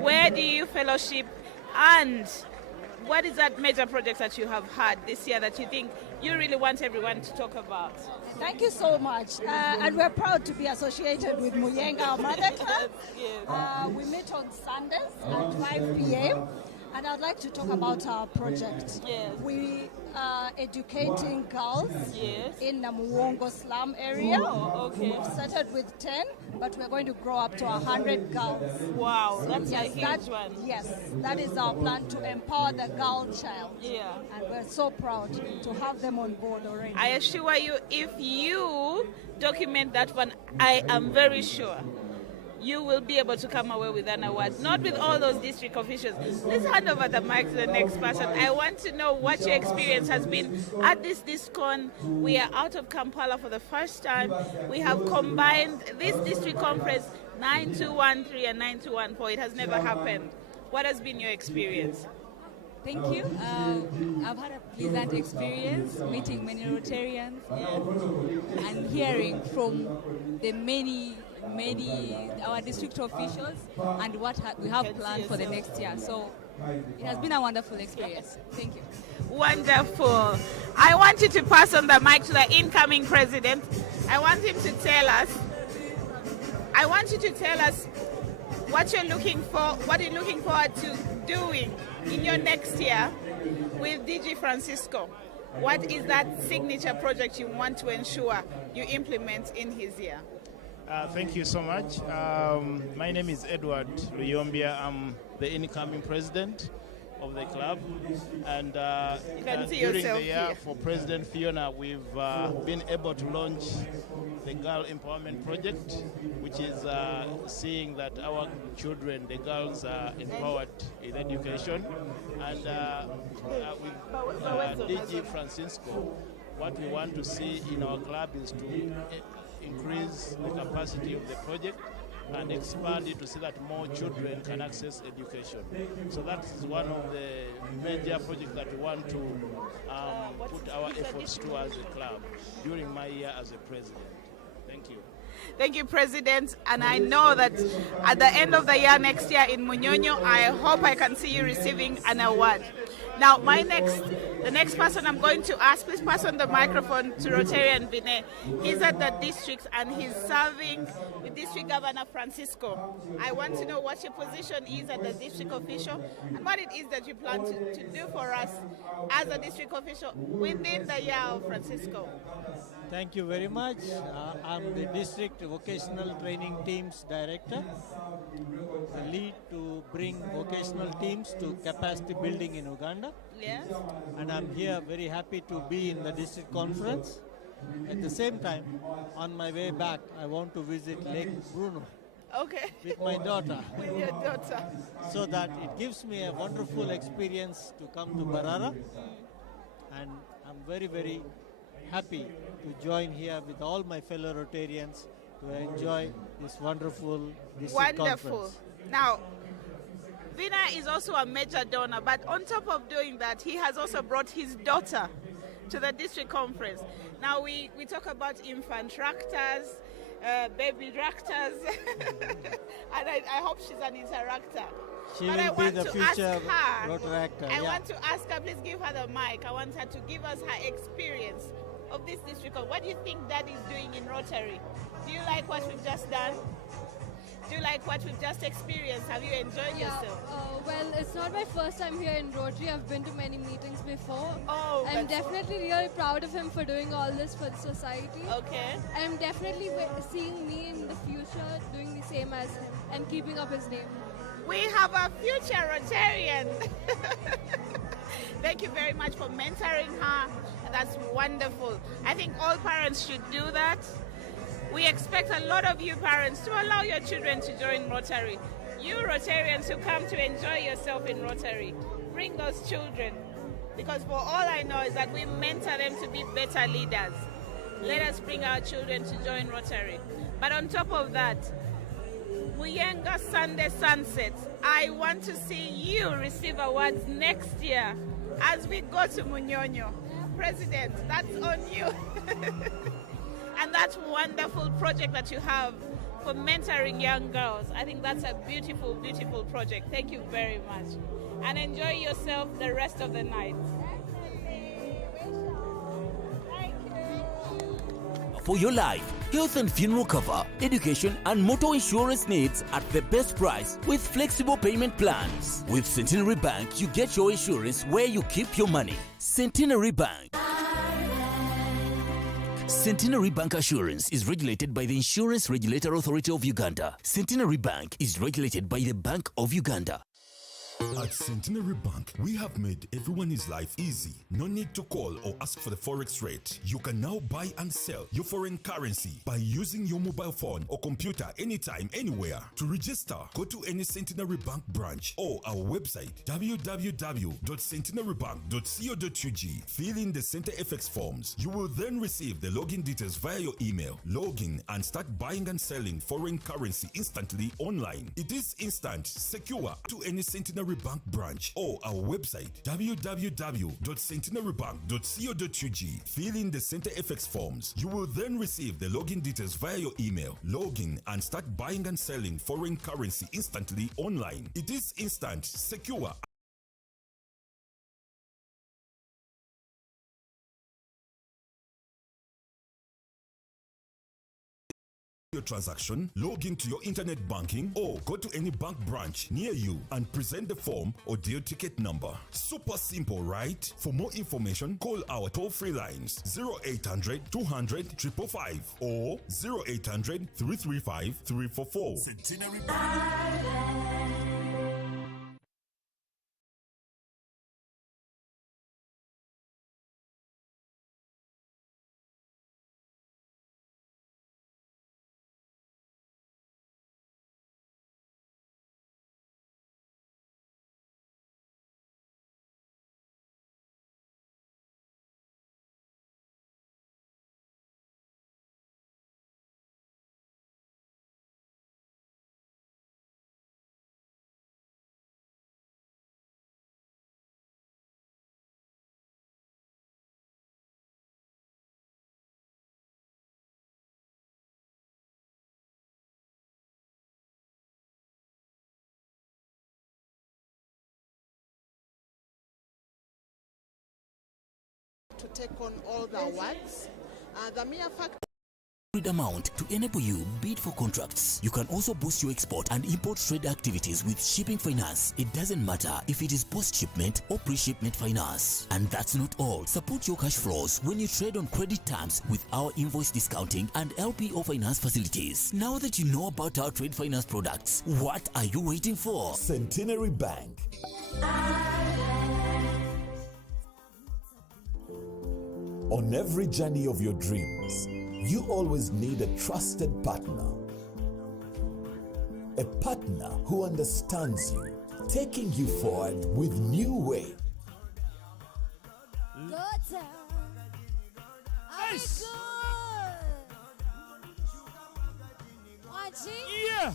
where do you fellowship and what is that major project that you have had this year that you think you really want everyone to talk about? Thank you so much. And we're proud to be associated with Muyenga, our mother club. We meet on Sundays at 5 p.m. And I'd like to talk about our project. We are educating girls in Namuwongo slum area. We've started with 10, but we're going to grow up to 100 girls. Wow, that's a huge one. Yes, that is our plan, to empower the girl child. And we're so proud to have them on board already. I assure you, if you document that one, I am very sure you will be able to come away with an award, not with all those district officials. Let's hand over the mic to the next person. I want to know what your experience has been at this DISCON. We are out of Kampala for the first time. We have combined this district conference 9213 and 9214. It has never happened. What has been your experience? Thank you. I've had a pleasant experience meeting many Rotarians and hearing from the many our district officials and what we have planned for the next year. So it has been a wonderful experience. Thank you. Wonderful. I want you to pass on the mic to the incoming president. I want him to tell us what you're looking forward to doing in your next year with DG Francisco. What is that signature project you want to ensure you implement in his year? Thank you so much. My name is Edward Luyombia. I'm the incoming president of the club, and during the year here. for President Fiona, we've been able to launch the Girl Empowerment Project, which is seeing that our children, the girls, are empowered in education. And with DG Francisco, what we want to see in our club is to increase the capacity of the project and expand it to see that more children can access education. So that is one of the major projects that we want to put our efforts to as a club during my year as a president. Thank you. Thank you, President. And I know that at the end of the year next year in Munyonyo, I hope I can see you receiving an award. Now, the next person I'm going to ask, please pass on the microphone to Rotarian Vinay. He's at the district and he's serving with District Governor Francisco. I want to know what your position is as a district official and what it is that you plan to do for us as a district official within the year of Francisco. Thank you very much. I'm the District Vocational Training Teams Director, the lead to bring vocational teams to capacity building in Uganda. Yes. And I'm here very happy to be in the district conference. At the same time, on my way back, I want to visit Lake Bruno. Okay. With my daughter. With your daughter. So that it gives me a wonderful experience to come to Mbarara. And I'm very, very happy to join here with all my fellow Rotarians to enjoy this wonderful district conference. Now, Vina is also a major donor, but on top of doing that, he has also brought his daughter to the district conference. Now, we talk about infant tractors, baby tractors, and I hope she's an interactor. She but will I be want the to future ask her, Rotaractor. I want to ask her, please give her the mic. I want her to give us her experience of this district. What do you think Dad is doing in Rotary? Do you like what we've just done? Do you like what we've just experienced? Have you enjoyed yourself? Well, it's not my first time here in Rotary. I've been to many meetings before. Oh, I'm definitely really proud of him for doing all this for the society. Okay. I'm definitely seeing me in the future doing the same as him and keeping up his name. We have a future Rotarian. Thank you very much for mentoring her. That's wonderful. I think all parents should do that. We expect a lot of you parents to allow your children to join Rotary. You Rotarians who come to enjoy yourself in Rotary, bring those children. Because for all I know is that we mentor them to be better leaders. Let us bring our children to join Rotary. But on top of that, Muyenga Sunday Sunset, I want to see you receive awards next year as we go to Munyonyo. President, that's on you. And that wonderful project that you have for mentoring young girls. I think that's a beautiful, beautiful project. Thank you very much. And enjoy yourself the rest of the night. For your life, health and funeral cover, education and motor insurance needs at the best price with flexible payment plans. With Centenary Bank, you get your insurance where you keep your money. Centenary Bank. Centenary Bank Assurance is regulated by the Insurance Regulator Authority of Uganda. Centenary Bank is regulated by the Bank of Uganda. At Centenary Bank, we have made everyone's life easy. No need to call or ask for the forex rate. You can now buy and sell your foreign currency by using your mobile phone or computer anytime, anywhere. To register, go to any Centenary Bank branch or our website www.centenarybank.co.ug. Fill in the Center FX forms. You will then receive the login details via your email. Log in and start buying and selling foreign currency instantly online. It is instant, secure to any Centenary Bank branch or our website www.centenarybank.co.ug. Fill in the Center FX forms. You will then receive the login details via your email. Log in and start buying and selling foreign currency instantly online. It is instant, secure your transaction, log into your internet banking, or go to any bank branch near you and present the form or deal ticket number. Super simple, right? For more information, call our toll-free lines 0800 200 555 or 0800 335 344. Centenary Bank. To take on all the awards. The mere fact amount to enable you bid for contracts. You can also boost your export and import trade activities with shipping finance. It doesn't matter if it is post-shipment or pre-shipment finance. And that's not all. Support your cash flows when you trade on credit terms with our invoice discounting and LPO finance facilities. Now that you know about our trade finance products, what are you waiting for? Centenary Bank. On every journey of your dreams, you always need a trusted partner. A partner who understands you, taking you forward with new way. Yeah.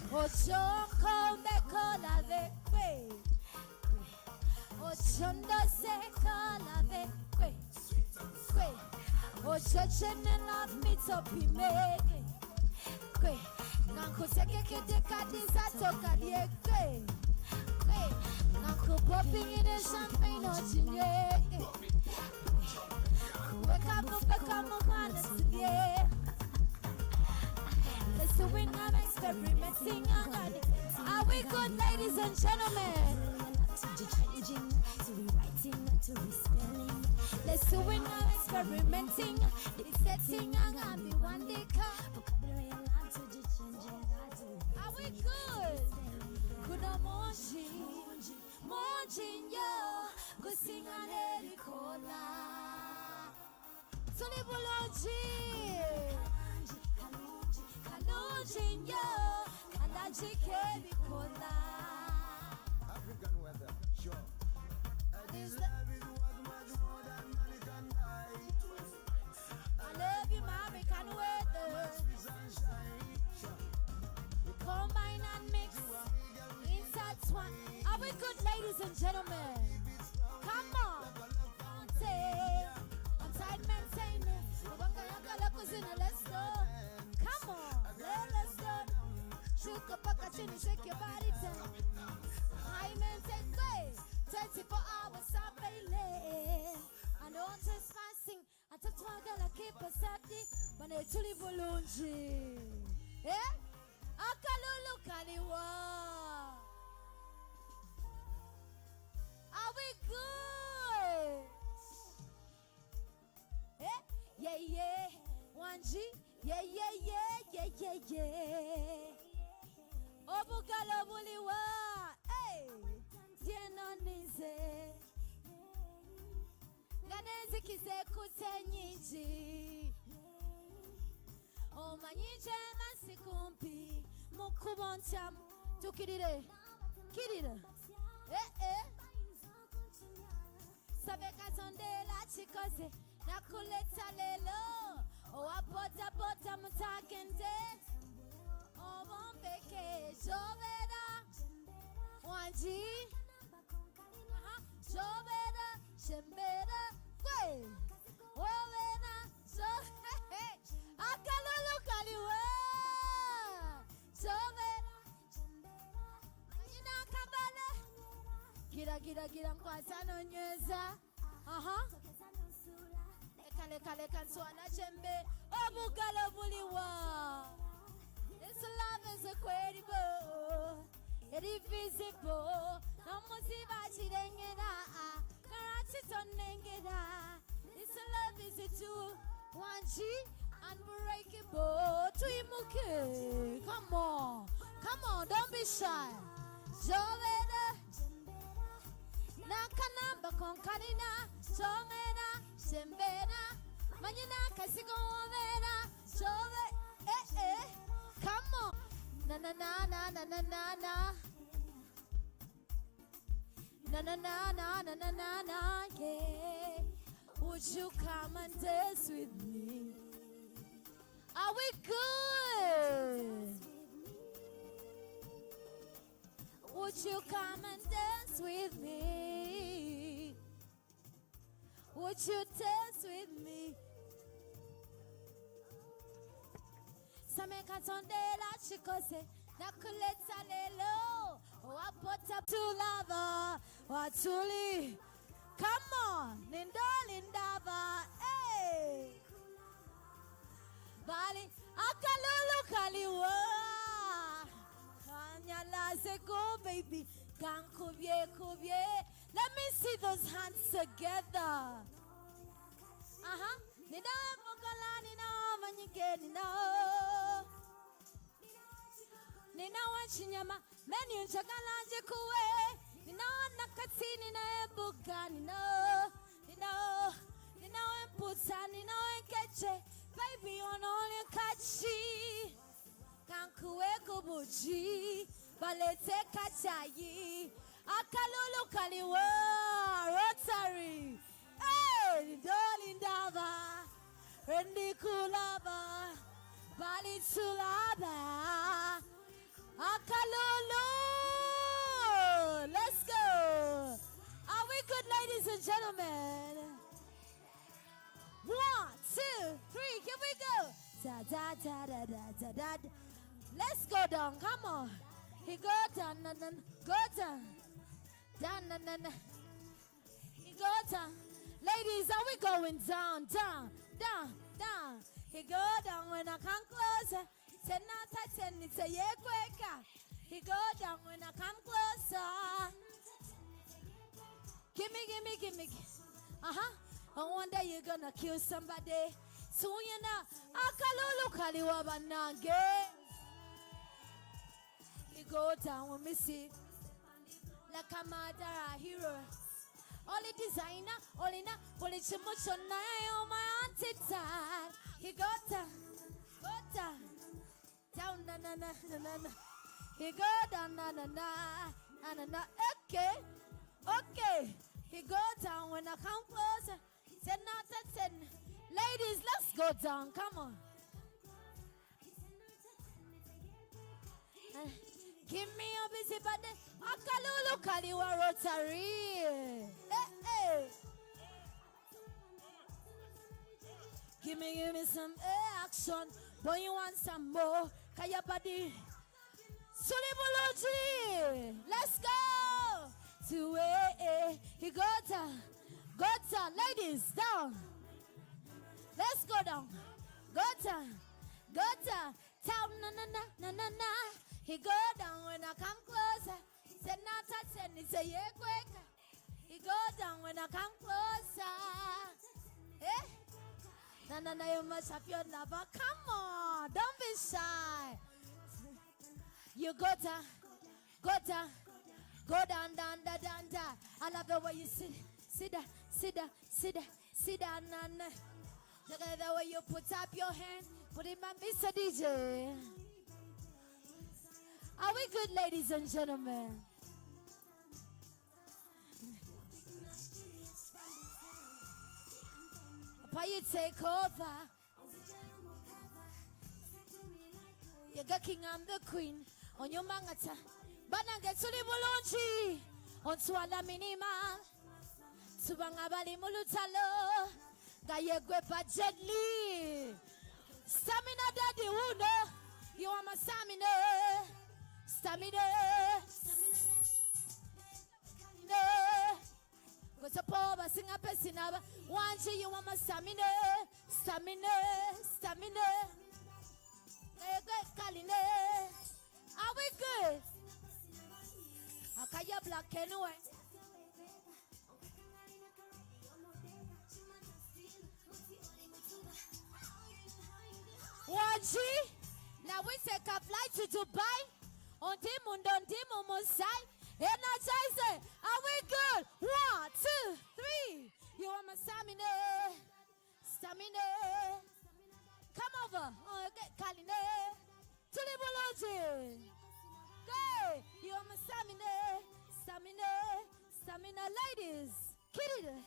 Love me to be made. Nanko seke kete kadiza toka lieke. Nanko popping in the champagne or chinye. Wake up, listen, when I'm experimenting, are we good, ladies and gentlemen? To changing, to rewriting, to respelling. Listen, when I'm experimenting, it's setting, I'm be one day vocabulary and to change. Are we good? Good morning, yo. Go sing an Ericola. Solibology. Kalojin, yo. Kalaji Ericola. African weather, sure. I love you, my American weather. Combine and mix, intertwine. Are we good, ladies and gentlemen? Come on. I'm tight maintaining. Let's go. Come on, let's go. Shake your body down. I maintain way. 24 hours I'm failing. I know I'm just fasting. I just want to keep a safety. But it's too volunteer. Eh? Akalulu kaliwa. Are we good? Eh? Yeah, yeah. 1G. Yeah. Obugalo buliwa. Hey. Tienonize. Ganezi kize kutenyiji. Omanyije masikumpi. Mukuboncham. Tukirire. Kirire. Sabeka tondela chikoze. Nakuleta lelo. Bota mutakende. Obombeke joveda. 1G. Joveda, shembeda, kwe. Oveda, so hey. Akalulu kaliwa. Joveda. Ina kabale. Gira mkwasano nyeza. Leka nswana chembe. Obugalo buliwa. This love is incredible. It is visible. No musiba chirengera. Karachi tonengera. This love is a two. 1G unbreakable. Tuimuke. Come on. Come on. Don't be shy. Joveda. Nakanamba konkarina. Joveda. Sembena. Manina kasigovera. Jove. Come on. Na na na na na na na na. Na na na na na na na na. Yeah. Would you come and dance with me? Are we good? Would you come and dance with me? Would you dance with me? Sameka tondela chikose nakuleta lelo wapota to lava watuli. Come on, Lindava, hey! Bali, akalulu kaliwa. Kanyala seko, baby. Gang kubye. Let me see those hands together. Nina mokala, nina manyike, nina wachinyama, menu chakalanje kuwe. Nina nakatini na ebuka, nina emputa, nina enkeche, baby onole kachi, kankuwe kubuchi, balete kachayi, akalulu kaliwa, Rotary, hey, Dolindava, Rendi kulaba, bali tulaba, akalulu. Let's go. Are we good, ladies and gentlemen? 1, 2, 3, here we go. Da da da da da da da. Let's go down. Come on. He go down, go down, down. He go down. Ladies, are we going down, down? He go down when I come closer. 10 out of 10, it's a year quicker. He go down when I come closer. Gimme. I wonder you're gonna kill somebody. So you know, akalulu kaliwa banange. He go down when me see like a Mbarara hero. Only designer, only na, only chimuchona, oh my auntie dad. He go down, down na. He go down na. Okay. He go down when I come closer. 10 out of 10. Ladies, let's go down. Come on. Give me a busy body. Akalulu kaliwa Rotary. Hey. Give me some action. Don't you want some more? Kaya body. Sulibology. Let's go. To he got down. Ladies, down. Let's go down. Got down. Down, na. He go down when I come closer. 10 out of 10, it's a year quicker. He go down when I come closer. Na, you must have your lover. Come on, don't be shy. You go down. Go down. I love the way you sit down. Look at the way you put up your hand. Put it on Mr. DJ. Are we good, ladies and gentlemen? Papa, you take over. You're the king, I'm the queen. On your mangata. Bananga tuli mulunchi. On swala minima. Subangabali mulutalo. Gaye gwepa gently. Stamina daddy uno. You are my stamina. Go to power, sing a pesina. One day you want my stamina. Are we good? Akaya black anyway. Waji, now we take a flight to Dubai. On Dimu Musai. Energize it. Are we good? 1, 2, 3. You are my stamina. Stamina. Come over. Oh, get Kaline. Tulibology. Go. You are my stamina. Stamina. Stamina. Ladies. Get it.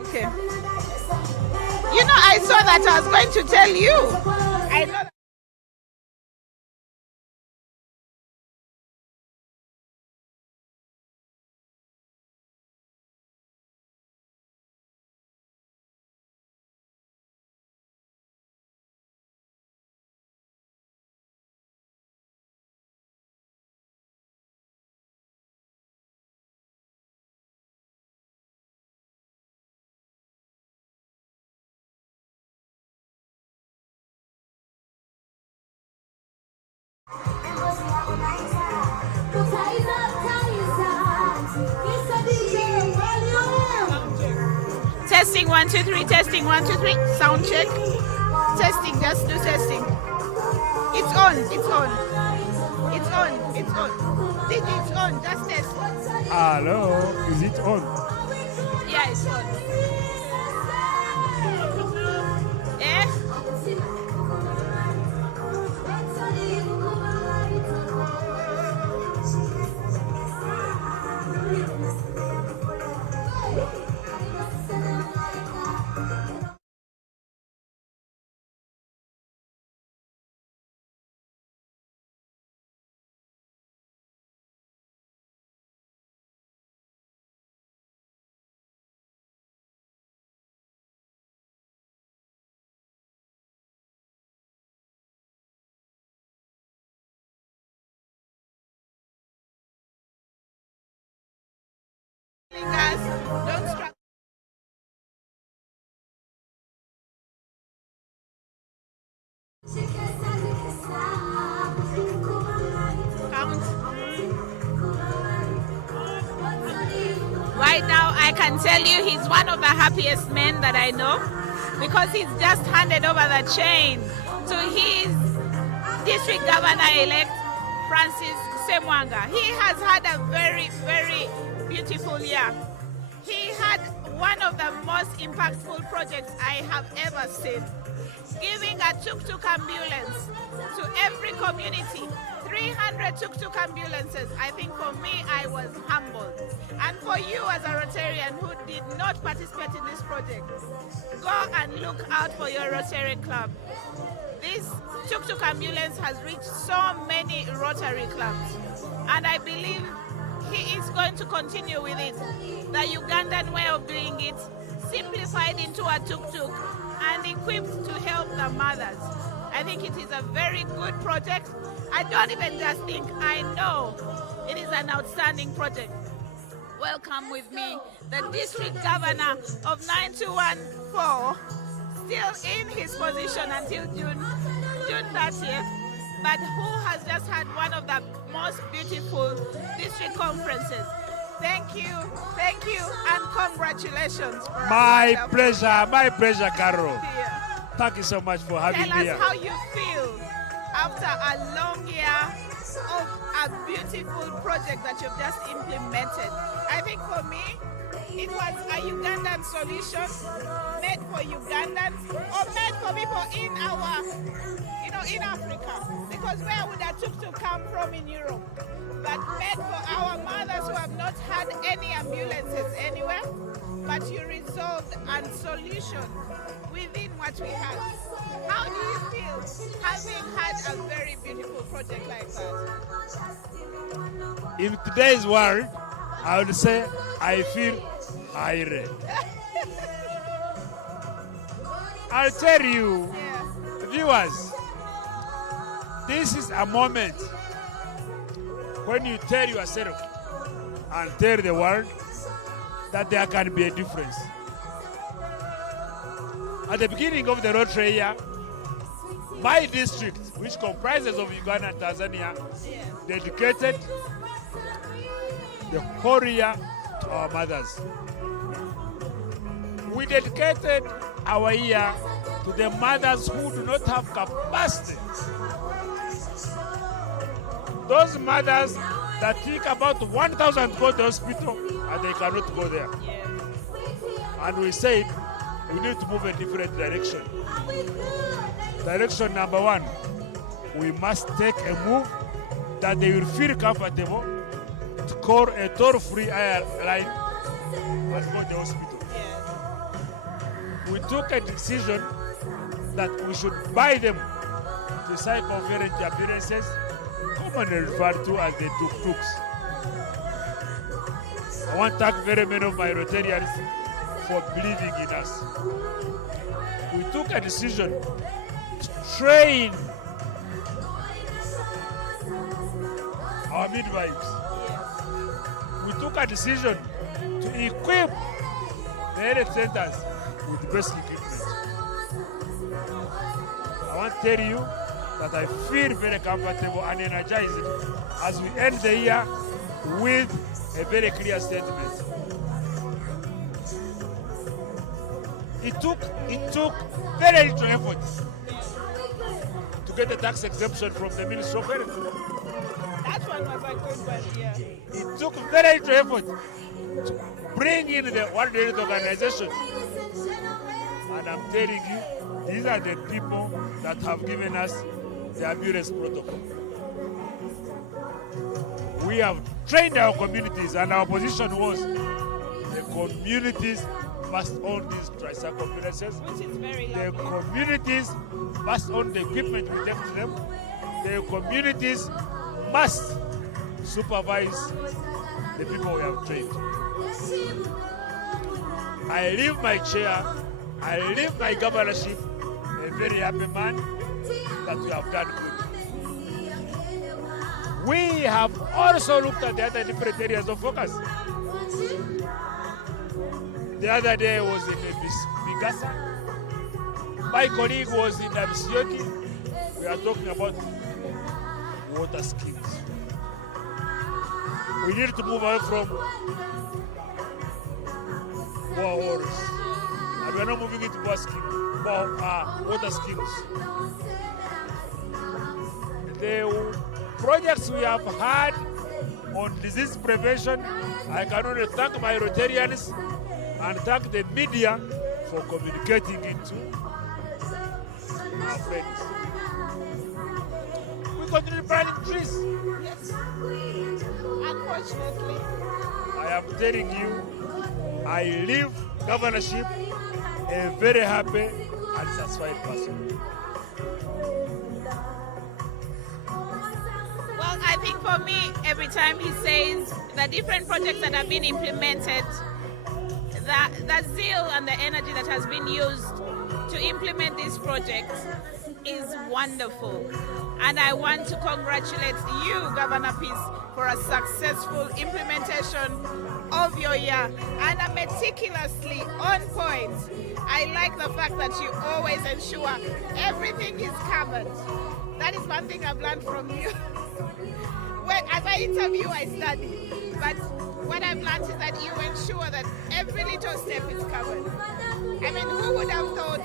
Okay. You know, I saw that I was going to tell you. I know. Testing 1 2 3. Testing 1 2 3. Sound check. Testing. Just do testing. It's on. It's on. It's on. It's on. It's on. Just test. Hello. Is it on? Yeah, it's on. Eh? Don't struggle. Count. Right now, I can tell you he's one of the happiest men that I know because he's just handed over the chain to his district governor-elect, Francis Semwanga. He has had a very, very beautiful year. He had one of the most impactful projects I have ever seen. Giving a tuk-tuk ambulance to every community. 300 tuk-tuk ambulances. I think for me, I was humbled. And for you as a Rotarian who did not participate in this project, go and look out for your Rotary club. This tuk-tuk ambulance has reached so many Rotary clubs. And I believe he is going to continue with it. The Ugandan way of doing it, simplified into a tuk-tuk and equipped to help the mothers. I think it is a very good project. I don't even just think, I know it is an outstanding project. Welcome with me, the district governor of 9214, still in his position until June 30th, but who has just had one of the most beautiful district conferences. Thank you, and congratulations. My pleasure, Carol. Thank you so much for having me here. Tell us how you feel after a long year of a beautiful project that you've just implemented. I think for me, it was a Ugandan solution made for Ugandans or made for people in our, in Africa. Because where would a tuk-tuk come from in Europe? But made for our mothers who have not had any ambulances anywhere, but you resolved a solution within what we had. How do you feel having had a very beautiful project like that? In today's world, I would say I feel irate. I'll tell you, viewers, this is a moment when you tell yourself and tell the world that there can be a difference. At the beginning of the Rotary year, my district, which comprises of Uganda and Tanzania, dedicated the whole year to our mothers. We dedicated our year to the mothers who do not have capacity. Those mothers that think about 1,000 go to the hospital and they cannot go there. And we said we need to move in a different direction. Direction number one, we must take a move that they will feel comfortable to call a toll-free line and go to the hospital. We took a decision that we should buy them the psychovariant ambulances, commonly referred to as the tuk-tuks. I want to thank very many of my Rotarians for believing in us. We took a decision to train our midwives. We took a decision to equip the health centers with basic equipment. I want to tell you that I feel very comfortable and energized as we end the year with a very clear statement. It took very little effort to get the tax exemption from the Ministry of Health. That one was a good one, yeah. It took very little effort to bring in the World Health Organization. And I'm telling you, these are the people that have given us the ambulance protocol. We have trained our communities, and our position was the communities must own these tricycle ambulances. Which is very the communities must own the equipment we take to them. The communities must supervise the people we have trained. I leave my chair, I leave my governorship a very happy man that we have done good. We have also looked at the other different areas of focus. The other day I was in Bigasa. My colleague was in Abisioti. We are talking about water schemes. We need to move away from boreholes. And we are not moving into water schemes. The projects we have had on disease prevention, I can only thank my Rotarians and thank the media for communicating it to our friends. We continue planting trees. Yes. Unfortunately. I am telling you, I leave governorship a very happy and satisfied person. Well, I think for me, every time he says the different projects that have been implemented, the zeal and the energy that has been used to implement these projects is wonderful. And I want to congratulate you, Governor Peace, for a successful implementation of your year and a meticulously on point. I like the fact that you always ensure everything is covered. That is one thing I've learned from you. As I interview, I study. But what I've learned is that you ensure that every little step is covered. I mean, who would have thought,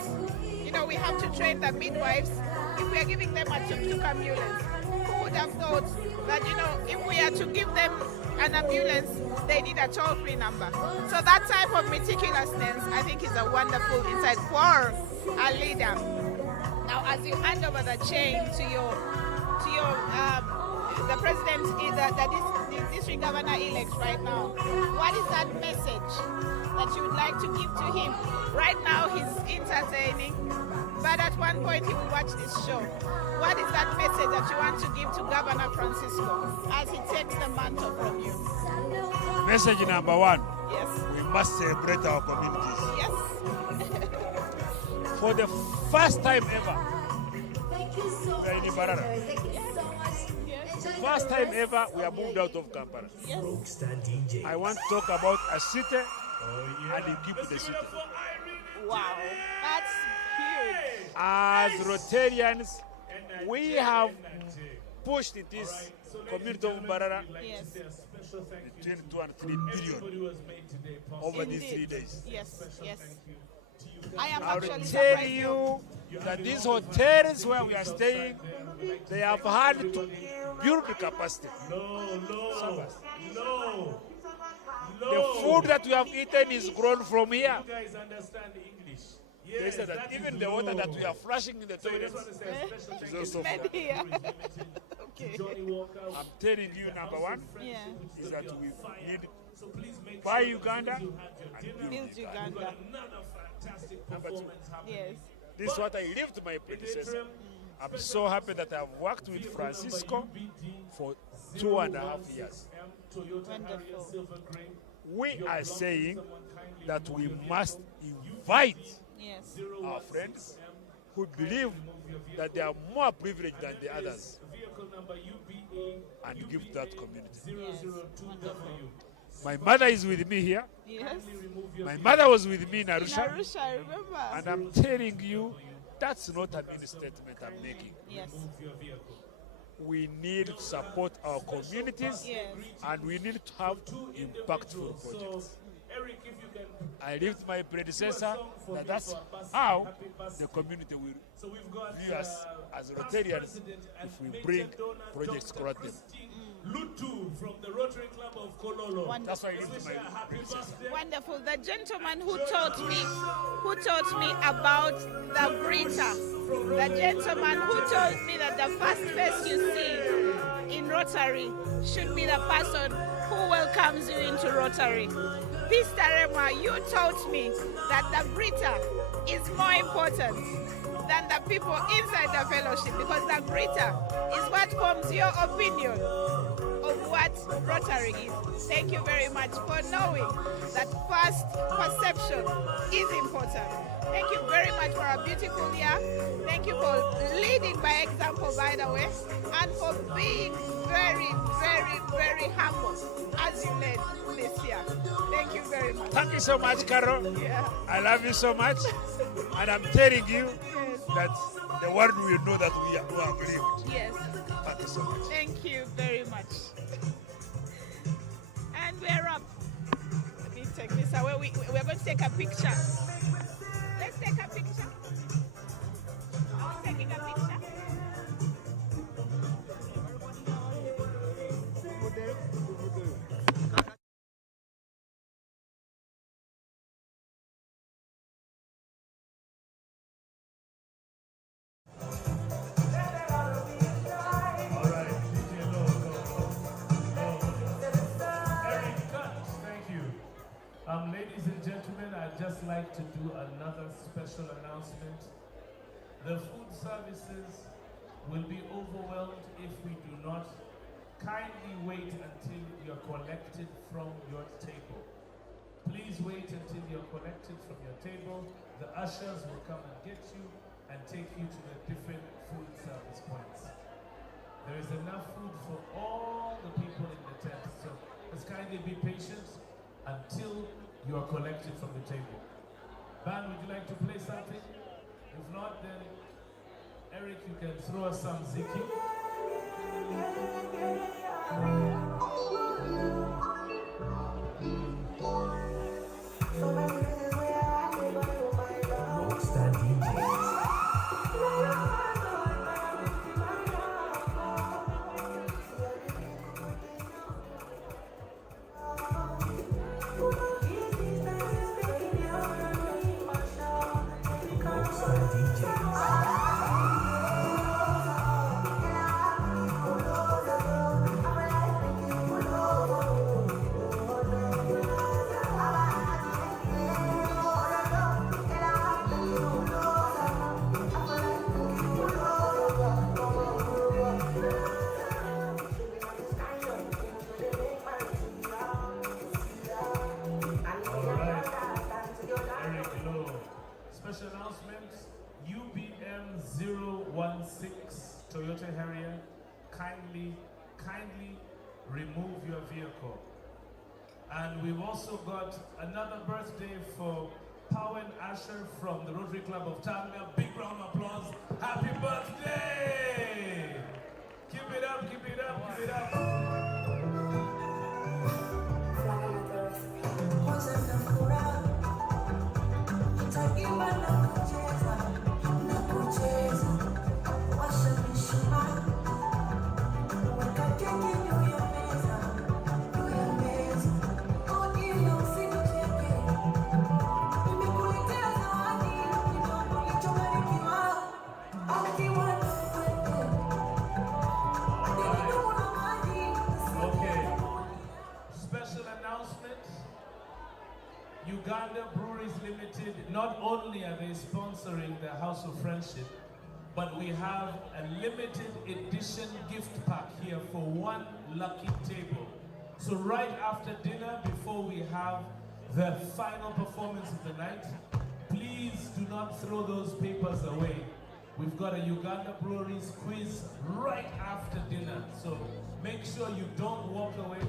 we have to train the midwives if we are giving them a tuk-tuk ambulance? Who would have thought that, if we are to give them an ambulance, they need a toll-free number? So that type of meticulousness, I think, is a wonderful insight for a leader. Now, as you hand over the chain to the president, the district governor-elect right now, what is that message that you would like to give to him? Right now, he's entertaining, but at one point he will watch this show. What is that message that you want to give to Governor Francisco as he takes the mantle from you? Message number one. Yes. We must celebrate our communities. Yes. For the first time ever, we are in Mbarara. First time ever, we are moved out of Kampala. Yes. I want to talk about a city and equip the city. Wow, that's huge. As Rotarians, we have pushed this community of Mbarara Yes. between 2 and 3 billion over these 3 days. Yes, yes. I am I will actually tell surprised. you that these hotels where we are staying, they have had to build the capacity. The food that we have eaten is grown from here. You guys understand English. They said that even the water that we are flushing in the toilets is also from here. Okay. I'm telling you, number one Yeah. is that we need buy Uganda and Build Uganda. Number two, Yes. this is what I lived my predecessor. I'm so happy that I've worked with Francisco for 2.5 years. Wonderful. We are saying that we must invite Yes. our friends who believe that they are more privileged than the others and give to that community. Yes. Wonderful. My mother is with me here. Yes. My mother was with me in In Arusha. Arusha, I remember. And I'm telling you, that's not a mini statement I'm making. Yes. We need to support our communities Yes. and we need to have impactful projects. I lived my predecessor that that's how the community will view us as Rotarians if we bring projects across them. Lutu from the Rotary Club of Kololo. That's why I lived my predecessor. Wonderful. The gentleman who taught me about the Brita, the gentleman who told me that the first face you see in Rotary should be the person who welcomes you into Rotary. Mr. Rema, you taught me that the Brita is more important than the people inside the fellowship, because the Brita is what forms your opinion of what Rotary is. Thank you very much for knowing that first perception is important. Thank you very much for a beautiful year. Thank you for leading by example, by the way, and for being very, very, very humble as you led this year. Thank you very much. Thank you so much, Carol. Yeah. I love you so much. And I'm telling you that the world will know that we are believed. Yes. Thank you so much. Thank you very much. And we're up. Let me take this away. We're going to take a picture. Let's take a picture. Are we taking a picture? Ladies and gentlemen, I'd just like to do another special announcement. The food services will be overwhelmed if we do not kindly wait until you're collected from your table. Please wait until you're collected from your table. The ushers will come and get you and take you to the different food service points. There is enough food for all the people in the tent, so just kindly be patient until you are collected from the table. Band, would you like to play something? If not, then Eric, you can throw us some ziki. Toyota Harrier, kindly remove your vehicle. And we've also got another birthday for Powen Asher from the Rotary Club of Tanga. Big round of applause. Happy birthday! Keep it up, keep it up, keep it up. Uganda Breweries Limited, not only are they sponsoring the House of Friendship, but we have a limited edition gift pack here for one lucky table. So right after dinner, before we have the final performance of the night, please do not throw those papers away. We've got a Uganda Breweries quiz right after dinner, so make sure you don't walk away.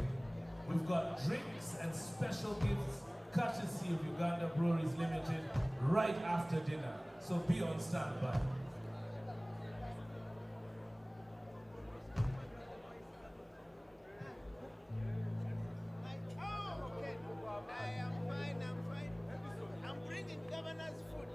We've got drinks and special gifts courtesy of Uganda Breweries Limited right after dinner. So be on standby. I'm bringing governor's food.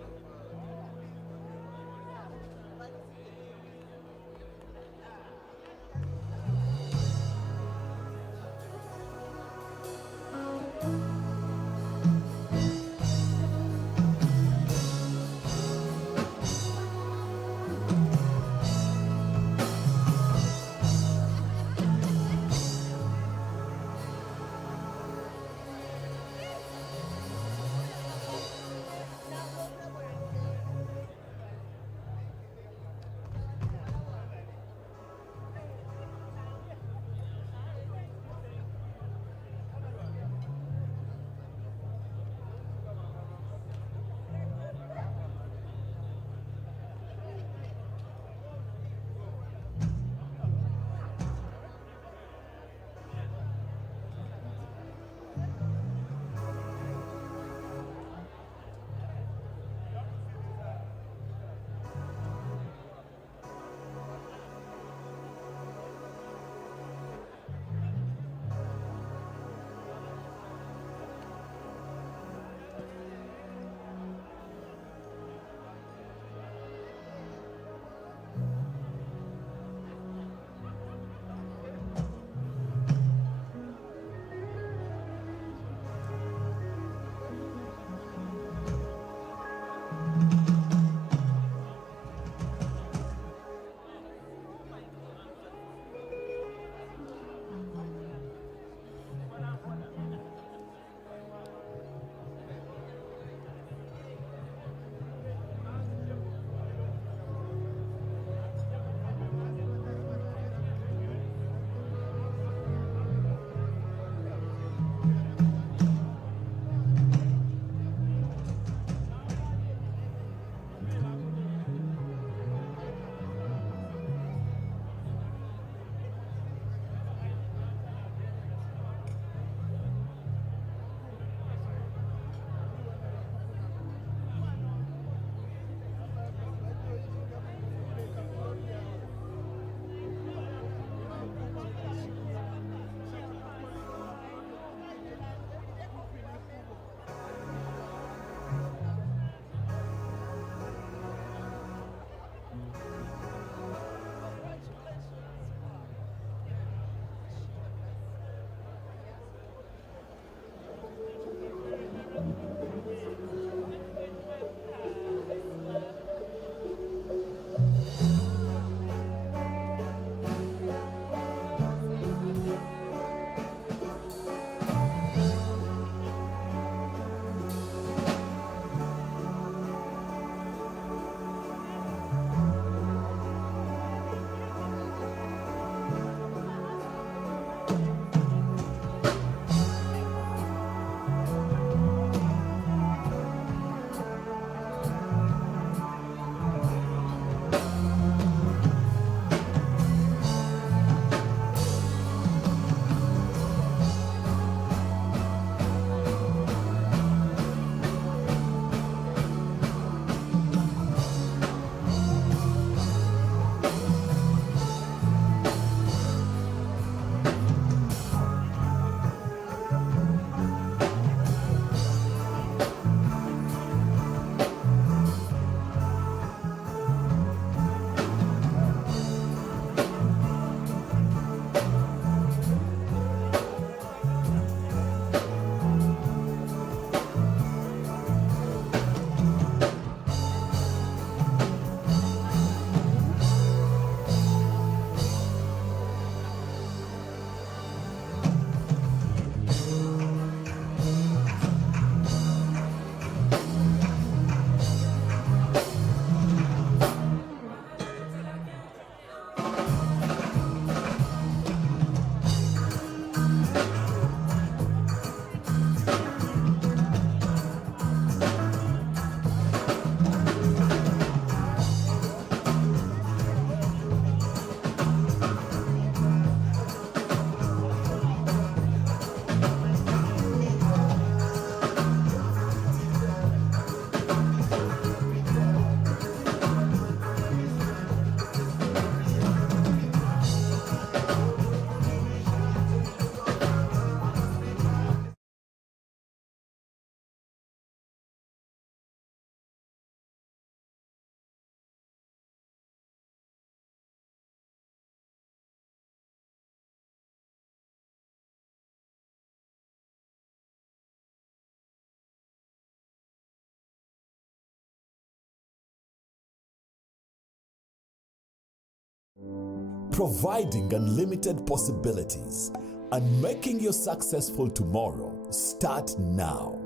providing unlimited possibilities and making your successful tomorrow start now.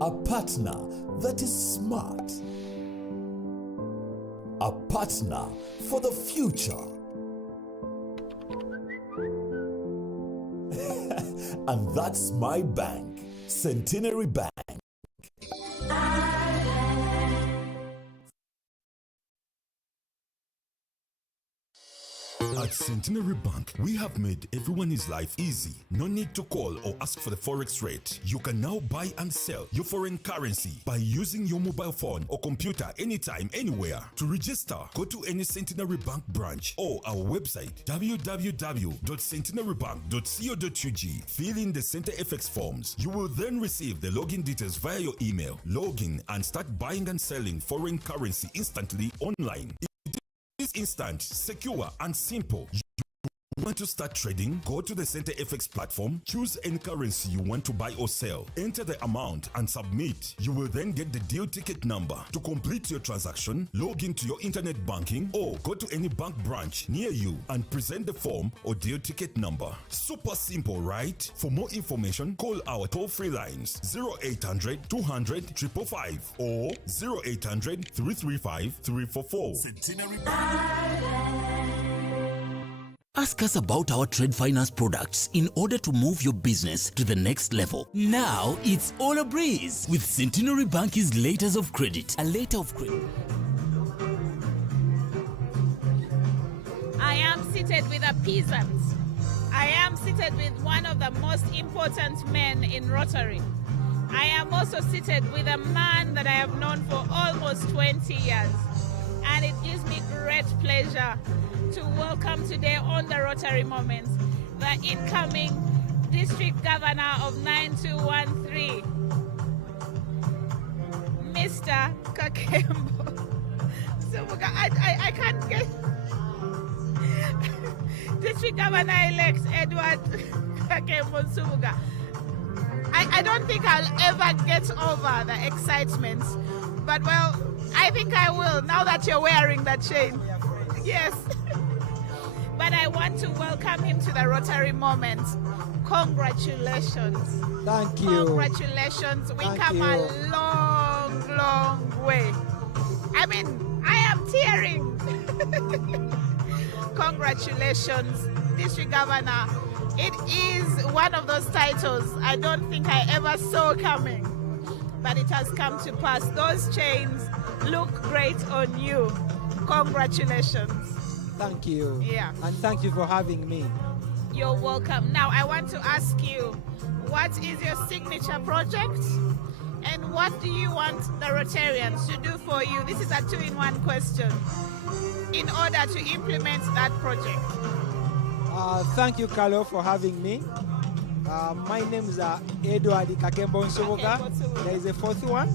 A partner that is smart. A partner for the future. And that's my bank, Centenary Bank. At Centenary Bank, we have made everyone's life easy. No need to call or ask for the forex rate. You can now buy and sell your foreign currency by using your mobile phone or computer anytime, anywhere. To register, go to any Centenary Bank branch or our website www.centenarybank.co.ug. Fill in the CenterFX forms. You will then receive the login details via your email. Log in and start buying and selling foreign currency instantly online. It's instant, secure, and simple. You want to start trading? Go to the CenterFX platform, choose any currency you want to buy or sell, enter the amount and submit. You will then get the deal ticket number. To complete your transaction, log into your internet banking or go to any bank branch near you and present the form or deal ticket number. Super simple, right? For more information, call our toll-free lines 0800 200 555 or 0800 335 344. Centenary Ask us about our trade finance products in order to move your business to the next level. Now it's all a breeze with Centenary Bank's letters of credit. A letter of credit. I am seated with a peasant. I am seated with one of the most important men in Rotary. I am also seated with a man that I have known for almost 20 years. And it gives me great pleasure to welcome today on the Rotary Moments the incoming District Governor of 9213, Mr. Kakembo Subuga. I can't get District Governor-elect Edward Kakembo Subuga. I don't think I'll ever get over the excitement, but well, I think I will now that you're wearing that chain. Yes. But I want to welcome him to the Rotary Moment. Congratulations. Thank you. Congratulations. We Thank come you. a long, long way. I mean, I am tearing. Congratulations, District Governor. It is one of those titles I don't think I ever saw coming, but it has come to pass. Those chains look great on you. Congratulations. Thank you. Yeah. And thank you for having me. You're welcome. Now, I want to ask you, what is your signature project? And what do you want the Rotarians to do for you? This is a two-in-one question. In order to implement that project. Thank you, Carlo, for having me. My name is Edward Kakembo Nsubuga. There is a fourth one,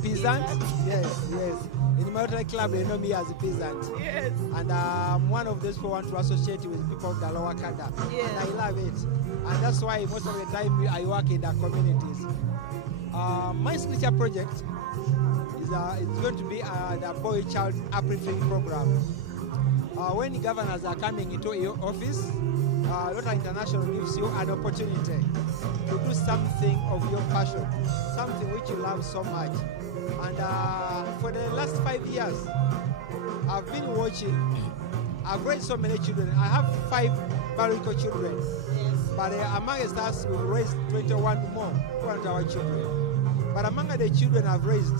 peasant. Yes, yes. In my Rotary Club, they know me as a peasant. Yes. And I'm one of those who want to associate with people of the lower cadre. Yes. And I love it. And that's why most of the time I work in the communities. My signature project is it's going to be the boy-child uplifting program. When the governors are coming into your office, Rotary International gives you an opportunity to do something of your passion, something which you love so much. And for the last 5 years, I've been watching. I've raised so many children. I have 5 biological children, but amongst us, we've raised 21 more who are our children. But among the children I've raised,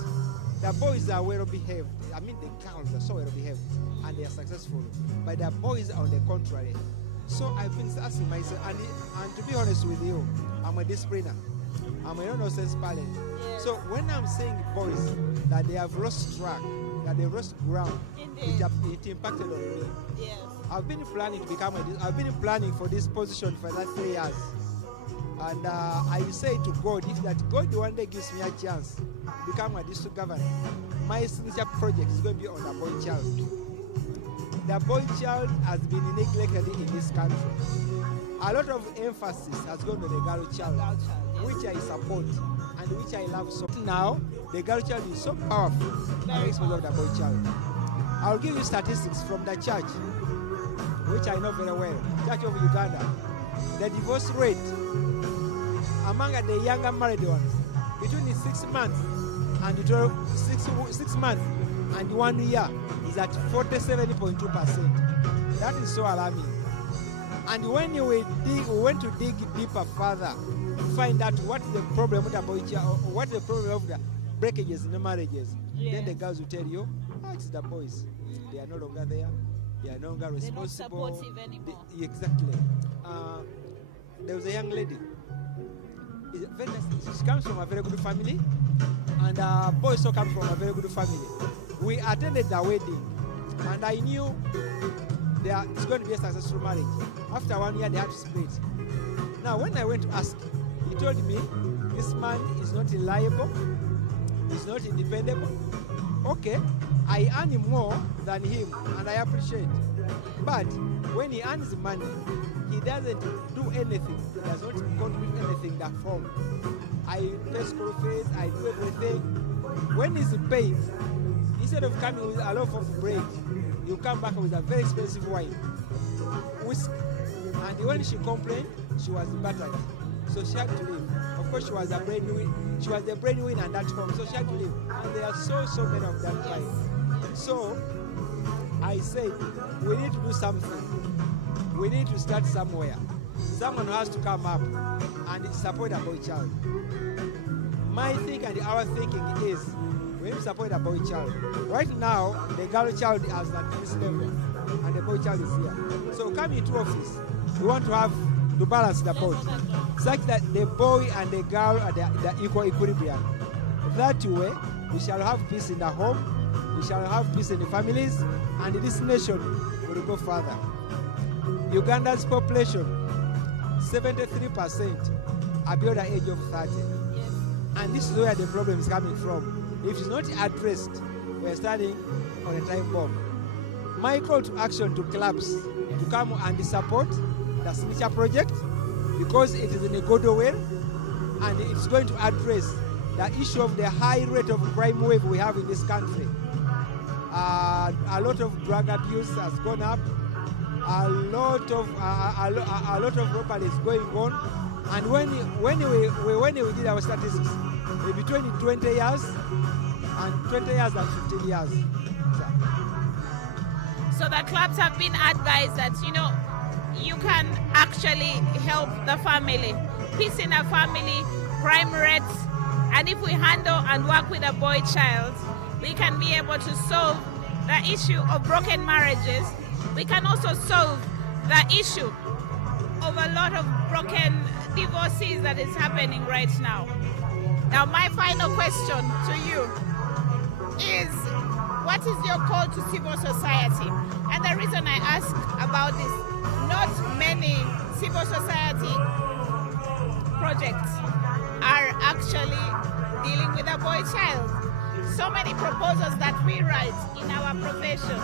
the boys are well behaved. I mean, the girls are so well behaved and they are successful. But the boys are on the contrary. So I've been asking myself, and to be honest with you, I'm a discipliner. I'm a no-nonsense parent. Yes. So when I'm saying boys that they have lost track, that they lost ground, it impacted on me. Yes. I've been planning to become I've been planning for this position for the last 3 years. And I say to God, if that God one day gives me a chance to become a district governor, my signature project is going to be on the boy child. The boy child has been neglected in this country. A lot of emphasis has gone to the girl child, which I support and which I love so. Now, the girl child is so powerful at the expense of the boy child. I'll give you statistics from the church, which I know very well, Church of Uganda. The divorce rate among the younger married ones between 6 months and 6 months and 1 year is at 47.2%. That is so alarming. And when we went to dig deeper further to find out what is the problem with the boy child, or what is the problem of the breakages in the marriages, then the girls will tell you, it's the boys. They are no longer there. They are no longer responsible. They're not supportive anymore. Exactly. There was a young lady. She comes from a very good family, and boy also comes from a very good family. We attended the wedding, and I knew it's going to be a successful marriage. After 1 year, they had to split. Now, when I went to ask, he told me this man is not reliable, he's not independent. Okay, I earn more than him, and I appreciate. But when he earns money, he doesn't do anything. He does not contribute anything that form. I pay school fees, I do everything. When he's paid, instead of coming with a loaf of bread, you come back with a very expensive wine, whiskey. And when she complained, she was battered, so she had to leave. Of course, she was the breadwinner at that home, so she had to leave. And there are so many of that type. So I said, we need to do something. We need to start somewhere. Someone has to come up and support a boy child. My thinking and our thinking is we need to support a boy child. Right now, the girl child is at this level, and the boy child is here. So coming to office, we want to have to balance the boat, such that the boy and the girl are the equal equilibrium. That way, we shall have peace in the home, we shall have peace in the families, and this nation will go further. Uganda's population, 73% are below the age of 30. Yes. And this is where the problem is coming from. If it's not addressed, we're standing on a time bomb. My call to action to clubs to come and support the signature project, because it is in a good way and it's going to address the issue of the high rate of crime wave we have in this country. A lot of drug abuse has gone up. A lot of robbery is going on, and when we did our statistics, between 20 years and 15 years. So the clubs have been advised that, you can actually help the family. Peace in a family, crime rates, and if we handle and work with a boy child, we can be able to solve the issue of broken marriages. We can also solve the issue of a lot of broken divorces that is happening right now. Now, my final question to you is, what is your call to civil society? And the reason I ask about this, not many civil society projects are actually dealing with a boy child. So many proposals that we write in our profession,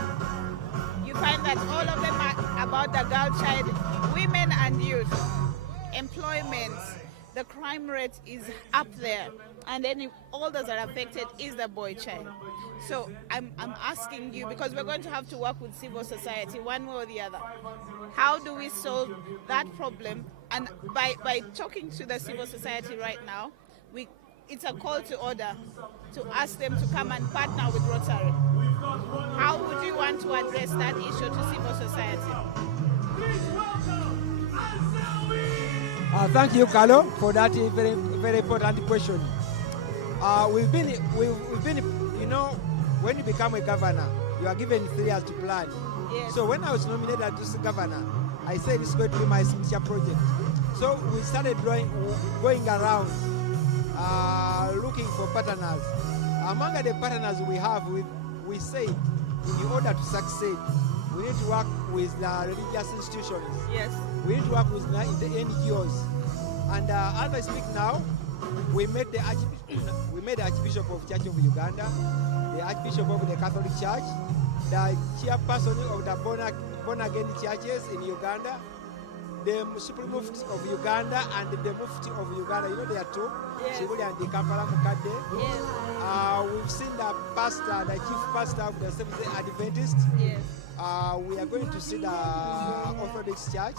you find that all of them are about the girl child, women and youth, employment. The crime rate is up there, and then all those are affected is the boy child. So I'm asking you, because we're going to have to work with civil society one way or the other. How do we solve that problem? And by talking to the civil society right now, it's a call to order to ask them to come and partner with Rotary. How would you want to address that issue to civil society? Thank you, Carlo, for that very, very important question. We've been, when you become a governor, you are given 3 years to plan. Yes. So when I was nominated as governor, I said it's going to be my signature project. So we started going around looking for partners. Among the partners we have, we say in order to succeed, we need to work with the religious institutions. Yes. We need to work with the NGOs. And as I speak now, we met the Archbishop of Church of Uganda, the Archbishop of the Catholic Church, the chairperson of the born again churches in Uganda, the Supreme Mufti of Uganda, and the Mufti of Uganda. There are two, yes. Shibuli and the Kampala Mukade. Yes. We've seen the pastor, the chief pastor of the Seventh-day Adventist. Yes. We are going to see the Orthodox Church.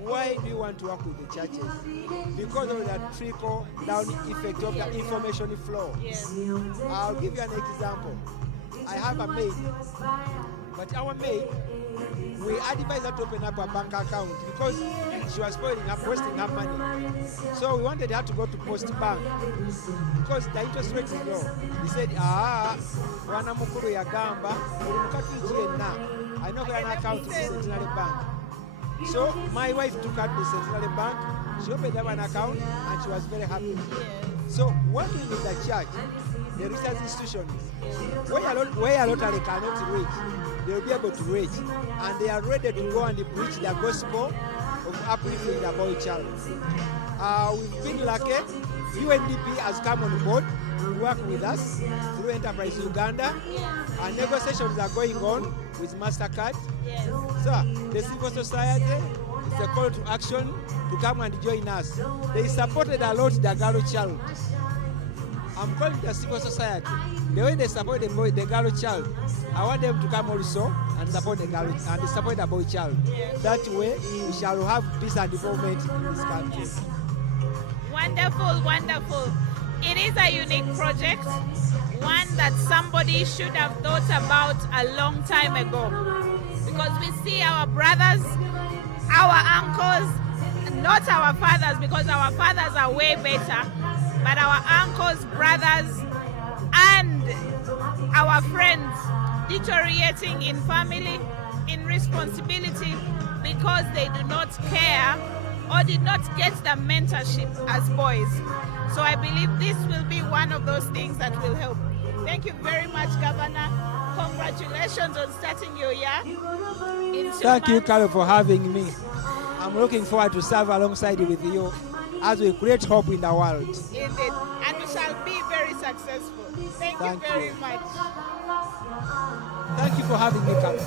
Why do you want to work with the churches? Because of the trickle down effect of the information flow. Yes. I'll give you an example. I have a maid, but our maid, we advised her to open up a bank account because she was posting her money. So we wanted her to go to Post Bank because the interest rate is low. He said, wana mukuru ya gamba, I know an account in Centenary Bank. So my wife took out the Centenary Bank, she opened up an account, and she was very happy. So working with the church, the research institutions, where Rotary cannot reach, they will be able to reach, and they are ready to go and preach the gospel of uplifting the boy child. We've been lucky. UNDP has come on board to work with us through Enterprise Uganda, and negotiations are going on with MasterCard. So the civil society is a call to action to come and join us. They supported a lot the girl child. I'm calling the civil society. The way they support the girl child, I want them to come also and support the girl and support the boy child. That way, we shall have peace and development in this country. Wonderful, wonderful. It is a unique project, one that somebody should have thought about a long time ago. Because we see our brothers, our uncles, not our fathers, because our fathers are way better, but our uncles, brothers, and our friends deteriorating in family, in responsibility, because they do not care or did not get the mentorship as boys. So I believe this will be one of those things that will help. Thank you very much, Governor. Congratulations on starting your year. Thank you, Carol, for having me. I'm looking forward to serve alongside with you as we create hope in the world. Indeed. And we shall be very successful. Thank you very much. Thank you for having me, Carol.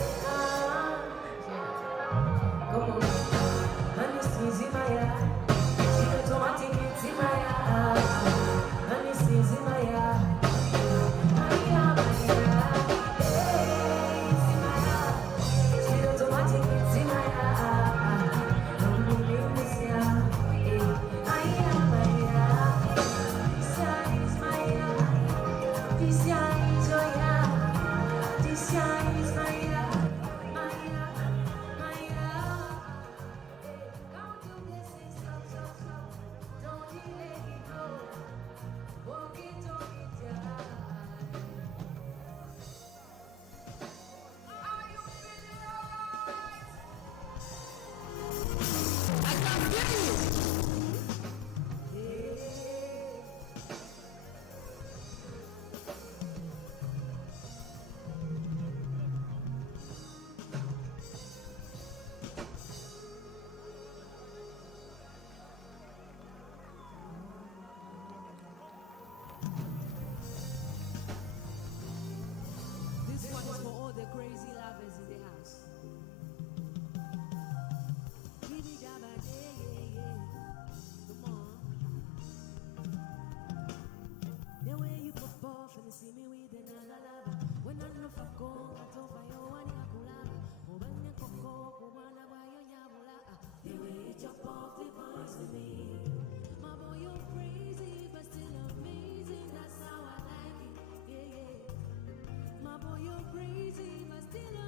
Crazy, but still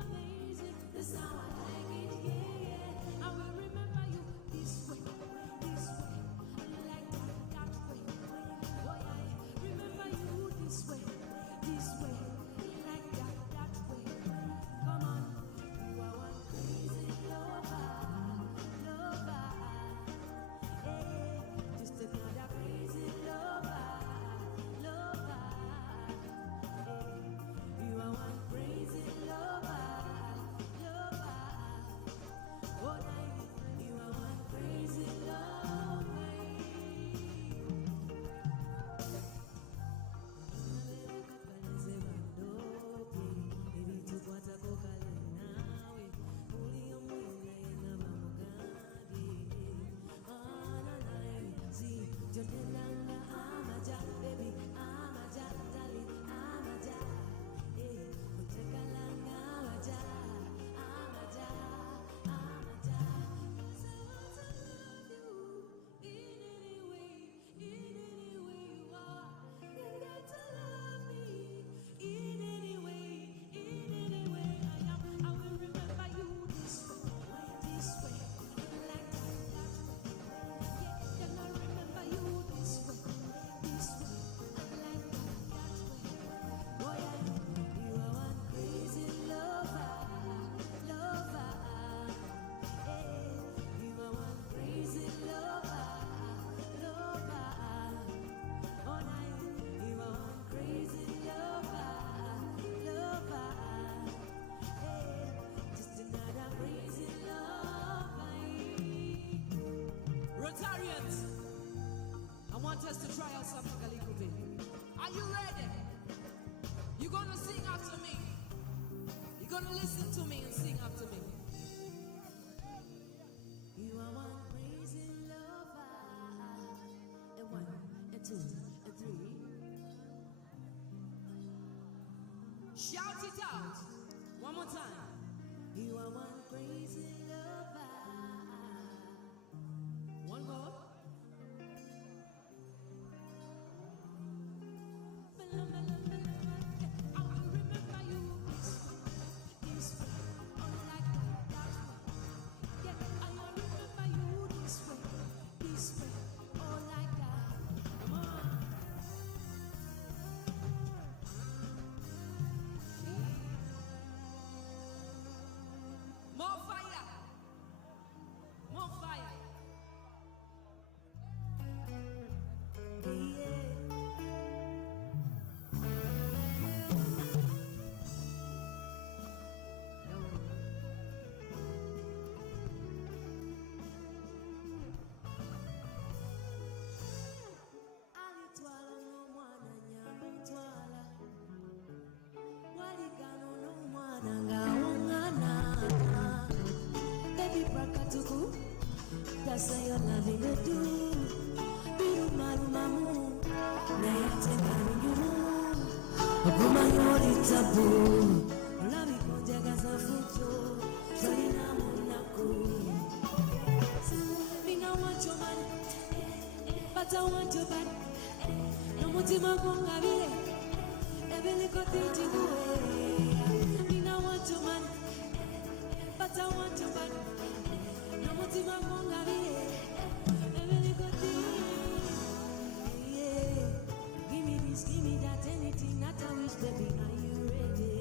want to listen to me and sing after me. You are one crazy lover. And 1 and 2 and 3. Shout it out. One more time. You are one crazy lover. One more. More fire. More fire. Alitwala n'omwana nyamutwala. Waligano n'omwana ng'awongana. Baby prakatuku, that's how you're loving the do. Biru maru mamu, na yate maru yumu. Okuma yori tabu, olabi konjaga za futo, chori na munaku. Me no want your money, but I want your body. No mutima konga vile, ebele kote jiguwe. Me no want your money, but I want your body. No mutima konga vile, ebele kote. Yeah, give me this, give me that, anything that I wish, baby. Are you ready?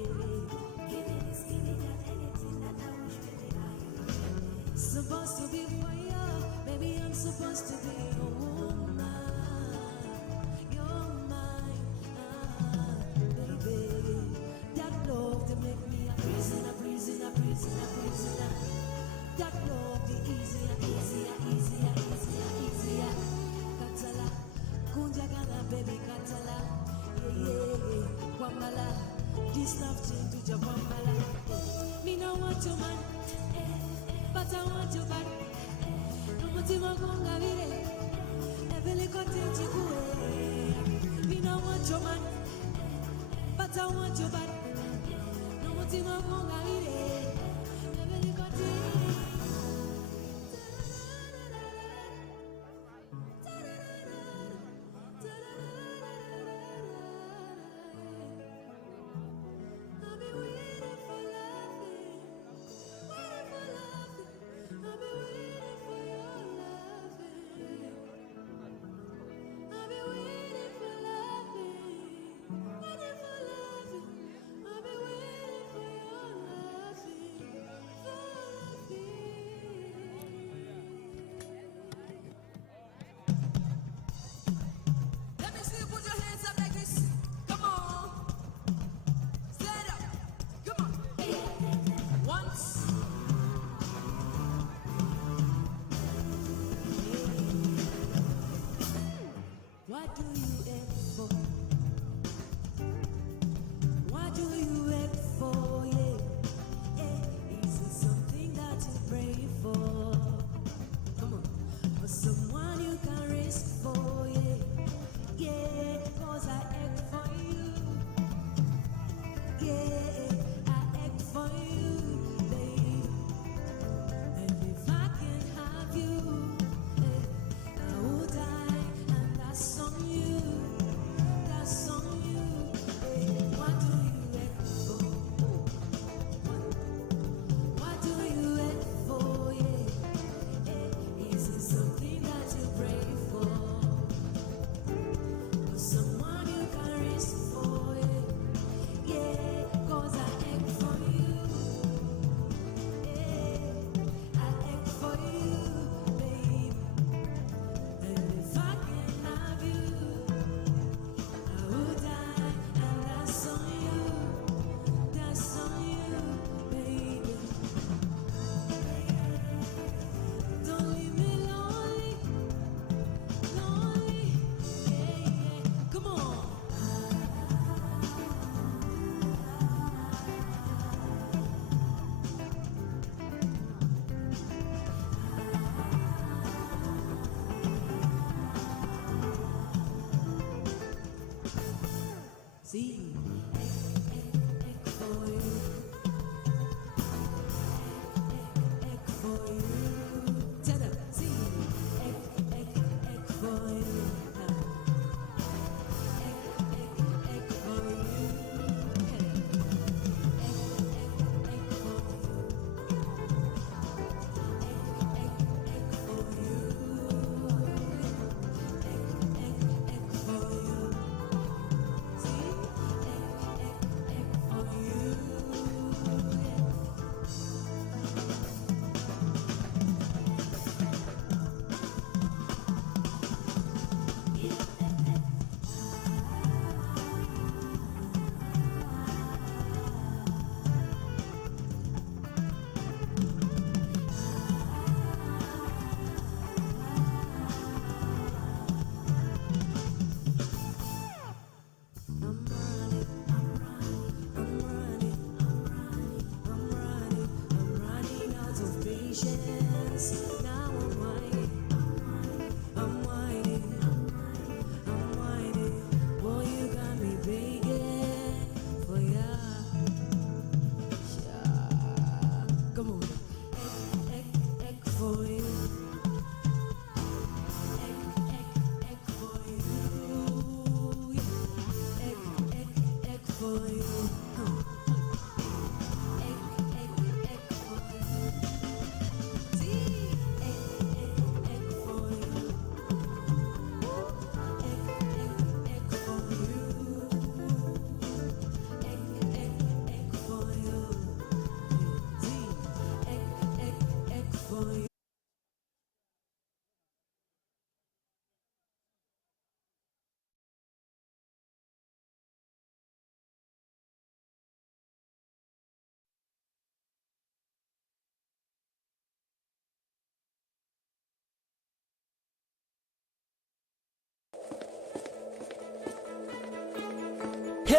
Give me this, give me that, anything that I wish, baby. Are you ready? Supposed to be for you, baby. I'm supposed to be your woman. You're mine, baby. That love to make me a prisoner, prisoner, prisoner, prisoner. That love the easier, easier, easier, easier, easier. Katala, kunja gana, baby, katala. Yeah, yeah, yeah. Kwambala, this love change to Japambala. Me no want your man, but I want your body. No mutima konga vile, ebele kote chikuwe. Me no want your man, but I want your body. No mutima konga vile, ebele kote. I've been waiting for loving, waiting for loving. I've been waiting for your loving. I've been waiting for loving, waiting for loving. I've been waiting for your loving.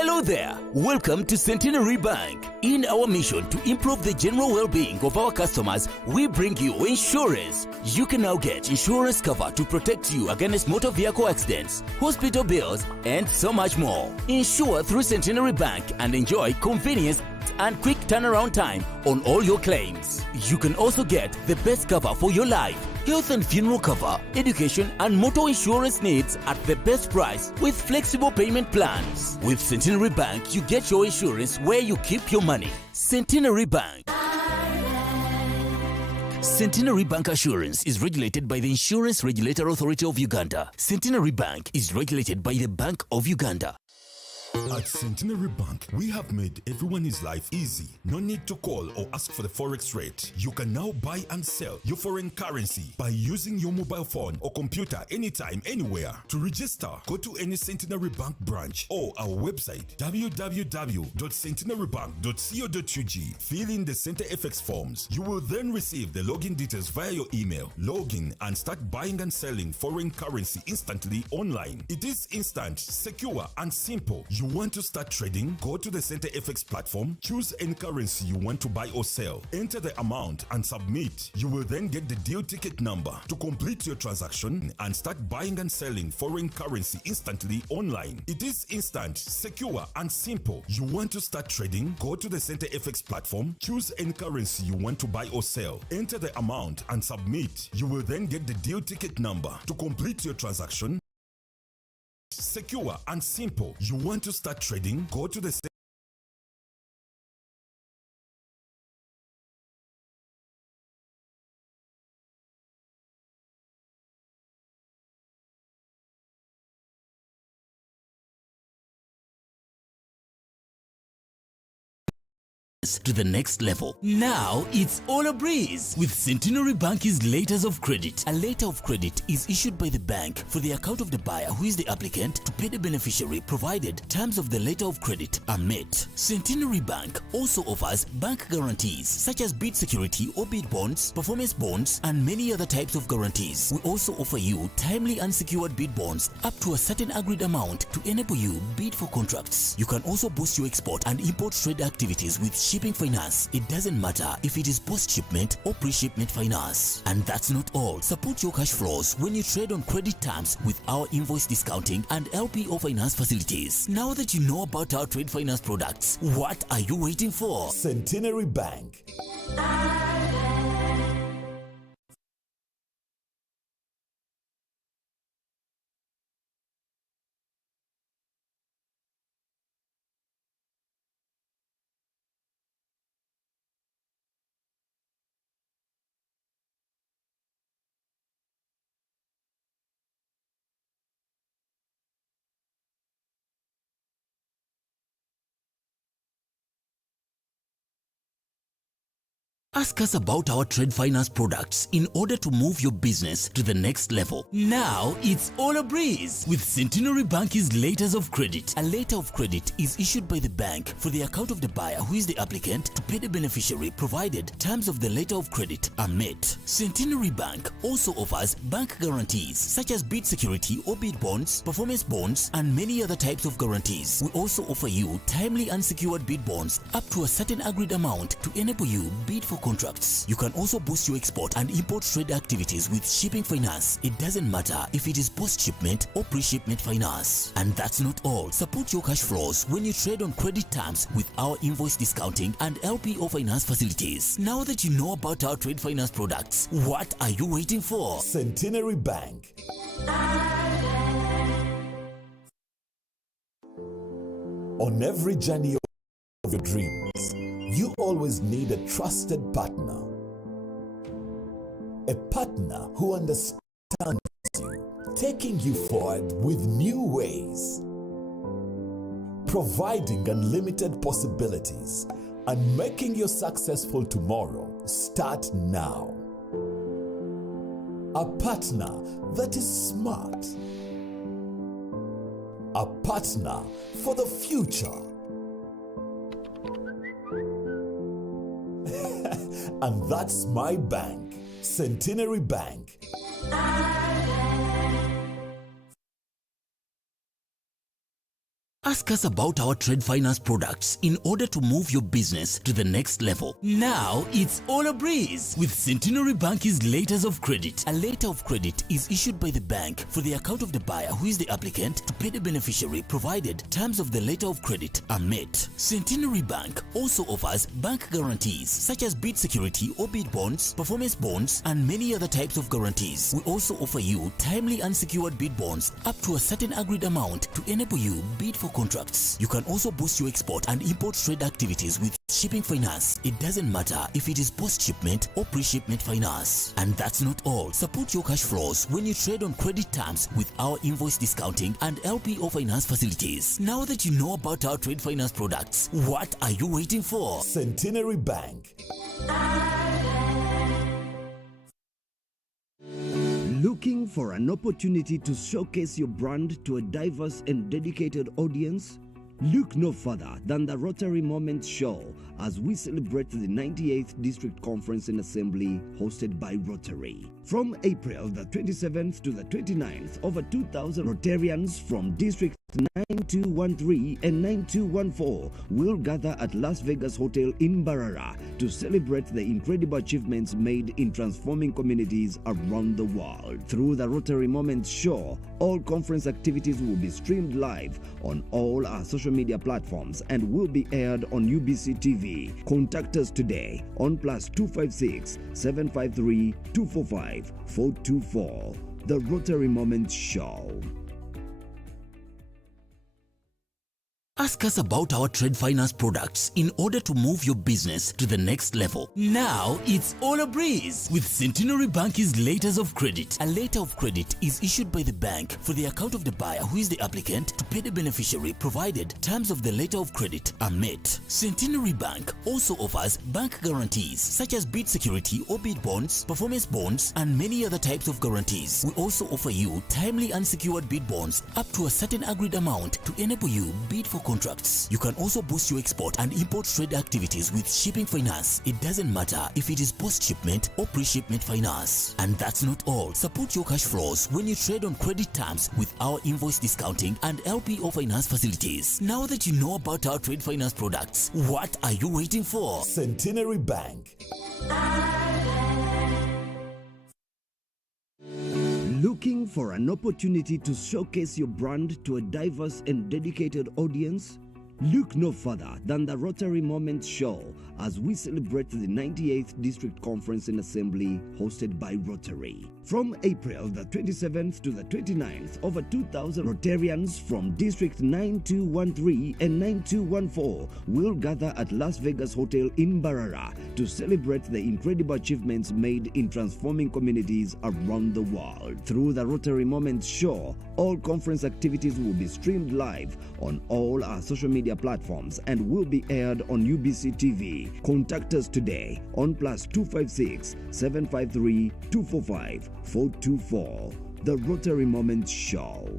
Hello there. Welcome to Centenary Bank. In our mission to improve the general well-being of our customers, we bring you insurance. You can now get insurance cover to protect you against motor vehicle accidents, hospital bills, and so much more. Insure through Centenary Bank and enjoy convenience and quick turnaround time on all your claims. You can also get the best cover for your life, health and funeral cover, education and motor insurance needs at the best price with flexible payment plans. With Centenary Bank, you get your insurance where you keep your money. Centenary Bank. Centenary Bank Assurance is regulated by the Insurance Regulator Authority of Uganda. Centenary Bank is regulated by the Bank of Uganda. At Centenary Bank, we have made everyone's life easy. No need to call or ask for the forex rate. You can now buy and sell your foreign currency by using your mobile phone or computer anytime, anywhere. To register, go to any Centenary Bank branch or our website www.centenarybank.co.ug. Fill in the CenterFX forms. You will then receive the login details via your email. Log in and start buying and selling foreign currency instantly online. It is instant, secure, and simple. You want to start trading? Go to the CenterFX platform, choose any currency you want to buy or sell, enter the amount and submit. You will then get the deal ticket number to complete your transaction and start buying and selling foreign currency instantly online. It is instant, secure, and simple. You want to start trading? Go to the CenterFX platform, choose any currency you want to buy or sell, enter the amount and submit. You will then get the deal ticket number to complete your transaction. Secure and simple. You want to start trading? Go to the to the next level. Now it's all a breeze with Centenary Bank's letters of credit. A letter of credit is issued by the bank for the account of the buyer who is the applicant to pay the beneficiary provided terms of the letter of credit are met. Centenary Bank also offers bank guarantees such as bid security or bid bonds, performance bonds, and many other types of guarantees. We also offer you timely unsecured bid bonds up to a certain agreed amount to enable you bid for contracts. You can also boost your export and import trade activities with shipping finance. It doesn't matter if it is post-shipment or pre-shipment finance. And that's not all. Support your cash flows when you trade on credit terms with our invoice discounting and LPO finance facilities. Now that you know about our trade finance products, what are you waiting for? Centenary Bank. Ask us about our trade finance products in order to move your business to the next level. Now it's all a breeze with Centenary Bank's letters of credit. A letter of credit is issued by the bank for the account of the buyer who is the applicant to pay the beneficiary provided terms of the letter of credit are met. Centenary Bank also offers bank guarantees such as bid security or bid bonds, performance bonds, and many other types of guarantees. We also offer you timely unsecured bid bonds up to a certain agreed amount to enable you bid for contracts. You can also boost your export and import trade activities with shipping finance. It doesn't matter if it is post-shipment or pre-shipment finance. And that's not all. Support your cash flows when you trade on credit terms with our invoice discounting and LPO finance facilities. Now that you know about our trade finance products, what are you waiting for? Centenary Bank. On every journey of your dreams, you always need a trusted partner. A partner who understands you, taking you forward with new ways, providing unlimited possibilities, and making your successful tomorrow start now. A partner that is smart. A partner for the future. And that's my bank, Centenary Bank. Ask us about our trade finance products in order to move your business to the next level. Now it's all a breeze with Centenary Bank's letters of credit. A letter of credit is issued by the bank for the account of the buyer who is the applicant to pay the beneficiary provided terms of the letter of credit are met. Centenary Bank also offers bank guarantees such as bid security or bid bonds, performance bonds, and many other types of guarantees. We also offer you timely unsecured bid bonds up to a certain agreed amount to enable you bid for contracts. You can also boost your export and import trade activities with shipping finance. It doesn't matter if it is post-shipment or pre-shipment finance. And that's not all. Support your cash flows when you trade on credit terms with our invoice discounting and LPO finance facilities. Now that you know about our trade finance products, what are you waiting for? Centenary Bank. Looking for an opportunity to showcase your brand to a diverse and dedicated audience? Look no further than the Rotary Moments Show as we celebrate the 98th District Conference and Assembly hosted by Rotary. From April the 27th to the 29th, over 2,000 Rotarians from District 9213 and 9214 will gather at Las Vegas Hotel in Mbarara to celebrate the incredible achievements made in transforming communities around the world. Through the Rotary Moments Show, all conference activities will be streamed live on all our social media platforms and will be aired on UBC TV. Contact us today on +256 753 245 424. The Rotary Moments Show. Ask us about our trade finance products in order to move your business to the next level. Now it's all a breeze with Centenary Bank's letters of credit. A letter of credit is issued by the bank for the account of the buyer who is the applicant to pay the beneficiary provided terms of the letter of credit are met. Centenary Bank also offers bank guarantees such as bid security or bid bonds, performance bonds, and many other types of guarantees. We also offer you timely unsecured bid bonds up to a certain agreed amount to enable you bid for contracts. You can also boost your export and import trade activities with shipping finance. It doesn't matter if it is post-shipment or pre-shipment finance. And that's not all. Support your cash flows when you trade on credit terms with our invoice discounting and LPO finance facilities. Now that you know about our trade finance products, what are you waiting for? Centenary Bank. Looking for an opportunity to showcase your brand to a diverse and dedicated audience? Look no further than the Rotary Moments Show as we celebrate the 98th District Conference and Assembly hosted by Rotary. From April the 27th to the 29th, over 2,000 Rotarians from District 9213 and 9214 will gather at Las Vegas Hotel in Mbarara to celebrate the incredible achievements made in transforming communities around the world. Through the Rotary Moments Show, all conference activities will be streamed live on all our social media platforms and will be aired on UBC TV. Contact us today on +256 753 245 424. The Rotary Moments Show.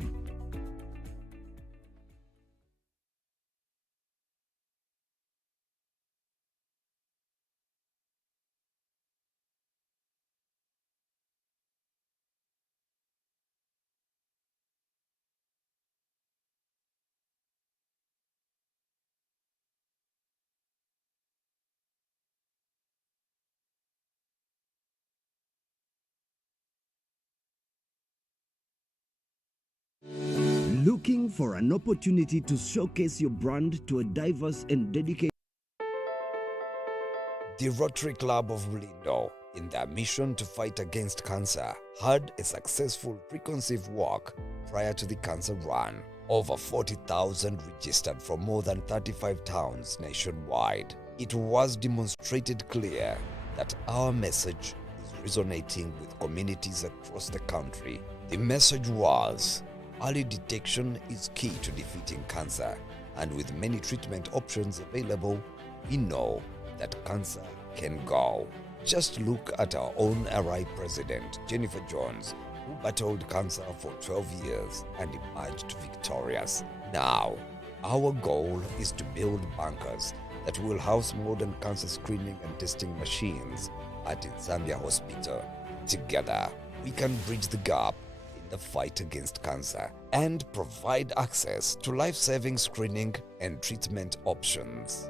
Looking for an opportunity to showcase your brand to a diverse and dedicated. The Rotary Club of Blindo, in their mission to fight against cancer, had a successful preconceived walk prior to the cancer run. Over 40,000 registered from more than 35 towns nationwide. It was demonstrated clear that our message is resonating with communities across the country. The message was, early detection is key to defeating cancer, and with many treatment options available, we know that cancer can go. Just look at our own RI President, Jennifer Jones, who battled cancer for 12 years and emerged victorious. Now, our goal is to build bunkers that will house modern cancer screening and testing machines at Zambia Hospital. Together, we can bridge the gap in the fight against cancer and provide access to life-saving screening and treatment options.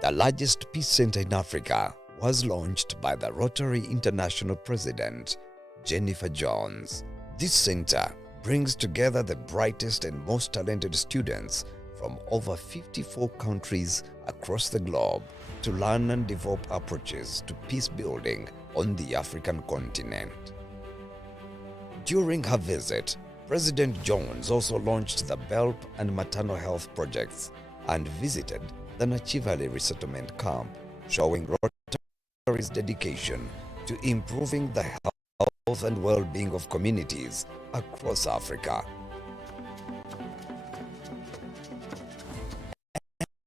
The largest peace center in Africa was launched by the Rotary International President, Jennifer Jones. This center brings together the brightest and most talented students from over 54 countries across the globe to learn and develop approaches to peace building on the African continent. During her visit, President Jones also launched the BELP and maternal health projects and visited the Nachivale resettlement camp, showing Rotary's dedication to improving the health and well-being of communities across Africa.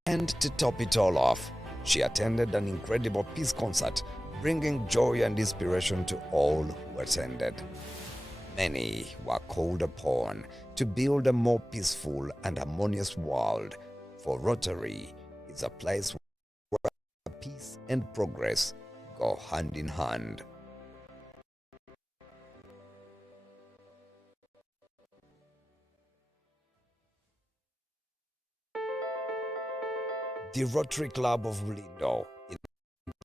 And to top it all off, she attended an incredible peace concert, bringing joy and inspiration to all who attended. Many were called upon to build a more peaceful and harmonious world, for Rotary is a place where peace and progress go hand in hand. The Rotary Club of Bulindo, in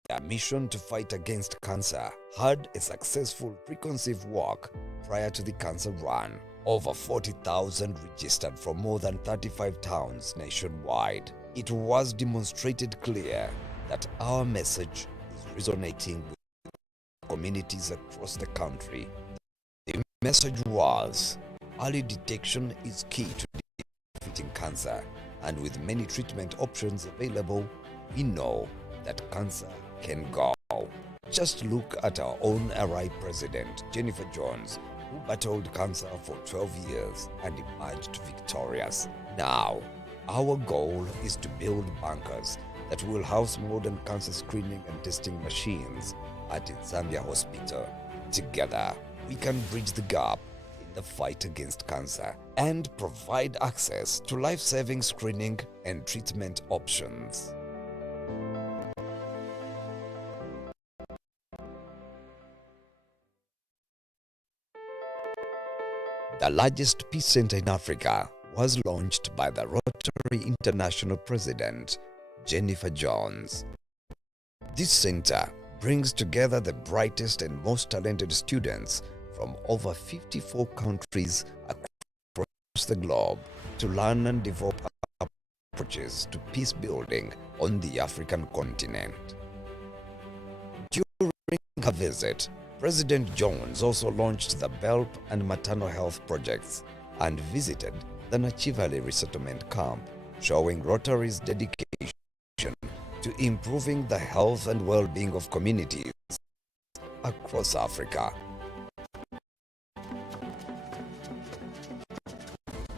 their mission to fight against cancer, had a successful preconceived walk prior to the cancer run. Over 40,000 registered from more than 35 towns nationwide. It was demonstrated clear that our message is resonating with communities across the country. The message was, early detection is key to defeating cancer, and with many treatment options available, we know that cancer can go. Just look at our own RI President, Jennifer Jones, who battled cancer for 12 years and emerged victorious. Now, our goal is to build bunkers that will house modern cancer screening and testing machines at Zambia Hospital. Together, we can bridge the gap in the fight against cancer and provide access to life-saving screening and treatment options. The largest peace center in Africa was launched by the Rotary International President, Jennifer Jones. This center brings together the brightest and most talented students from over 54 countries across the globe to learn and develop approaches to peace building on the African continent. During her visit, President Jones also launched the BELP and maternal health projects and visited the Nachivale resettlement camp, showing Rotary's dedication to improving the health and well-being of communities across Africa.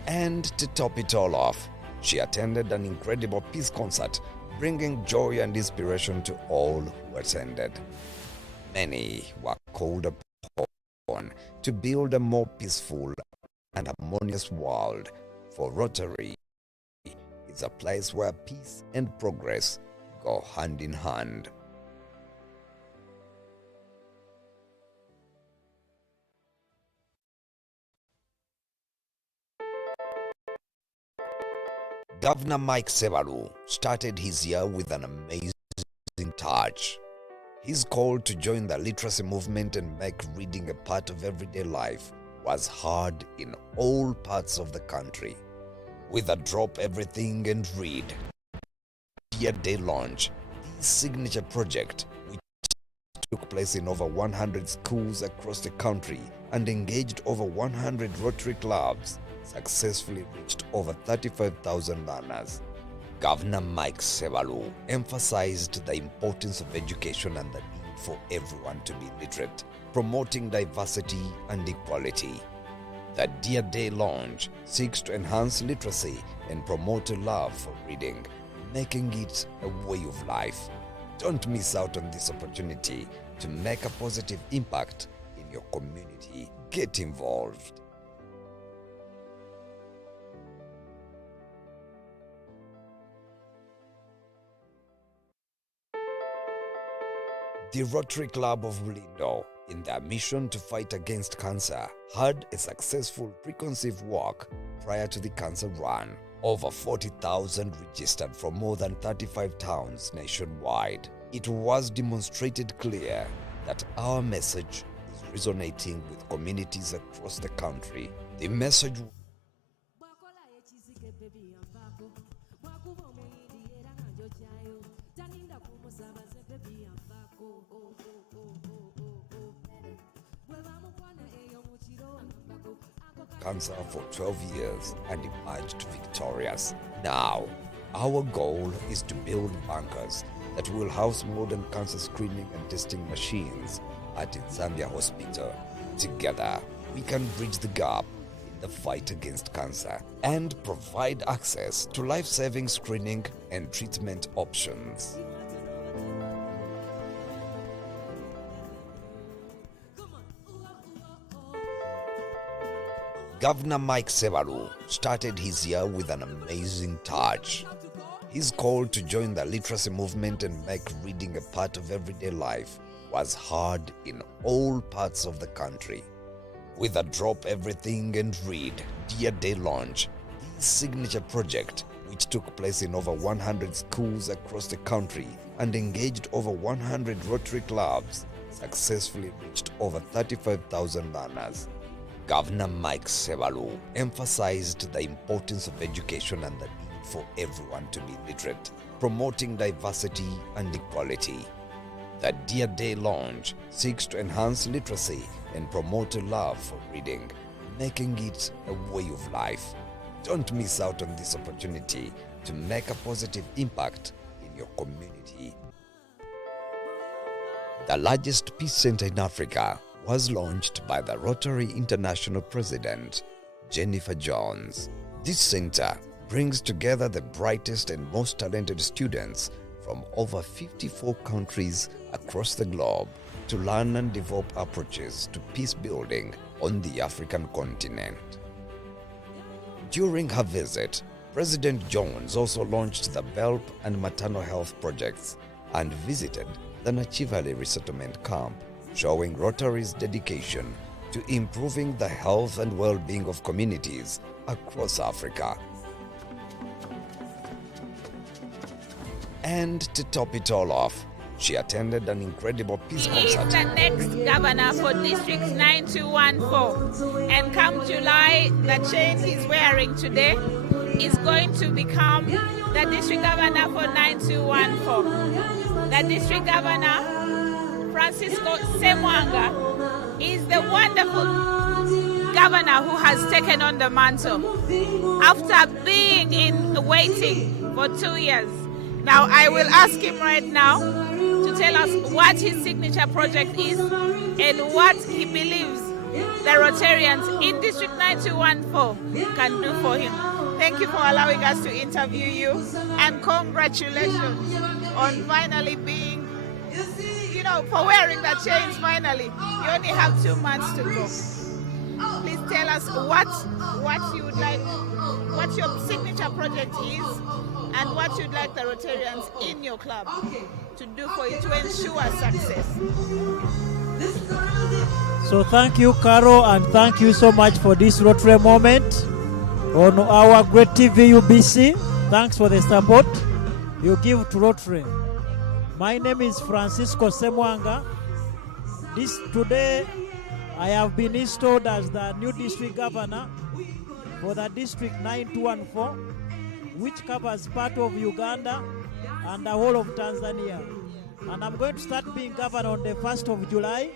And to top it all off, she attended an incredible peace concert, bringing joy and inspiration to all who attended. Many were called upon to build a more peaceful and harmonious world, for Rotary is a place where peace and progress go hand in hand. Governor Mike Sebalu started his year with an amazing touch. His call to join the literacy movement and make reading a part of everyday life was heard in all parts of the country. With a Drop Everything and Read Dear Day launch, this signature project, which took place in over 100 schools across the country and engaged over 100 Rotary clubs, successfully reached over 35,000 learners. Governor Mike Sebalu emphasized the importance of education and the need for everyone to be literate, promoting diversity and equality. The Dear Day launch seeks to enhance literacy and promote a love for reading, making it a way of life. Don't miss out on this opportunity to make a positive impact in your community. Get involved. The Rotary Club of Bulindo, in their mission to fight against cancer, had a successful preconceived walk prior to the cancer run. Over 40,000 registered from more than 35 towns nationwide. It was demonstrated clear that our message is resonating with communities across the country. The message cancer for 12 years and emerged victorious. Now, our goal is to build bunkers that will house modern cancer screening and testing machines at Zambia Hospital. Together, we can bridge the gap in the fight against cancer and provide access to life-saving screening and treatment options. Governor Mike Sebalu started his year with an amazing touch. His call to join the literacy movement and make reading a part of everyday life was heard in all parts of the country. With a Drop Everything and Read Dear Day launch, this signature project, which took place in over 100 schools across the country and engaged over 100 Rotary clubs, successfully reached over 35,000 learners. Governor Mike Sebalu emphasized the importance of education and the need for everyone to be literate, promoting diversity and equality. The Dear Day launch seeks to enhance literacy and promote a love for reading, making it a way of life. Don't miss out on this opportunity to make a positive impact in your community. The largest peace center in Africa was launched by the Rotary International President, Jennifer Jones. This center brings together the brightest and most talented students from over 54 countries across the globe to learn and develop approaches to peace building on the African continent. During her visit, President Jones also launched the BELP and maternal health projects and visited the Nachivale resettlement camp, showing Rotary's dedication to improving the health and well-being of communities across Africa. And to top it all off, she attended an incredible peace concert. He is the next governor for District 9214. And come July, the chain he's wearing today is going to become the district governor for 9214. The district governor, Francisco Semwanga, is the wonderful governor who has taken on the mantle after being in waiting for 2 years. Now I will ask him right now to tell us what his signature project is and what he believes the Rotarians in District 9214 can do for him. Thank you for allowing us to interview you, and congratulations on finally being, for wearing the chains finally. You only have 2 months to go. Please tell us what you would like, what your signature project is, and what you'd like the Rotarians in your club to do for you to ensure success. So thank you, Caro, and thank you so much for this Rotary moment on our great TV UBC. Thanks for the support you give to Rotary. My name is Francisco Semwanga. Today I have been installed as the new district governor for the District 9214, which covers part of Uganda and the whole of Tanzania. And I'm going to start being governor on the 1st of July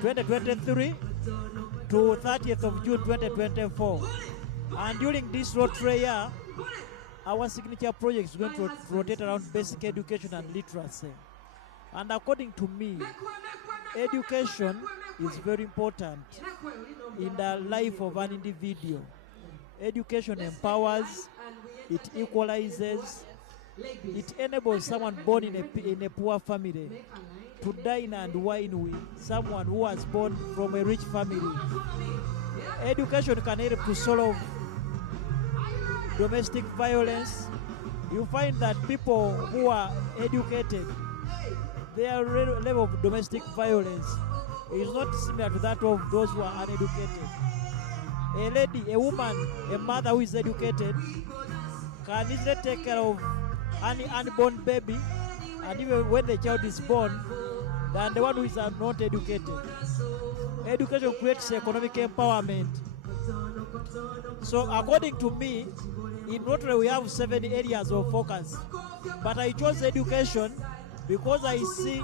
2023 to 30th of June 2024. And during this Rotary year, our signature project is going to rotate around basic education and literacy. And according to me, education is very important in the life of an individual. Education empowers, it equalizes, it enables someone born in a poor family to dine and wine with someone who was born from a rich family. Education can help to solve domestic violence. You find that people who are educated their level of domestic violence is not similar to that of those who are uneducated. A lady, a woman, a mother who is educated can easily take care of an unborn baby, and even when the child is born, than the one who is not educated. Education creates economic empowerment. So according to me, in Rotary we have 7 areas of focus. But I chose education because I see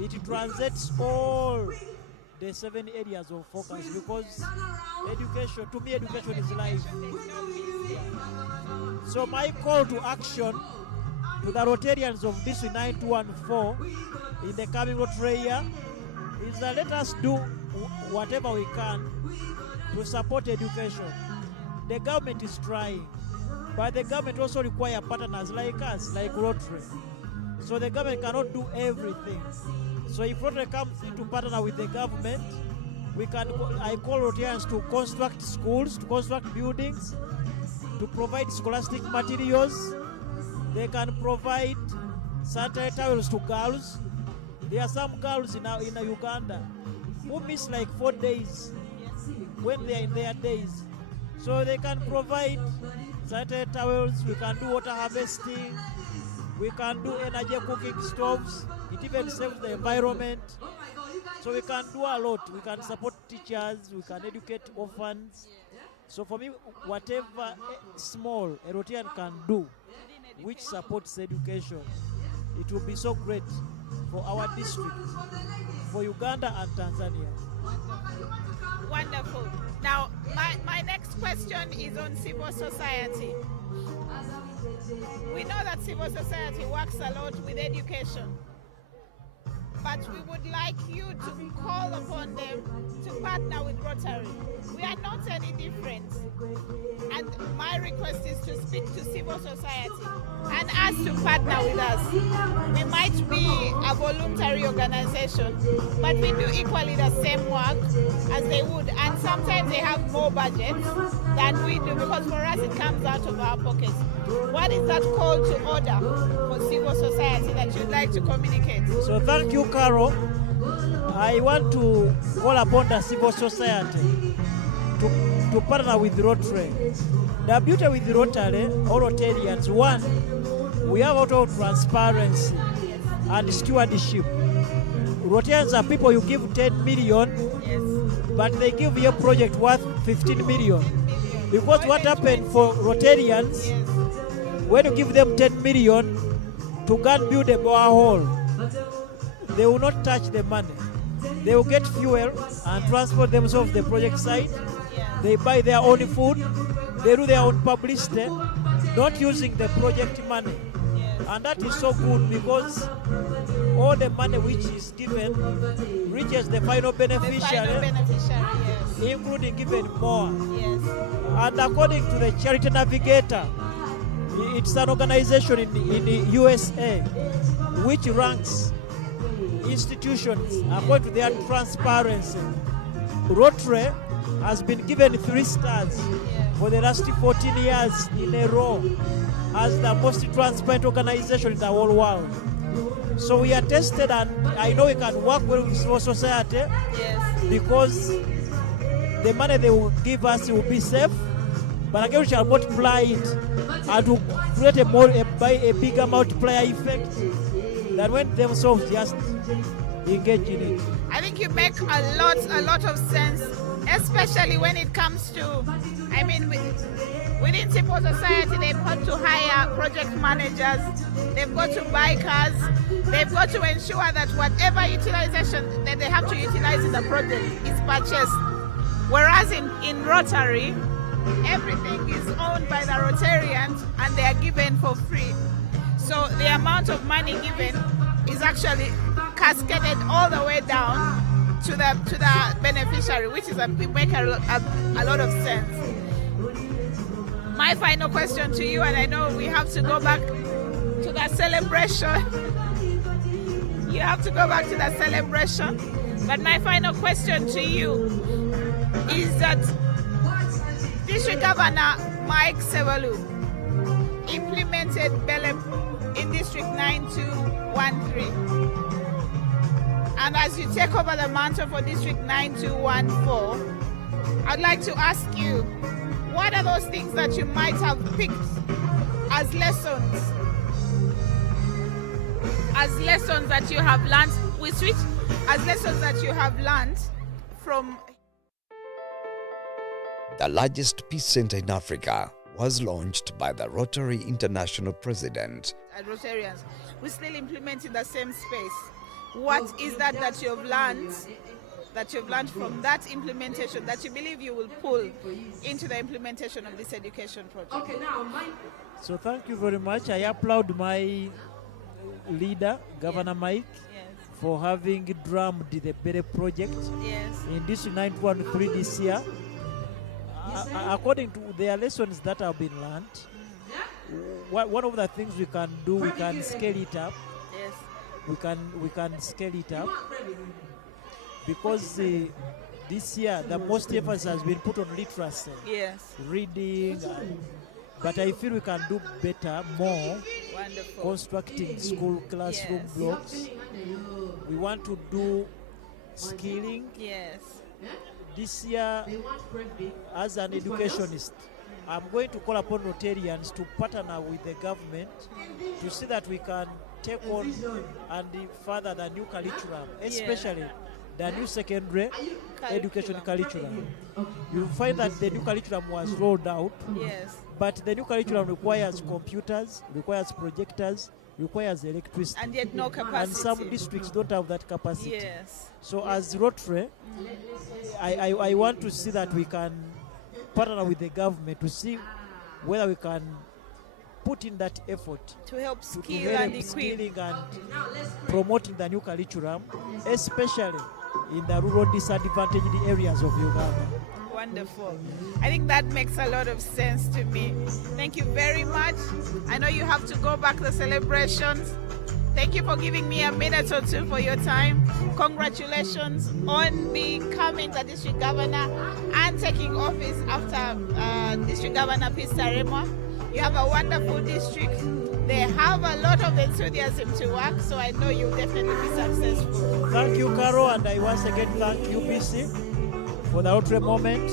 it translates all the 7 areas of focus, because education, to me education is life. So my call to action to the Rotarians of District 9214 in the coming Rotary year is that let us do whatever we can to support education. The government is trying, but the government also requires partners like us, like Rotary. So the government cannot do everything. So if Rotary comes into partner with the government, we can. I call Rotarians to construct schools, to construct buildings, to provide scholastic materials. They can provide sanitary towels to girls. There are some girls in Uganda who miss like 4 days when they are in their days. So they can provide sanitary towels. We can do water harvesting. We can do energy cooking stoves. It even saves the environment. So we can do a lot. We can support teachers. We can educate orphans. So for me, whatever small a Rotarian can do, which supports education, it will be so great for our district, for Uganda and Tanzania. Wonderful. Now, my next question is on civil society. We know that civil society works a lot with education, but we would like you to call upon them to partner with Rotary. We are not any different. And my request is to speak to civil society and ask to partner with us. We might be a voluntary organization, but we do equally the same work as they would. And sometimes they have more budget than we do, because for us it comes out of our pockets. What is that call to order for civil society that you'd like to communicate? So thank you, Carol. I want to call upon the civil society to partner with Rotary. The beauty with Rotary, or Rotarians, one, we have auto transparency and stewardship. Rotarians are people you give 10 million, but they give you a project worth 15 million. Because what happened for Rotarians, when you give them 10 million to go and build a borehole, they will not touch the money. They will get fuel and transport themselves to the project site. They buy their own food. They do their own publicity, not using the project money. And that is so good, because all the money which is given reaches the final beneficiary, including even more. And according to the Charity Navigator, it's an organization in the USA which ranks institutions according to their transparency. Rotary has been given 3 stars for the last 14 years in a row as the most transparent organization in the whole world. So we are tested, and I know we can work well with civil society, because the money they will give us will be safe, but again we shall multiply it and to create a bigger multiplier effect than when themselves just engage in it. I think you make a lot of sense, especially when it comes to, I mean, within civil society, they've got to hire project managers, they've got to buy cars, they've got to ensure that whatever utilization that they have to utilize in the project is purchased. Whereas in Rotary, everything is owned by the Rotarians and they are given for free. So the amount of money given is actually cascaded all the way down to the beneficiary, which make a lot of sense. My final question to you, and I know we have to go back to the celebration. You have to go back to the celebration. But my final question to you is that District Governor Mike Sewalu implemented BELEP in District 9213. And as you take over the mantle for District 9214, I'd like to ask you, what are those things that you might have picked as lessons that you have learned? We switch. As lessons that you have learned from. The largest peace center in Africa was launched by the Rotary International President. At Rotarians, we're still implementing the same space. What is that you've learned? That you've learned from that implementation that you believe you will pull into the implementation of this education project? Okay, now so thank you very much. I applaud my leader, Governor Mike, for having drummed the Bere project in District 913 this year. According to their lessons that have been learned, one of the things we can do, we can scale it up. Yes. We can scale it up because this year the most emphasis has been put on literacy, reading, but I feel we can do better, more. Wonderful. Constructing school classroom blocks. We want to do skilling. Yes. This year, as an educationist, I'm going to call upon Rotarians to partner with the government to see that we can take on and further the new curriculum, especially the new secondary education curriculum. You'll find that the new curriculum was rolled out, but the new curriculum requires computers, requires projectors, requires electricity. And yet no capacity. And some districts don't have that capacity. Yes. So as Rotary, I want to see that we can partner with the government to see whether we can put in that effort to help skill help and equip skilling and promoting the new curriculum, especially in the rural disadvantaged areas of Uganda. Wonderful. I think that makes a lot of sense to me. Thank you very much. I know you have to go back to the celebrations. Thank you for giving me a minute or two for your time. Congratulations on becoming the district governor and taking office after District Governor Peace Taremwa. You have a wonderful district. They have a lot of enthusiasm to work, so I know you'll definitely be successful. Thank you, Carol, and I once again thank UBC for the Rotary moment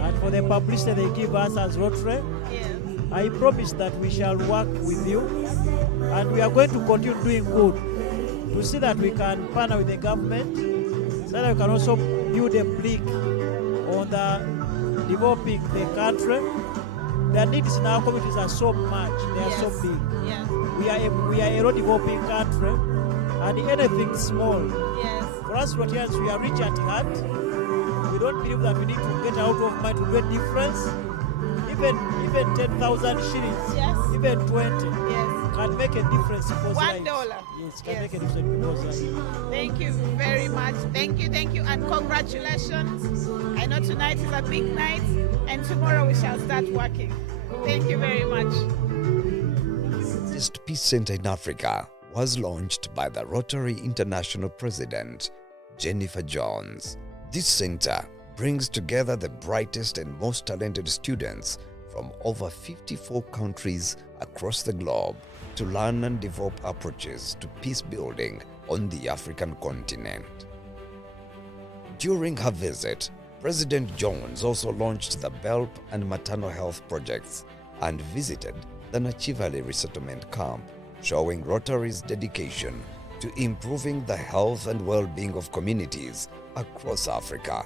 and for the publicity they give us as Rotary. Yes. I promise that we shall work with you and we are going to continue doing good to see that we can partner with the government so that we can also build a brick on the developing the country. The needs in our communities are so much, they are so big. Yes. We are a road developing country and anything small. Yes. For us Rotarians, we are rich at heart. We don't believe that we need to get out of mind to do a difference. Even 10,000 shillings, even 20, can make a difference in people's lives. $1. Yes, can make a difference in people's lives. Thank you very much. Thank you, and congratulations. I know tonight is a big night, and tomorrow we shall start working. Thank you very much. This peace center in Africa was launched by the Rotary International President, Jennifer Jones. This center brings together the brightest and most talented students from over 54 countries across the globe to learn and develop approaches to peace building on the African continent. During her visit, President Jones also launched the BELP and maternal health projects and visited the Nachivale resettlement camp, showing Rotary's dedication to improving the health and well-being of communities across Africa.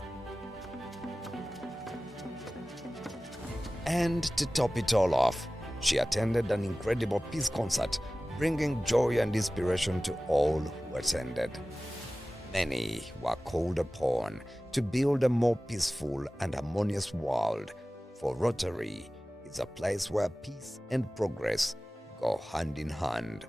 And to top it all off, she attended an incredible peace concert, bringing joy and inspiration to all who attended. Many were called upon to build a more peaceful and harmonious world, for Rotary is a place where peace and progress go hand in hand.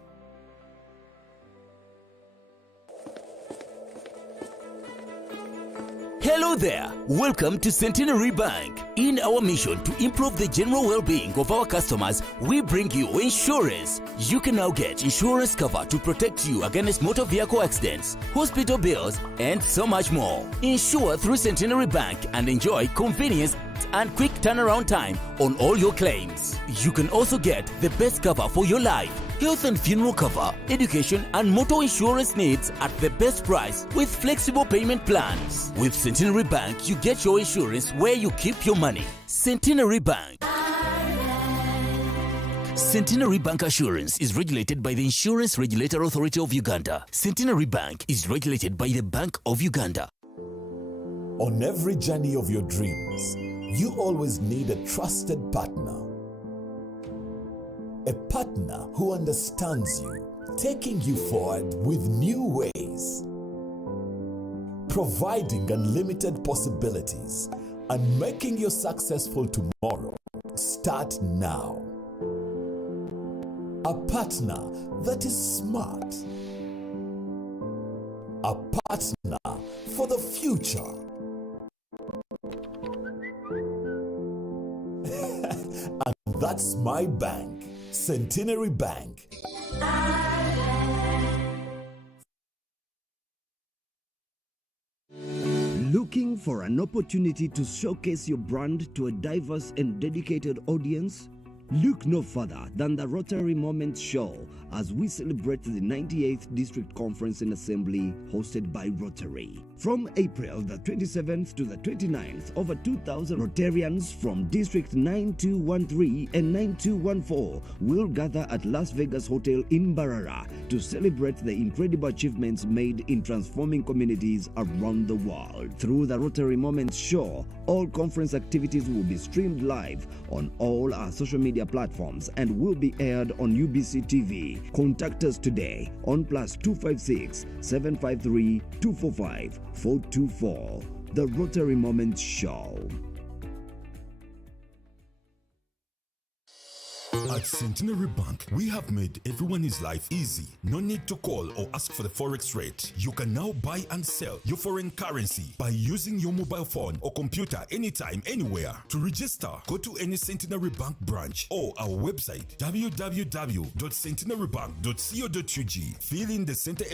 Hello there, welcome to Centenary Bank. In our mission to improve the general well-being of our customers, we bring you insurance. You can now get insurance cover to protect you against motor vehicle accidents, hospital bills, and so much more. Insure through Centenary Bank and enjoy convenience and quick turnaround time on all your claims. You can also get the best cover for your life, health and funeral cover, education and motor insurance needs at the best price with flexible payment plans. With Centenary Bank, you get your insurance where you keep your money. Centenary Bank. Centenary Bank Assurance is regulated by the Insurance Regulator Authority of Uganda. Centenary Bank is regulated by the Bank of Uganda. On every journey of your dreams, you always need a trusted partner. A partner who understands you, taking you forward with new ways, providing unlimited possibilities, and making your successful tomorrow start now. A partner that is smart. A partner for the future. And that's my bank, Centenary Bank. Looking for an opportunity to showcase your brand to a diverse and dedicated audience? Look no further than the Rotary Moments Show as we celebrate the 98th District Conference and Assembly hosted by Rotary. From April the 27th to the 29th, over 2,000 Rotarians from District 9213 and 9214 will gather at Las Vegas Hotel in Mbarara to celebrate the incredible achievements made in transforming communities around the world. Through the Rotary Moments Show, all conference activities will be streamed live on all our social media platforms and will be aired on UBC TV. Contact us today on +256 753 245 424. The Rotary Moments Show. At Centenary Bank, we have made everyone's life easy. No need to call or ask for the forex rate. You can now buy and sell your foreign currency by using your mobile phone or computer anytime, anywhere. To register, go to any Centenary Bank branch or our website www.centenarybank.co.ug. Fill in the Center